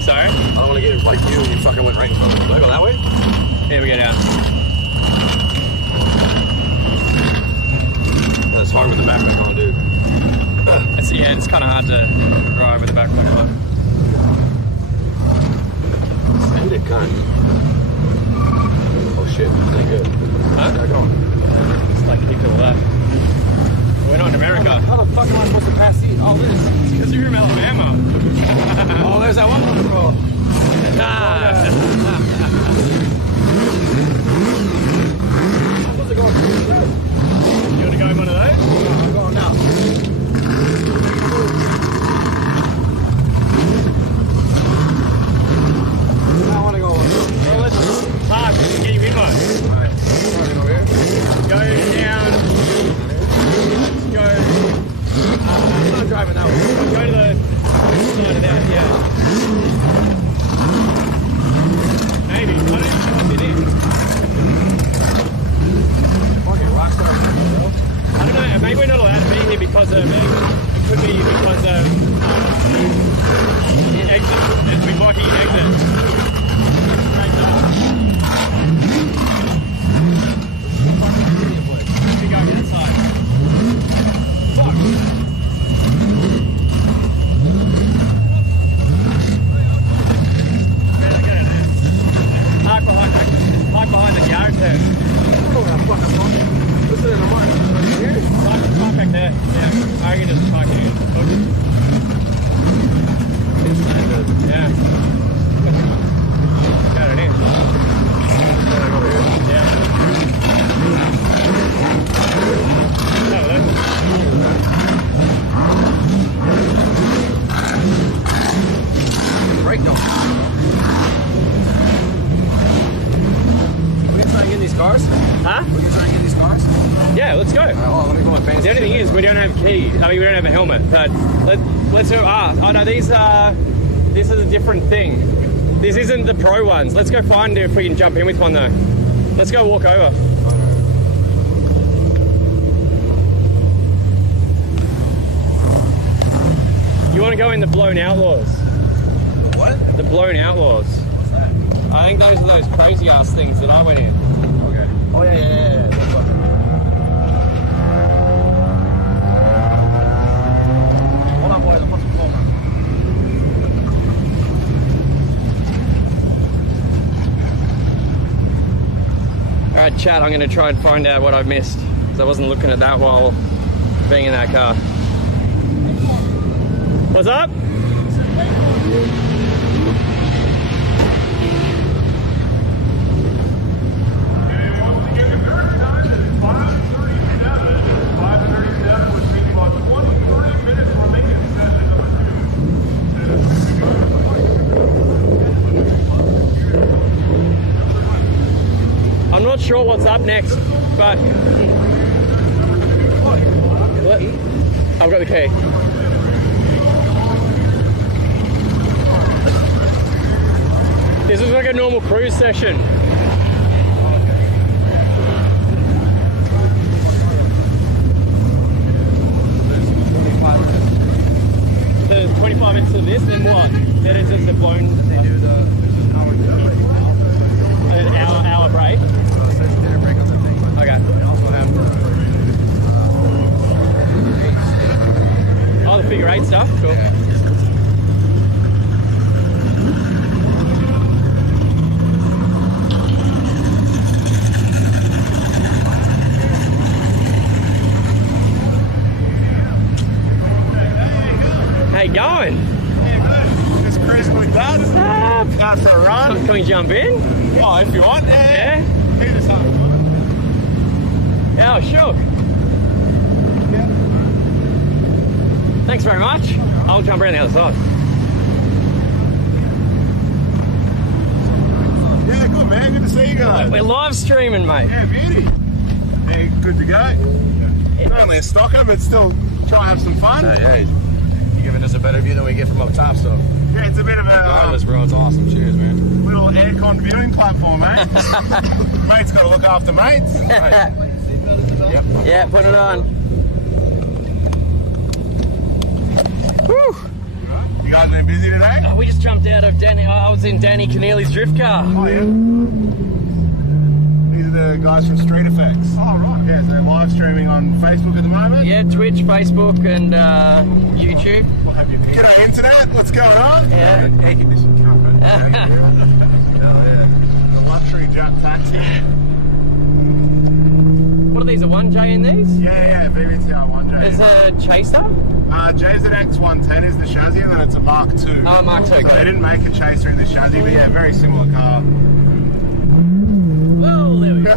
Sorry? I don't want to get like you and you fucking went right in front of me. Do I go that way? Here we go down. That's hard with the backpack on, dude. It's kind of hard to drive with the backpack on. Send it, cunt. Oh shit, ain't good. Huh? How's going? It's like keep all that. We're not in America. How the fuck am I supposed to pass these? All this? Because you're in Alabama. Oh, there's that one motherfucker. What's it going? You want to go in one of those? No, I'm going now. I want to go. Well, let's park and get you in one. Alright. Parking over here. Go down. driving that way. Go to the side of that, yeah. Maybe. I don't know what it is. Fucking rockstar. I don't know. Maybe we're not allowed to be here because of it could be because of the exit. It's been blocking the exit. Straight up. Let me go that side. Fuck. Park behind the garage there. I don't know where I'm fucking talking. Listen to the mic. Right here? Park back there. Yeah, I can just park it in. Yeah. Got it in. Over here. Yeah. Brake don't. We gonna try and get these cars? Huh? We gonna try and get these cars? Yeah, let's go. Oh, let me put my pants. The only thing is, we don't have keys. I mean, we don't have a helmet. But let's do. Oh no, these are. This is a different thing. This isn't the pro ones. Let's go find if we can jump in with one though. Let's go walk over. You want to go in the Blown Outlaws? What? The Blown Outlaws. What's that? I think those are those crazy ass things that I went in. Okay. Oh yeah. That's what. Hold on, boys. I'll put some foam on. Alright, chat, I'm going to try and find out what I've missed, because I wasn't looking at that while being in that car. What's up? I'm not sure what's up next, but I've got the key. This was like a normal cruise session. The 25 minutes of this, then what? Then it's just a blown. They do the hour break. Okay. Oh, the figure eight stuff. Cool. Yeah. How you going? Just cruising with Dad. After a run. Can we jump in? Oh, if you want. Yeah. Keep us up. Yeah, sure. Yeah. Thanks very much. I'll jump around the other side. Yeah, good man. Good to see you guys. We're live streaming, mate. Yeah, beauty. Yeah, good to go. It's only a stocker, but still try and have some fun. Yeah. You're giving us a better view than we get from up top, so. Yeah, it's a bit of a regardless, bro. It's awesome. Cheers, man. Little aircon viewing platform, eh? Mate's got to look after mates. Right. Yep. Yeah, put it on. Whew. You guys been busy today? Oh, we just jumped out of Danny. I was in Danny Keneally's drift car. Oh, yeah. These are the guys from Street Effects. Oh, right. Yeah, so they're live streaming on Facebook at the moment. Yeah, Twitch, Facebook, and YouTube. G'day, Internet. What's going on? Yeah. Air conditioned carpet. Yeah. The luxury jet taxi. What are these, a 1J in these? Yeah, VVTR 1J. Is a Chaser? JZX 110 is the chassis, and then it's a Mark II. Oh, Mark II, so good. they didn't make a Chaser in this chassis, but yeah, very similar car. Well, there we go.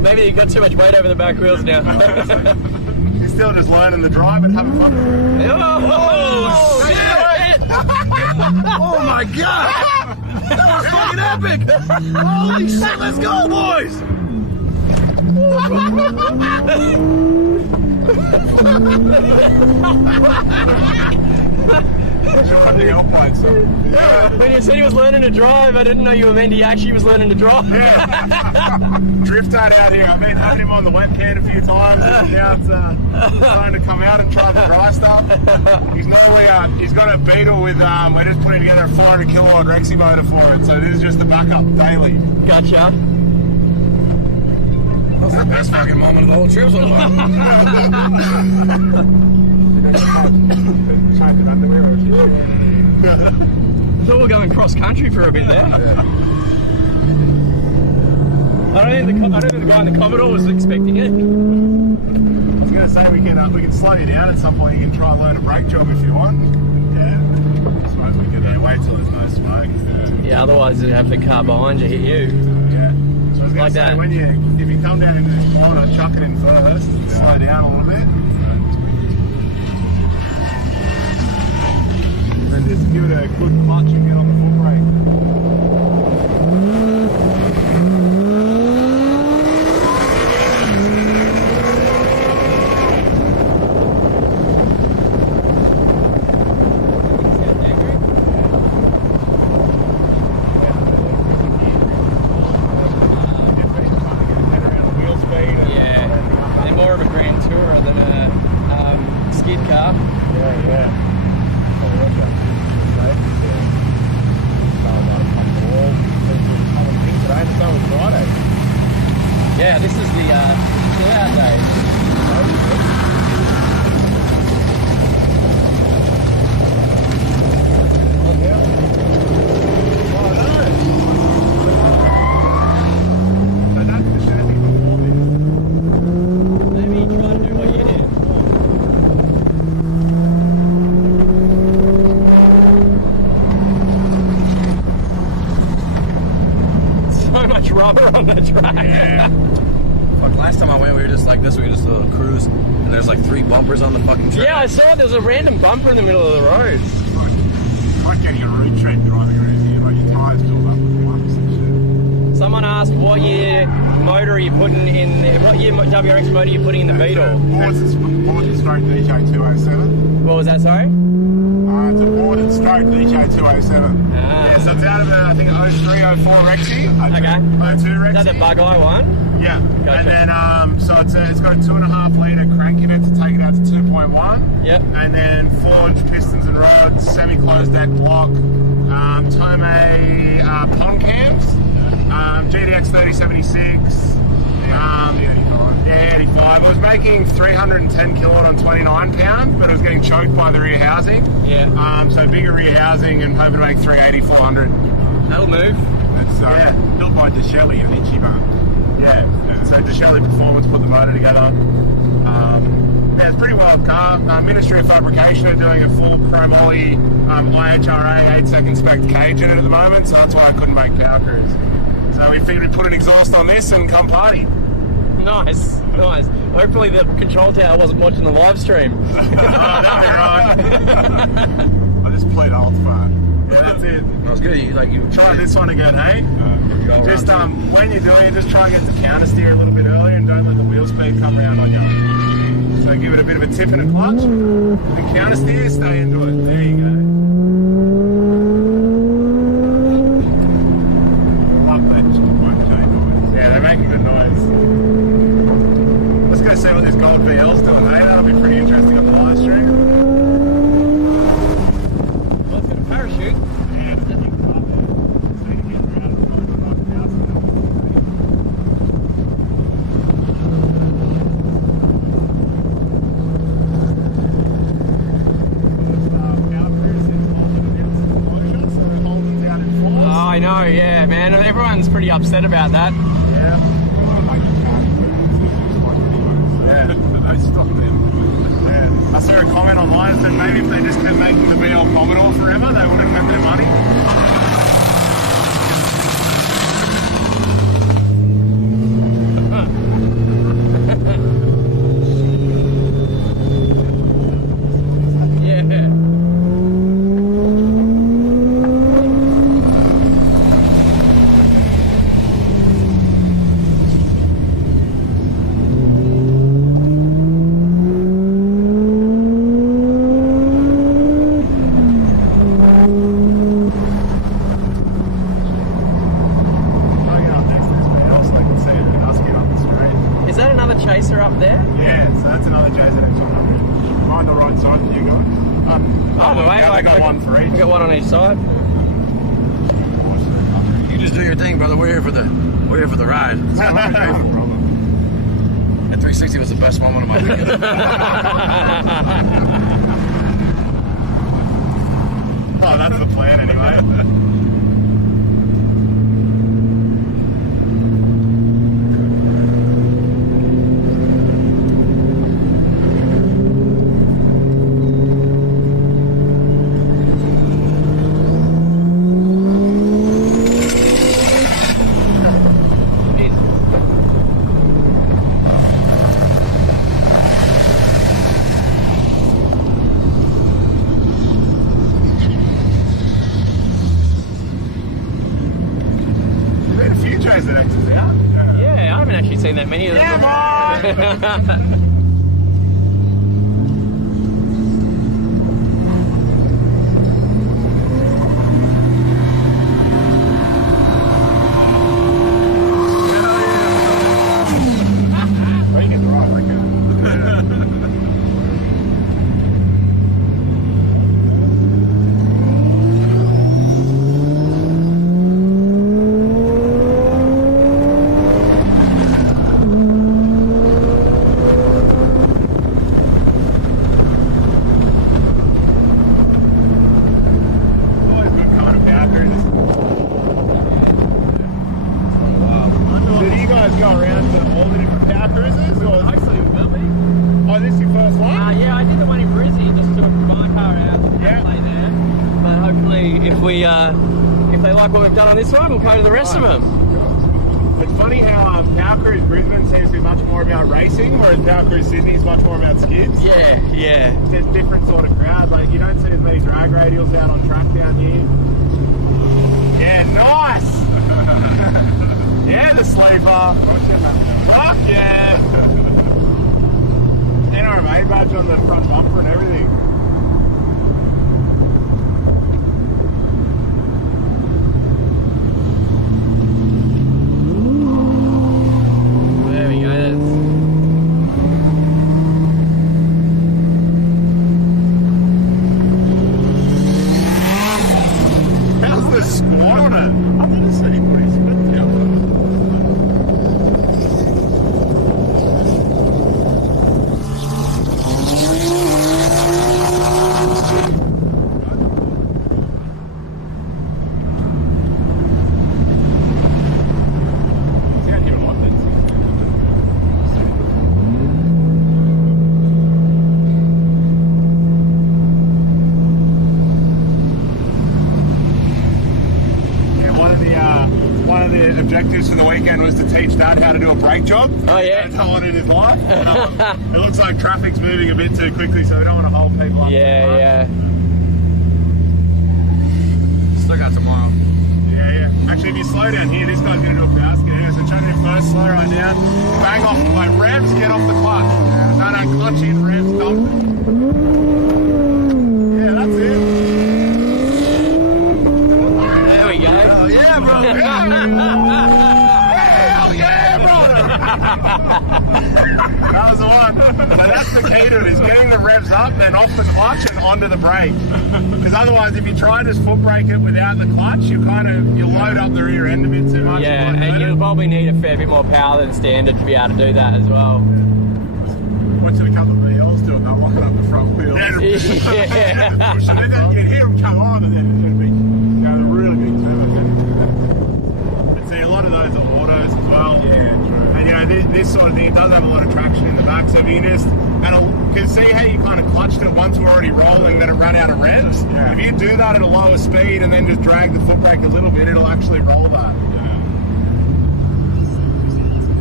Maybe you got too much weight over the back wheels now. He's still just learning the drive and having fun. Oh, shit! Oh my god! That was fucking epic! Holy shit, let's go, boys! When you said he was learning to drive, I didn't know you meant he actually was learning to drive. Drift out here. I've been having him on the webcam a few times, and now it's starting to come out and try the dry stuff. He's normally he's got a Beetle with we're just putting together a 400 kilowatt Rexy motor for it, so this is just the backup daily. Gotcha. That was the best fucking moment of the whole trip so far. I thought we were going cross country for a bit there. I don't think the guy in the Commodore was expecting it. I was going to say we can slow you down at some point. You can try and learn a brake job if you want. Yeah. I suppose we could wait till there's no smoke. Yeah, otherwise it'd have the car behind you hit you. Yeah. So I was going to say, if you come down into this corner, chuck it in first, slow down a little bit. And just give it a good clutch and get on the foot brake. Yeah, this is the chill out day. Maybe try to do what you did. So much rubber on the track. Yeah. Last time I went, we were just like this. We were just a little cruise, and there's like 3 bumpers on the fucking track. Yeah, I saw there was a random bumper in the middle of the road. Like getting a road trend driving around here, like your tyres filled up with lumps and shit. Someone asked what year motor are you putting in? What year WRX motor are you putting in the Beetle? Boarded stroke DJ207. What was that? Sorry. It's a boarded stroke DJ207. Yeah, so it's out of a, I think, 03, 04 Rexy. Okay. 02 Rexy. Is that the bug eye one? Yeah. Gotcha. And then, so it's got a 2.5 litre crank in it to take it out to 2.1. Yep. And then forged pistons and rods, semi-closed deck block, Tomei pond cams, GDX 3076. Yeah, 85. It was making 310 kilowatt on 29 pound, but it was getting choked by the rear housing. Yeah. So bigger rear housing and hoping to make 380, 400. That'll move. It's built by DeShelly and Ichiban. Yeah. So DeShelly Performance put the motor together. Yeah, it's pretty well car. Ministry of Fabrication are doing a full chromoly IHRA 8-second spec cage in it at the moment, so that's why I couldn't make POWERCRUISE. So we figured we'd put an exhaust on this and come party. Nice, nice. Hopefully the control tower wasn't watching the live stream. Oh, that'd be right. I just played alt fart. Yeah, that's it. That was good. You try this one again, hey? Just when you're doing it, just try and get to counter steer a little bit earlier and don't let the wheel speed come around on you. So give it a bit of a tip and a clutch. And counter steer, stay into it. There you go. Yeah, they make a good noise. Let's go see what this gold VL's doing, eh? That'll be pretty interesting on the live stream. Well, it's got a parachute. I know, yeah, man. Everyone's pretty upset about that. Yeah. Yeah, they stopped them. Yeah. I saw a comment online that said maybe if they just kept making the BL Commodore forever, they would have kept their money. other JZX on up here. Am I on the right side for you guys? Oh, the way, I got one for each. We got one on each side. You just do your thing, brother. We're here for the ride. No problem. That 360 was the best moment of my weekend. Oh, that's the plan anyway. Yeah, I haven't actually seen that many of them. If they like what we've done on this one, we'll go to the rest of them. It's funny how POWERCRUISE Brisbane seems to be much more about racing, whereas POWERCRUISE Sydney is much more about skids. Yeah. It's a different sort of crowd. Like, you don't see as many drag radials out on track down here. Yeah, nice! Yeah, the sleeper. Fuck yeah! NRMA badge on the front bumper and everything. Objectives for the weekend was to teach Dad how to do a brake job. Oh yeah. No one in his life. It looks like traffic's moving a bit too quickly, so we don't want to hold people up. Yeah. Still got tomorrow. Yeah. Actually, if you slow down here, this guy's going to do a power skid anyway, so try to do first, slow right down, bang off, like revs, get off the clutch. No, clutch in, revs, dump. Yeah, that's it. There we go. Oh, yeah, bro. Hell yeah, brother. That was the one. So that's the key to it, is getting the revs up and off the clutch and onto the brake. Because otherwise, if you try to just foot brake it without the clutch, you'll load up the rear end a bit too much. Yeah, and you'll probably need a fair bit more power than standard to be able to do that as well. Watching a couple of VLs doing that, locking up the front wheel. Yeah. And then you'd hear them come on, and then it'd be a really big turbo. And see, a lot of those are autos as well. Yeah, true. And this sort of thing, it does have a lot of traction in the back, so if you just, because see how you kind of clutched it once we're already rolling, then it ran out of revs? Yeah. If you do that at a lower speed and then just drag the foot brake a little bit, it'll actually roll that.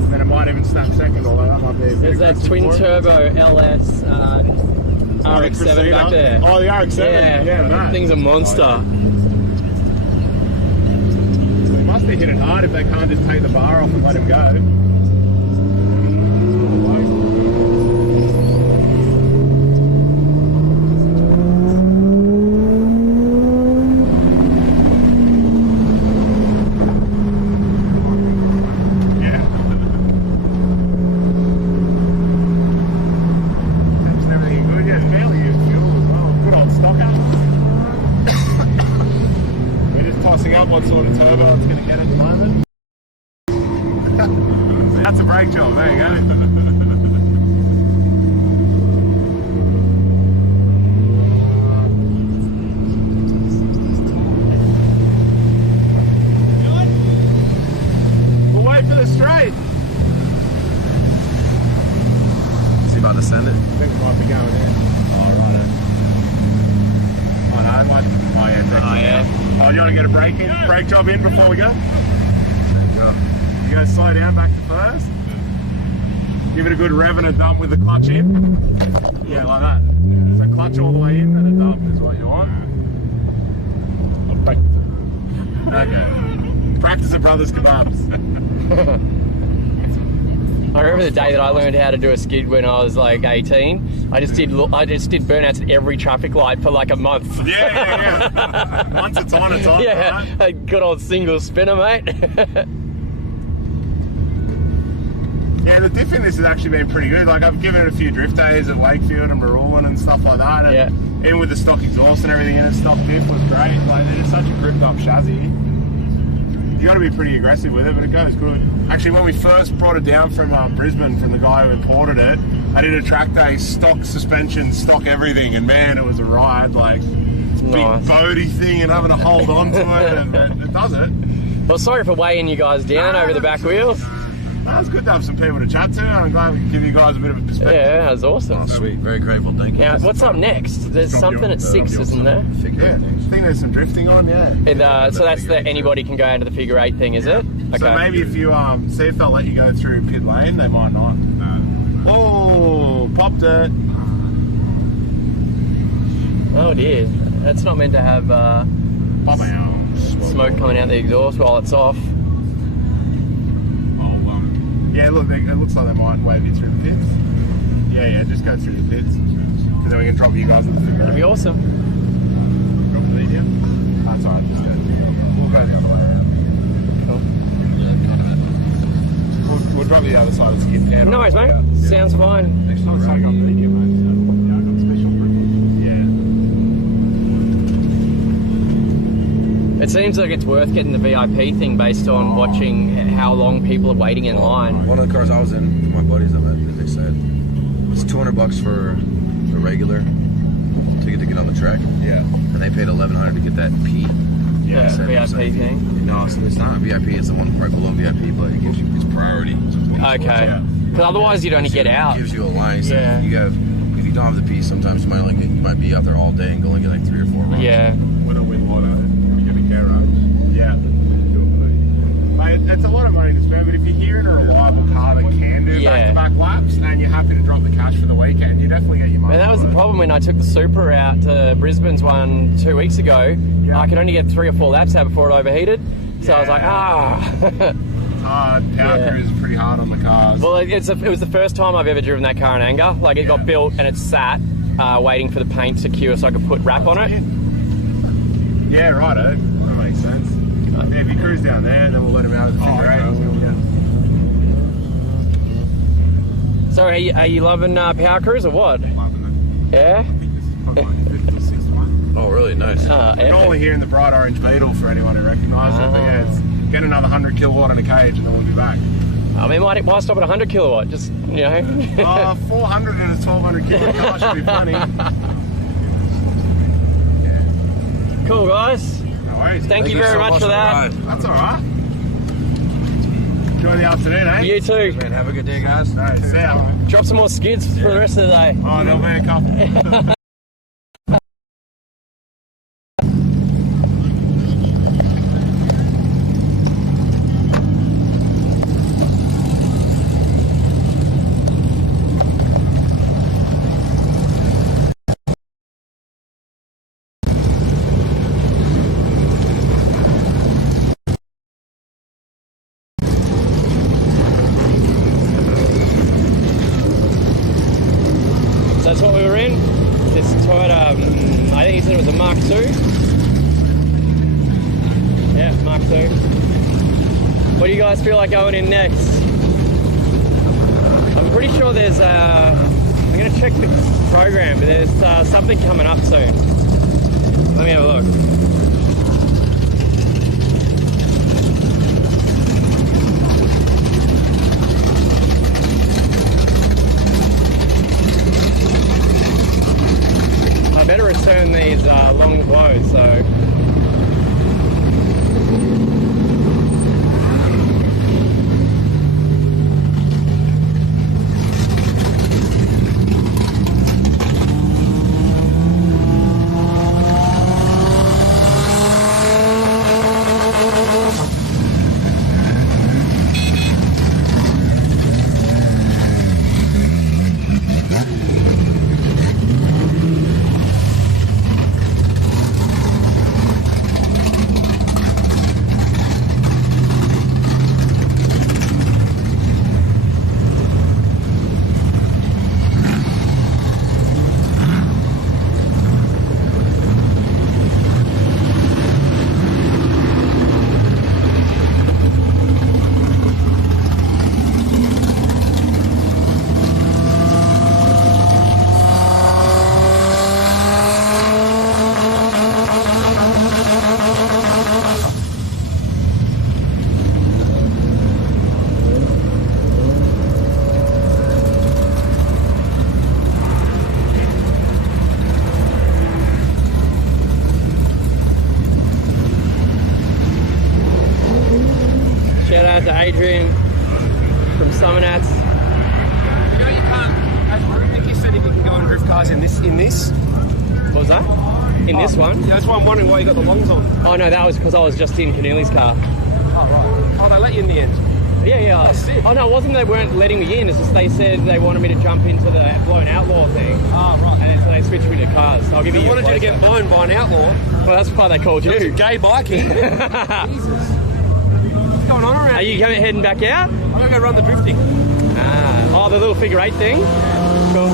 Then it might even snap second, although that might be a bit. There's that twin turbo LS RX-7 back there. Oh, the RX-7? Yeah, that thing's a monster. They must be hitting hard if they can't just take the bar off and let him go. what sort of turbo it's going to get at the moment. That's a brake job, there you go. We'll wait for the straight. Is he about to send it? I think we might be going in. Oh, righto. Oh, no, it might. Oh, yeah. Oh, yeah. Oh, you want to get a brake job in before we go? There you go. You go slow down back to first. Give it a good rev and a dump with the clutch in. Yeah, like that. So clutch all the way in and a dump is what you want. I'll practice it. Okay. Practice it, brothers kebabs. I remember the day that I learned how to do a skid when I was like 18. I just did burnouts at every traffic light for like a month. Yeah. Once it's on, it's on. Yeah, right? a good old single spinner, mate. Yeah, the diff in this has actually been pretty good. Like, I've given it a few drift days at Wakefield and Maroon and stuff like that. And yeah. Even with the stock exhaust and everything in it, stock diff was great. Like, it's such a gripped up chassis. You got to be pretty aggressive with it, but it goes good. Actually, when we first brought it down from Brisbane, from the guy who imported it, I did a track day, stock suspension, stock everything, and man, it was a ride. Like, nice. Big boaty thing and having to hold on to it, and it does it. Well, sorry for weighing you guys down over the back wheels. No, it's good to have some people to chat to. I'm glad we can give you guys a bit of a perspective. Yeah, that was awesome. Oh, sweet. Very grateful. Thank you. Now, what's up next? There's something at 6, isn't there? Yeah, I think there's some drifting on, yeah. And, so that's the anybody can go into the figure 8 thing, is it? Okay. So maybe if you see if they'll let you go through pit lane, they might not. Oh, popped it. Oh dear. That's not meant to have smoke coming out the exhaust while it's off. Yeah, look, it looks like they might wave you through the pits. Yeah, just go through the pits. Because then we can drop you guys at the figure. That'd be awesome. Drop the medium? That's alright, just go. We'll go the other way around. Cool. We'll drop the other side of the skid down. No worries, mate. Yeah. Sounds fine. Next time I got medium, mate. So, yeah, I got special privilege. Yeah. It seems like it's worth getting the VIP thing based on watching how long people are waiting in line. One of the cars I was in, my buddies, they said it's $200 for the regular ticket to get on the track. Yeah. And they paid $1,100 to get that P. Yeah, VIP thing. No, it's not a VIP. It's the one right below VIP, but it gives you it's priority. Okay. Because otherwise you'd only get out. It gives you a line. So yeah. if you don't have the P, sometimes you might be out there all day and go and get like 3 or 4 runs. Yeah. When I win lotto, you get a garage. Yeah. Mate, it's a lot of money to spend, but if you're here in a reliable car that can do back-to-back laps and you're happy to drop the cash for the weekend, you definitely get your money. And that was the problem when I took the Supra out to Brisbane's one 2 weeks ago. Yeah. I could only get 3 or 4 laps out before it overheated. So I was like, It's hard. PowerCruise is pretty hard on the cars. Well, it was the first time I've ever driven that car in anger. Like, it got built and it sat waiting for the paint to cure so I could put wrap on it. Yeah, righto. That makes sense. Yeah, if you cruise down there, then we'll let him out of the figure 8. So, are you loving PowerCruise or what? Loving it. Yeah? Oh, really? Nice. Normally here in the bright orange Beetle for anyone who recognises it, but yeah, it's get another 100 kilowatt in a cage and then we'll be back. I mean, why stop at 100 kilowatt? Just, 400 and a 1200 kilowatt car should be plenty. Cool, guys. No worries. Thank you very much for that. That's alright. Enjoy the afternoon, eh? You too. Man, have a good day, guys. All right, see ya. Drop some more skids for the rest of the day. Oh, there'll be a couple. That's what we were in. This Toyota, I think he said it was a Mark II. Yeah, Mark II. What do you guys feel like going in next? I'm pretty sure there's I'm going to check the program, but there's something coming up soon. Let me have a look. return these long blows, so. To Adrian from Summernats. You know you can't. I think you said if you can go and drift cars in this. What was that? In this one? Yeah, that's why I'm wondering why you got the longs on. Oh no, that was because I was just in Keneally's car. Oh right. Oh, they let you in the end. Yeah. That's sick. Oh no, it wasn't they weren't letting me in. It's just they said they wanted me to jump into the blown outlaw thing. Oh right. And then so they switched me to cars. I'll give you. They wanted you to get blown by an outlaw. Well, that's why they called you. Gay biking. Jesus. What's going on around? Are you heading back out? I'm gonna go run the drifting. Oh, the little figure 8 thing? Cool.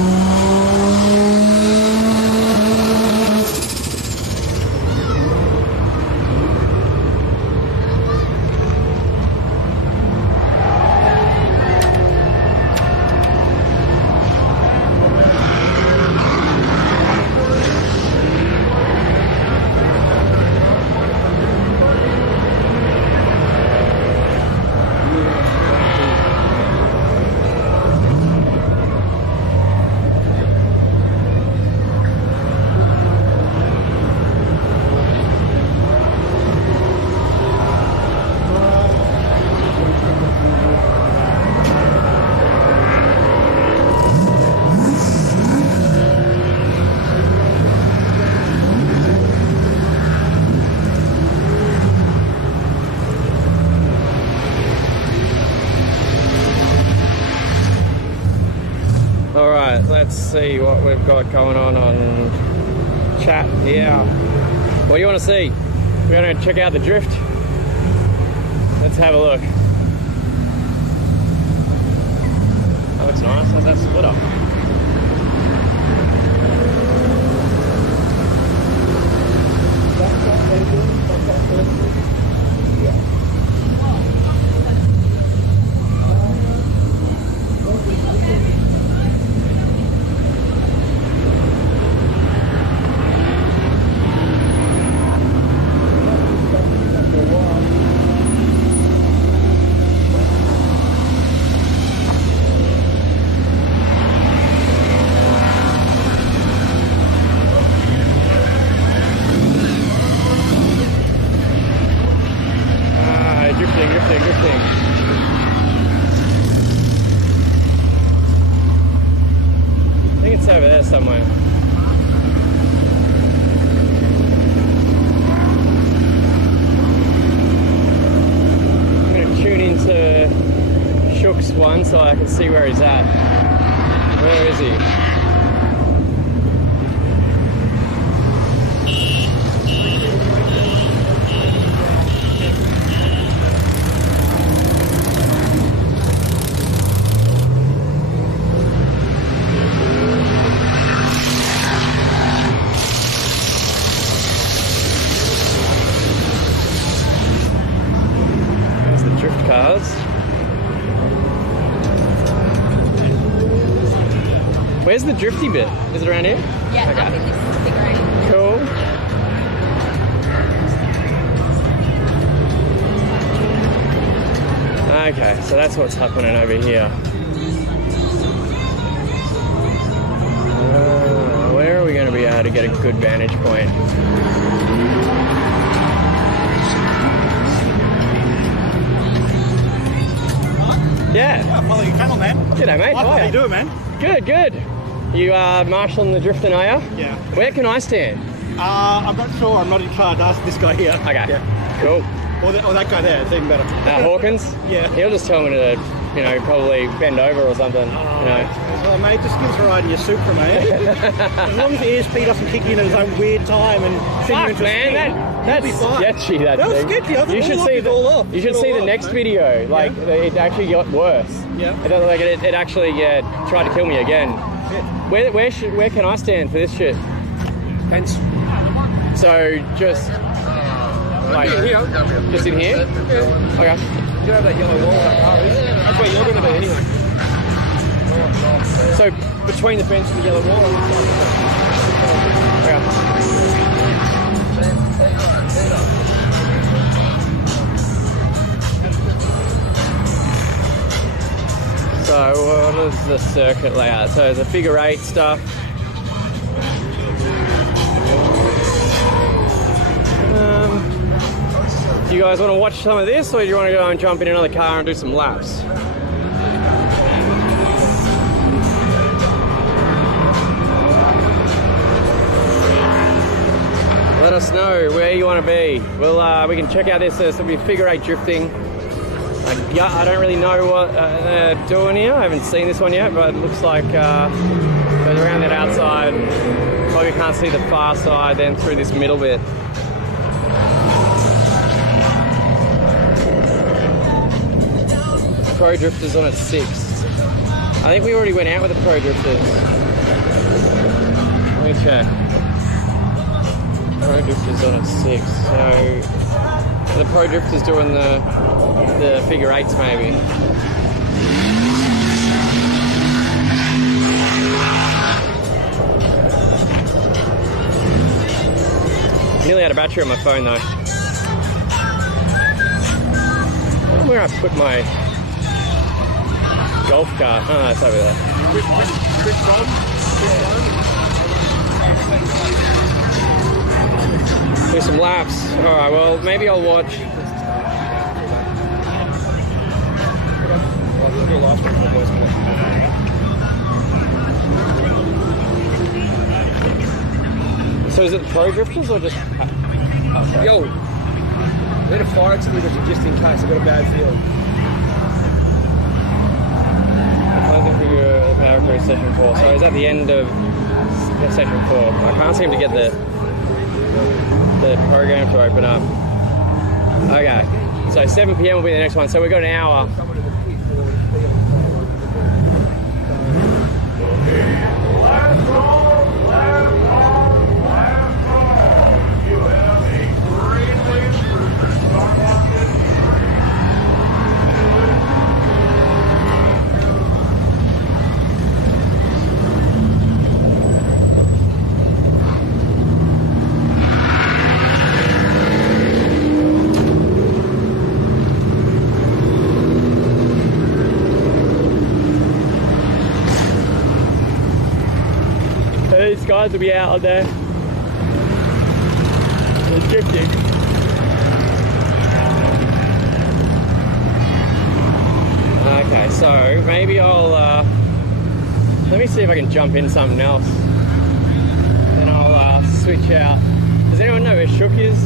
Alright, let's see what we've got going on chat here. What do you want to see? We're going to check out the drift. Let's have a look. That looks nice. How's that split up? Drifting. I think it's over there somewhere. I'm going to tune into Shook's one so I can see where he's at. Where is he? Cars. Where's the drifty bit? Is it around here? Yeah, okay. Up in this figure 8. Cool. Okay, so that's what's happening over here. Where are we going to be at? to get a good vantage point. Yeah. I follow your channel, man. G'day, mate. How are you doing, man? Good, good. You are marshalling the drifting, are you? Yeah. Where can I stand? I'm not sure. I'm not in charge. Ask this guy here. Okay. Yeah. Cool. Or that guy there. It's even better. Hawkins? Yeah. He'll just tell me to, you know, probably bend over or something. You know. Oh, mate, just give us a ride in your Supra, mate. As long as the ESP doesn't kick in at its own weird time and send you into man, that's be fine. sketchy. That was thing. sketchy. I You should see You should see the next mate. video. Like it actually got worse. Yeah. It actually tried to kill me again. Where can I stand for this shit? Hence. So just like just in here. Yeah. Okay. You have that yellow wall that car is. That's where you're going to be anyway. So between the fence and the yellow wall. So what is the circuit layout? So there's a figure 8 stuff. Do you guys want to watch some of this, or do you want to go and jump in another car and do some laps? Let us know where you want to be. We can check out this. There's be figure 8 drifting. I don't really know what they're doing here. I haven't seen this one yet, but it looks like goes around that outside. Probably can't see the far side, then through this middle bit. Pro Drifters on at 6. I think we already went out with the Pro Drifters. Let me check. Pro Drifters on at 6. So the Pro Drifters doing the figure 8s maybe. Nearly out of battery on my phone though. I wonder where I put my golf cart. Oh no, it's over there. Do some laps. Alright, well maybe I'll watch. So is it Pro Drifters or just... Okay. Yo, let a fire extinguisher just in case I've got a bad feel. The POWERCRUISE session 4. So is that the end of session 4? I can't seem to get the program to open up. Okay, so 7 PM will be the next one. So we've got an hour. These guys will be out on there. They're drifting. Okay, so maybe I'll let me see if I can jump in something else. Then I'll switch out. Does anyone know where Shook is?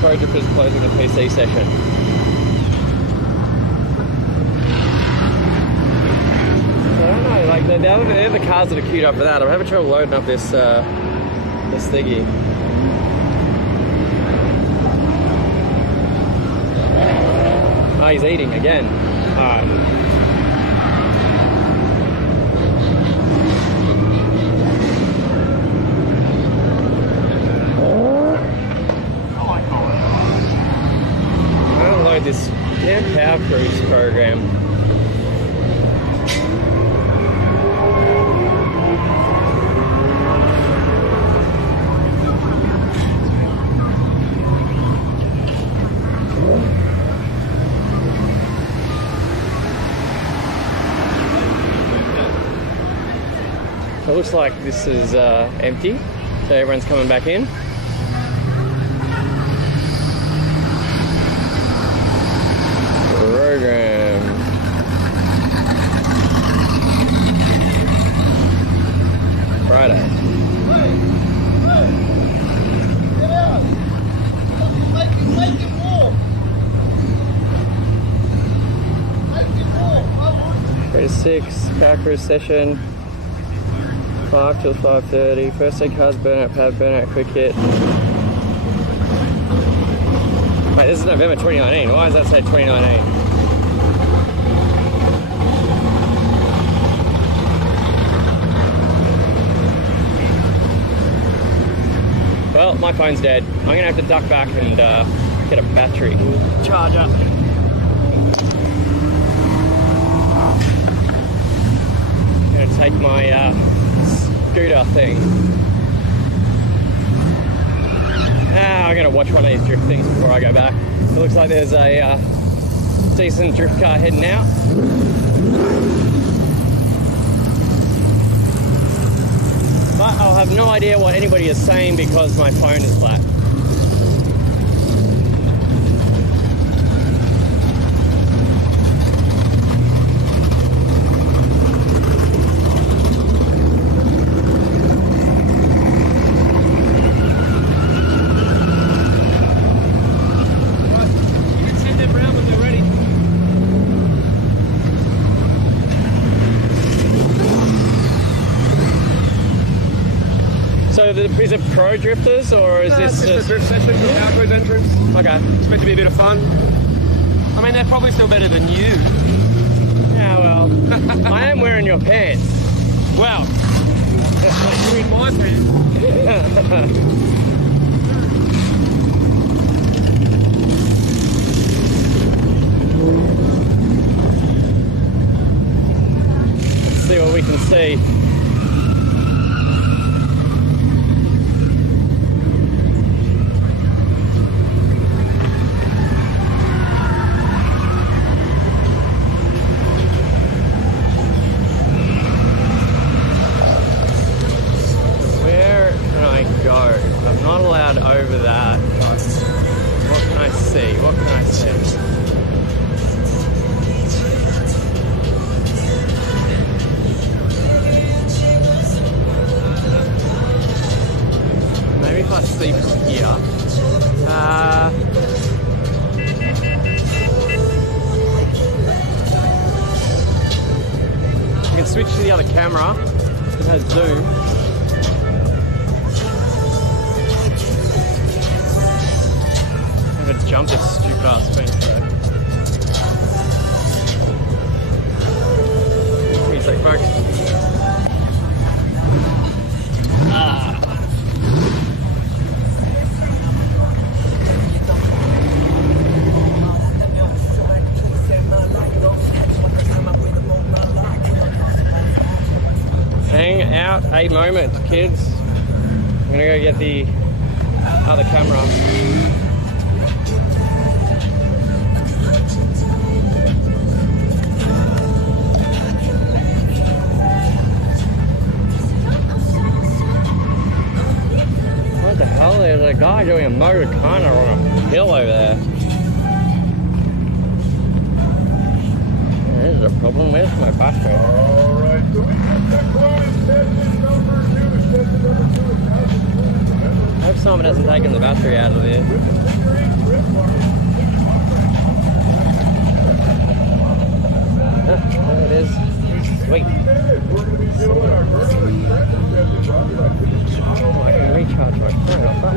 Pro Drifters closing the PC session. I don't know, like they're the cars that are queued up for that. I'm having trouble loading up this this thingy. Oh, he's eating again. Alright. this Power Cruise program. So it looks like this is empty, so everyone's coming back in. Program. Friday. Get out! Make it warm! Make it warm! 3 to 6, Power Cruise session. 5 till 5:30. First aid cards, burnout pad, burnout quick hit. Wait, this is November 2019. Why does that say 2019? Well, my phone's dead. I'm gonna have to duck back and get a battery charger. I'm gonna take my scooter thing. I'm gonna watch one of these drift things before I go back. It looks like there's a decent drift car heading out. But I'll have no idea what anybody is saying because my phone is flat. Is it pro drifters or is this just a drift session for Power Cruise entrance? Okay. It's meant to be a bit of fun. I mean, they're probably still better than you. Yeah, well, I am wearing your pants. Well, you in my pants. Let's see what we can see. Over that. What can I see? What can I see? Maybe if I see from here. I can switch to the other camera. It has zoom. Jump this stupid ass fence, bro. He's like, folks. Hang out a moment, kids. I'm gonna go get the other camera. What the hell? There's a guy doing a motorcana on a hill over there. There's a problem with my battery. Alright, so we got the closed session number 2. Session number 2 is now. I hope someone hasn't taken the battery out of there. There it is. Sweet. Oh, I can recharge my phone off that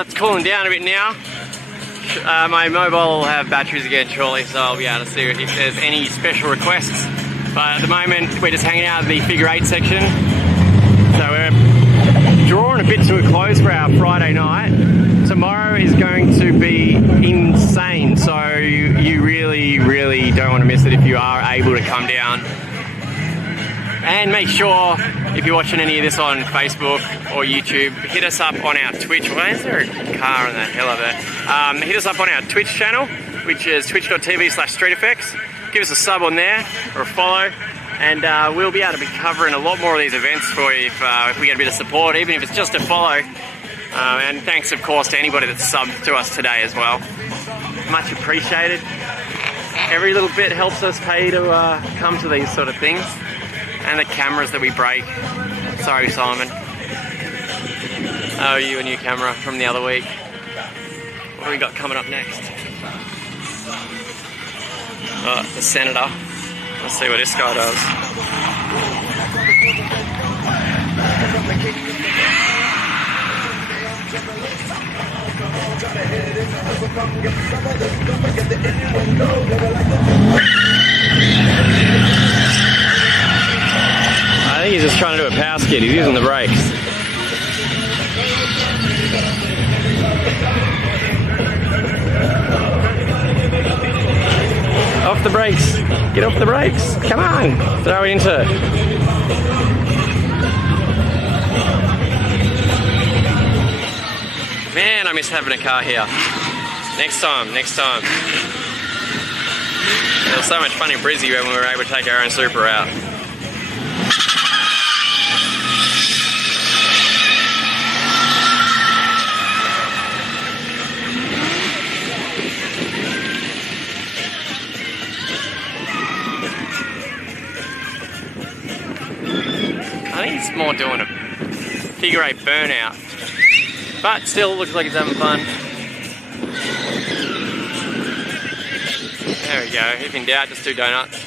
it's cooling down a bit now. My mobile will have batteries again shortly, so I'll be able to see if there's any special requests. But at the moment, we're just hanging out in the figure 8 section. So we're drawing a bit to a close for our Friday night. Tomorrow is going to be insane, so you really, really don't want to miss it if you are able to come down. And make sure, if you're watching any of this on Facebook or YouTube, hit us up on our Twitch. Why is there a car in that hell of there? Hit us up on our Twitch channel, which is twitch.tv/StreetEffects. Give us a sub on there or a follow, and we'll be able to be covering a lot more of these events for you if we get a bit of support, even if it's just a follow. And thanks, of course, to anybody that's subbed to us today as well. Much appreciated. Every little bit helps us pay to come to these sort of things. And the cameras that we break. Sorry, Simon. Oh, you a new camera from the other week. What do we got coming up next? Oh, the Senator. Let's see what this guy does. I think he's just trying to do a power skid. He's using the brakes. Off the brakes. Get off the brakes. Come on. Throw it into it. Man, I miss having a car here. Next time, next time. It was so much fun in Brizzy when we were able to take our own Super out. I think it's more doing a figure 8 burnout, but still looks like it's having fun. There we go. If in doubt, just do donuts.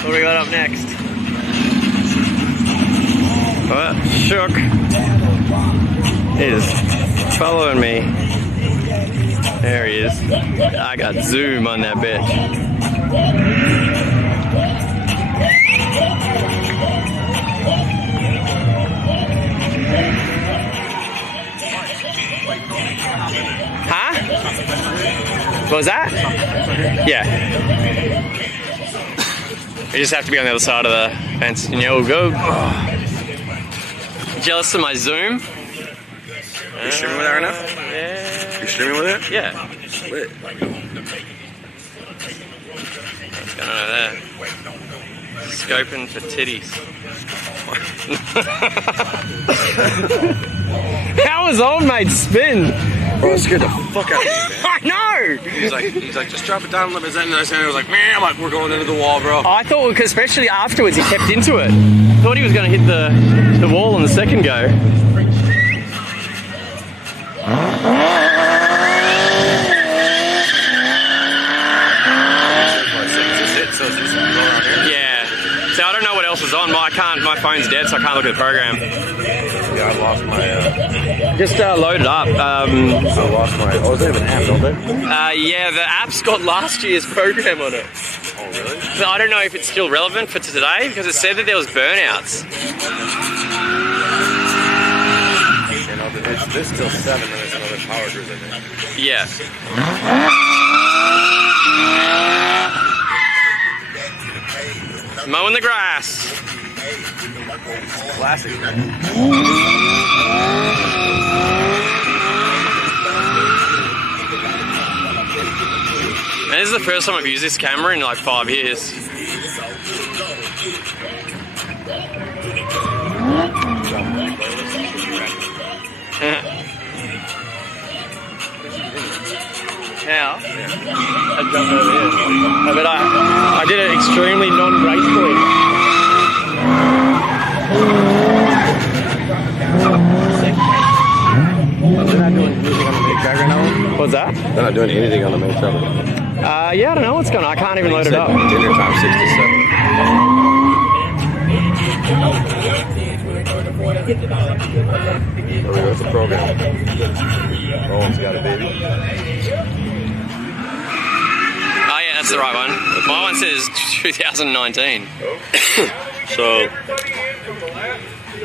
What do we got up next? What? Shook is following me. There he is. I got zoom on that bitch. Huh? What was that? Yeah. We just have to be on the other side of the fence and you'll go. Jealous of my zoom? You streaming with that right now? Yeah. You streaming with it? Yeah. Lit. What's going on there? Scoping for titties. How was old mate spin? Bro, it scared the fuck out of me, man. I know! He's like, just drop it down a little bit. And I was like, man, I'm like, we're going into the wall, bro. I thought, because especially afterwards, he kept into it. Thought he was going to hit the wall on the second go. Yeah. So I don't know what else is on. My phone's dead, so I can't look at the program. Yeah, I lost my... Just load it up. I lost my... Oh, is there an app, don't they? Yeah, the app's got last year's program on it. Oh, really? So I don't know if it's still relevant for today, because it said that there was burnouts. You know, there's still 7 and there's another POWERCRUISE, I think. Yeah. Mowing the grass. Classic. And this is the first time I've used this camera in like 5 years. now. I jumped over here. But I did it extremely non-gracefully. They're not doing anything on the main track right now? What's that? They're not doing anything on the main track. Yeah, I don't know what's going on. I can't even load it up. Dinner time 6 to 7. What's the program? Rowan's got a baby. Oh yeah, that's the right one. My one says 2019. So,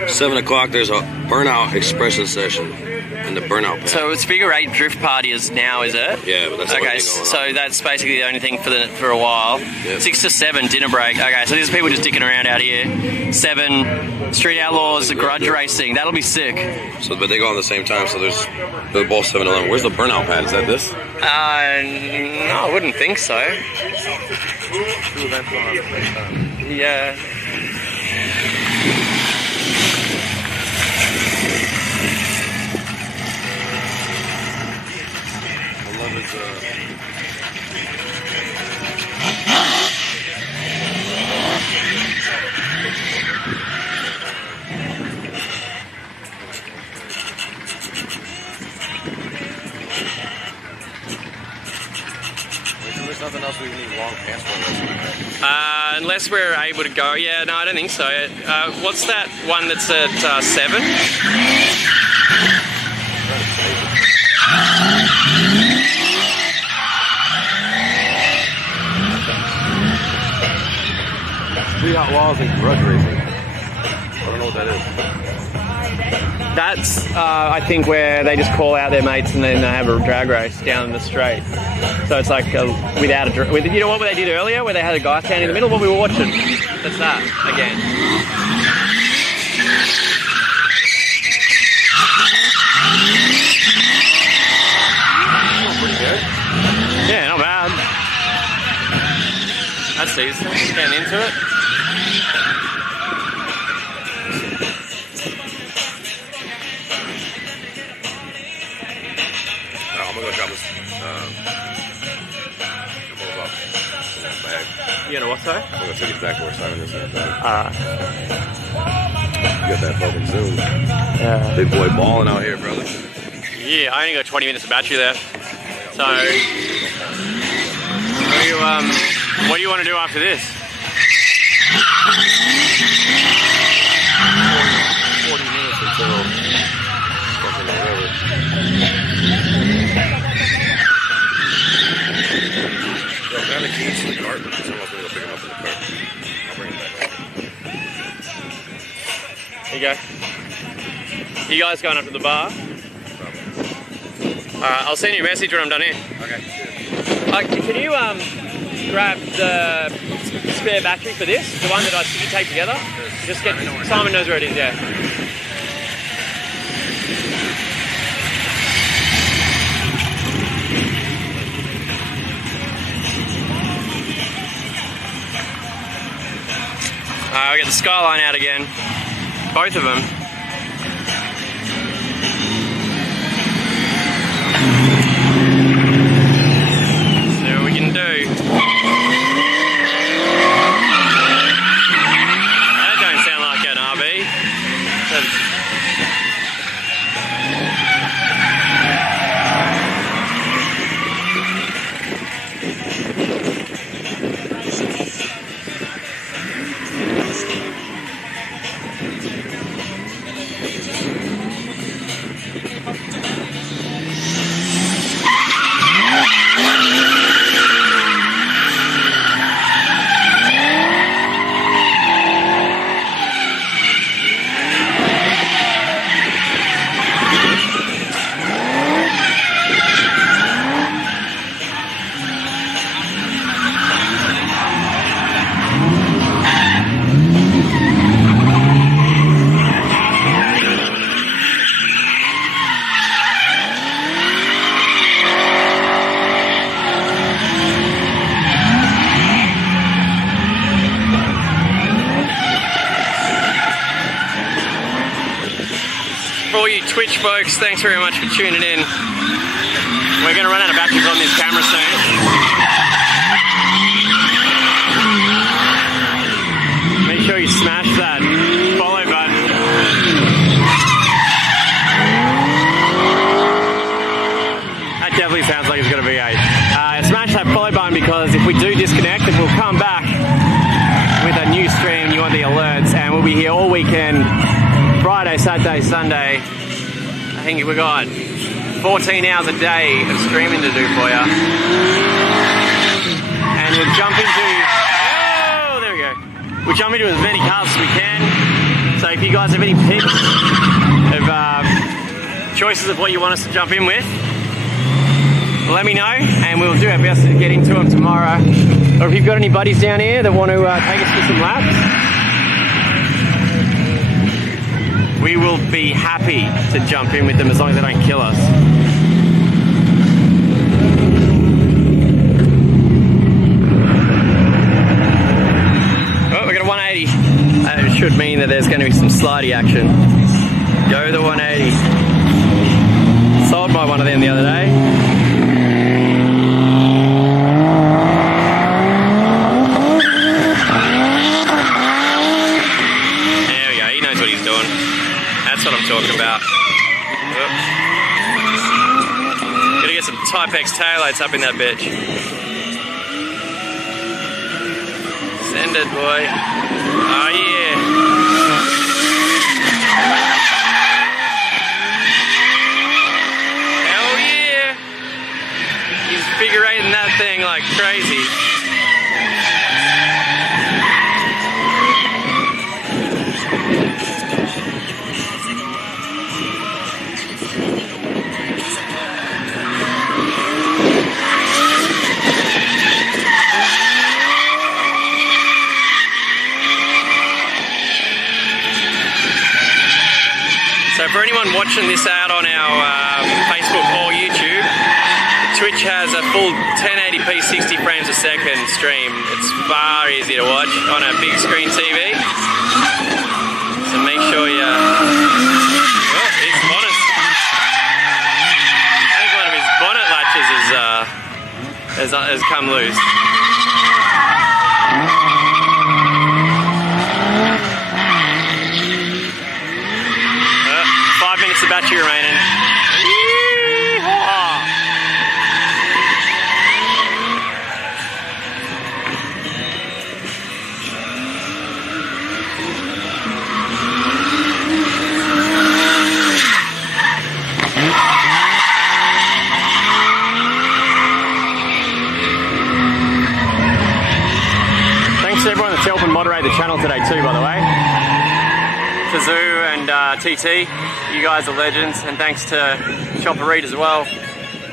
7 o'clock, there's a burnout expression session in the burnout pad. So it's figure 8 drift party is now, is it? Yeah, but that's the only okay. thing going on. So that's basically the only thing for a while. Yep. 6 to 7 dinner break. Okay, so these people just dicking around out here. 7 Street Outlaws, Grudge racing. That'll be sick. So, but they go on the same time. So they're both 7-11. Where's the burnout pad? Is that this? No, I wouldn't think so. 2 events going on at the same time. Yeah. I love it. There's nothing else we need long pants for. Unless we're able to go. Yeah, no, I don't think so. What's that one that's at 7? 3 Outlaws and Grudge racing. I don't know what that is. That's, I think, where they just call out their mates and then they have a drag race down the straight. So it's like without a... you know what they did earlier, where they had a guy standing in the middle? What we were watching. That's that, again. Pretty good. Yeah, not bad. That's decent. Getting into it. I'm gonna go drop this off in that bag. You know what, sorry? I'm gonna take it back to where Simon is in that bag. Alright. You got that fucking Zoom. Yeah. Big boy balling out here, brother. Yeah, I only got 20 minutes of battery left. So, what do you want to do after this? 40 minutes until fucking whatever. Yo, can I have the keys to the cart? Someone's gonna go pick them up in the cart. I'll bring them back. There you go. You guys going up to the bar? Alright, I'll send you a message when I'm done here. Okay. Can you grab the spare battery for this? The one that I sticky tape together? Just get... Simon knows where it is, yeah. We got the Skyline out again. Both of them. See what we can do. That don't sound like an RB. Twitch folks, thanks very much for tuning in. We're going to run out of batteries on this camera soon. Make sure you smash that follow button. That definitely sounds like it's got a V8. Smash that follow button because if we do disconnect, it will come back with a new stream. You want the alerts, and we'll be here all weekend. Friday, Saturday, Sunday. I think we got 14 hours a day of streaming to do for you. And we'll jump into, oh, there we go. We'll jump into as many cars as we can. So if you guys have any picks of choices of what you want us to jump in with, let me know and we'll do our best to get into them tomorrow. Or if you've got any buddies down here that want to take us for some laps, we will be happy to jump in with them as long as they don't kill us. Oh, we got a 180. That should mean that there's going to be some slidey action. Go the 180. Sold my one of them the other day. That's what I'm talking about. Gotta get some Type-X taillights up in that bitch. Send it, boy. Oh yeah. Hell yeah. He's figure eighting that thing like crazy. So for anyone watching this out on our Facebook or YouTube, Twitch has a full 1080p 60 frames a second stream. It's far easier to watch on a big screen TV. So make sure you... Oh, his bonnet. I think one of his bonnet latches has come loose. 5 minutes of battery remaining. Yeehaw! Thanks to everyone that's helping moderate the channel today too, by the way. Kazoo and TT, you guys are legends, and thanks to Chopper Reed as well.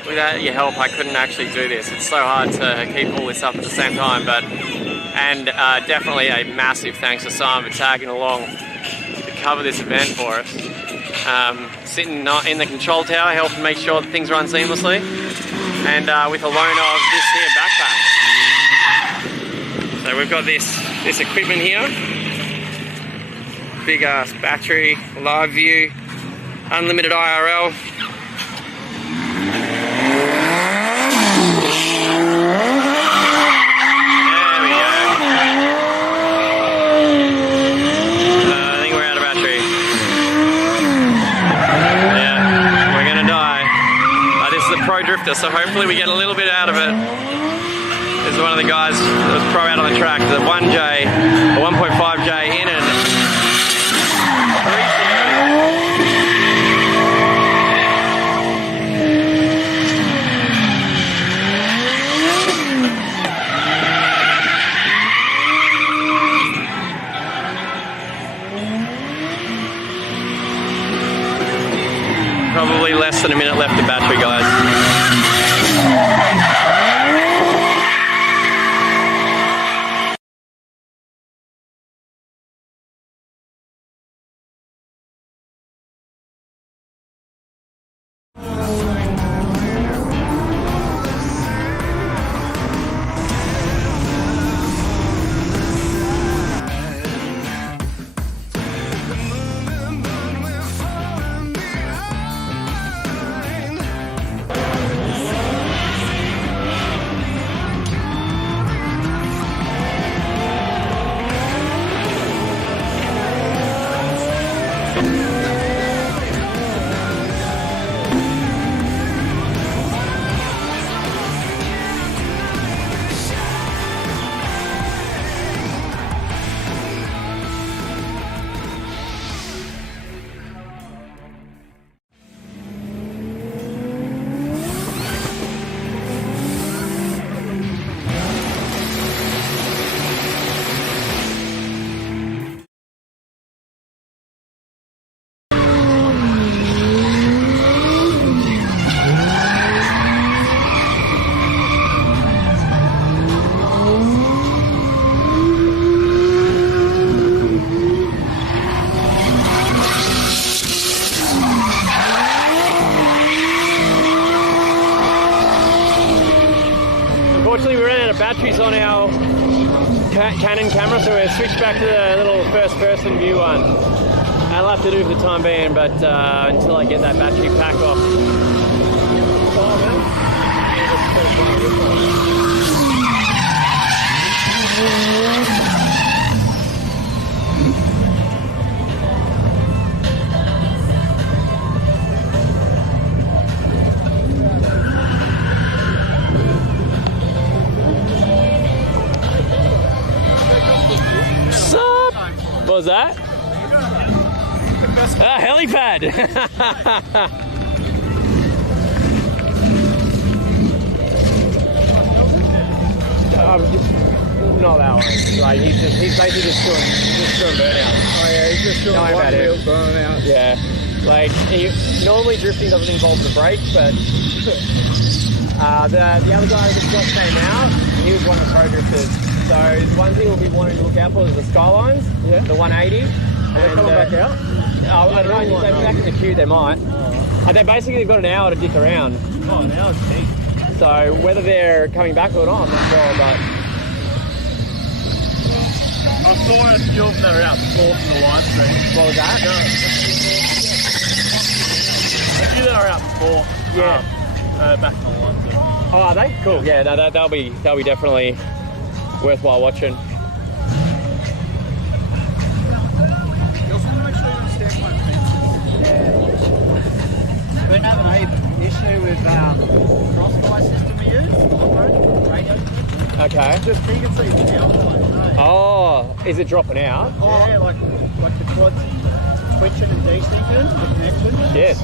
Without your help, I couldn't actually do this. It's so hard to keep all this up at the same time, and definitely a massive thanks to Simon for tagging along to cover this event for us. Sitting in the control tower, helping make sure that things run seamlessly, and with a loan of this here backpack. So we've got this equipment here. Big ass battery, live view, unlimited IRL. There we go. I think we're out of battery. Yeah, we're gonna die. This is a Pro Drifter, so hopefully we get a little bit out of it. This is one of the guys that was pro out on the track, the 1J, the 1.5J in it. Probably less than a minute left of battery, guys. unfortunately, we ran out of batteries on our Canon camera, so we're switched back to the little first-person view one. I'll have to do for the time being, but until I get that battery pack off. Sup? What was that? Helipad! Not that one. Like he's basically just doing burnout. Oh yeah, he's just doing one wheel burnout. Yeah. Like normally drifting doesn't involve the brake, but the other guy that just came out, he was one of the pro drifters. So one thing we'll be wanting to look out for is the Skylines, the 180. Are they coming back out? I don't know, they're back in the queue, they might. And they basically got an hour to dick around. Oh, an hour's peak. So whether they're coming back or not, I'm not sure, but... I saw a few of them that were out before from the live stream. What was that? A few that are out before. Yeah. Back in the live stream. Oh, are they? Cool. Yeah, no, they'll be definitely worthwhile watching. We don't have an issue with crossfire system we use radio. Okay. Just you can see the outside. Oh, is it dropping out? Oh, yeah, like the quads twitching and desyncing the connection. Yes.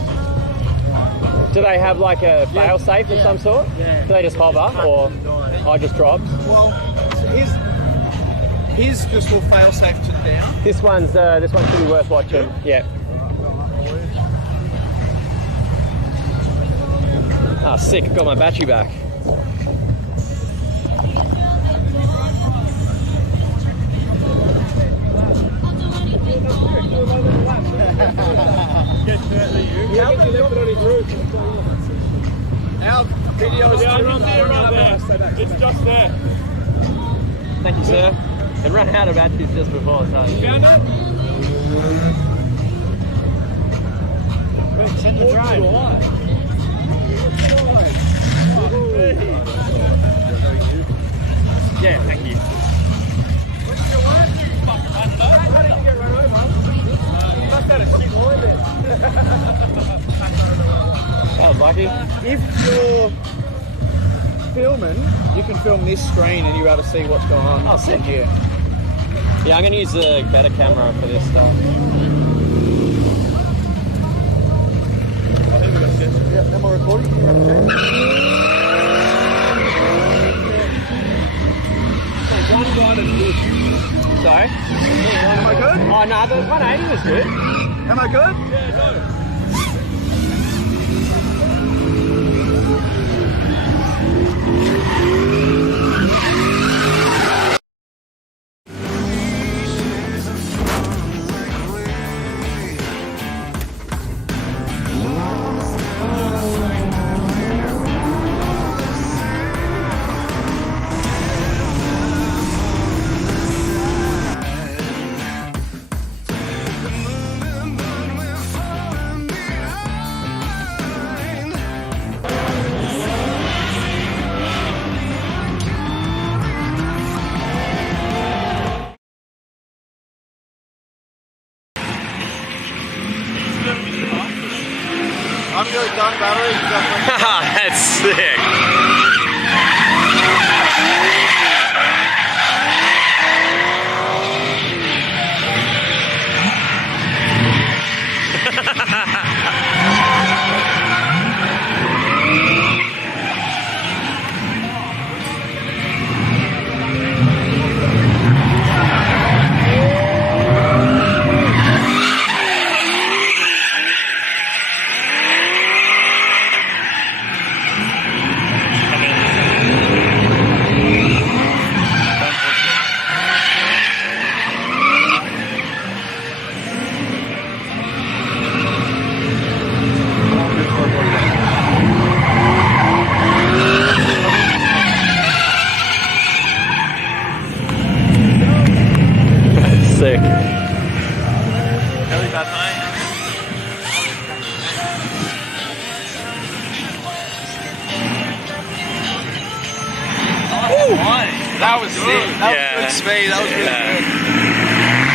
Do they have like a fail safe of some sort? Yeah. Do they just hover or I just dropped? Well, his just will fail safe to down. This one should be worth watching. Yeah. Ah, sick! Got my battery back. Our video is right there. It's just there. Thank you, sir. They ran out of batteries just before, so. You found it? Send your drone. Yeah, thank you. That was lucky. If you're filming, you can film this screen and you're able to see what's going on. Oh, sick. Yeah. Yeah, I'm going to use a better camera for this stuff. I think we got set. Yeah, am I recording? One guy that's good. Sorry? Am I good? Oh, no, the 180 was good. Am I good? Yeah, go. I'm really done battery. That's sick. That was sick. That was good speed. That was really good.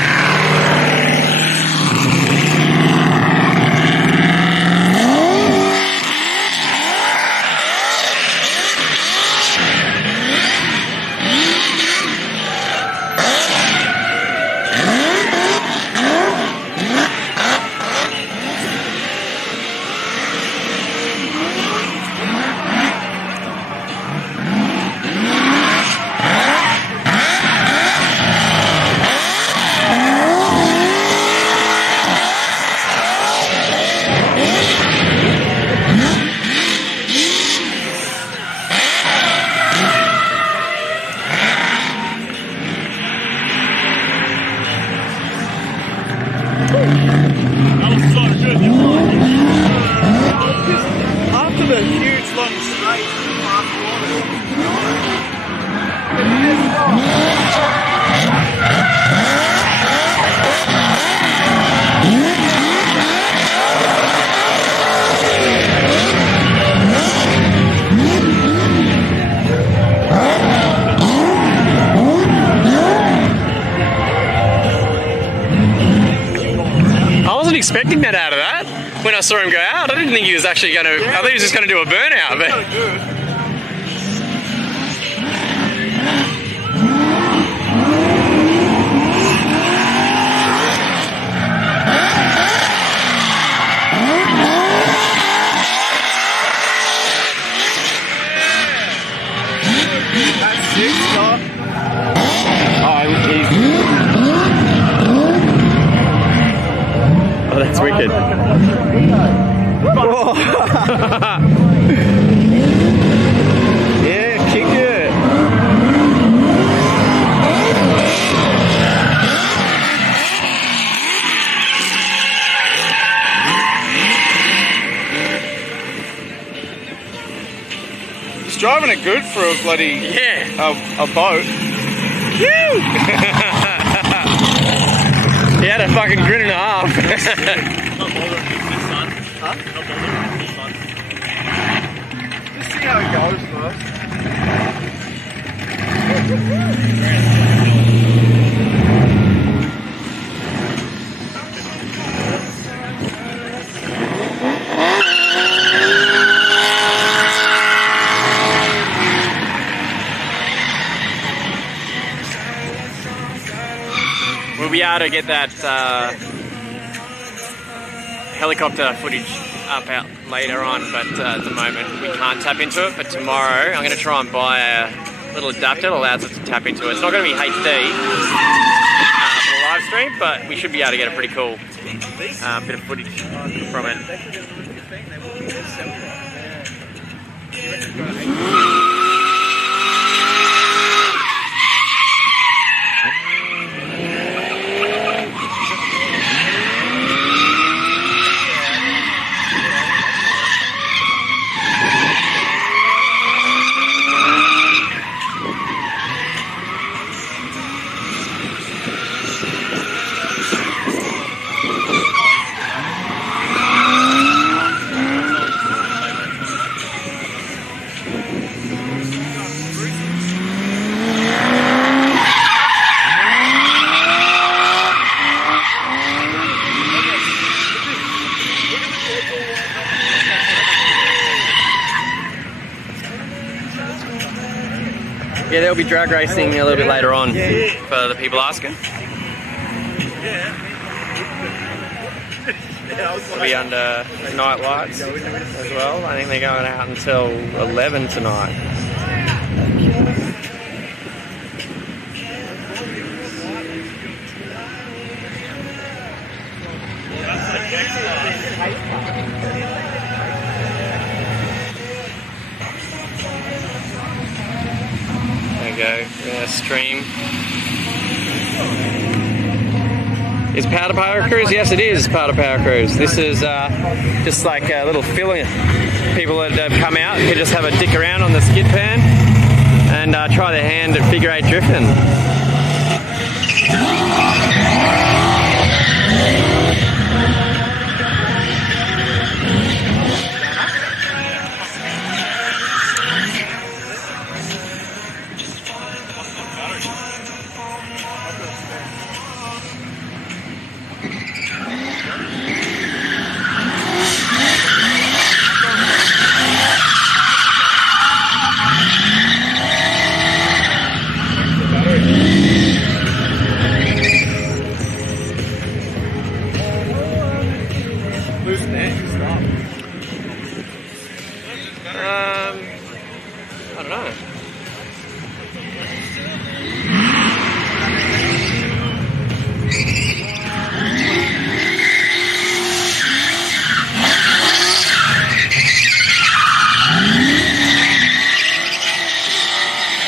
After the huge long straight I wasn't expecting that out of that when I saw him go out. I didn't think he was actually going to. I thought he was just going to do a burnout. But that's sick, Scott. oh, that's wicked. Yeah, kick it. He's driving it good for a bloody a boat. He had a fucking grin and a half. Just see how it goes first. We'll be able to get that helicopter footage up out later on, but at the moment we can't tap into it. But tomorrow I'm going to try and buy a little adapter that allows us to tap into it. It's not going to be HD for the live stream, but we should be able to get a pretty cool bit of footage from it. Yeah, there'll be drag racing a little bit later on for the people asking. It'll be under night lights as well. I think they're going out until 11 tonight. There we go, we're gonna stream. Is Power to Power Cruise? Yes, it is Power to Power Cruise. This is just like a little filling. People that have come out can just have a dick around on the skid pan and try their hand at figure eight drifting. I don't know.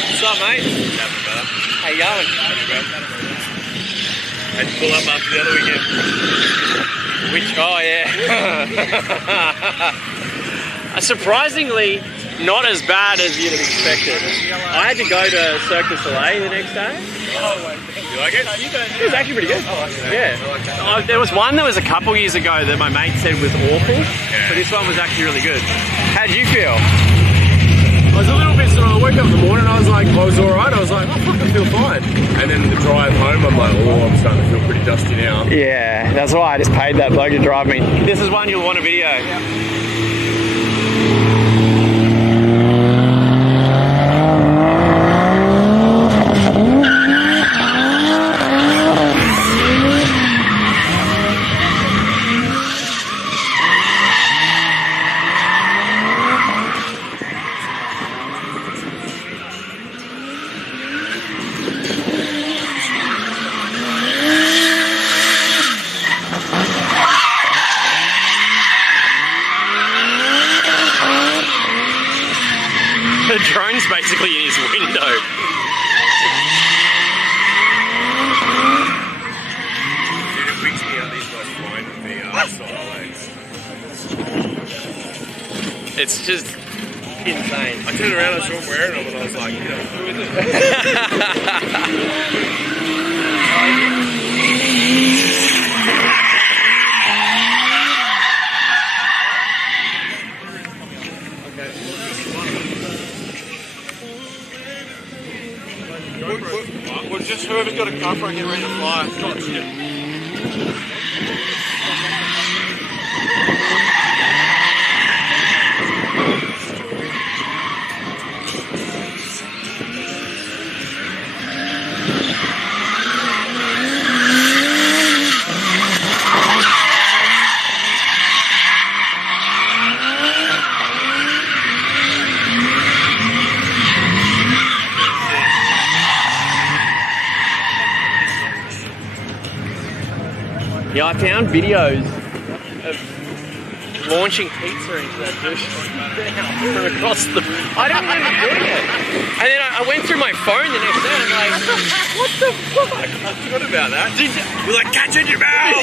What's up, mate? How you going? Had to pull up after the other weekend. Which, oh yeah. Surprisingly, not as bad as you'd have expected. I had to go to Cirque du Soleil the next day. You like it? It was actually pretty good. Yeah. There was one that was a couple years ago that my mate said was awful, but this one was actually really good. How did you feel? I was a little bit sort of, I woke up in the morning, I was alright, I was like, I fucking feel fine. And then the drive home, I'm like, oh, I'm starting to feel pretty dusty now. Yeah, that's why I just paid that bloke to drive me. This is one you'll want a video. The drone's basically in his window. Dude, it freaks me out these guys flying with VR sideways. It's just insane. I turned around, I saw him wearing them, and I was like, you know, with Well, just whoever's got a cover and get ready to fly. Yeah, I found videos of launching pizza into that douche from across the... I don't remember doing it. And then I went through my phone the next day and I'm like, what the fuck? I forgot about that. You're like, catch in your mouth!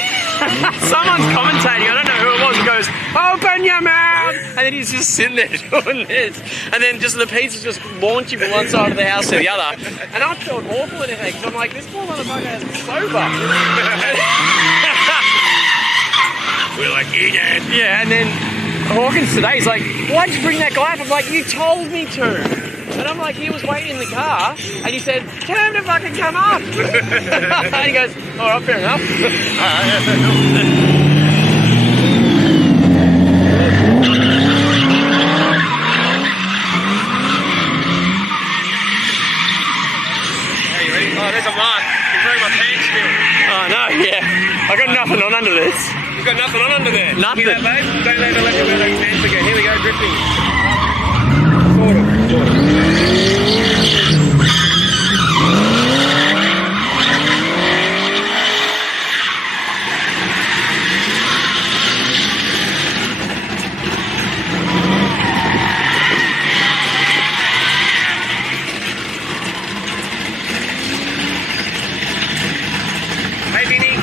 Someone's commentating, I don't know who it was, he goes, open your mouth! And then he's just sitting there doing this. And then just the pizza's just launching from one side of the house to the other. And I felt awful in it because I'm like, this poor motherfucker has sober. We're like, eat it! Yeah, and then Hawkins today's like, why'd you bring that guy up? I'm like, you told me to. And I'm like, he was waiting in the car, and he said, tell him to fucking come up. And he goes, all right, fair enough. Hey, you ready? Oh, there's a mark. You're wearing my pants still. Oh, no, yeah. I got nothing on under this. You've got nothing on under there. Nothing. Hear that, babe? Don't let me wear those pants again. Here we go, drifting. Sort of. Hey, Vinny.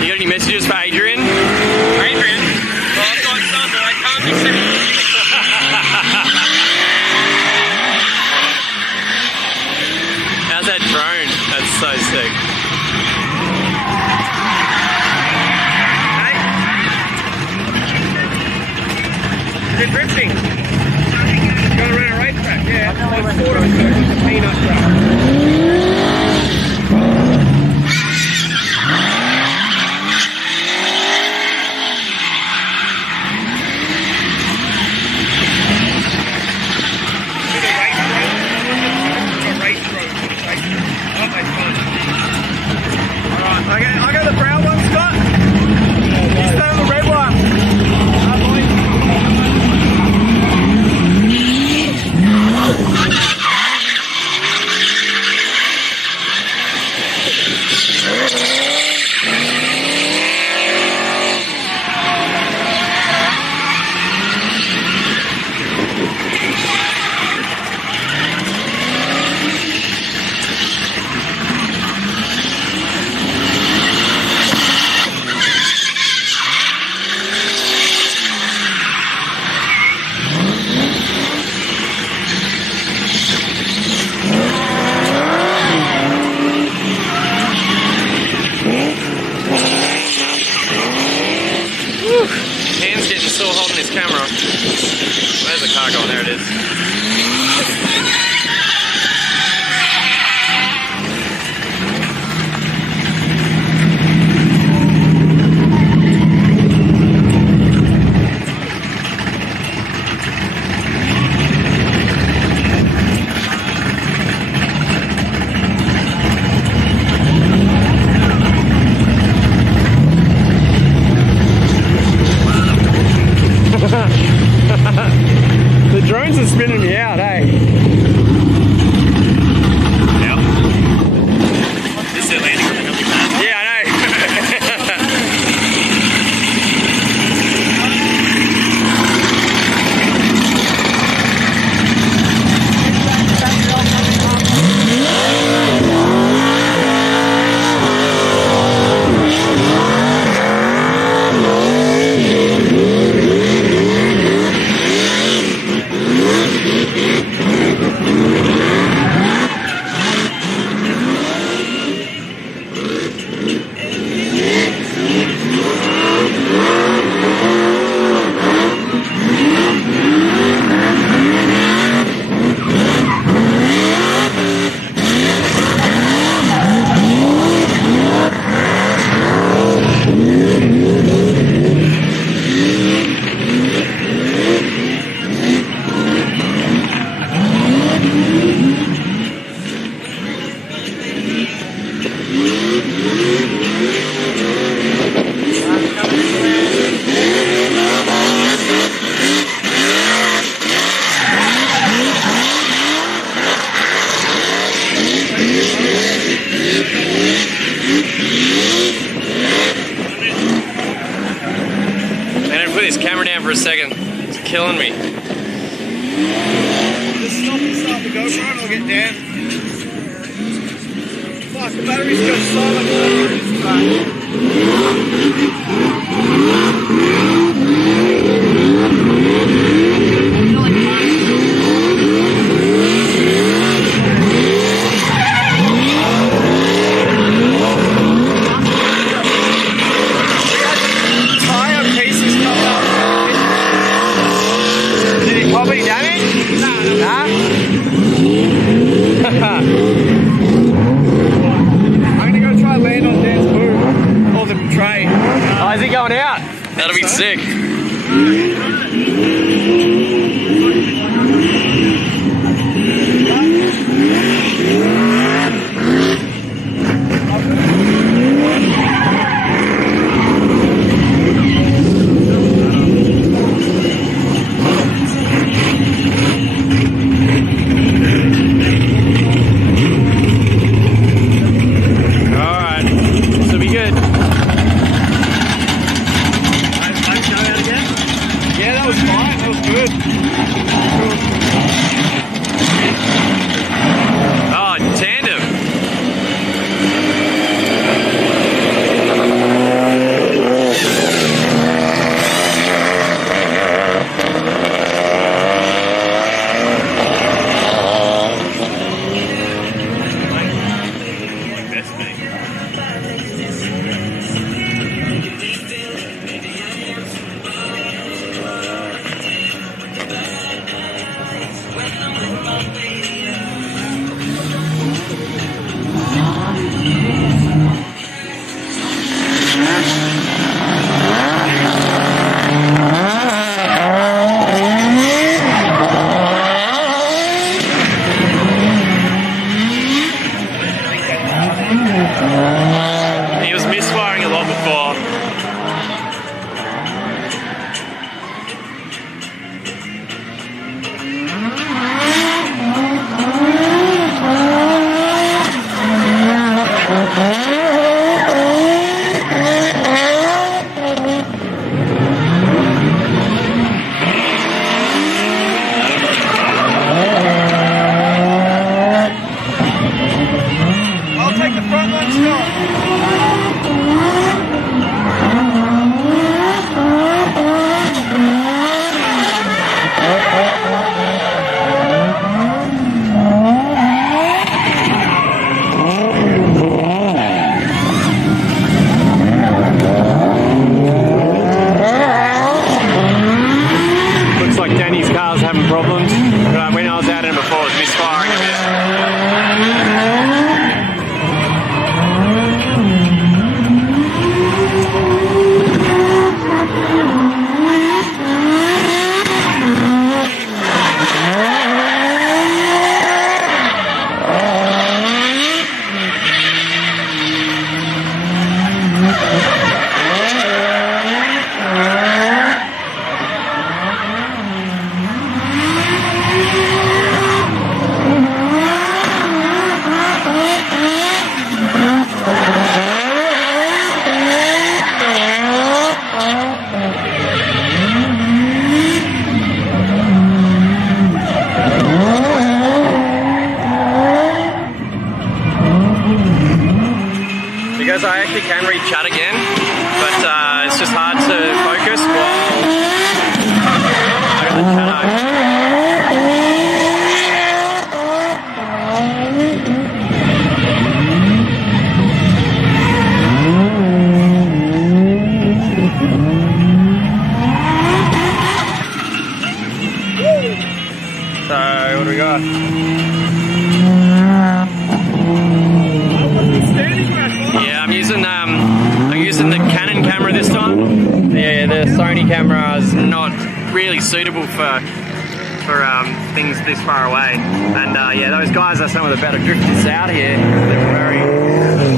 You got any messages for Adrian? Adrian? Well, I've got some, but I can't be sending you. How's that drone? That's so sick. You're drifting. Going around a racetrack, yeah. Like sort of a peanut truck. Okay, I got the brown one, Scott. You stay on the red one. car going? There it is. The drones are spinning me out, eh? Yep. This is landing on the heavy pad. Yeah, I know. Put this camera down for a second. It's killing me. Just stop and start the GoPro and I'll get down. Fuck, the battery's got so much battery in this Property damage? Nah. I'm gonna go try and land on Dan's boot or the tray. Oh, is he going out? That'll be sick. He was misfiring a lot before. I'll take the front one, Scott. Looks like Danny's car car's having problems. When I was out in it before, it was misfiring a bit. Because I actually can read chat again, but it's just hard to focus while I got the chat So what do we got? Yeah, I'm using the Canon camera this time. Yeah, the Sony camera is not really suitable for things this far away. And yeah, those guys are some of the better drifters out here. They're very,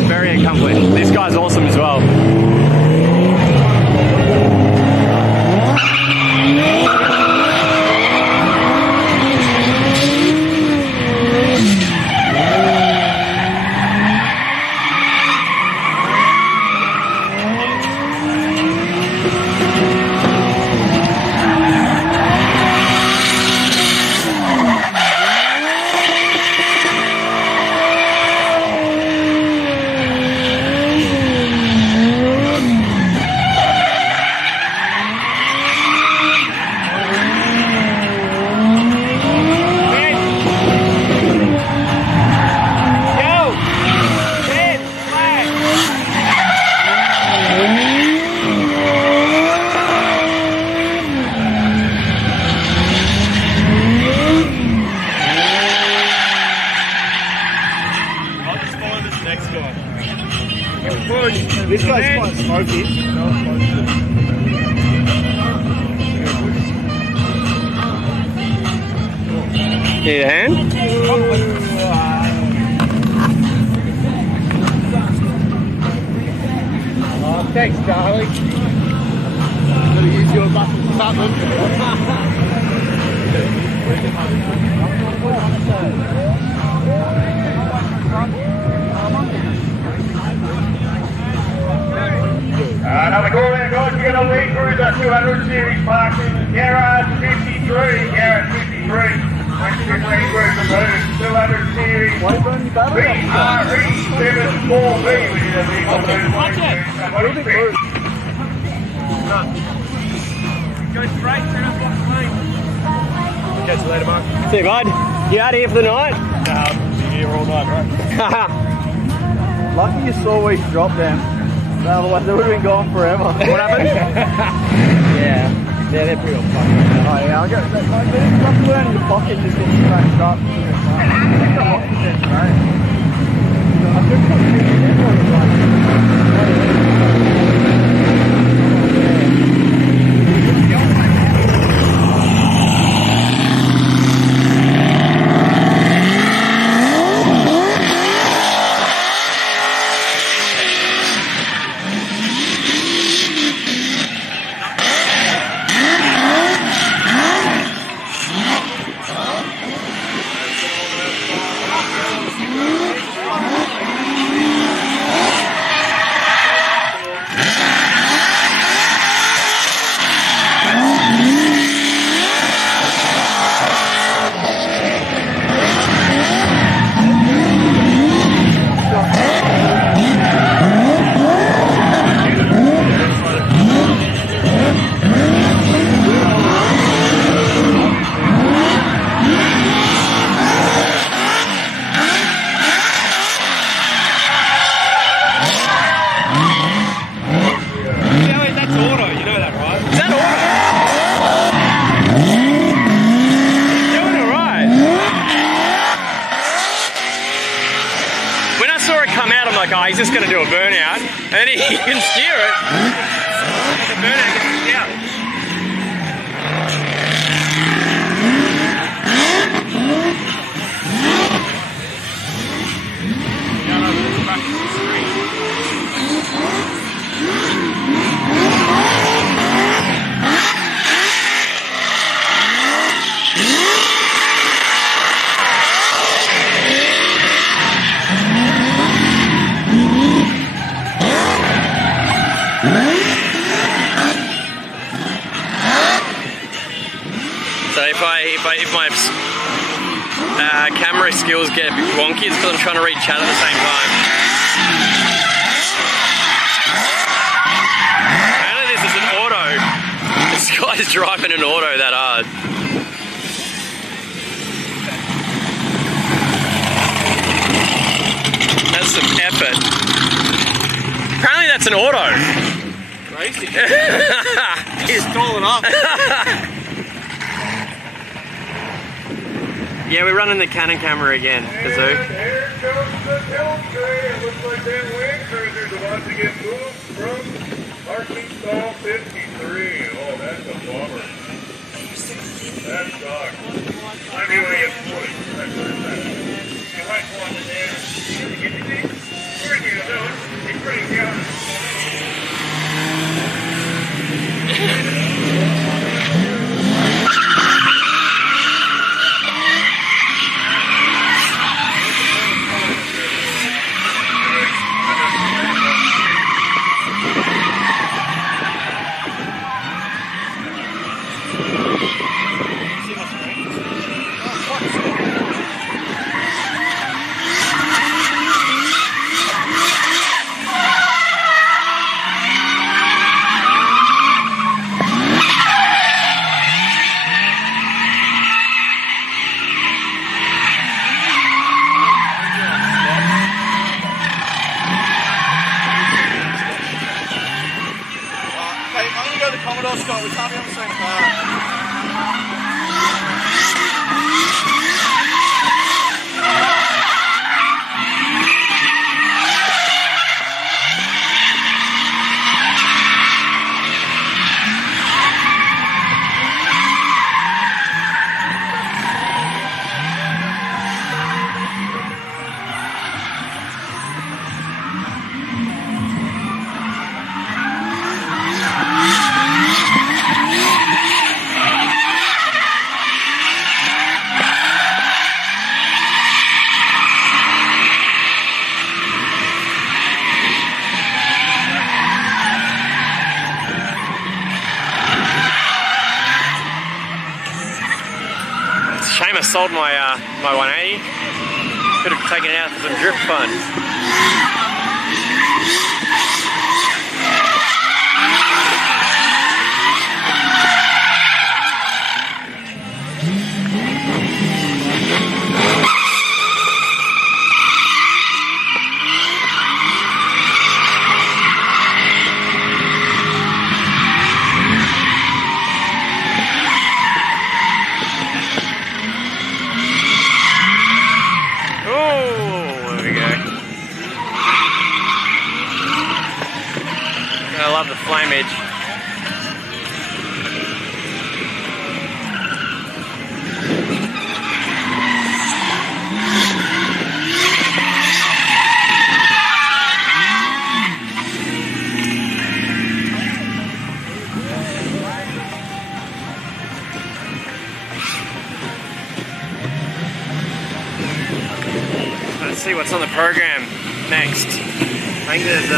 very accomplished. This guy's awesome as well. This guy's quite smoky. Need a hand? Oh, thanks, Charlie. Gotta use your button to start them. Another call in, guys. We're going to lead through the 200 series parking. Garage 53, Garage 53. When you can lead through the move, 200 series. BRE74B. We need a vehicle move. Go straight through the block lane. Catch you later, Mark. See you, bud. You out here for the night? Nah, I'm here all night, right? Lucky you saw we dropped them. Otherwise, they would have been gone forever. What happened? Yeah, they're pretty old fucking. Oh, yeah, I'll get that. Like, they're just learning in the pocket and just get scratched up. I just put like, oh, he's just going to do a burnout, and then he can steer it. The burnout gets out. So if my camera skills get a bit wonky, it's because I'm trying to read chat at the same time. Apparently this is an auto. This guy's driving an auto that hard. That's some effort. Apparently that's an auto. Crazy. He's calling up. Yeah, we're running the Canon camera again, Kazoo. Here comes the tilt train. It looks like that wing cruiser's about to get moved from parking stall 53. Oh, that's a bummer. That sucks. I'm going to get footage. You might want it there. Where's he going to do it? He's pretty good. Scott, we can't be on the same car. Shame I sold my my 180. Could have taken it out for some drift fun. I love the flamage. Let's see what's on the program next. I think there's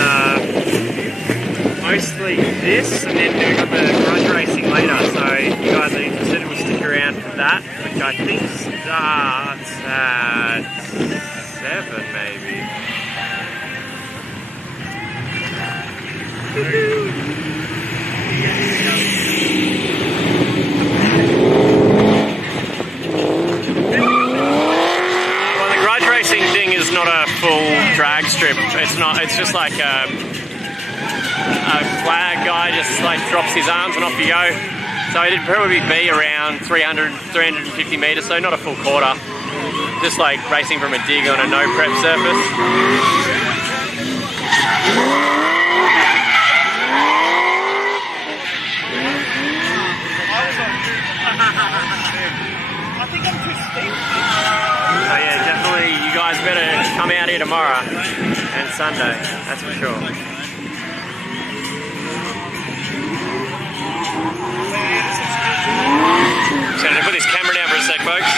mostly this, and then doing up a Grudge racing later. So if you guys are interested, we'll stick around for that, which I think starts at 7 maybe. Well, the Grudge racing thing is not a full drag strip. It's not. It's just like a flag guy just like drops his arms and off you go. So it'd probably be around 350 meters, so not a full quarter. Just like racing from a dig on a no prep surface. I think I'm too steep. So yeah, definitely you guys better come out here tomorrow and Sunday, that's for sure. So I'm gonna put this camera down for a sec, folks.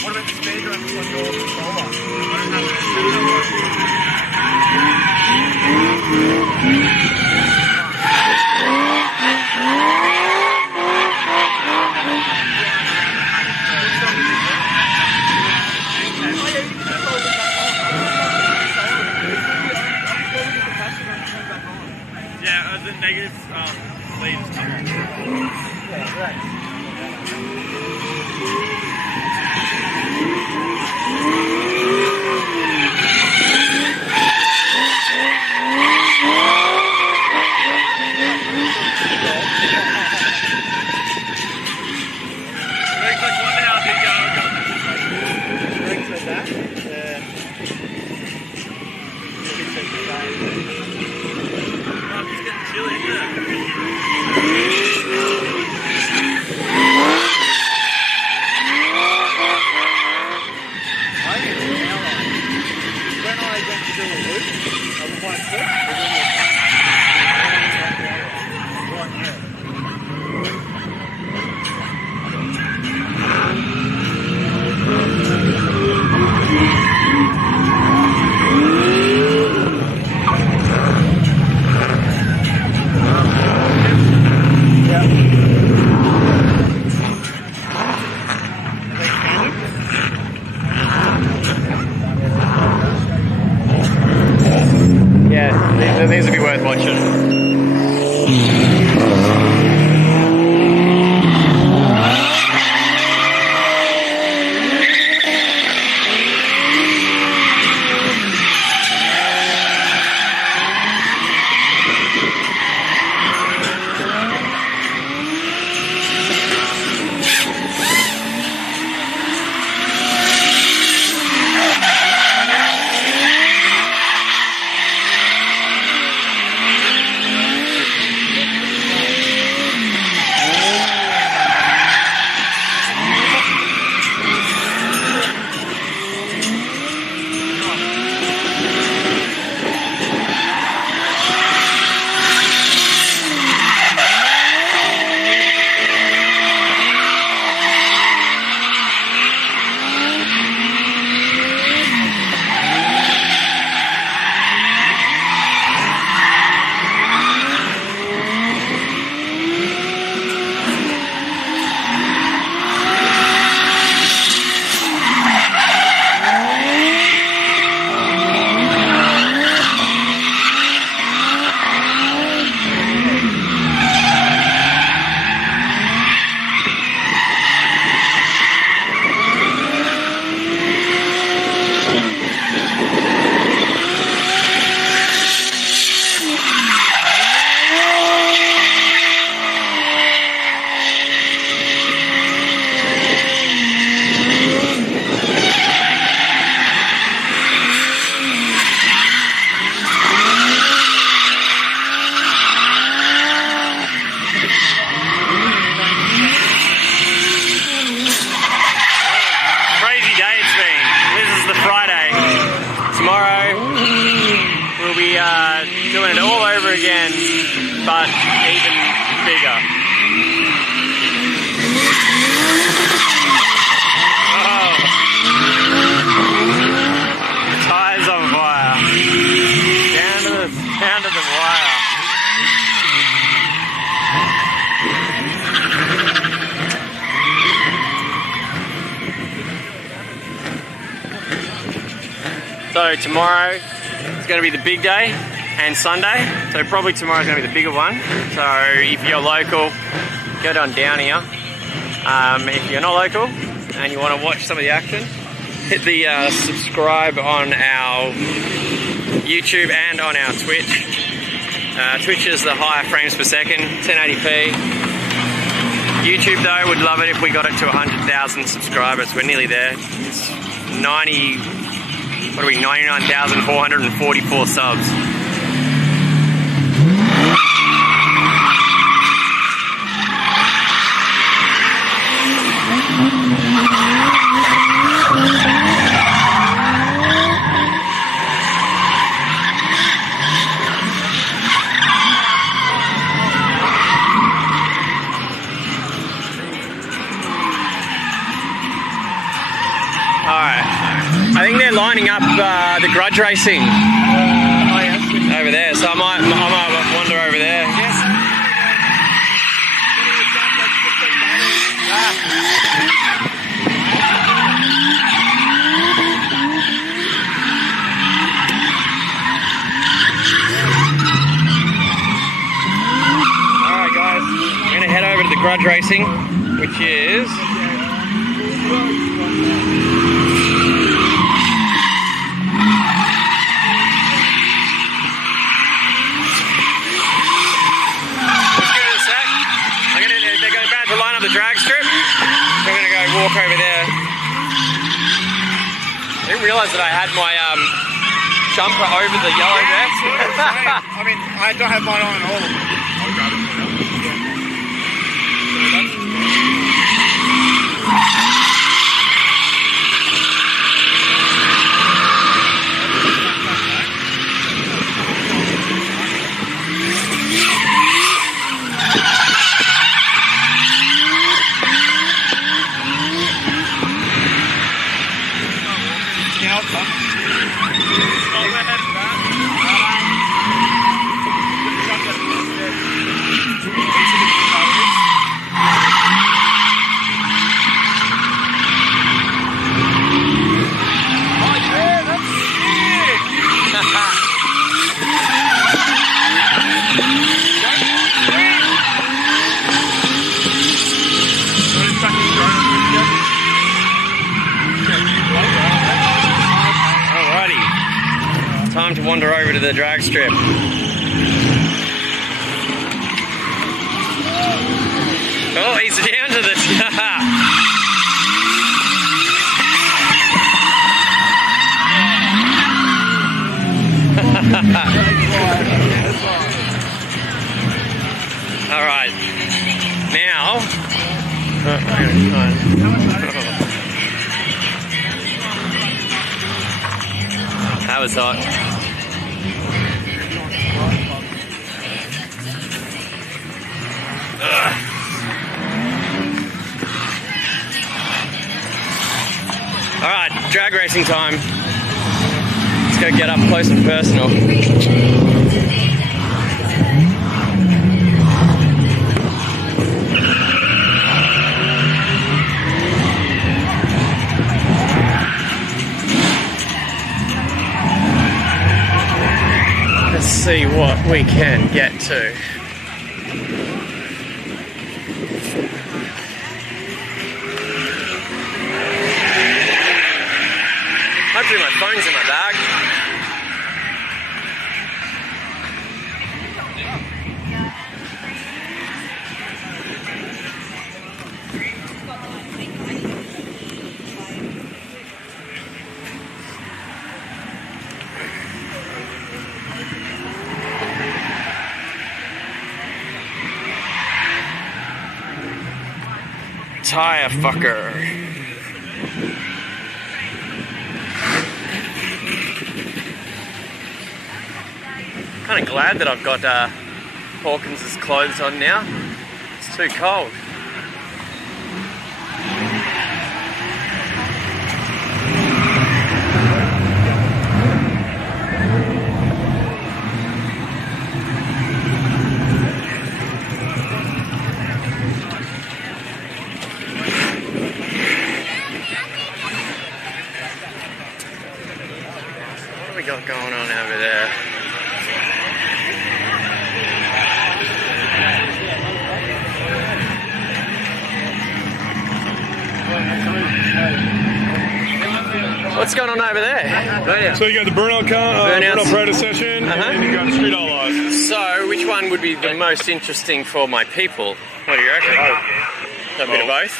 What about the speeder and on your controller? Yeah, the negative leads. Yeah, right. Yeah, these would be worth watching. Doing it all over again, but even bigger. Oh. Tires on fire. Down to the wire. So tomorrow is going to be the big day, and Sunday, so probably tomorrow's going to be the bigger one. So if you're local, go down here. If you're not local and you want to watch some of the action, hit the subscribe on our YouTube and on our Twitch. Twitch is the higher frames per second, 1080p. YouTube though, would love it if we got it to 100,000 subscribers. We're nearly there. It's 99,444 subs. I think they're lining up the Grudge racing over there, so I might wander over there. Alright guys, I'm going to head over to the Grudge racing, which is... the drag strip, so I'm going to go walk over there. I didn't realise that I had my jumper over the yellow vest. I mean, I don't have mine on at all. I'll grab it for time to wander over to the drag strip. Oh, he's down to the... Alright, now... That was hot. Alright, drag racing time. Let's go get up close and personal. Let's see what we can get to. Hopefully my phone's in my bag. Tire fucker. Kind of glad that I've got Hawkins' clothes on now. It's too cold. What do we got going on over there? what's going on over there? So you got the burnout practice session, and you got the street outlaws. So which one would be the most interesting for my people? What do you reckon? A bit of both?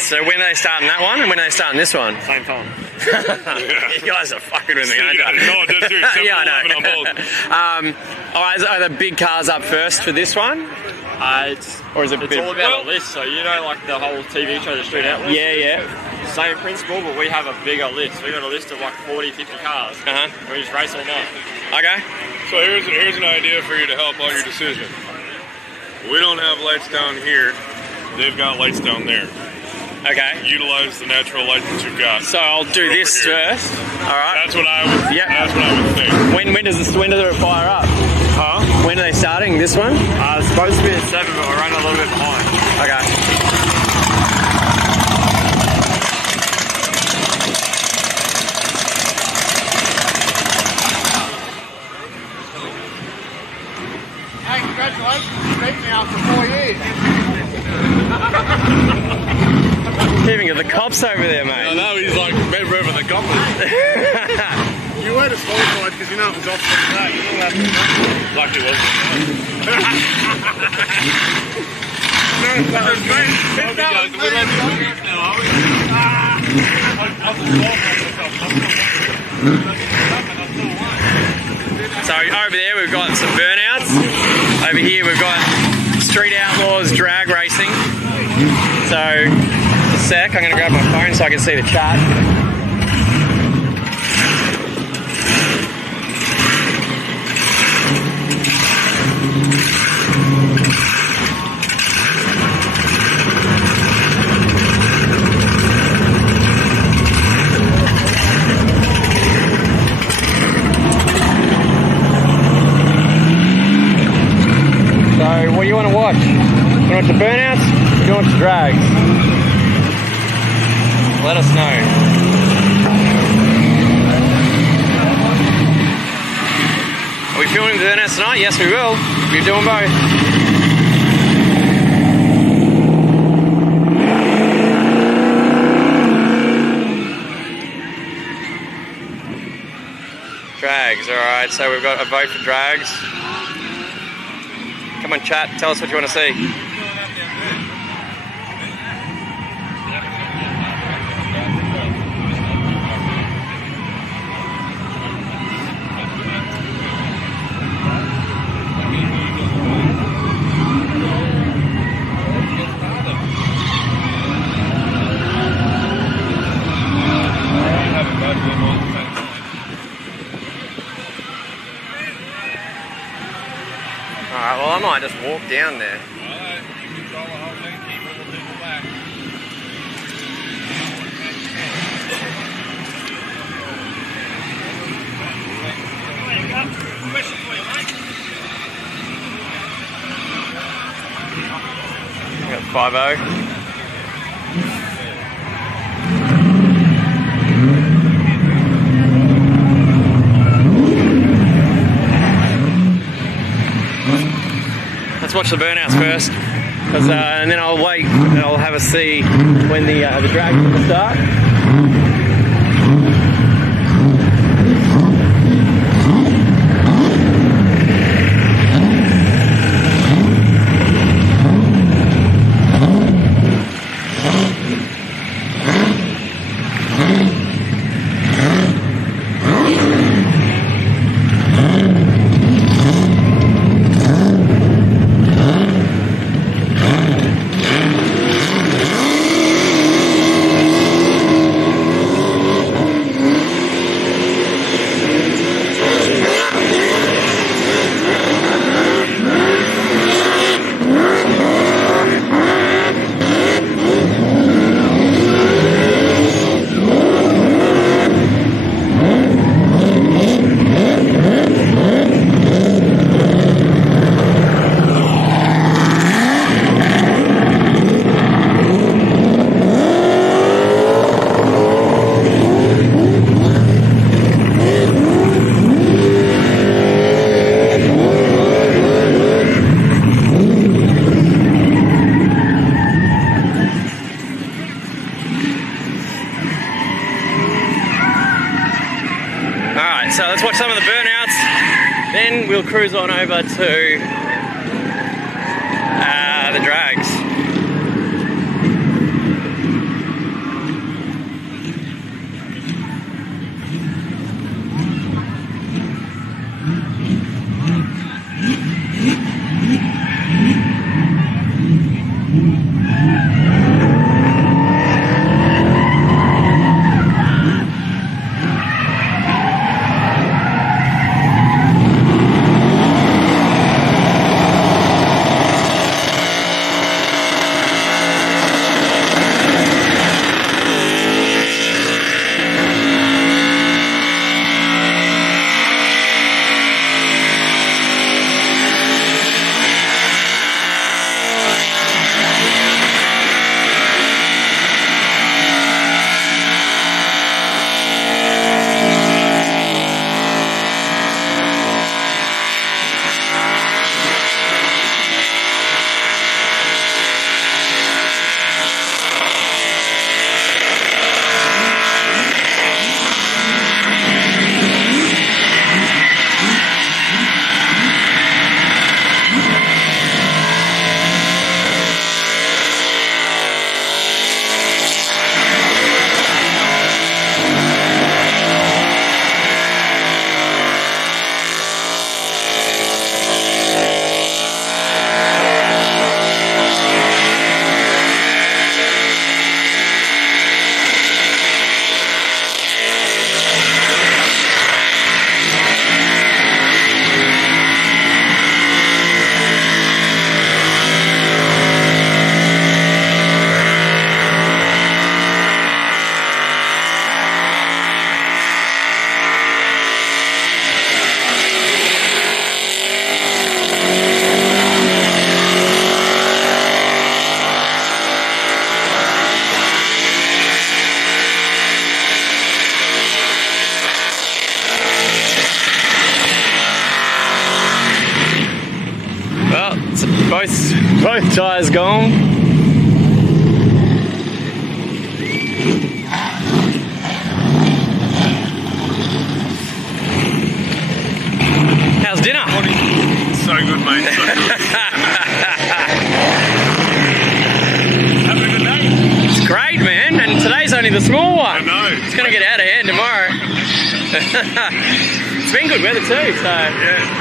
So when are they starting that one and when are they starting this one? Same time. You guys are fucking with me, aren't you? No, that's serious. Yeah, I know. Alright, are the big cars up first for this one? It's all about a list, so you know, like the whole TV show, The Street Outlaws? Yeah. Same principle, but we have a bigger list. We got a list of like 40, 50 cars. We just race all night. Okay. So here's an idea for you to help out your decision. We don't have lights down here. They've got lights down there. Okay. Utilize the natural light that you've got. So I'll do this first. All right. That's what I would. Yeah. That's what I would think. When does it fire up? Huh? When are they starting this one? It's supposed to be at 7, but we're running a little bit behind. Okay. Hey, congratulations, you've beat me after 4 years. Even got the cops over there, mate. I know, he's like red river the coppers. You were disqualified because you know it was off the track. You know what happened? Lucky wasn't. So over there we've got some burnouts. Over here we've got Street Outlaws drag racing. So, a sec, I'm going to grab my phone so I can see the chat. So, what do you want to watch? You want to watch the burnouts? Or do you want the drags? Let us know. Are we filming the burnouts tonight? Yes, we will. We're doing both. Drags, alright, so we've got a vote for drags. Come on, chat, tell us what you want to see. Alright, well I might just walk down there. I got 5-0. Let's watch the burnouts first, and then I'll wait and I'll have a see when the drag's going to start. Alright, so let's watch some of the burnouts, then we'll cruise on over to the drags. Both tyres gone. How's dinner? So good, mate. So good. Having a good day? It's great, man. And today's only the small one. I know. It's going to get out of hand tomorrow. It's been good weather too, so. Yeah.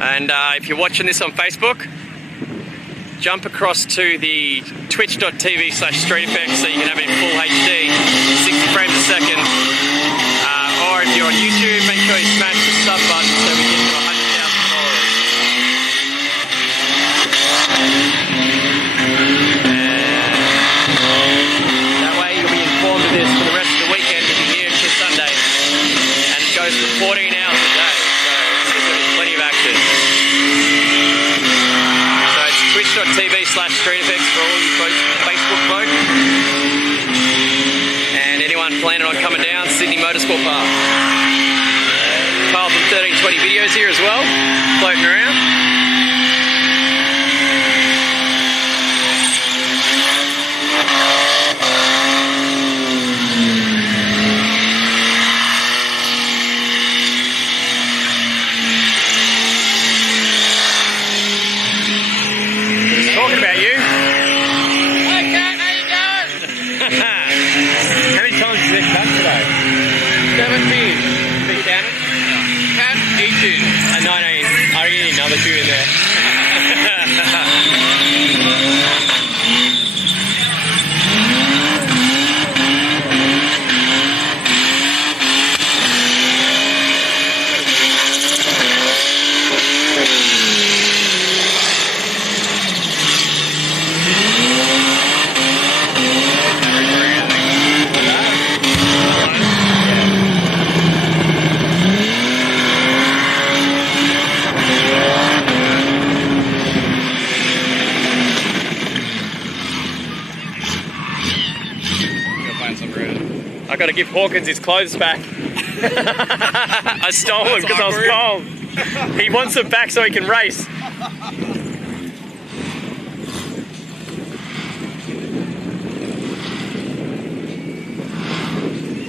And if you're watching this on Facebook, jump across to the twitch.tv/streeteffects so you can have it in full HD, 60 frames a second. Or if you're on YouTube, make sure you smash the sub button so we get to 100,000 followers. That way you'll be informed of this for the rest of the weekend if you're here till Sunday. And it goes for 14 hours a day, so there's going to be plenty of action. So it's twitch.tv/streeteffects for all you Facebook folk. And anyone planning on coming down, Sydney Motorsport Park. Kyle from 1320 Videos here as well, floating around. Just talking about you. Hey, Cat, how you doing? How many times has it cut today? 17. Big down? Cat, 18. And 19. I need another few in there. I got to give Hawkins his clothes back. I stole them because I was cold. He wants them back so he can race.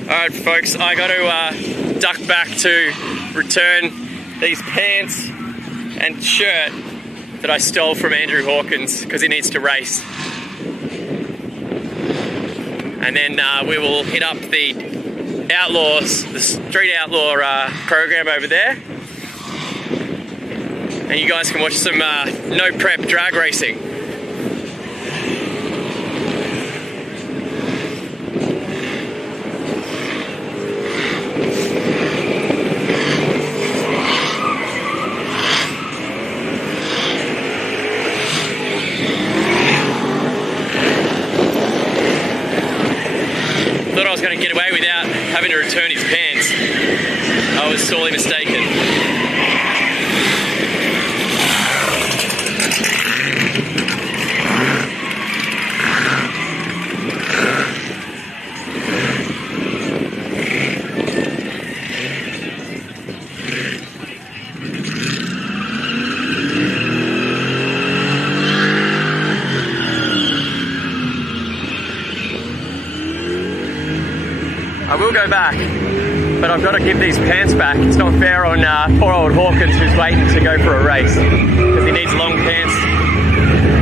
Alright folks, I got to duck back to return these pants and shirt that I stole from Andrew Hawkins because he needs to race. And then we will hit up the Outlaws, the Street Outlaw program over there. And you guys can watch some no prep drag racing. Thought I was going to get away without having to return his pants. I was sorely mistaken. I will go back, but I've got to give these pants back. It's not fair on poor old Hawkins who's waiting to go for a race because he needs long pants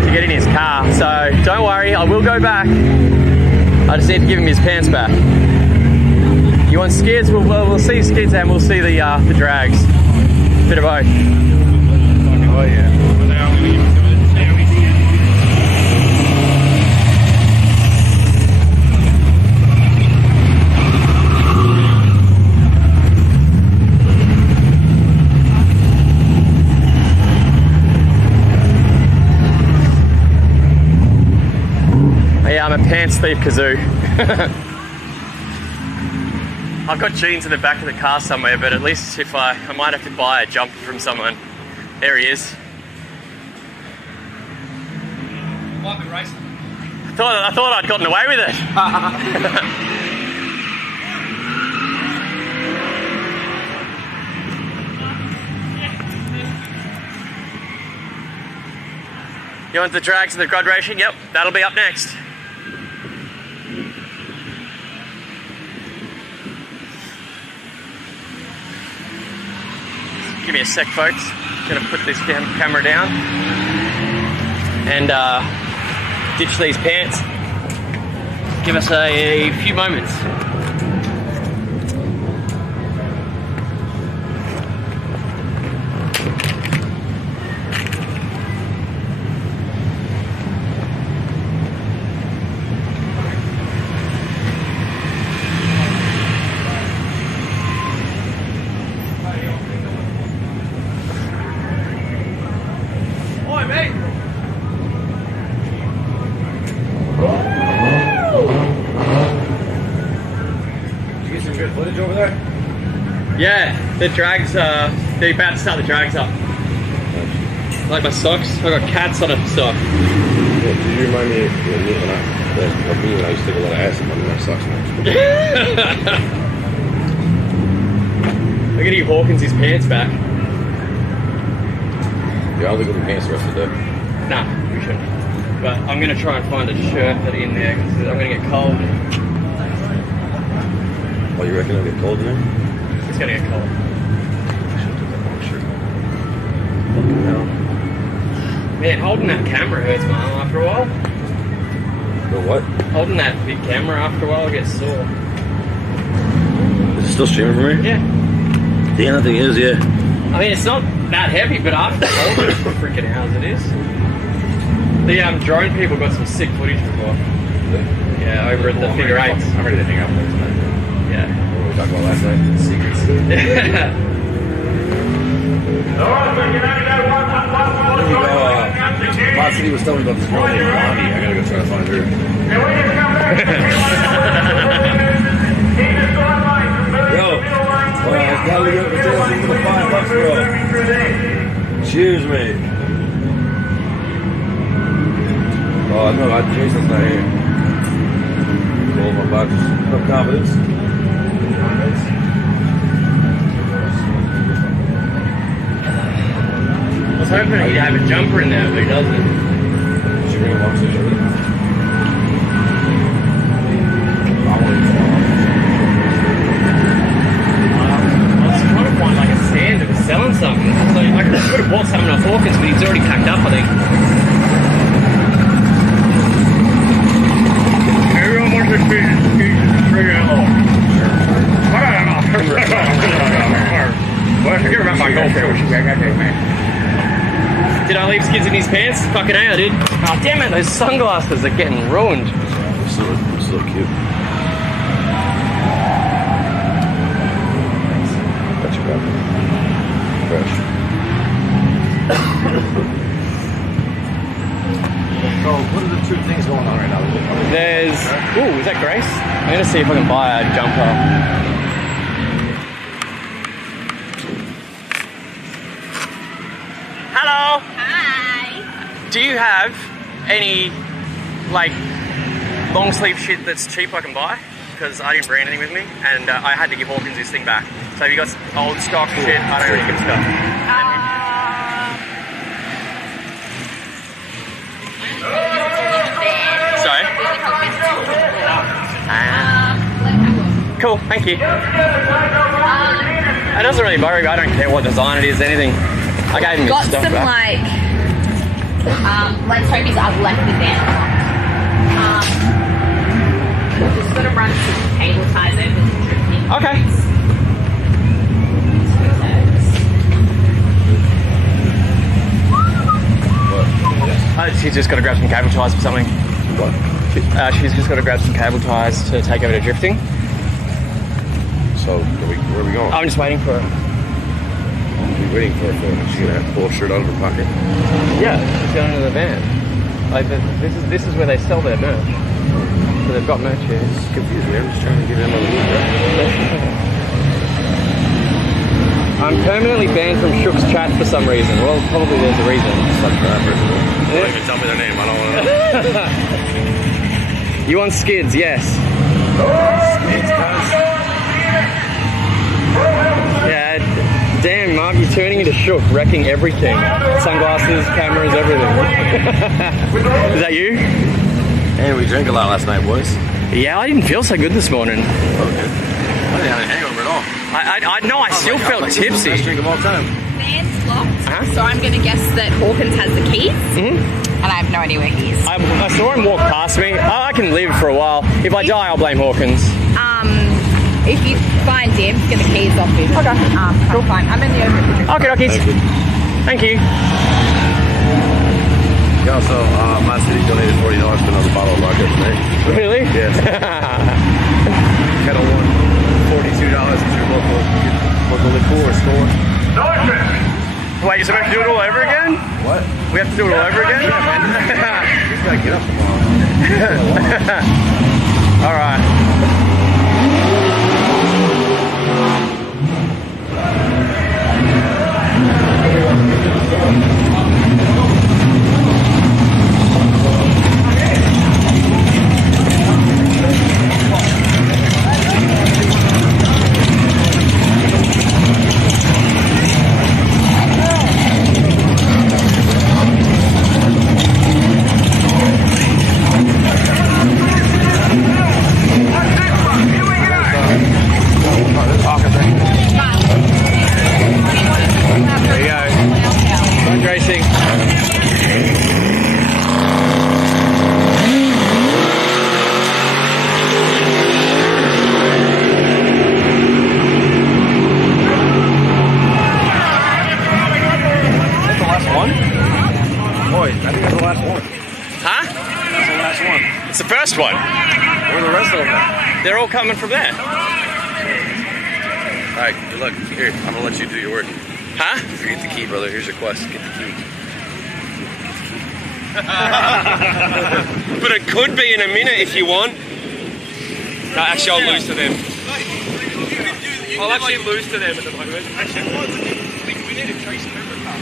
to get in his car. So don't worry, I will go back. I just need to give him his pants back. You want skids? We'll see skids and we'll see the drags. Bit of both. Oh yeah. Yeah, I'm a pants thief, Kazoo. I've got jeans in the back of the car somewhere, but at least if I might have to buy a jumper from someone. There he is. Might be racing. I thought I'd gotten away with it. You want the drags and the Grudge racing? Yep, that'll be up next. Give me a sec, folks. Gonna put this camera down and ditch these pants. Give us a few moments. see some good footage over there? Yeah, the drags, they're about to start the drags up. Like my socks, I got cats on a sock. Yeah, do you remind me of me when I used to take a lot of acid on my socks? We're gonna give Hawkins his pants back. Yeah, I'll leave the pants the rest of the day. Nah, we shouldn't. But I'm gonna try and find a shirt that in there because I'm gonna get cold. Oh, you reckon it'll get cold in there? It's gonna get cold. Fucking hell. Man, holding that camera hurts my arm after a while. The what? Holding that big camera after a while gets sore. Is it still streaming for me? Yeah. The other thing is, yeah. I mean, it's not that heavy, but after holding it for freaking hours, it is. The drone people got some sick footage before. Yeah, over at the figure eights. I'm ready to hang out with tonight. Yeah. What we talked about last night? Secrets. Pod City was telling me about this girl named Bonnie. I gotta go try to find her. Yo, gotta get up for the $5, bro. Cheers, mate. Oh, no, Jason's not here. Cool, my box. No confidence. I was hoping he'd have a jumper in there, but he doesn't. Did you bring him off to each other? I was trying to find like a stand that was selling something. So I could have bought something off Hawkins, but he's already packed up, I think. Everyone wants to see forget about my golf coach. Did I leave skids in his pants? Fucking A, I did. Oh, damn it, those sunglasses are getting ruined. So cute. Got you back. Fresh. So, what are the two things going on right now? There's... Ooh, is that Grace? I'm going to see if I can buy a jumper. Hello! Hi! Do you have any, like, long sleeve shit that's cheap I can buy? Because I didn't bring anything with me, and I had to give Hawkins his thing back. So have you got old stock shit? I don't really give stuff. Sorry? Cool, thank you. It doesn't really worry me. I don't care what design it is, anything. I gave him his Got stuff some back. like Toby's I've left with them. Just sort of run some cable ties over the drifting. Okay. She's just got to grab some cable ties for something. What? She's just got to grab some cable ties to take over to drifting. So, where are we going? I'm just waiting for her. We're waiting for her. She's gonna have to pull a shirt out of her pocket. Yeah, she's going into the van. Like this is where they sell their merch. So they've got merch here. It's confusing. I'm just trying to get in on the move, right? I'm permanently banned from Shook's chat for some reason. Well, probably there's a reason. Don't even tell me their name. I don't want to know. You want skids? Yes. Skids, guys. Yeah. Damn, Mark, you're turning into Shook, wrecking everything. Sunglasses, cameras, everything. Is that you? Hey, we drank a lot last night, boys. Yeah, I didn't feel so good this morning. Okay. I didn't have a hangover at all. I still felt tipsy. Best drink of all time. Van's locked, so I'm going to guess that Hawkins has the keys. And I have no idea where he is. I saw him walk past me. I can live for a while. If I die, I'll blame Hawkins. If you find him, get the keys off him. Okay. Cool. Fine. I'm in the open. Okay, Thank you. Yeah, also, my city donated $40 for another bottle of vodka today. Really? Yes. Kettle One, $42 at your local liquor store. Wait, so we have to do it all over again? What? We have to do it all over again? Yeah, man. You just gotta get up tomorrow. All right. all coming from there. Alright, good luck. Here, I'm gonna let you do your work. Huh? Get the key, brother. Here's your quest. Get the key. But it could be in a minute if you want. No, actually, I'll lose to them. I'll actually lose to them at the moment. Actually, we need a trace member car.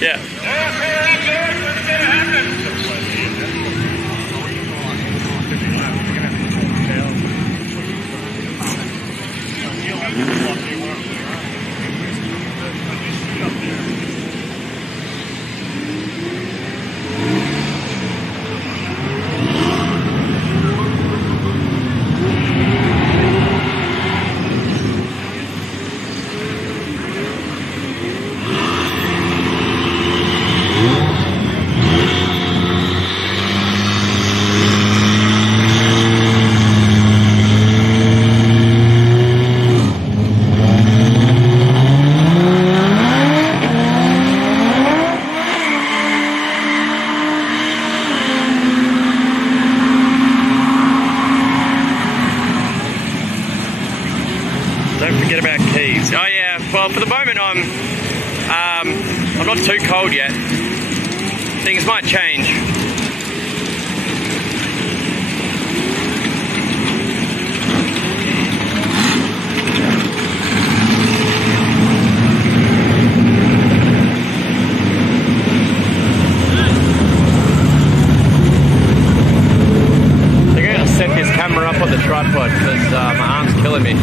Yeah. Don't forget about keys. Oh yeah, well for the moment I'm not too cold yet. Things might change. I'm going to set this camera up on the tripod because my arm's killing me.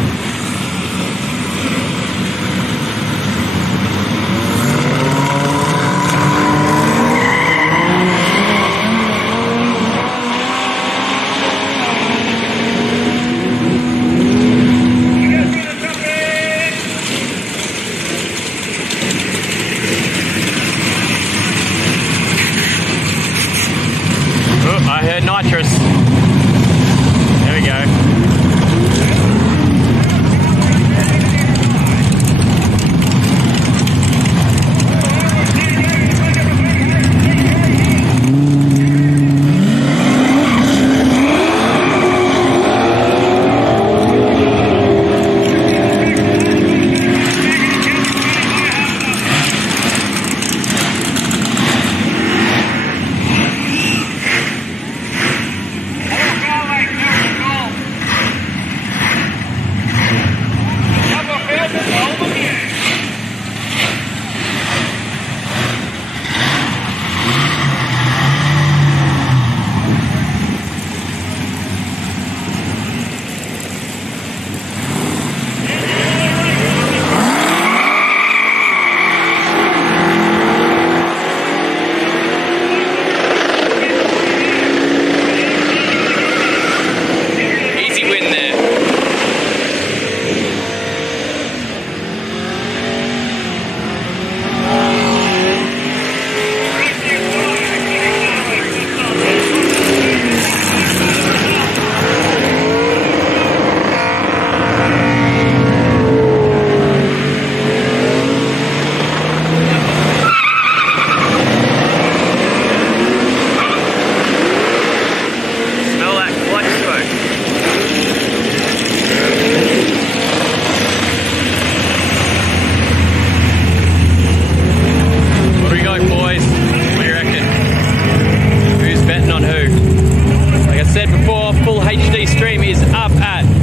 I heard nitrous. There we go.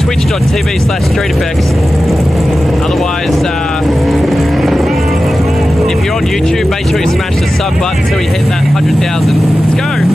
twitch.tv/streeteffects. Otherwise, if you're on YouTube, make sure you smash the sub button until we hit that 100,000. Let's go!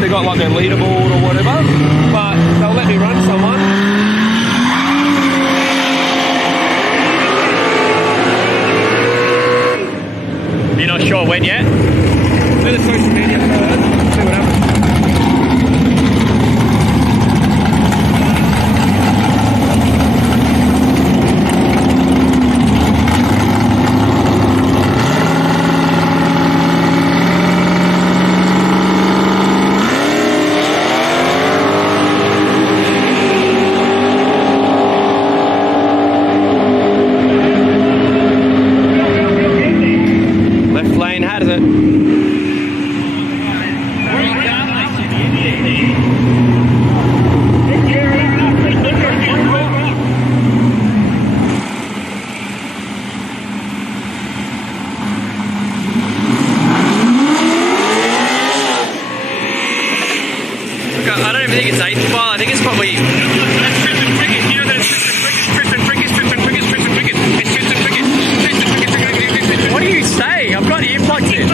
They got like their leaderboard. don't think it's 8th mile. I think it's probably... What are you saying? I've got earplugs in.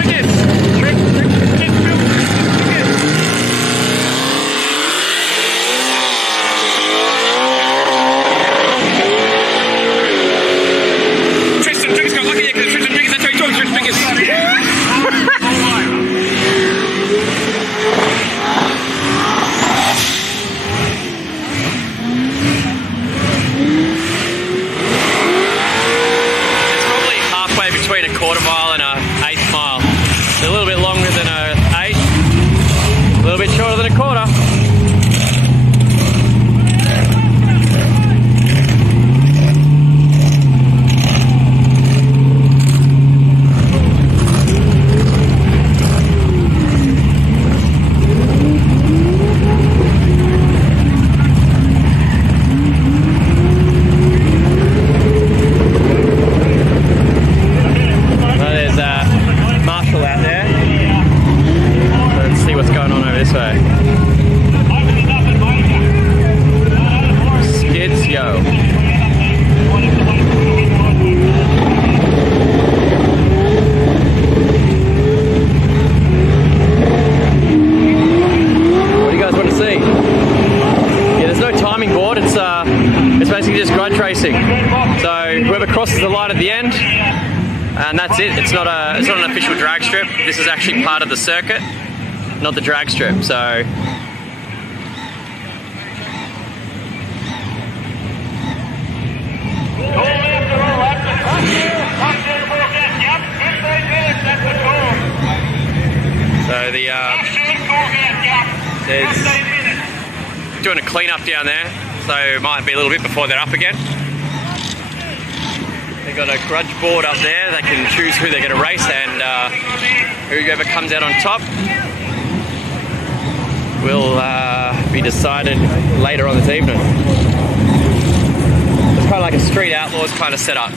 It's basically just grudge racing. So whoever crosses the line at the end, and that's it. It's not an official drag strip. This is actually part of the circuit, not the drag strip. So there's doing a clean up down there, so it might be a little bit before they're up again. They've got a grudge board up there. They can choose who they're going to race, and whoever comes out on top will be decided later on this evening. It's kind of like a street outlaws kind of setup.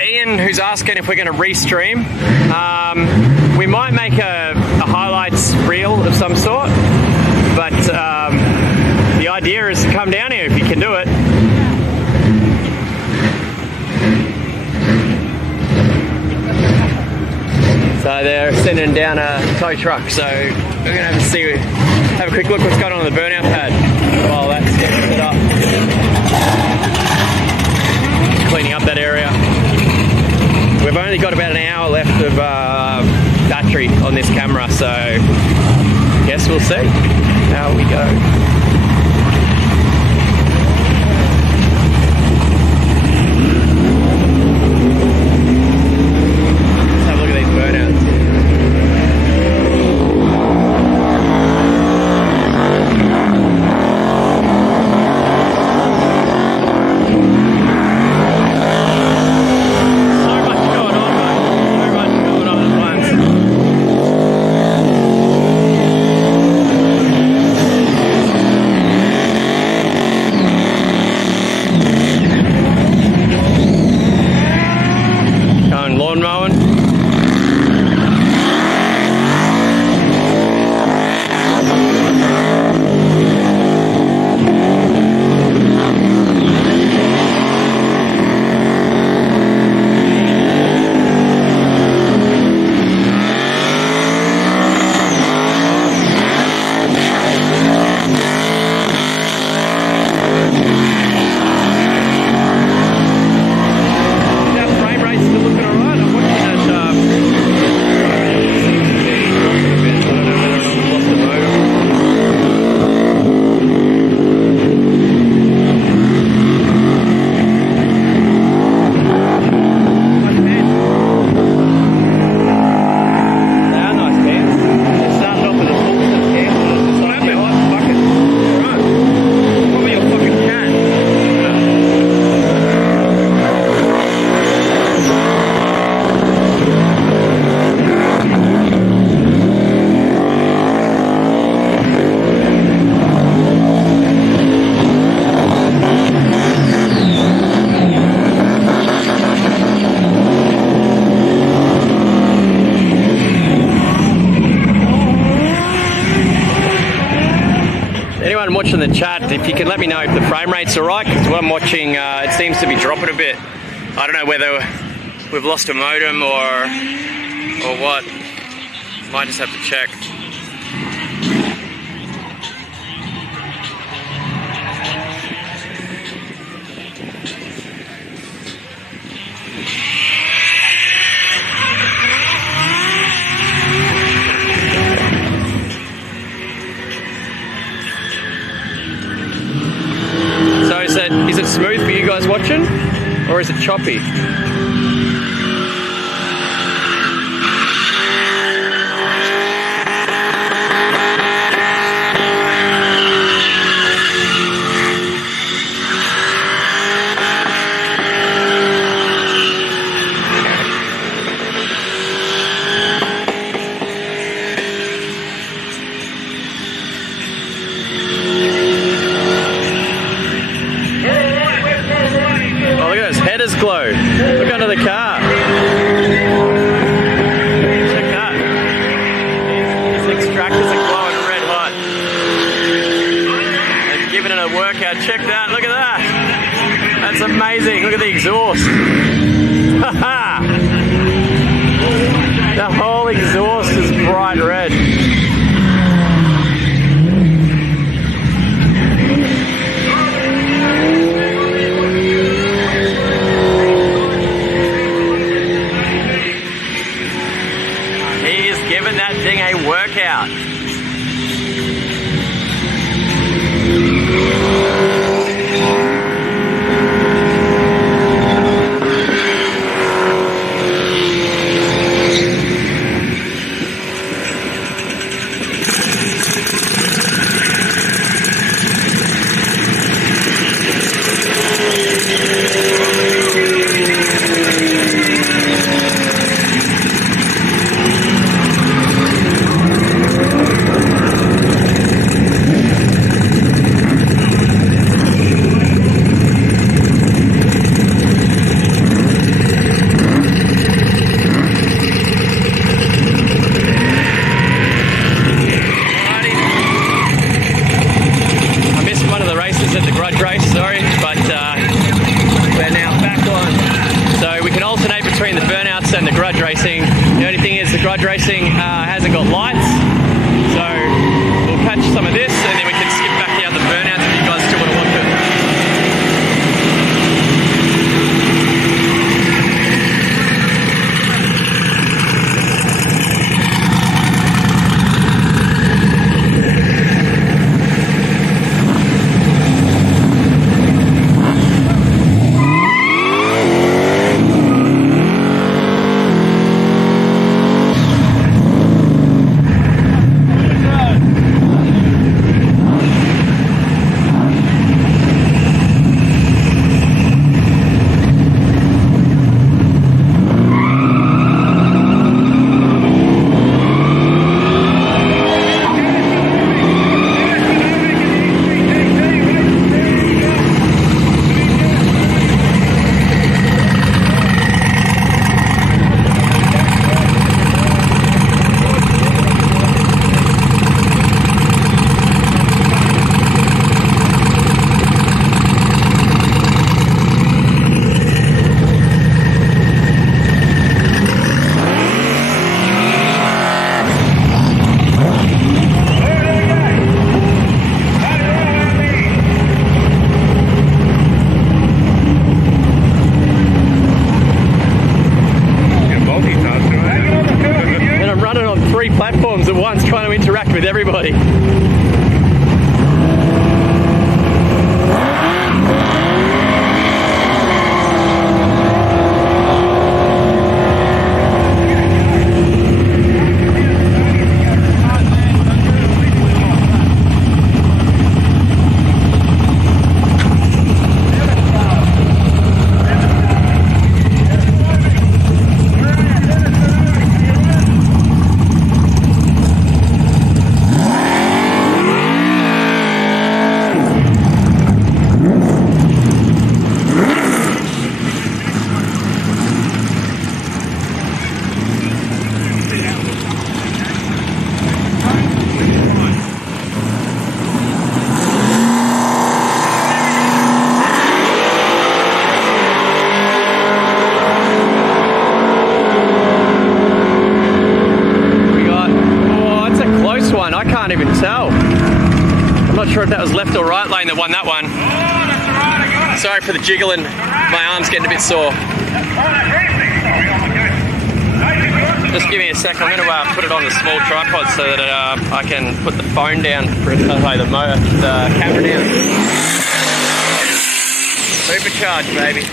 Ian, who's asking if we're going to restream, we might make a highlights reel of some sort, but the idea is to come down here if you can do it. So they're sending down a tow truck, so we're going to have a quick look what's going on the burnout pad while that's getting set up. Cleaning up that area. We've only got about an hour left of battery on this camera, so guess we'll see how we go. Let's have a look at these burnouts. watching the chat, if you can let me know if the frame rate's alright, because what I'm watching, it seems to be dropping a bit. I don't know whether we've lost a modem or what. Might just have to check. So is it smooth for you guys watching, or is it choppy? Glow. Look under the car. Check that. These extractors are glowing red hot. They've given it a workout. Check that. Look at that. That's amazing. Look at the exhaust. The whole exhaust is bright red. That thing a workout. Between the burnouts and the Grudge racing. The only thing is the Grudge racing hasn't got lights, so we'll catch some of this and then we can skip back down the burnouts if you guys still want to watch it. Platforms at once, trying to interact with everybody. can't even tell. I'm not sure if that was left or right lane that won that one. Sorry for the jiggling. My arm's getting a bit sore. Just give me a sec. I'm going to put it on the small tripod so that I can put the phone down for the camera down. Supercharged, baby.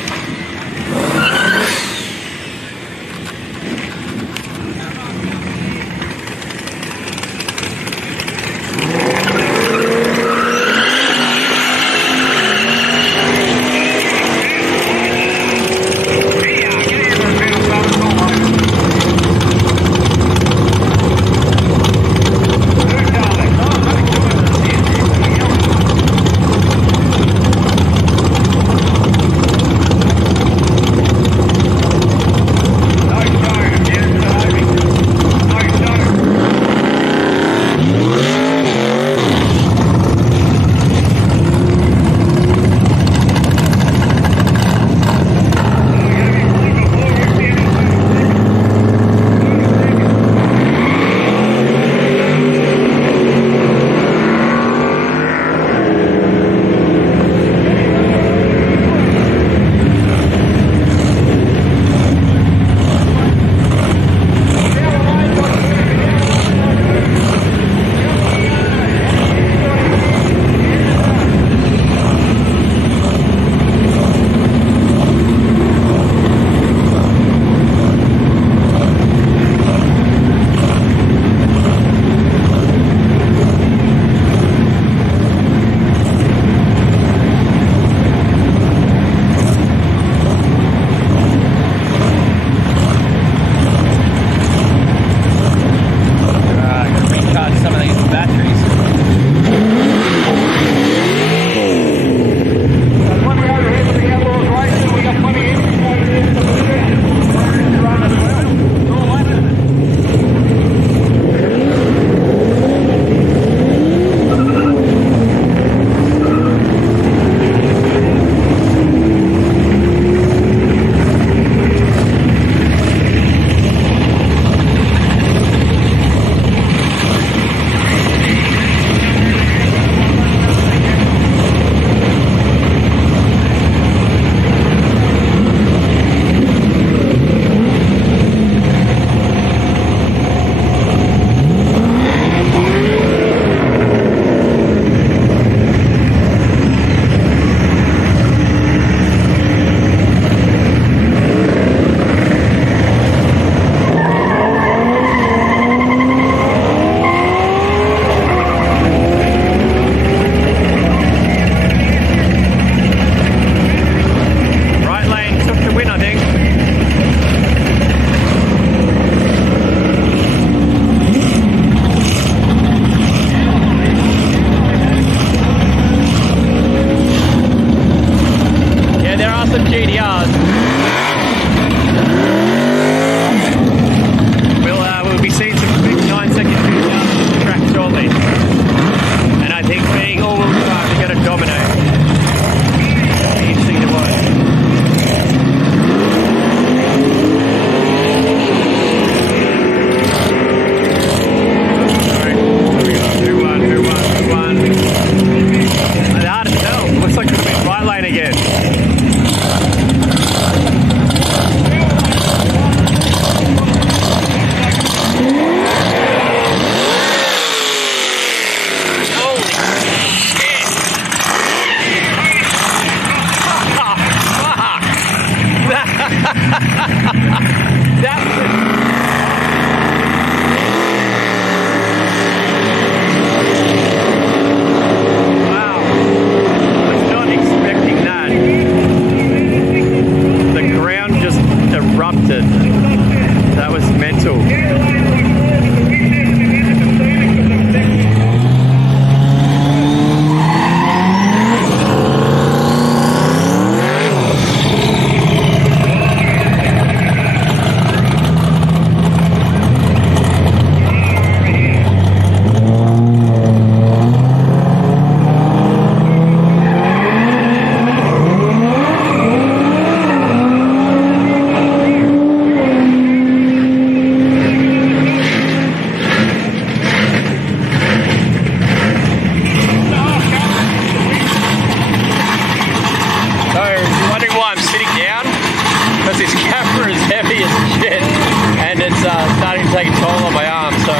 toll on my arm, so I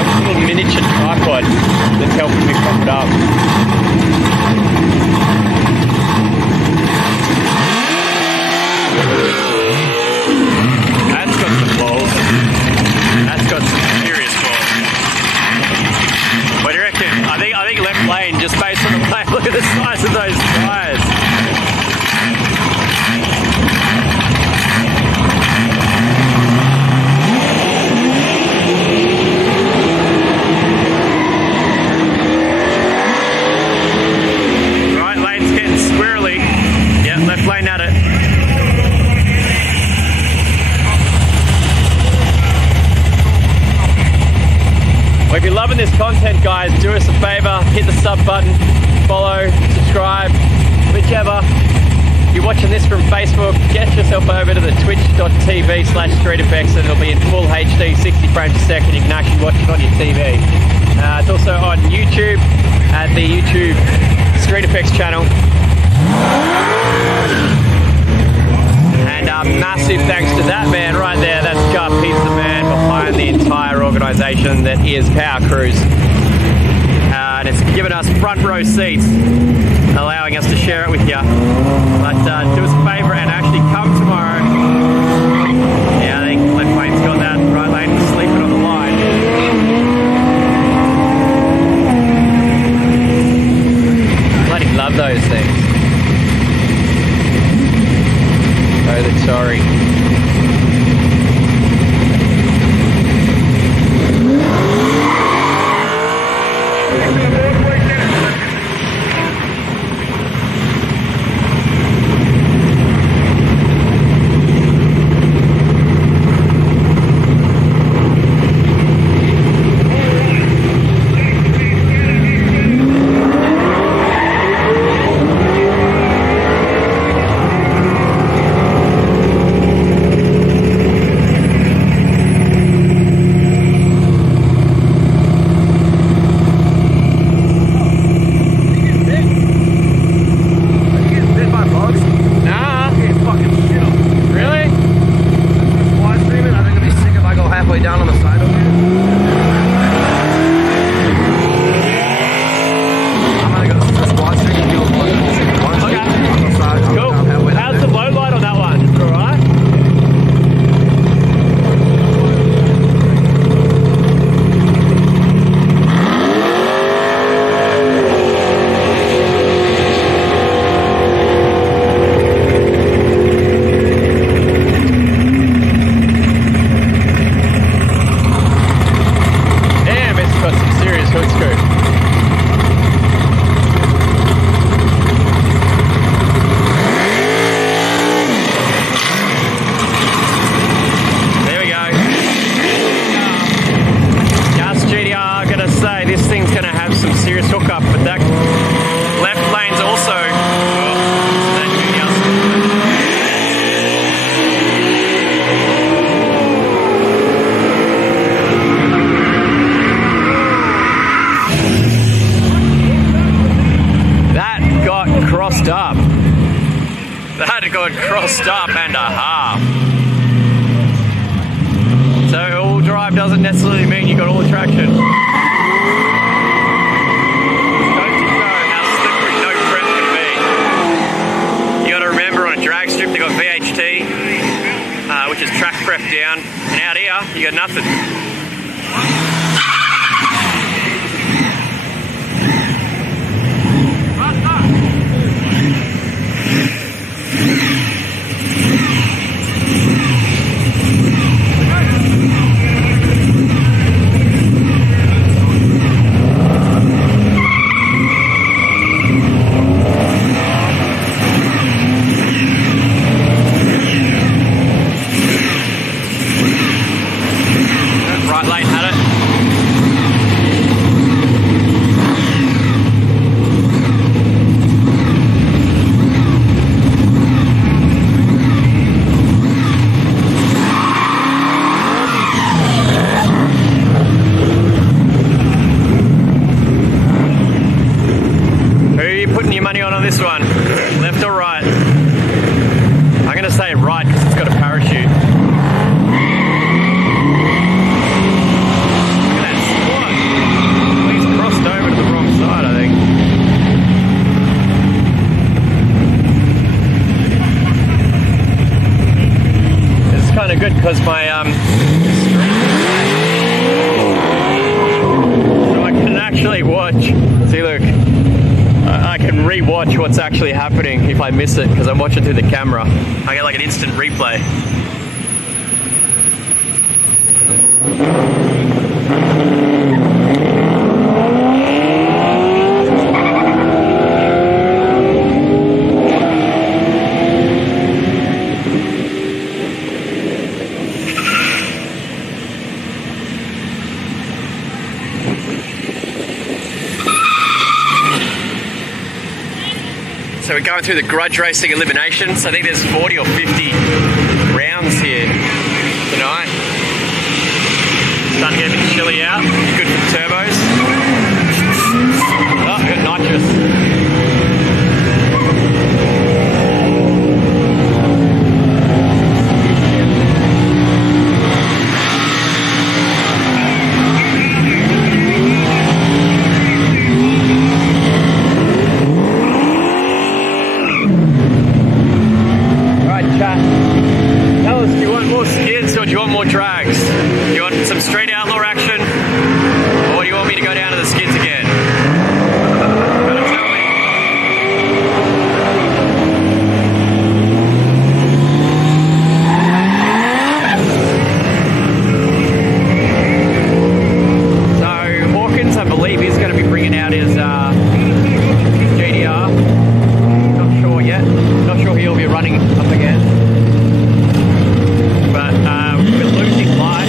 have a little miniature tripod that's helping me prop it up. That's got some balls. That's got some serious balls. What do you reckon? I think left lane, just based on the plane. Look at the size of those tires. Right lane's getting squirrely. Yeah, left lane at it. Well, if you're loving this content, guys, do us a favor, hit the sub button, follow, subscribe, whichever. If you're watching this from Facebook, get yourself over to the twitch.tv/streeteffects and it'll be in full HD, 60 frames a second. You can actually watch it on your TV. It's also on YouTube at the YouTube Street Effects channel. And massive thanks to that man right there. That's Gut. He's the man behind the entire organisation that is POWERCRUISE. And it's given us front row seats, allowing us to share it with you. But do us a favour and actually come tomorrow. Yeah, I think left lane's got that. Right lane sleeping on the line. Bloody love those things. Oh, the sorry. Crossed up and a half. So all drive doesn't necessarily mean you got all the traction. Don't you know how slippery no prep can be? You got to remember, on a drag strip they got VHT, which is track prep down, and out here you got nothing. This one, left or right? I'm going to say right because it's got a parachute. watch. See, look. I can re-watch what's actually happening if I miss it because I'm watching through the camera. I get like an instant replay. So we're going through the Grudge racing eliminations. I think there's 40 or 50 rounds here tonight. Starting to get a bit chilly out. Good for the turbos. Oh, we got nitrous. Tell us, do you want more skids or do you want more drags? Do you want some street outlaw action or do you want me to go down to the skids again? Gotta tell me. So Hawkins, I believe, is going to be bringing out his GDR. Not sure yet. Not sure he'll be running up again. But we're losing light.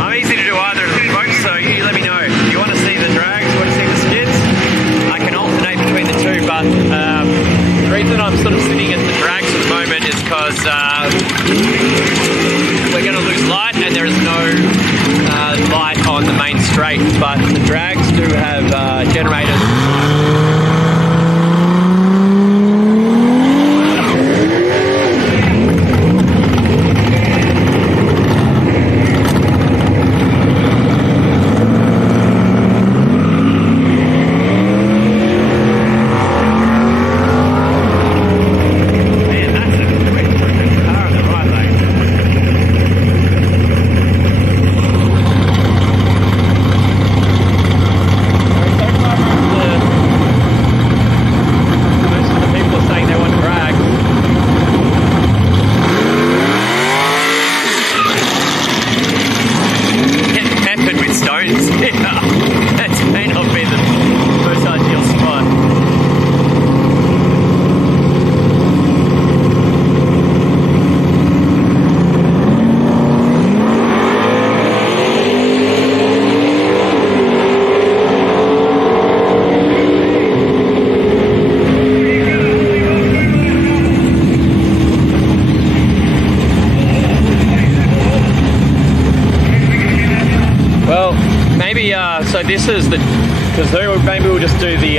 I'm easy to do either of them, folks, so you let me know. If you want to see the drags, you want to see the skids, I can alternate between the two, but the reason I'm sort of sitting at the drags at the moment is because we're going to lose light and there is no light on the main straight, but the drags do have generators. So this is the, because maybe we'll just do the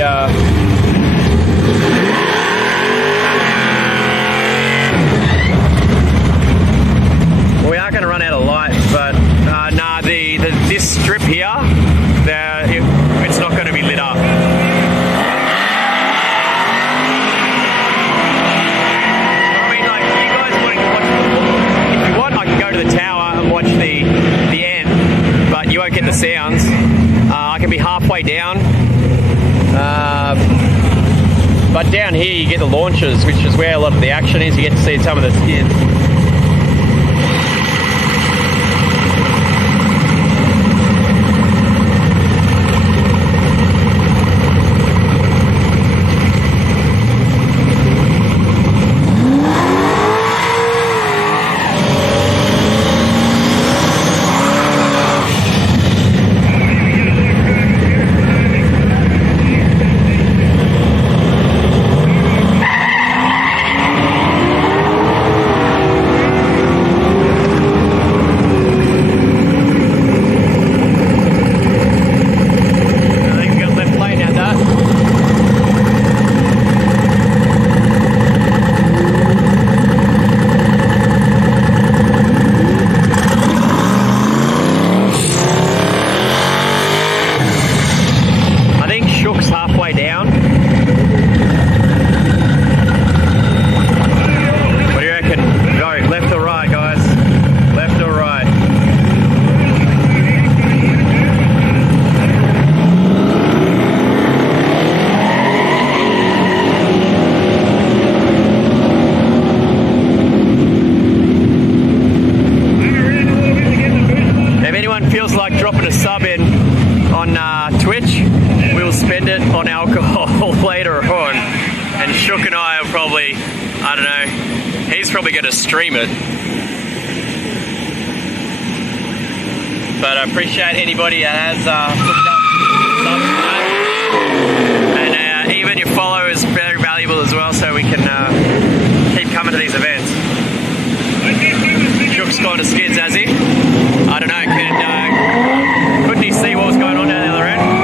we are going to run out of light, but nah, this strip here, it's not going to be lit up. I mean, like, you guys wanting to watch if you want, I can go to the tower and watch the end, but you won't get the sounds. I can be halfway down, but down here you get the launches, which is where a lot of the action is. You get to see some of the skids. Shook and I will probably, I don't know, he's probably going to stream it. But I appreciate anybody that has hooked up subs, and even your follow is very valuable as well, so we can keep coming to these events. Shook's gone to skids, has he? I don't know, couldn't he see what was going on down the other end?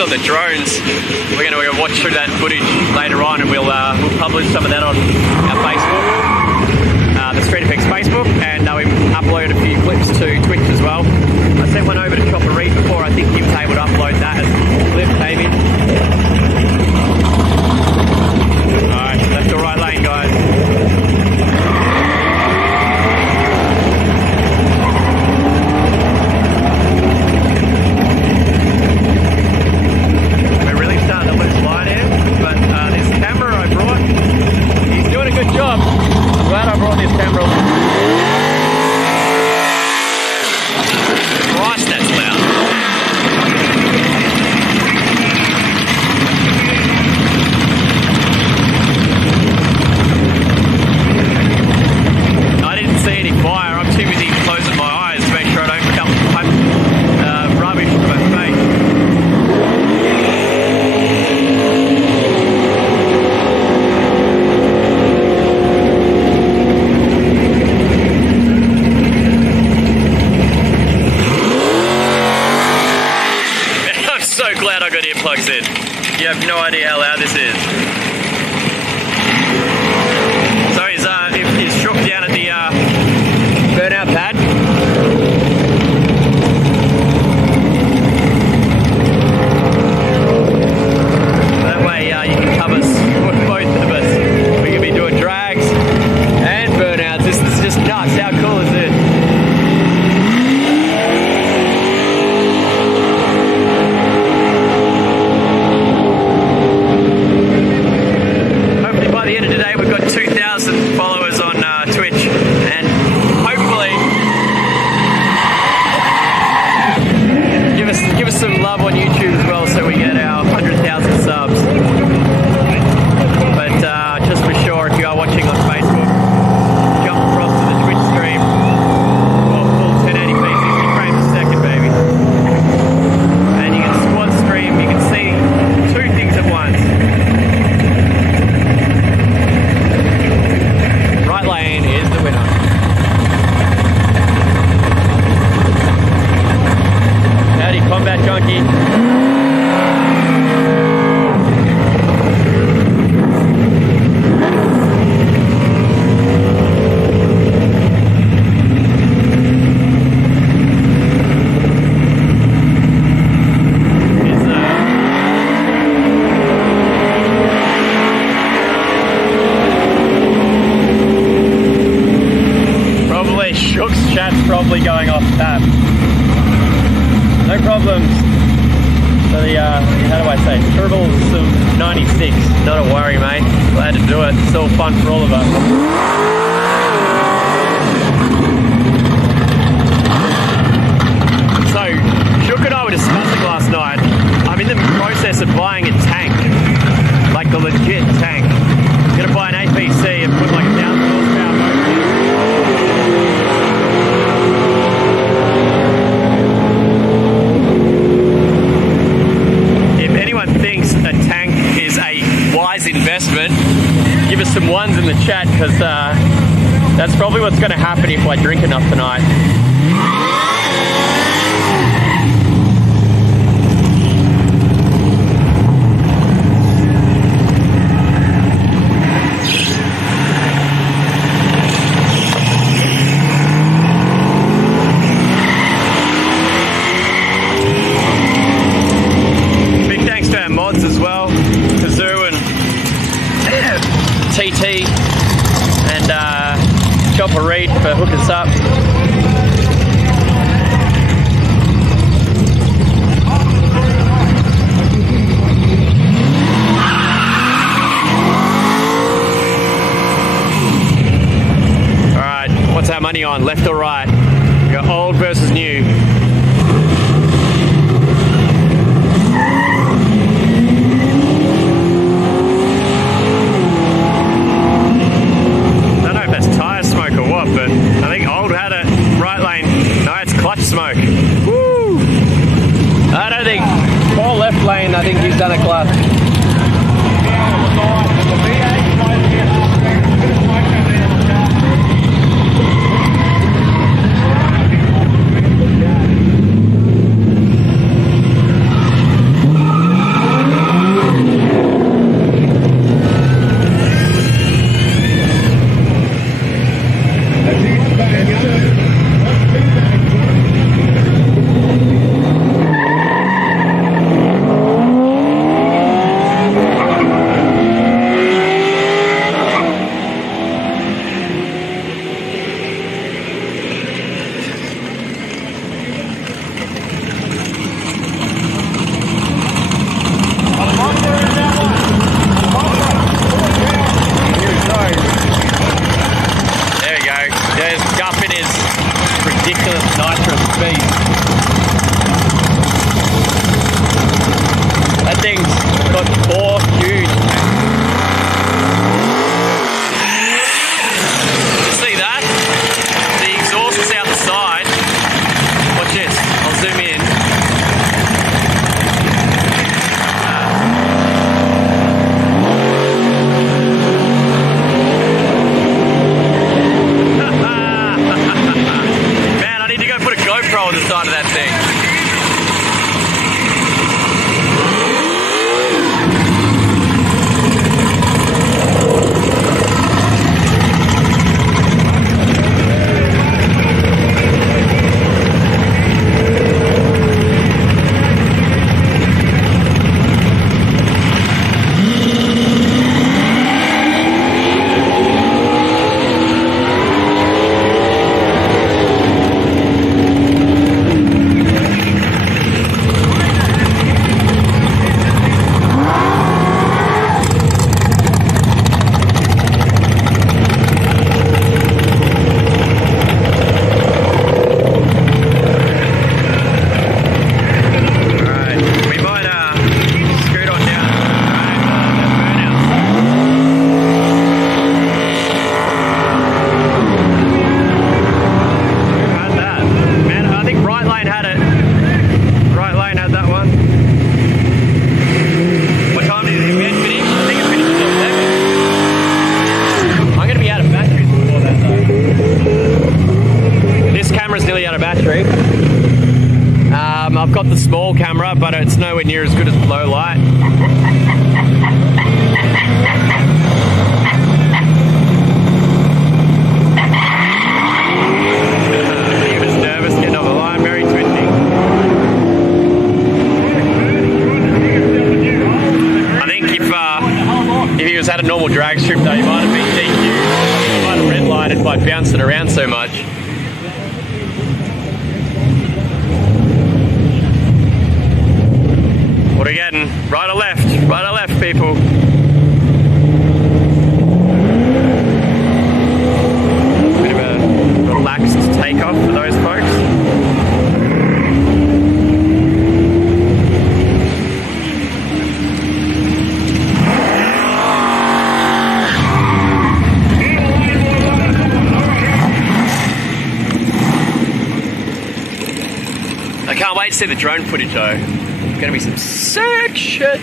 On the drones, we're going to watch through that footage later on, and we'll publish some of that on our Facebook, the Street Effects Facebook, and we upload a few clips to Twitch as well. I sent one over to Chopper Reed before. I think he was able to upload that as a clip, maybe. Alright, left to right lane, guys. Good job. I'm glad I brought this camera. Christ, that's loud. I didn't see any fire. I'm too busy closing my eyes to make sure I don't pick up rubbish in my face. do it. It's all fun for all of us. So, Shook and I were discussing last night, I'm in the process of buying a tank, like the legit tank. I'm gonna buy an APC and put like a 1,000 horsepower motor in. If anyone thinks a tank is a wise investment, give us some ones in the chat, because that's probably what's gonna happen if I drink enough tonight. As well, Kazoo and TT and Chopper Reed for hooking us up. Alright, what's our money on? Left or right? We got old versus new. But I think old had a right lane. No, it's clutch smoke. Woo! I don't think. Or left lane, I think he's done a clutch. I've got the small camera, but it's nowhere near as good as low light. He was nervous getting off the line, very twitchy. I think if he was had a normal drag strip though, he might have been DQ. He might have redlined by bouncing around so much. What are we getting? Right or left? Right or left, people? to see the drone footage though. It's gonna be some sick shit.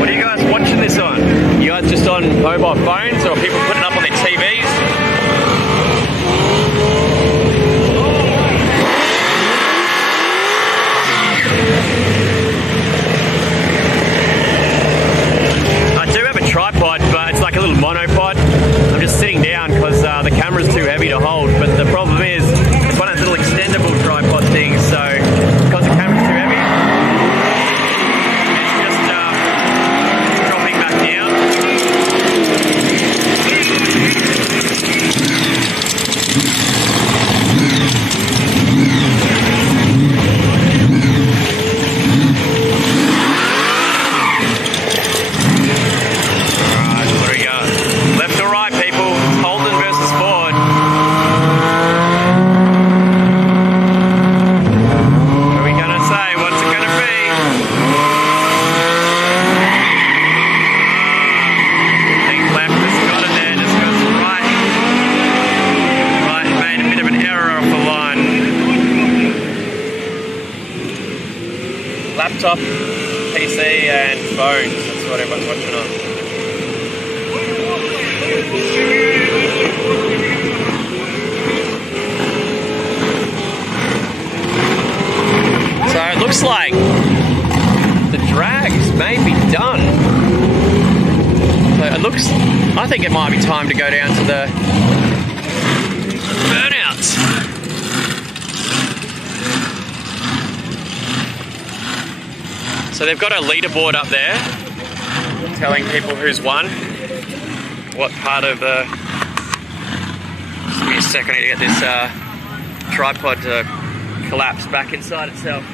What are you guys watching this on? You guys just on mobile phones or people putting it up on their TVs? I do have a tripod, but it's like a little monopod. I'm just sitting down because the camera's too heavy to hold. But the problem is, it's one of those little extendable tripod things. So because the camera's too heavy, it's just dropping back down. Laptop, PC and phones, that's what everyone's watching on. So it looks like the drags may be done. So it looks, I think it might be time to go down to the burnouts. So they've got a leaderboard up there telling people who's won, what part of the... Just give me a second, I need to get this tripod to collapse back inside itself.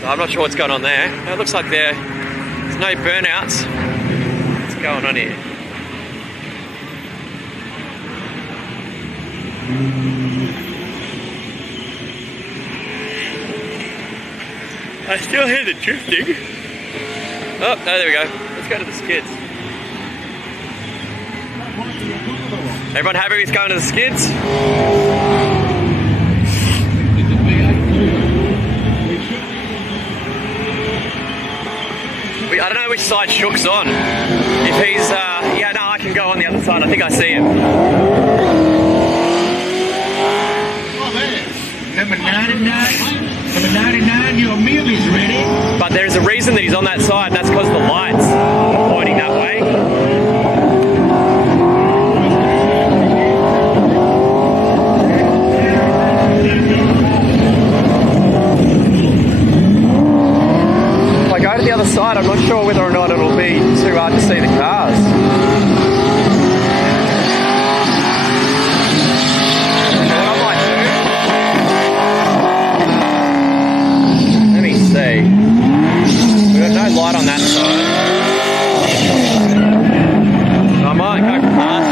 So I'm not sure what's going on there. It looks like there's no burnouts. What's going on here? I still hear the drifting. Oh, no, there we go. Let's go to the skids. Everyone happy with going to the skids? I don't know which side Shook's on. If he's, yeah, no, I can go on the other side. I think I see him. Number 99, your meal is ready. But there's a reason that he's on that side, and that's because the lights are pointing that way. If I go to the other side, I'm not sure whether or not it'll be too hard to see the cars. See. We've got no light on that side. So I might go past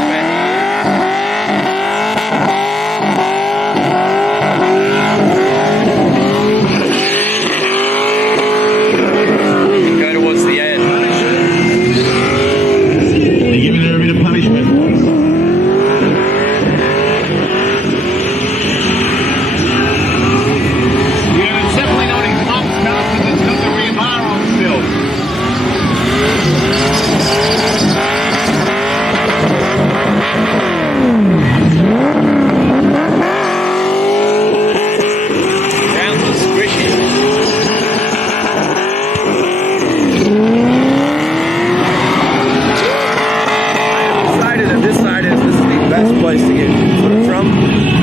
go towards the end. They're giving her a bit of punishment. Place to get footage from.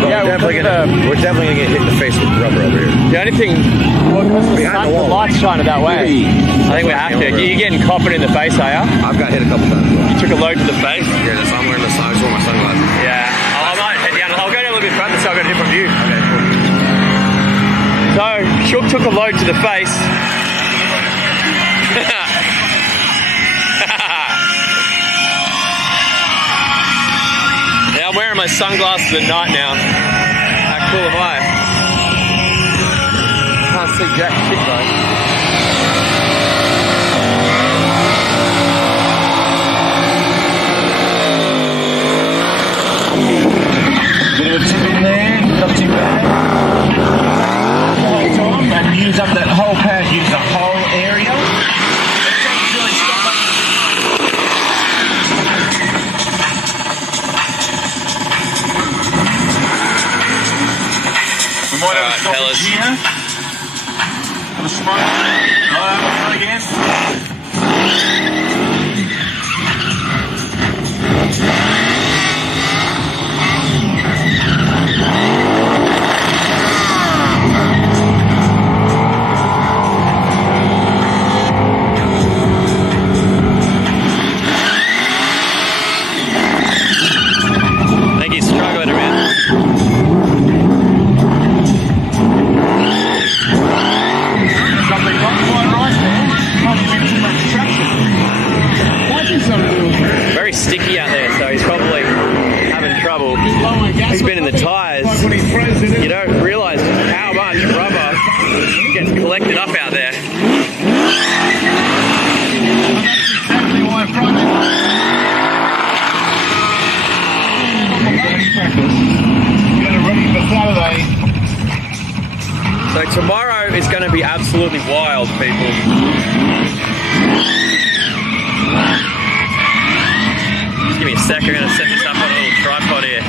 Yeah, we're definitely gonna get hit in the face with rubber over here. The only thing, behind the wall, the light's shining that way. I think we have to. You're getting coppered in the face, are you? I've got hit a couple times. You took a load to the face? Yeah, that's why I'm wearing the sunglasses or my sunglasses. Yeah. I might head down. I'll go down a little bit further so I've got a different view. Okay, So, cool. Shook took a load to the face. Yeah, I'm wearing my those sunglasses at night now. How cool am I? Can't see jack shit though. Bit of a tip in there, not too bad. The whole time, and use up that whole pad, use the whole area. We might have a stoppage here. For the smoke. Again. I think he's struggling a bit. Something not quite right there. Can't even too much traction. Why is something? Very sticky out there, so he's probably having trouble. He's been in the tyres. You don't realise how much rubber gets collected up out there. Exactly why I'm trying Get it ready for Saturday. So tomorrow is going to be absolutely wild, people. Just give me a sec, I'm going to set this up on a little tripod here.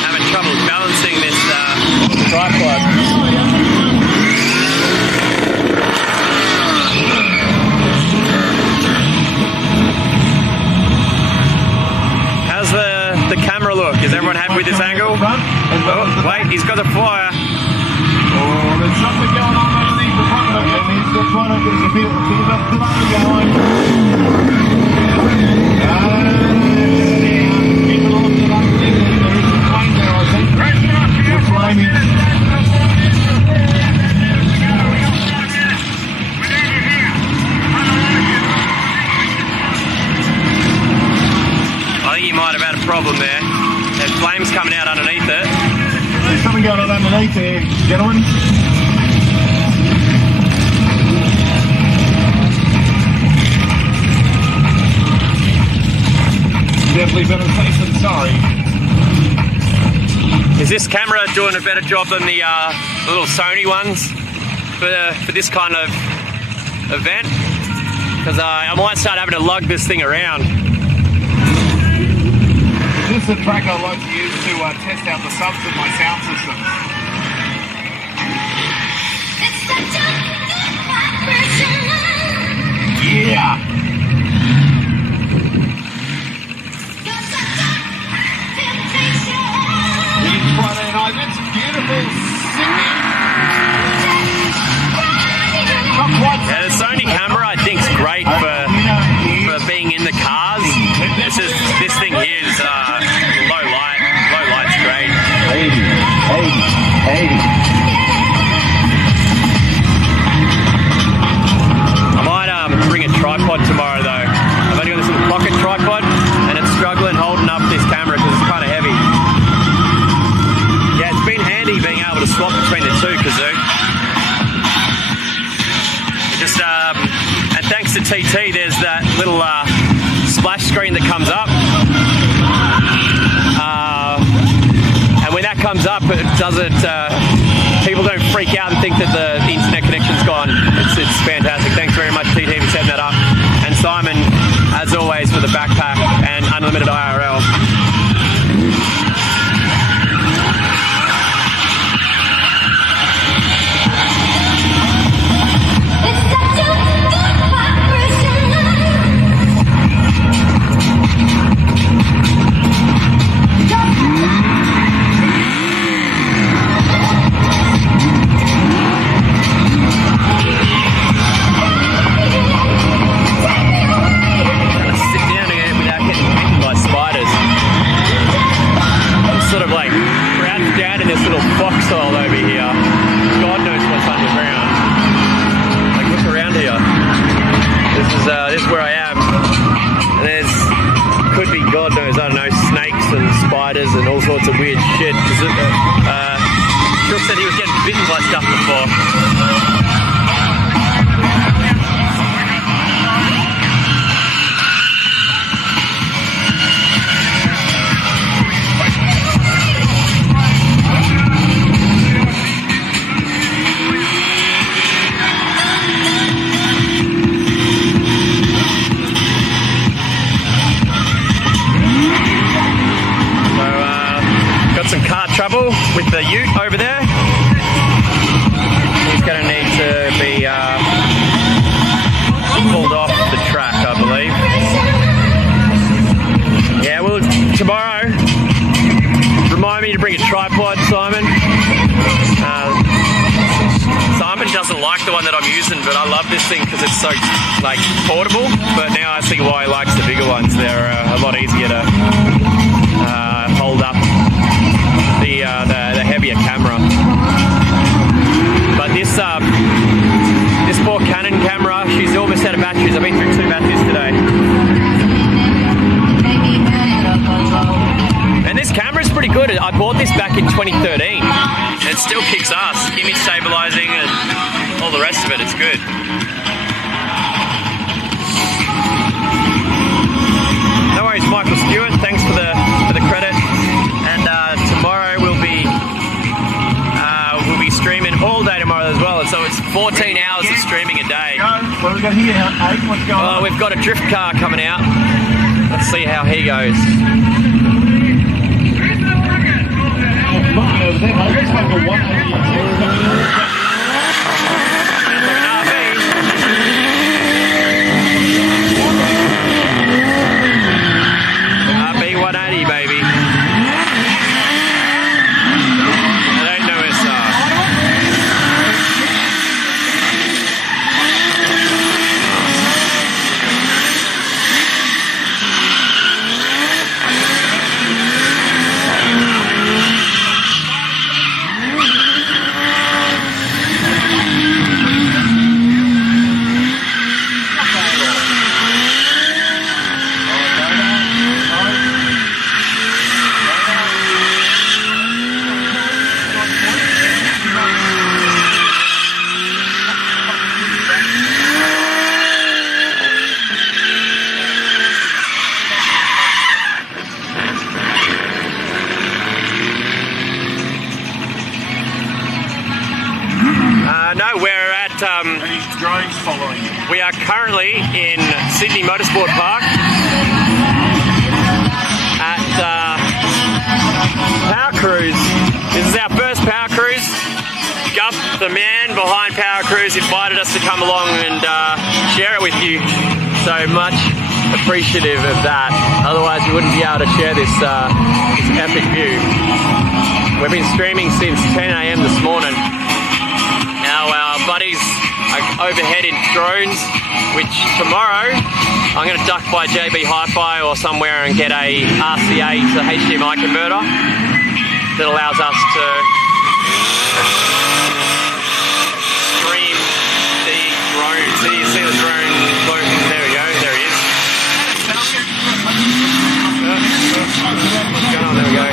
Having trouble balancing this tripod. How's the camera look? Is everyone happy with this angle? Oh, wait, he's got a flyer. Oh, there's something going on underneath the front of it. He's got trying to get a bit of flow going. Keep it on to that thing. There is a flame there, I think. It's flaming. I think he might have had a problem there. There's flames coming out underneath it. There's something going on underneath there, gentlemen. Definitely better safe than sorry. Is this camera doing a better job than the little Sony ones for this kind of event? Because I might start having to lug this thing around. This is a track I like to use to test out the subs of my sound system. Yeah! Friday night, that's beautiful singing. Yeah, the Sony camera I think is great for being in the cars. This thing here is low light's great. 80. I might bring a tripod tomorrow though. I've only got this little pocket tripod and it's struggling holding up this camera because it's kind of heavy. Yeah, it's been handy being able to swap between the two, Kazoo. Just and thanks to TT, there's that little splash screen that comes up. And when that comes up, it doesn't. People don't freak out and think that the internet connection's gone. It's fantastic. Thanks very much, TT, for setting that up. And Simon, as always, for the backpack and unlimited IRL. of like crouched down in this little foxhole over here. God knows what's underground. Like, look around here. This is where I am. And there's, could be, God knows, I don't know, snakes and spiders and all sorts of weird shit. Shook said he was getting bitten by stuff before. Some car trouble with the ute over there. He's going to need to be pulled off the track, I believe. Yeah, well, tomorrow, remind me to bring a tripod, Simon. Simon doesn't like the one that I'm using, but I love this thing because it's so, like, portable. But now I see why he likes the bigger ones. They're a lot easier to hold up the heavier camera. But this poor Canon camera, she's almost out of batteries. I've been through 2 batteries today. And this camera's pretty good. I bought this back in 2013. It still kicks ass. Image stabilizing and all the rest of it. It's good. No worries, Michael Stewart. Thanks for the credit. And tomorrow we'll be streaming all day tomorrow as well. So it's 14 hours of streaming a day. What have we got here, Aiden? What's going on? We've got a drift car coming out. Let's see how he goes. Looking over there, mate. Looks like a 180. RB180, baby. Drones following you. We are currently in Sydney Motorsport Park at Power Cruise. This is our first Power Cruise. Gup, the man behind Power Cruise, invited us to come along and share it with you. So much appreciative of that. Otherwise, we wouldn't be able to share this epic view. We've been streaming since 10 a.m. this morning. Now our buddies are overhead in drones, which tomorrow I'm going to duck by JB Hi-Fi or somewhere and get a RCA to HDMI converter that allows us to stream the drone. So you see the drone floating. There we go. There he is. What's going on? There we go.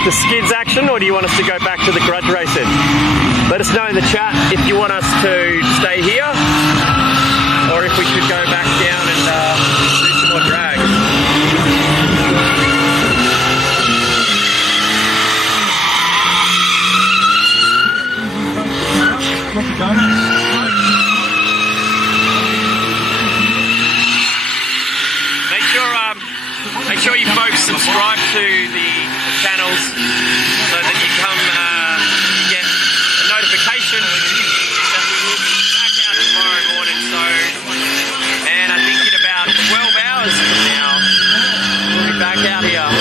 The skids action, or do you want us to go back to the Grudge racing? Let us know in the chat if you want us to stay here or if we should go back down and do make sure you folks subscribe to the channels so that you get a notification that we will be back out tomorrow morning. So, and I think in about 12 hours from now, we'll be back out here. So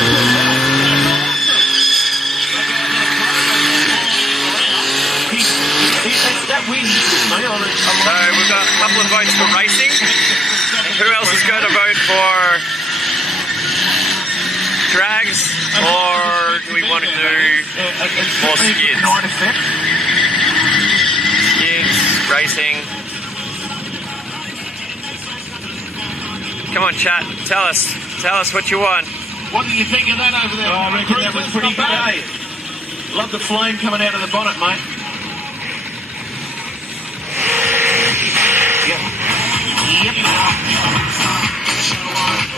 we've got a couple of votes for racing. Who else is going to vote for drags, or do we want to do more skids? Skids, racing. Come on, chat. Tell us what you want. What do you think of that over there? Oh, I reckon that was pretty good, eh? Love the flame coming out of the bonnet, mate. Yep.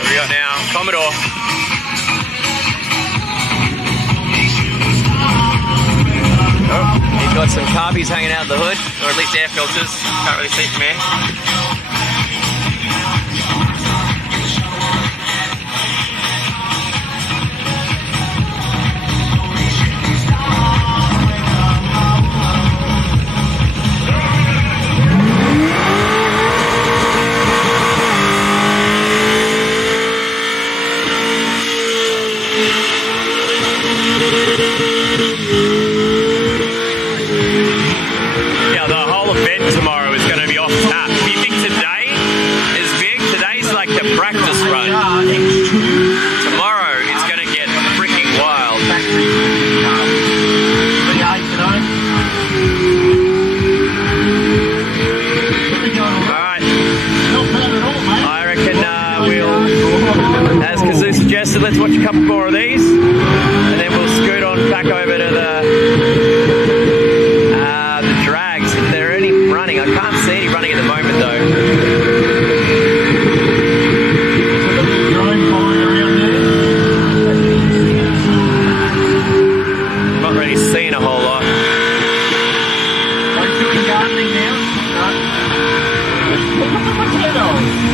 What do we got now? Commodore. Oh, he's got some carbies hanging out the hood, or at least air filters. Can't really see from here. Let's watch a couple more of these, and then we'll scoot on back over to the drags. If there are any running, I can't see any running at the moment though. I'm not really seeing a whole lot.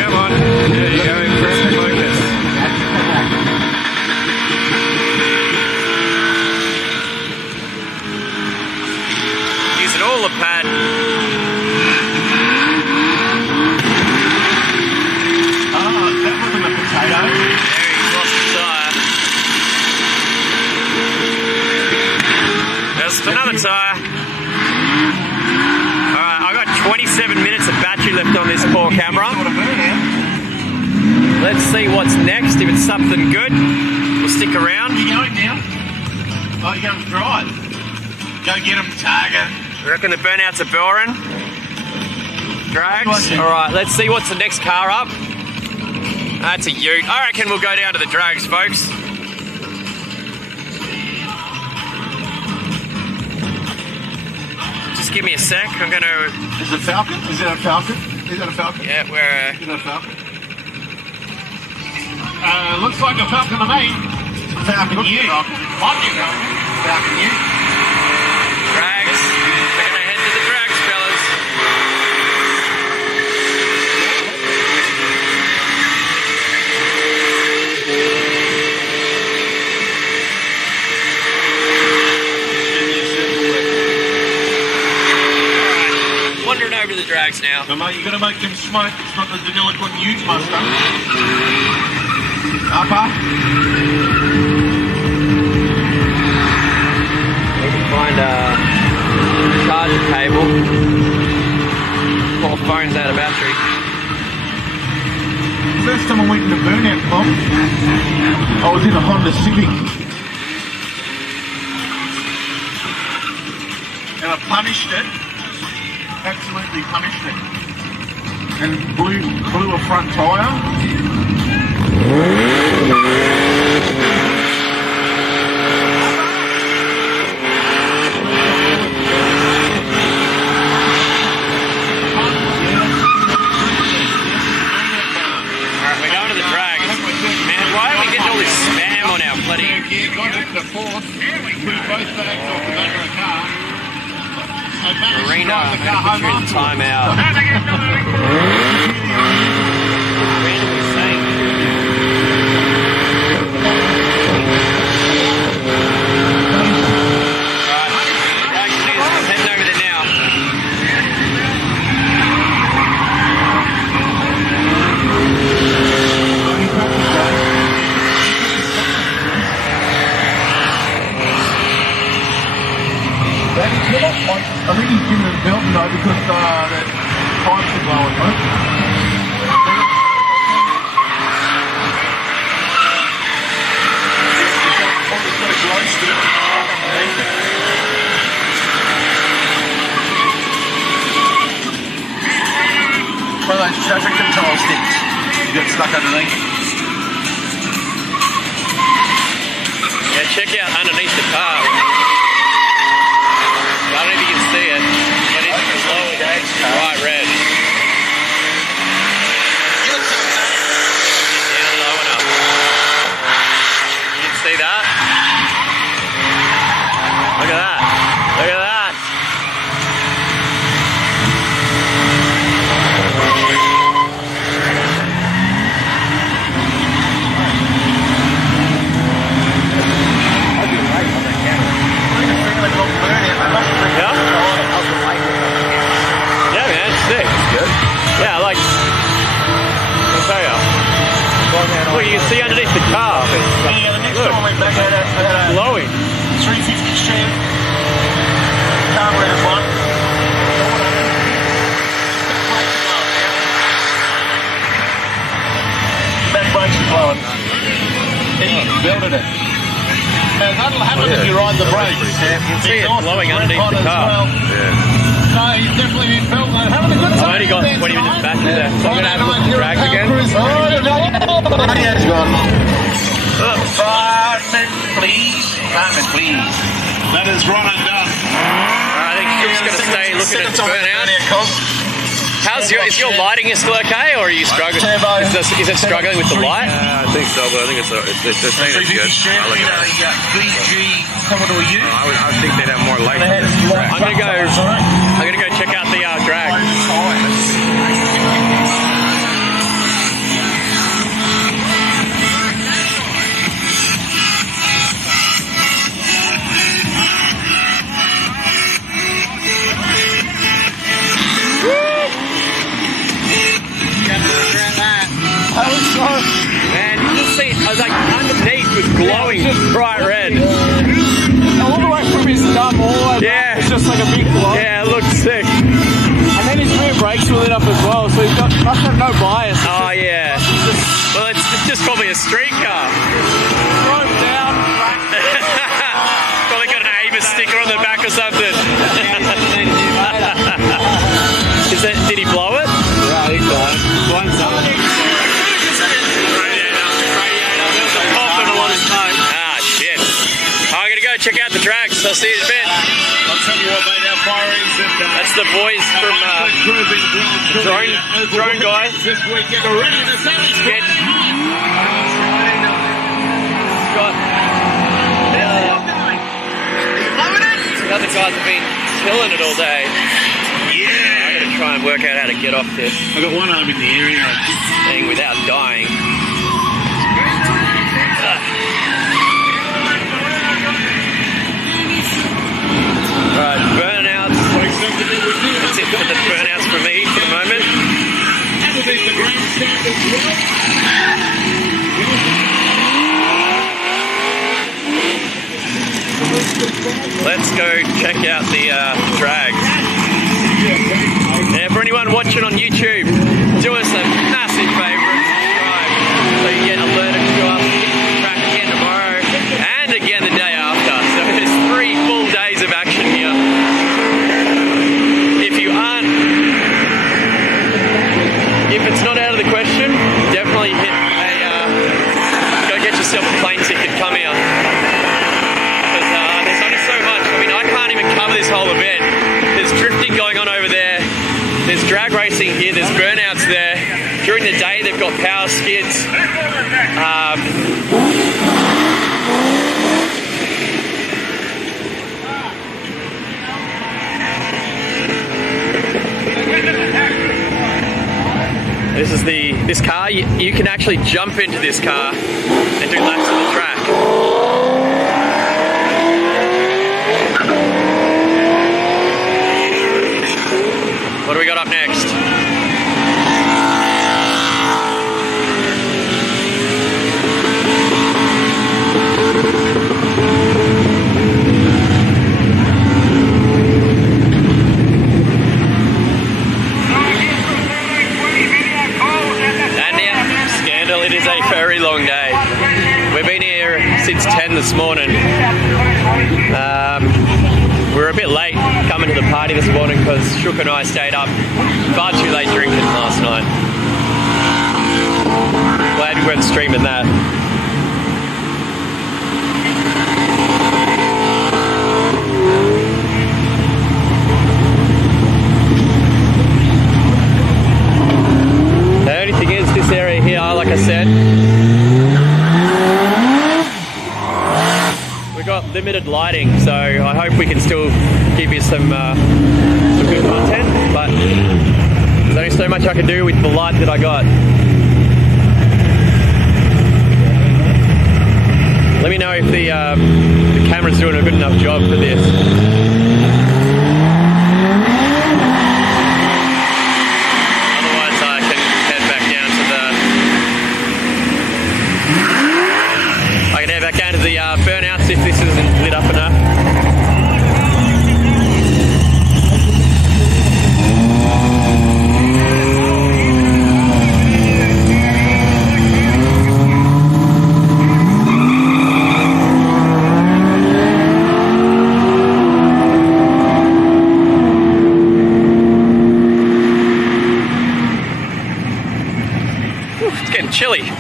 Come on, there you go, impressive focus. Pad. Oh, that wasn't a potato. There he's lost the tyre. There's another tyre. Alright, I've got 27 minutes of battery left on this poor camera. Let's see what's next. If it's something good, we'll stick around. Where are you going now? Oh, you're going to drive. Go get him, Target. I reckon the burnouts are boring. Drags. Alright, let's see what's the next car up. That's a ute. I reckon we'll go down to the drags, folks. Just give me a sec. I'm going to... Is it a Falcon? Is that a Falcon? Is that a Falcon? Yeah, we're... Is that a Falcon? Looks like a Falcon to me. It's a Falcon ute. Might be a Falcon. Falcon ute. Drags. We're going to head to the drags, fellas. Alright, wandering over to the drags now. So, mate, you're going to make them smoke. It's not the delinquent ute muster. Upper. Find a charger cable. Poor phone's out of battery. First time I went in the burnout club, I was in a Honda Civic. And I punished it. Absolutely punished it. And blew a front tyre. Marina, I'm going to put you in timeout. Randomly saying. One of those traffic control sticks. You got stuck underneath. Yeah, check out underneath the car. I don't know if you can see it, but it's glowing bright red. Yeah, low enough. You can see that? Look at that. Look at that. Yeah, man, it's sick. Good. Yeah, like, I'll tell you. Well, you can see underneath the car. Yeah, the next time I went back, I had a glowing. 350 Chev carbureted one. Back brakes are blowing. He belted it. Now, that'll happen if you ride the brakes. You can see it blowing underneath the car. So he's definitely been belting it. Having a good time. I've only got 20 minutes back in there, so I'm going to have a look at the drags again. Fireman, please. Fireman, please. That is run and done. I think Shook's going to stay looking at the burnout. Is your lighting still okay, or are you struggling? Is it struggling with the light? I think so, but I think it's the thing is good. Commodore U. I think they'd have more light. I'm gonna go check out the drag. Man, you just see, I was like, underneath was glowing bright red. All the way from his thumb all the way back, it's just like a big glow. Yeah, it looked sick. And then his rear brakes were lit up as well, so he must have no bias. Oh, yeah. Well, it's just probably a street car. Drove down, probably got an Avis sticker on the back or something. Did he blow it? Yeah, I think so. One something. Ah, shit. I'm gonna go check out the drags. I'll see you in a bit. I'll tell you what, mate, our firings and that's the boys from drone guy. This weekend already in the Scott. The other guys have been killing it all day. Yeah. I'm gonna try and work out how to get off this I got one arm in the area thing without dying. Right, burnouts. That's it for the burnouts for me for the moment. Let's go check out the drags. And for anyone watching on YouTube, do us a massive favour and subscribe so you get alerted to us track again tomorrow and again the day after. So there's 3 full days of action here. If it's not out of the question, definitely hit go get yourself a plane ticket, come here. Because there's only so much. I mean, I can't even cover this whole event. There's drifting going on over there. There's drag racing here. There's burnouts there. During the day, they've got power skids. This car, you can actually jump into this car and do laps of the track. What do we got up next? Scandal it is a very long day. We've been here since 10 this morning. We were a bit late coming to the party this morning because Shook and I stayed up far too late drinking last night. Glad we weren't streaming that. The only thing is, this area here, like I said, we've got limited lighting, so I hope we can still give you some good content, but there's only so much I can do with the light that I got. Let me know if the camera's doing a good enough job for this. Back down to the burnouts if this isn't lit up enough. Ooh, it's getting chilly.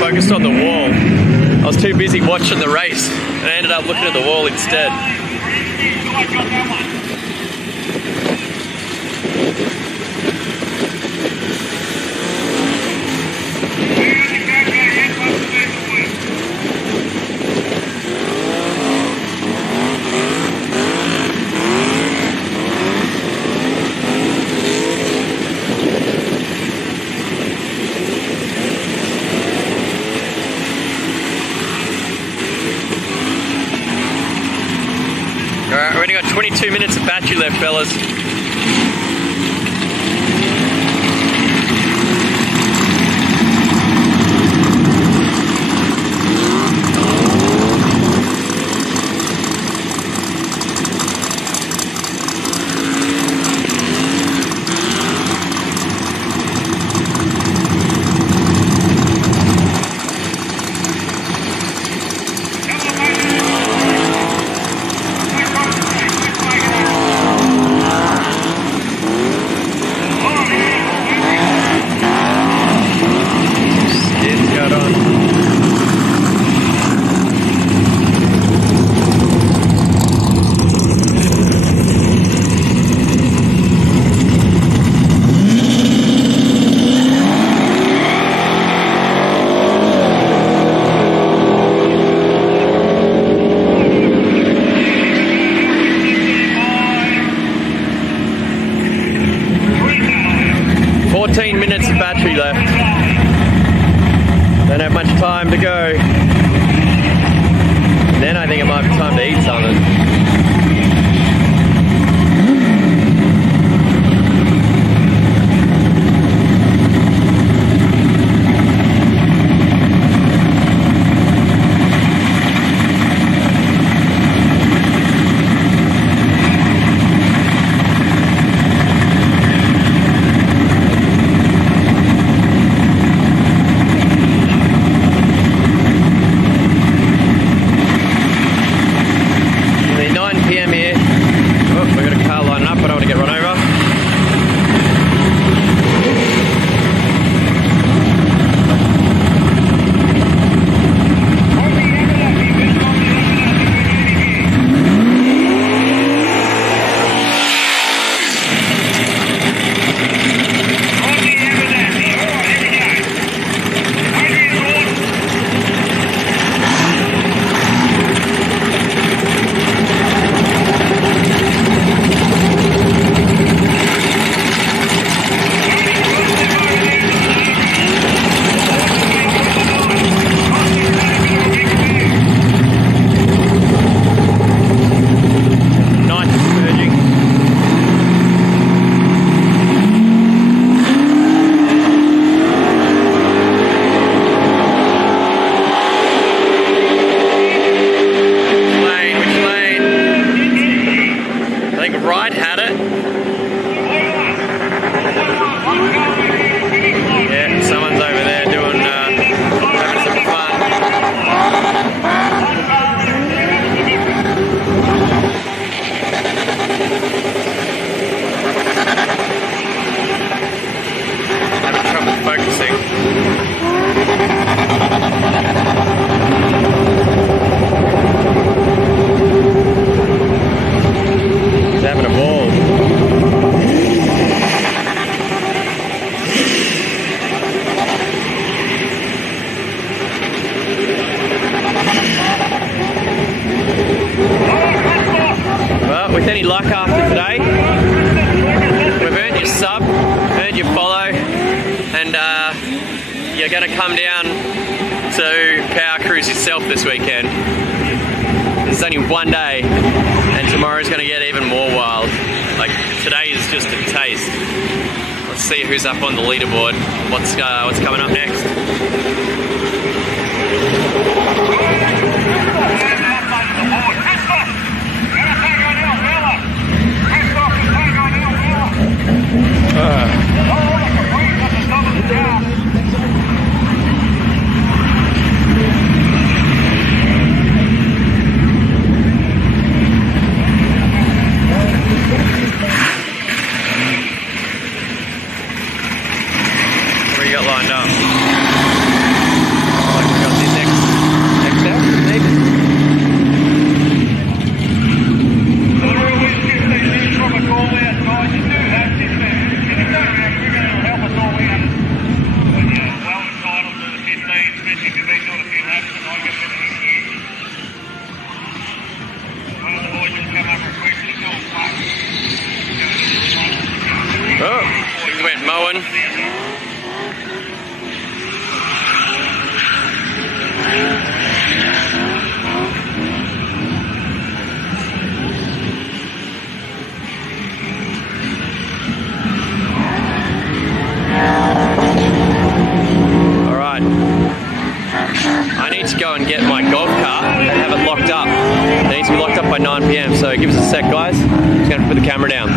Focused on the wall. I was too busy watching the race and I ended up looking at the wall instead. Alright, we've only got 22 minutes of battery left, fellas. 14 minutes of battery left. Don't have much time to go. Then I think it might be time to eat something. going to come down to Power Cruise yourself this weekend. It's only one day, and tomorrow's going to get even more wild. Like, today is just a taste. Let's see who's up on the leaderboard. What's coming up next? Where you got lined up? Like we got this next out, maybe? Oh, he went mowing. All right. I need to go and get my golf cart and have it locked up. It needs to be locked up by 9 PM, so give us a sec, guys. Just going to put the camera down.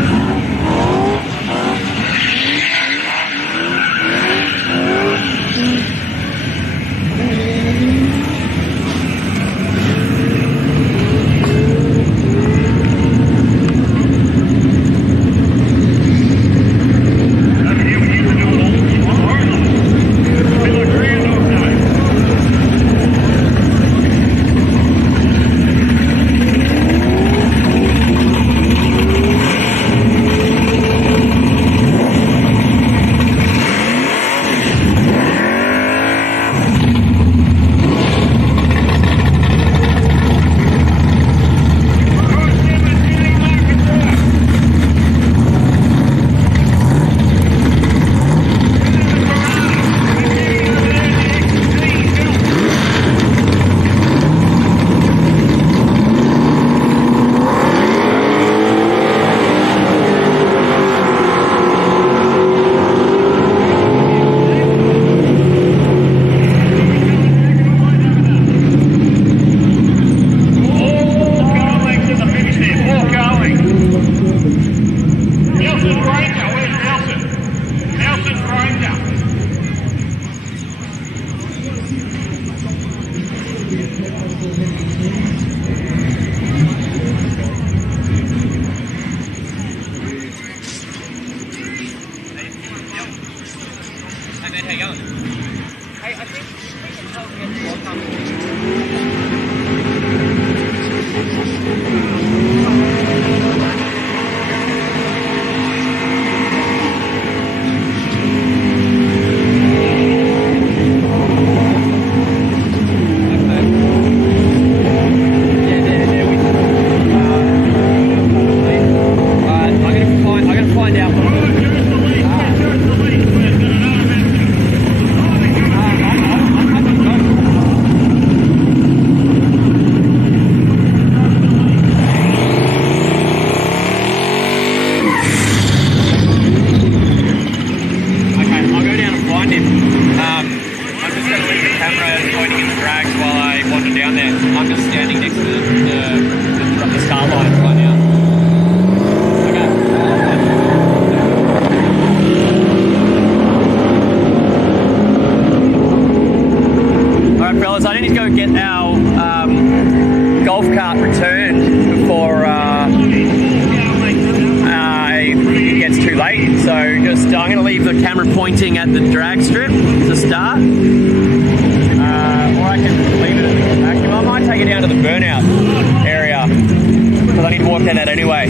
Pointing at the drag strip to start, or I can leave it at the vacuum. I might take it down to the burnout area because I need to walk down that anyway.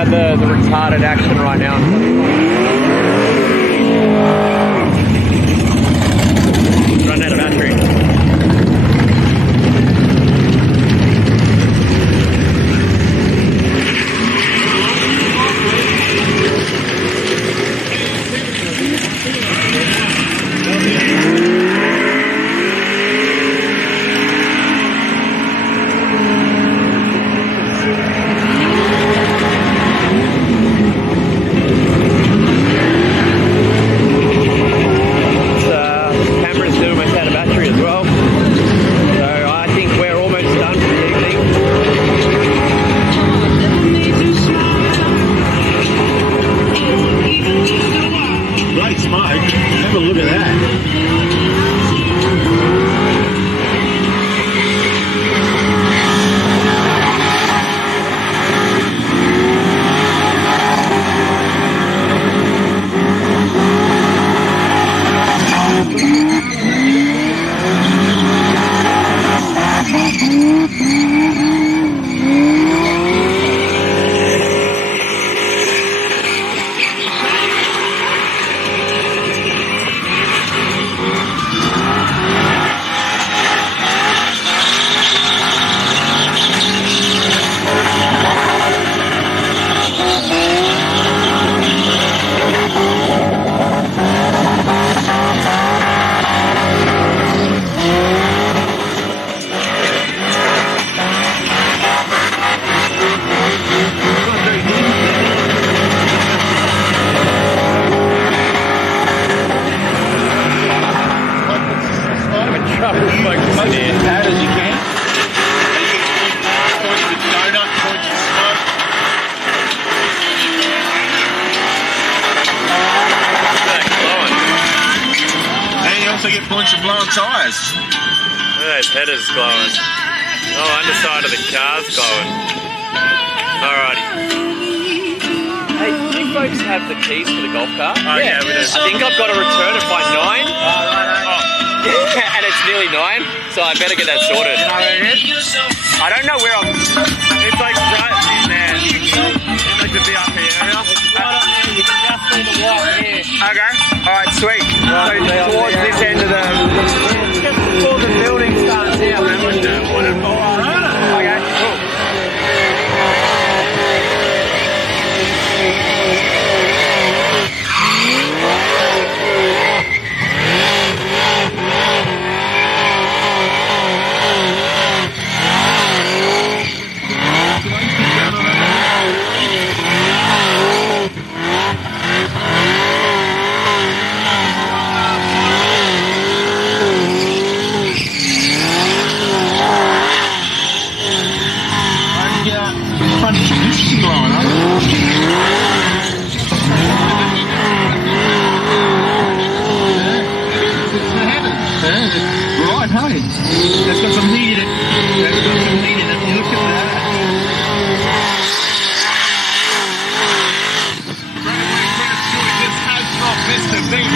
out the retarded action right now. Run out of battery. Points of blowing tyres. Look at those headers glowing. Oh, underside of the car's glowing. Alrighty. Hey, do you folks have the keys for the golf cart? Oh, yeah, we do. I think I've got to return it by 9. And it's nearly 9, so I better get that sorted. You know where it is? I don't know where I'm... It's like right in there. It's like the VIP area. You can just see the wall here. Okay. Alright, sweet. So towards this end of the... Just before the building starts here. Okay, cool. Right, hey. That's got some heat in it. That's got some heat in it. Look at that. This has not missed a beat.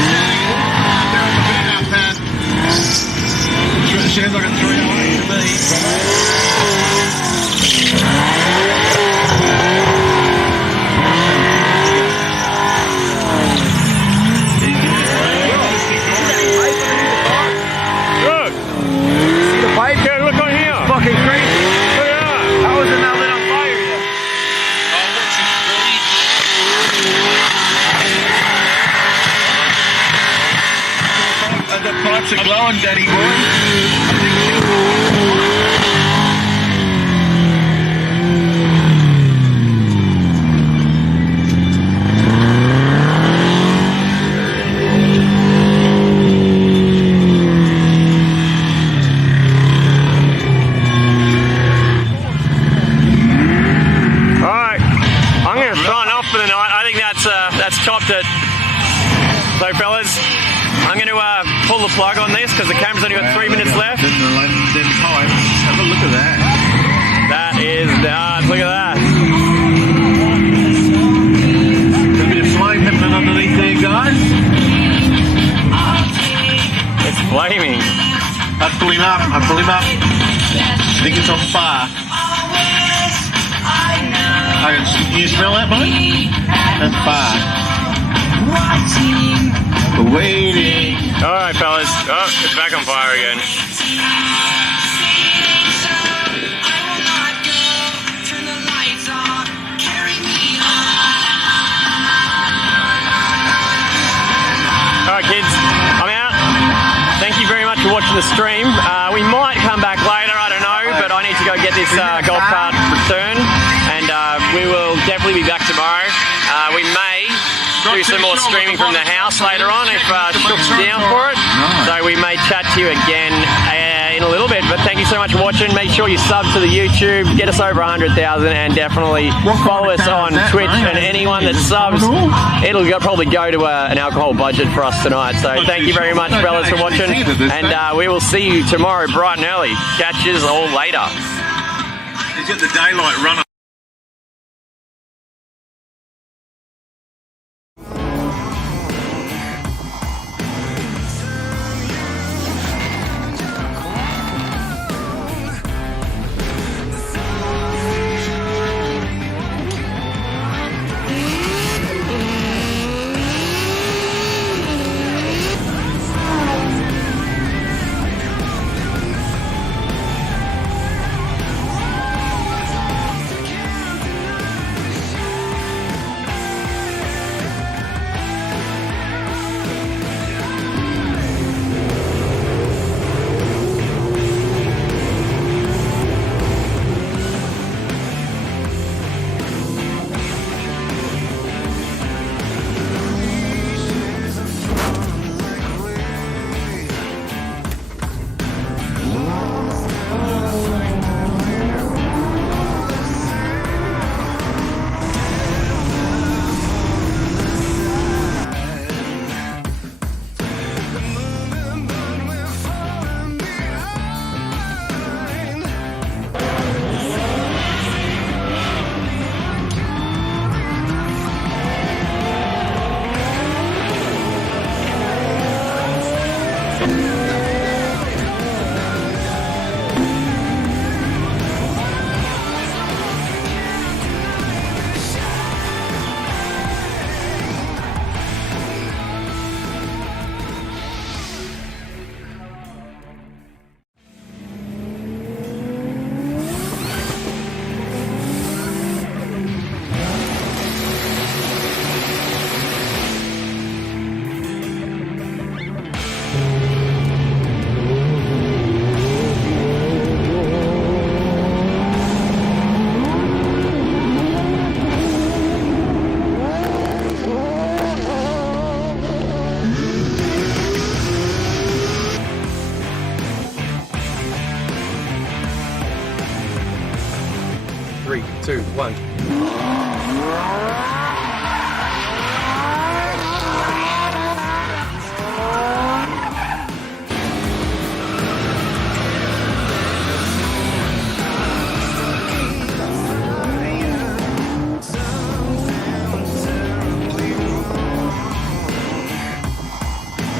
There on the burnout pad. Shares like a 308 to me. The pipes are glowing, Daddy boy. Alright, I'm going to sign off for the night. I think that's topped it. So fellas, I'm going to pull the plug on this because the camera's only got 3 minutes left. Then time. Have a look at that. That is nuts. Look at that. There's a bit of flame happening underneath there, guys. It's flaming. I pull him up. I think it's on fire. Can you smell that, mate? That's fire. Waiting. Alright, fellas. Oh, it's back on fire again. Alright, kids. I'm out. Thank you very much for watching the stream. We might come back later, I don't know, but I need to go get this golf cart returned, and we will definitely be back tomorrow. We may do some more streaming from the house later on if Shook's down for it. So we may chat to you again in a little bit, but thank you so much for watching. Make sure you sub to the YouTube, get us over 100,000, and definitely follow us on Twitch. And anyone that subs, it'll probably go to an alcohol budget for us tonight. So thank you very much, fellas, for watching, and we will see you tomorrow bright and early. Catch yous all later. He's got the daylight runner. Three, two, one.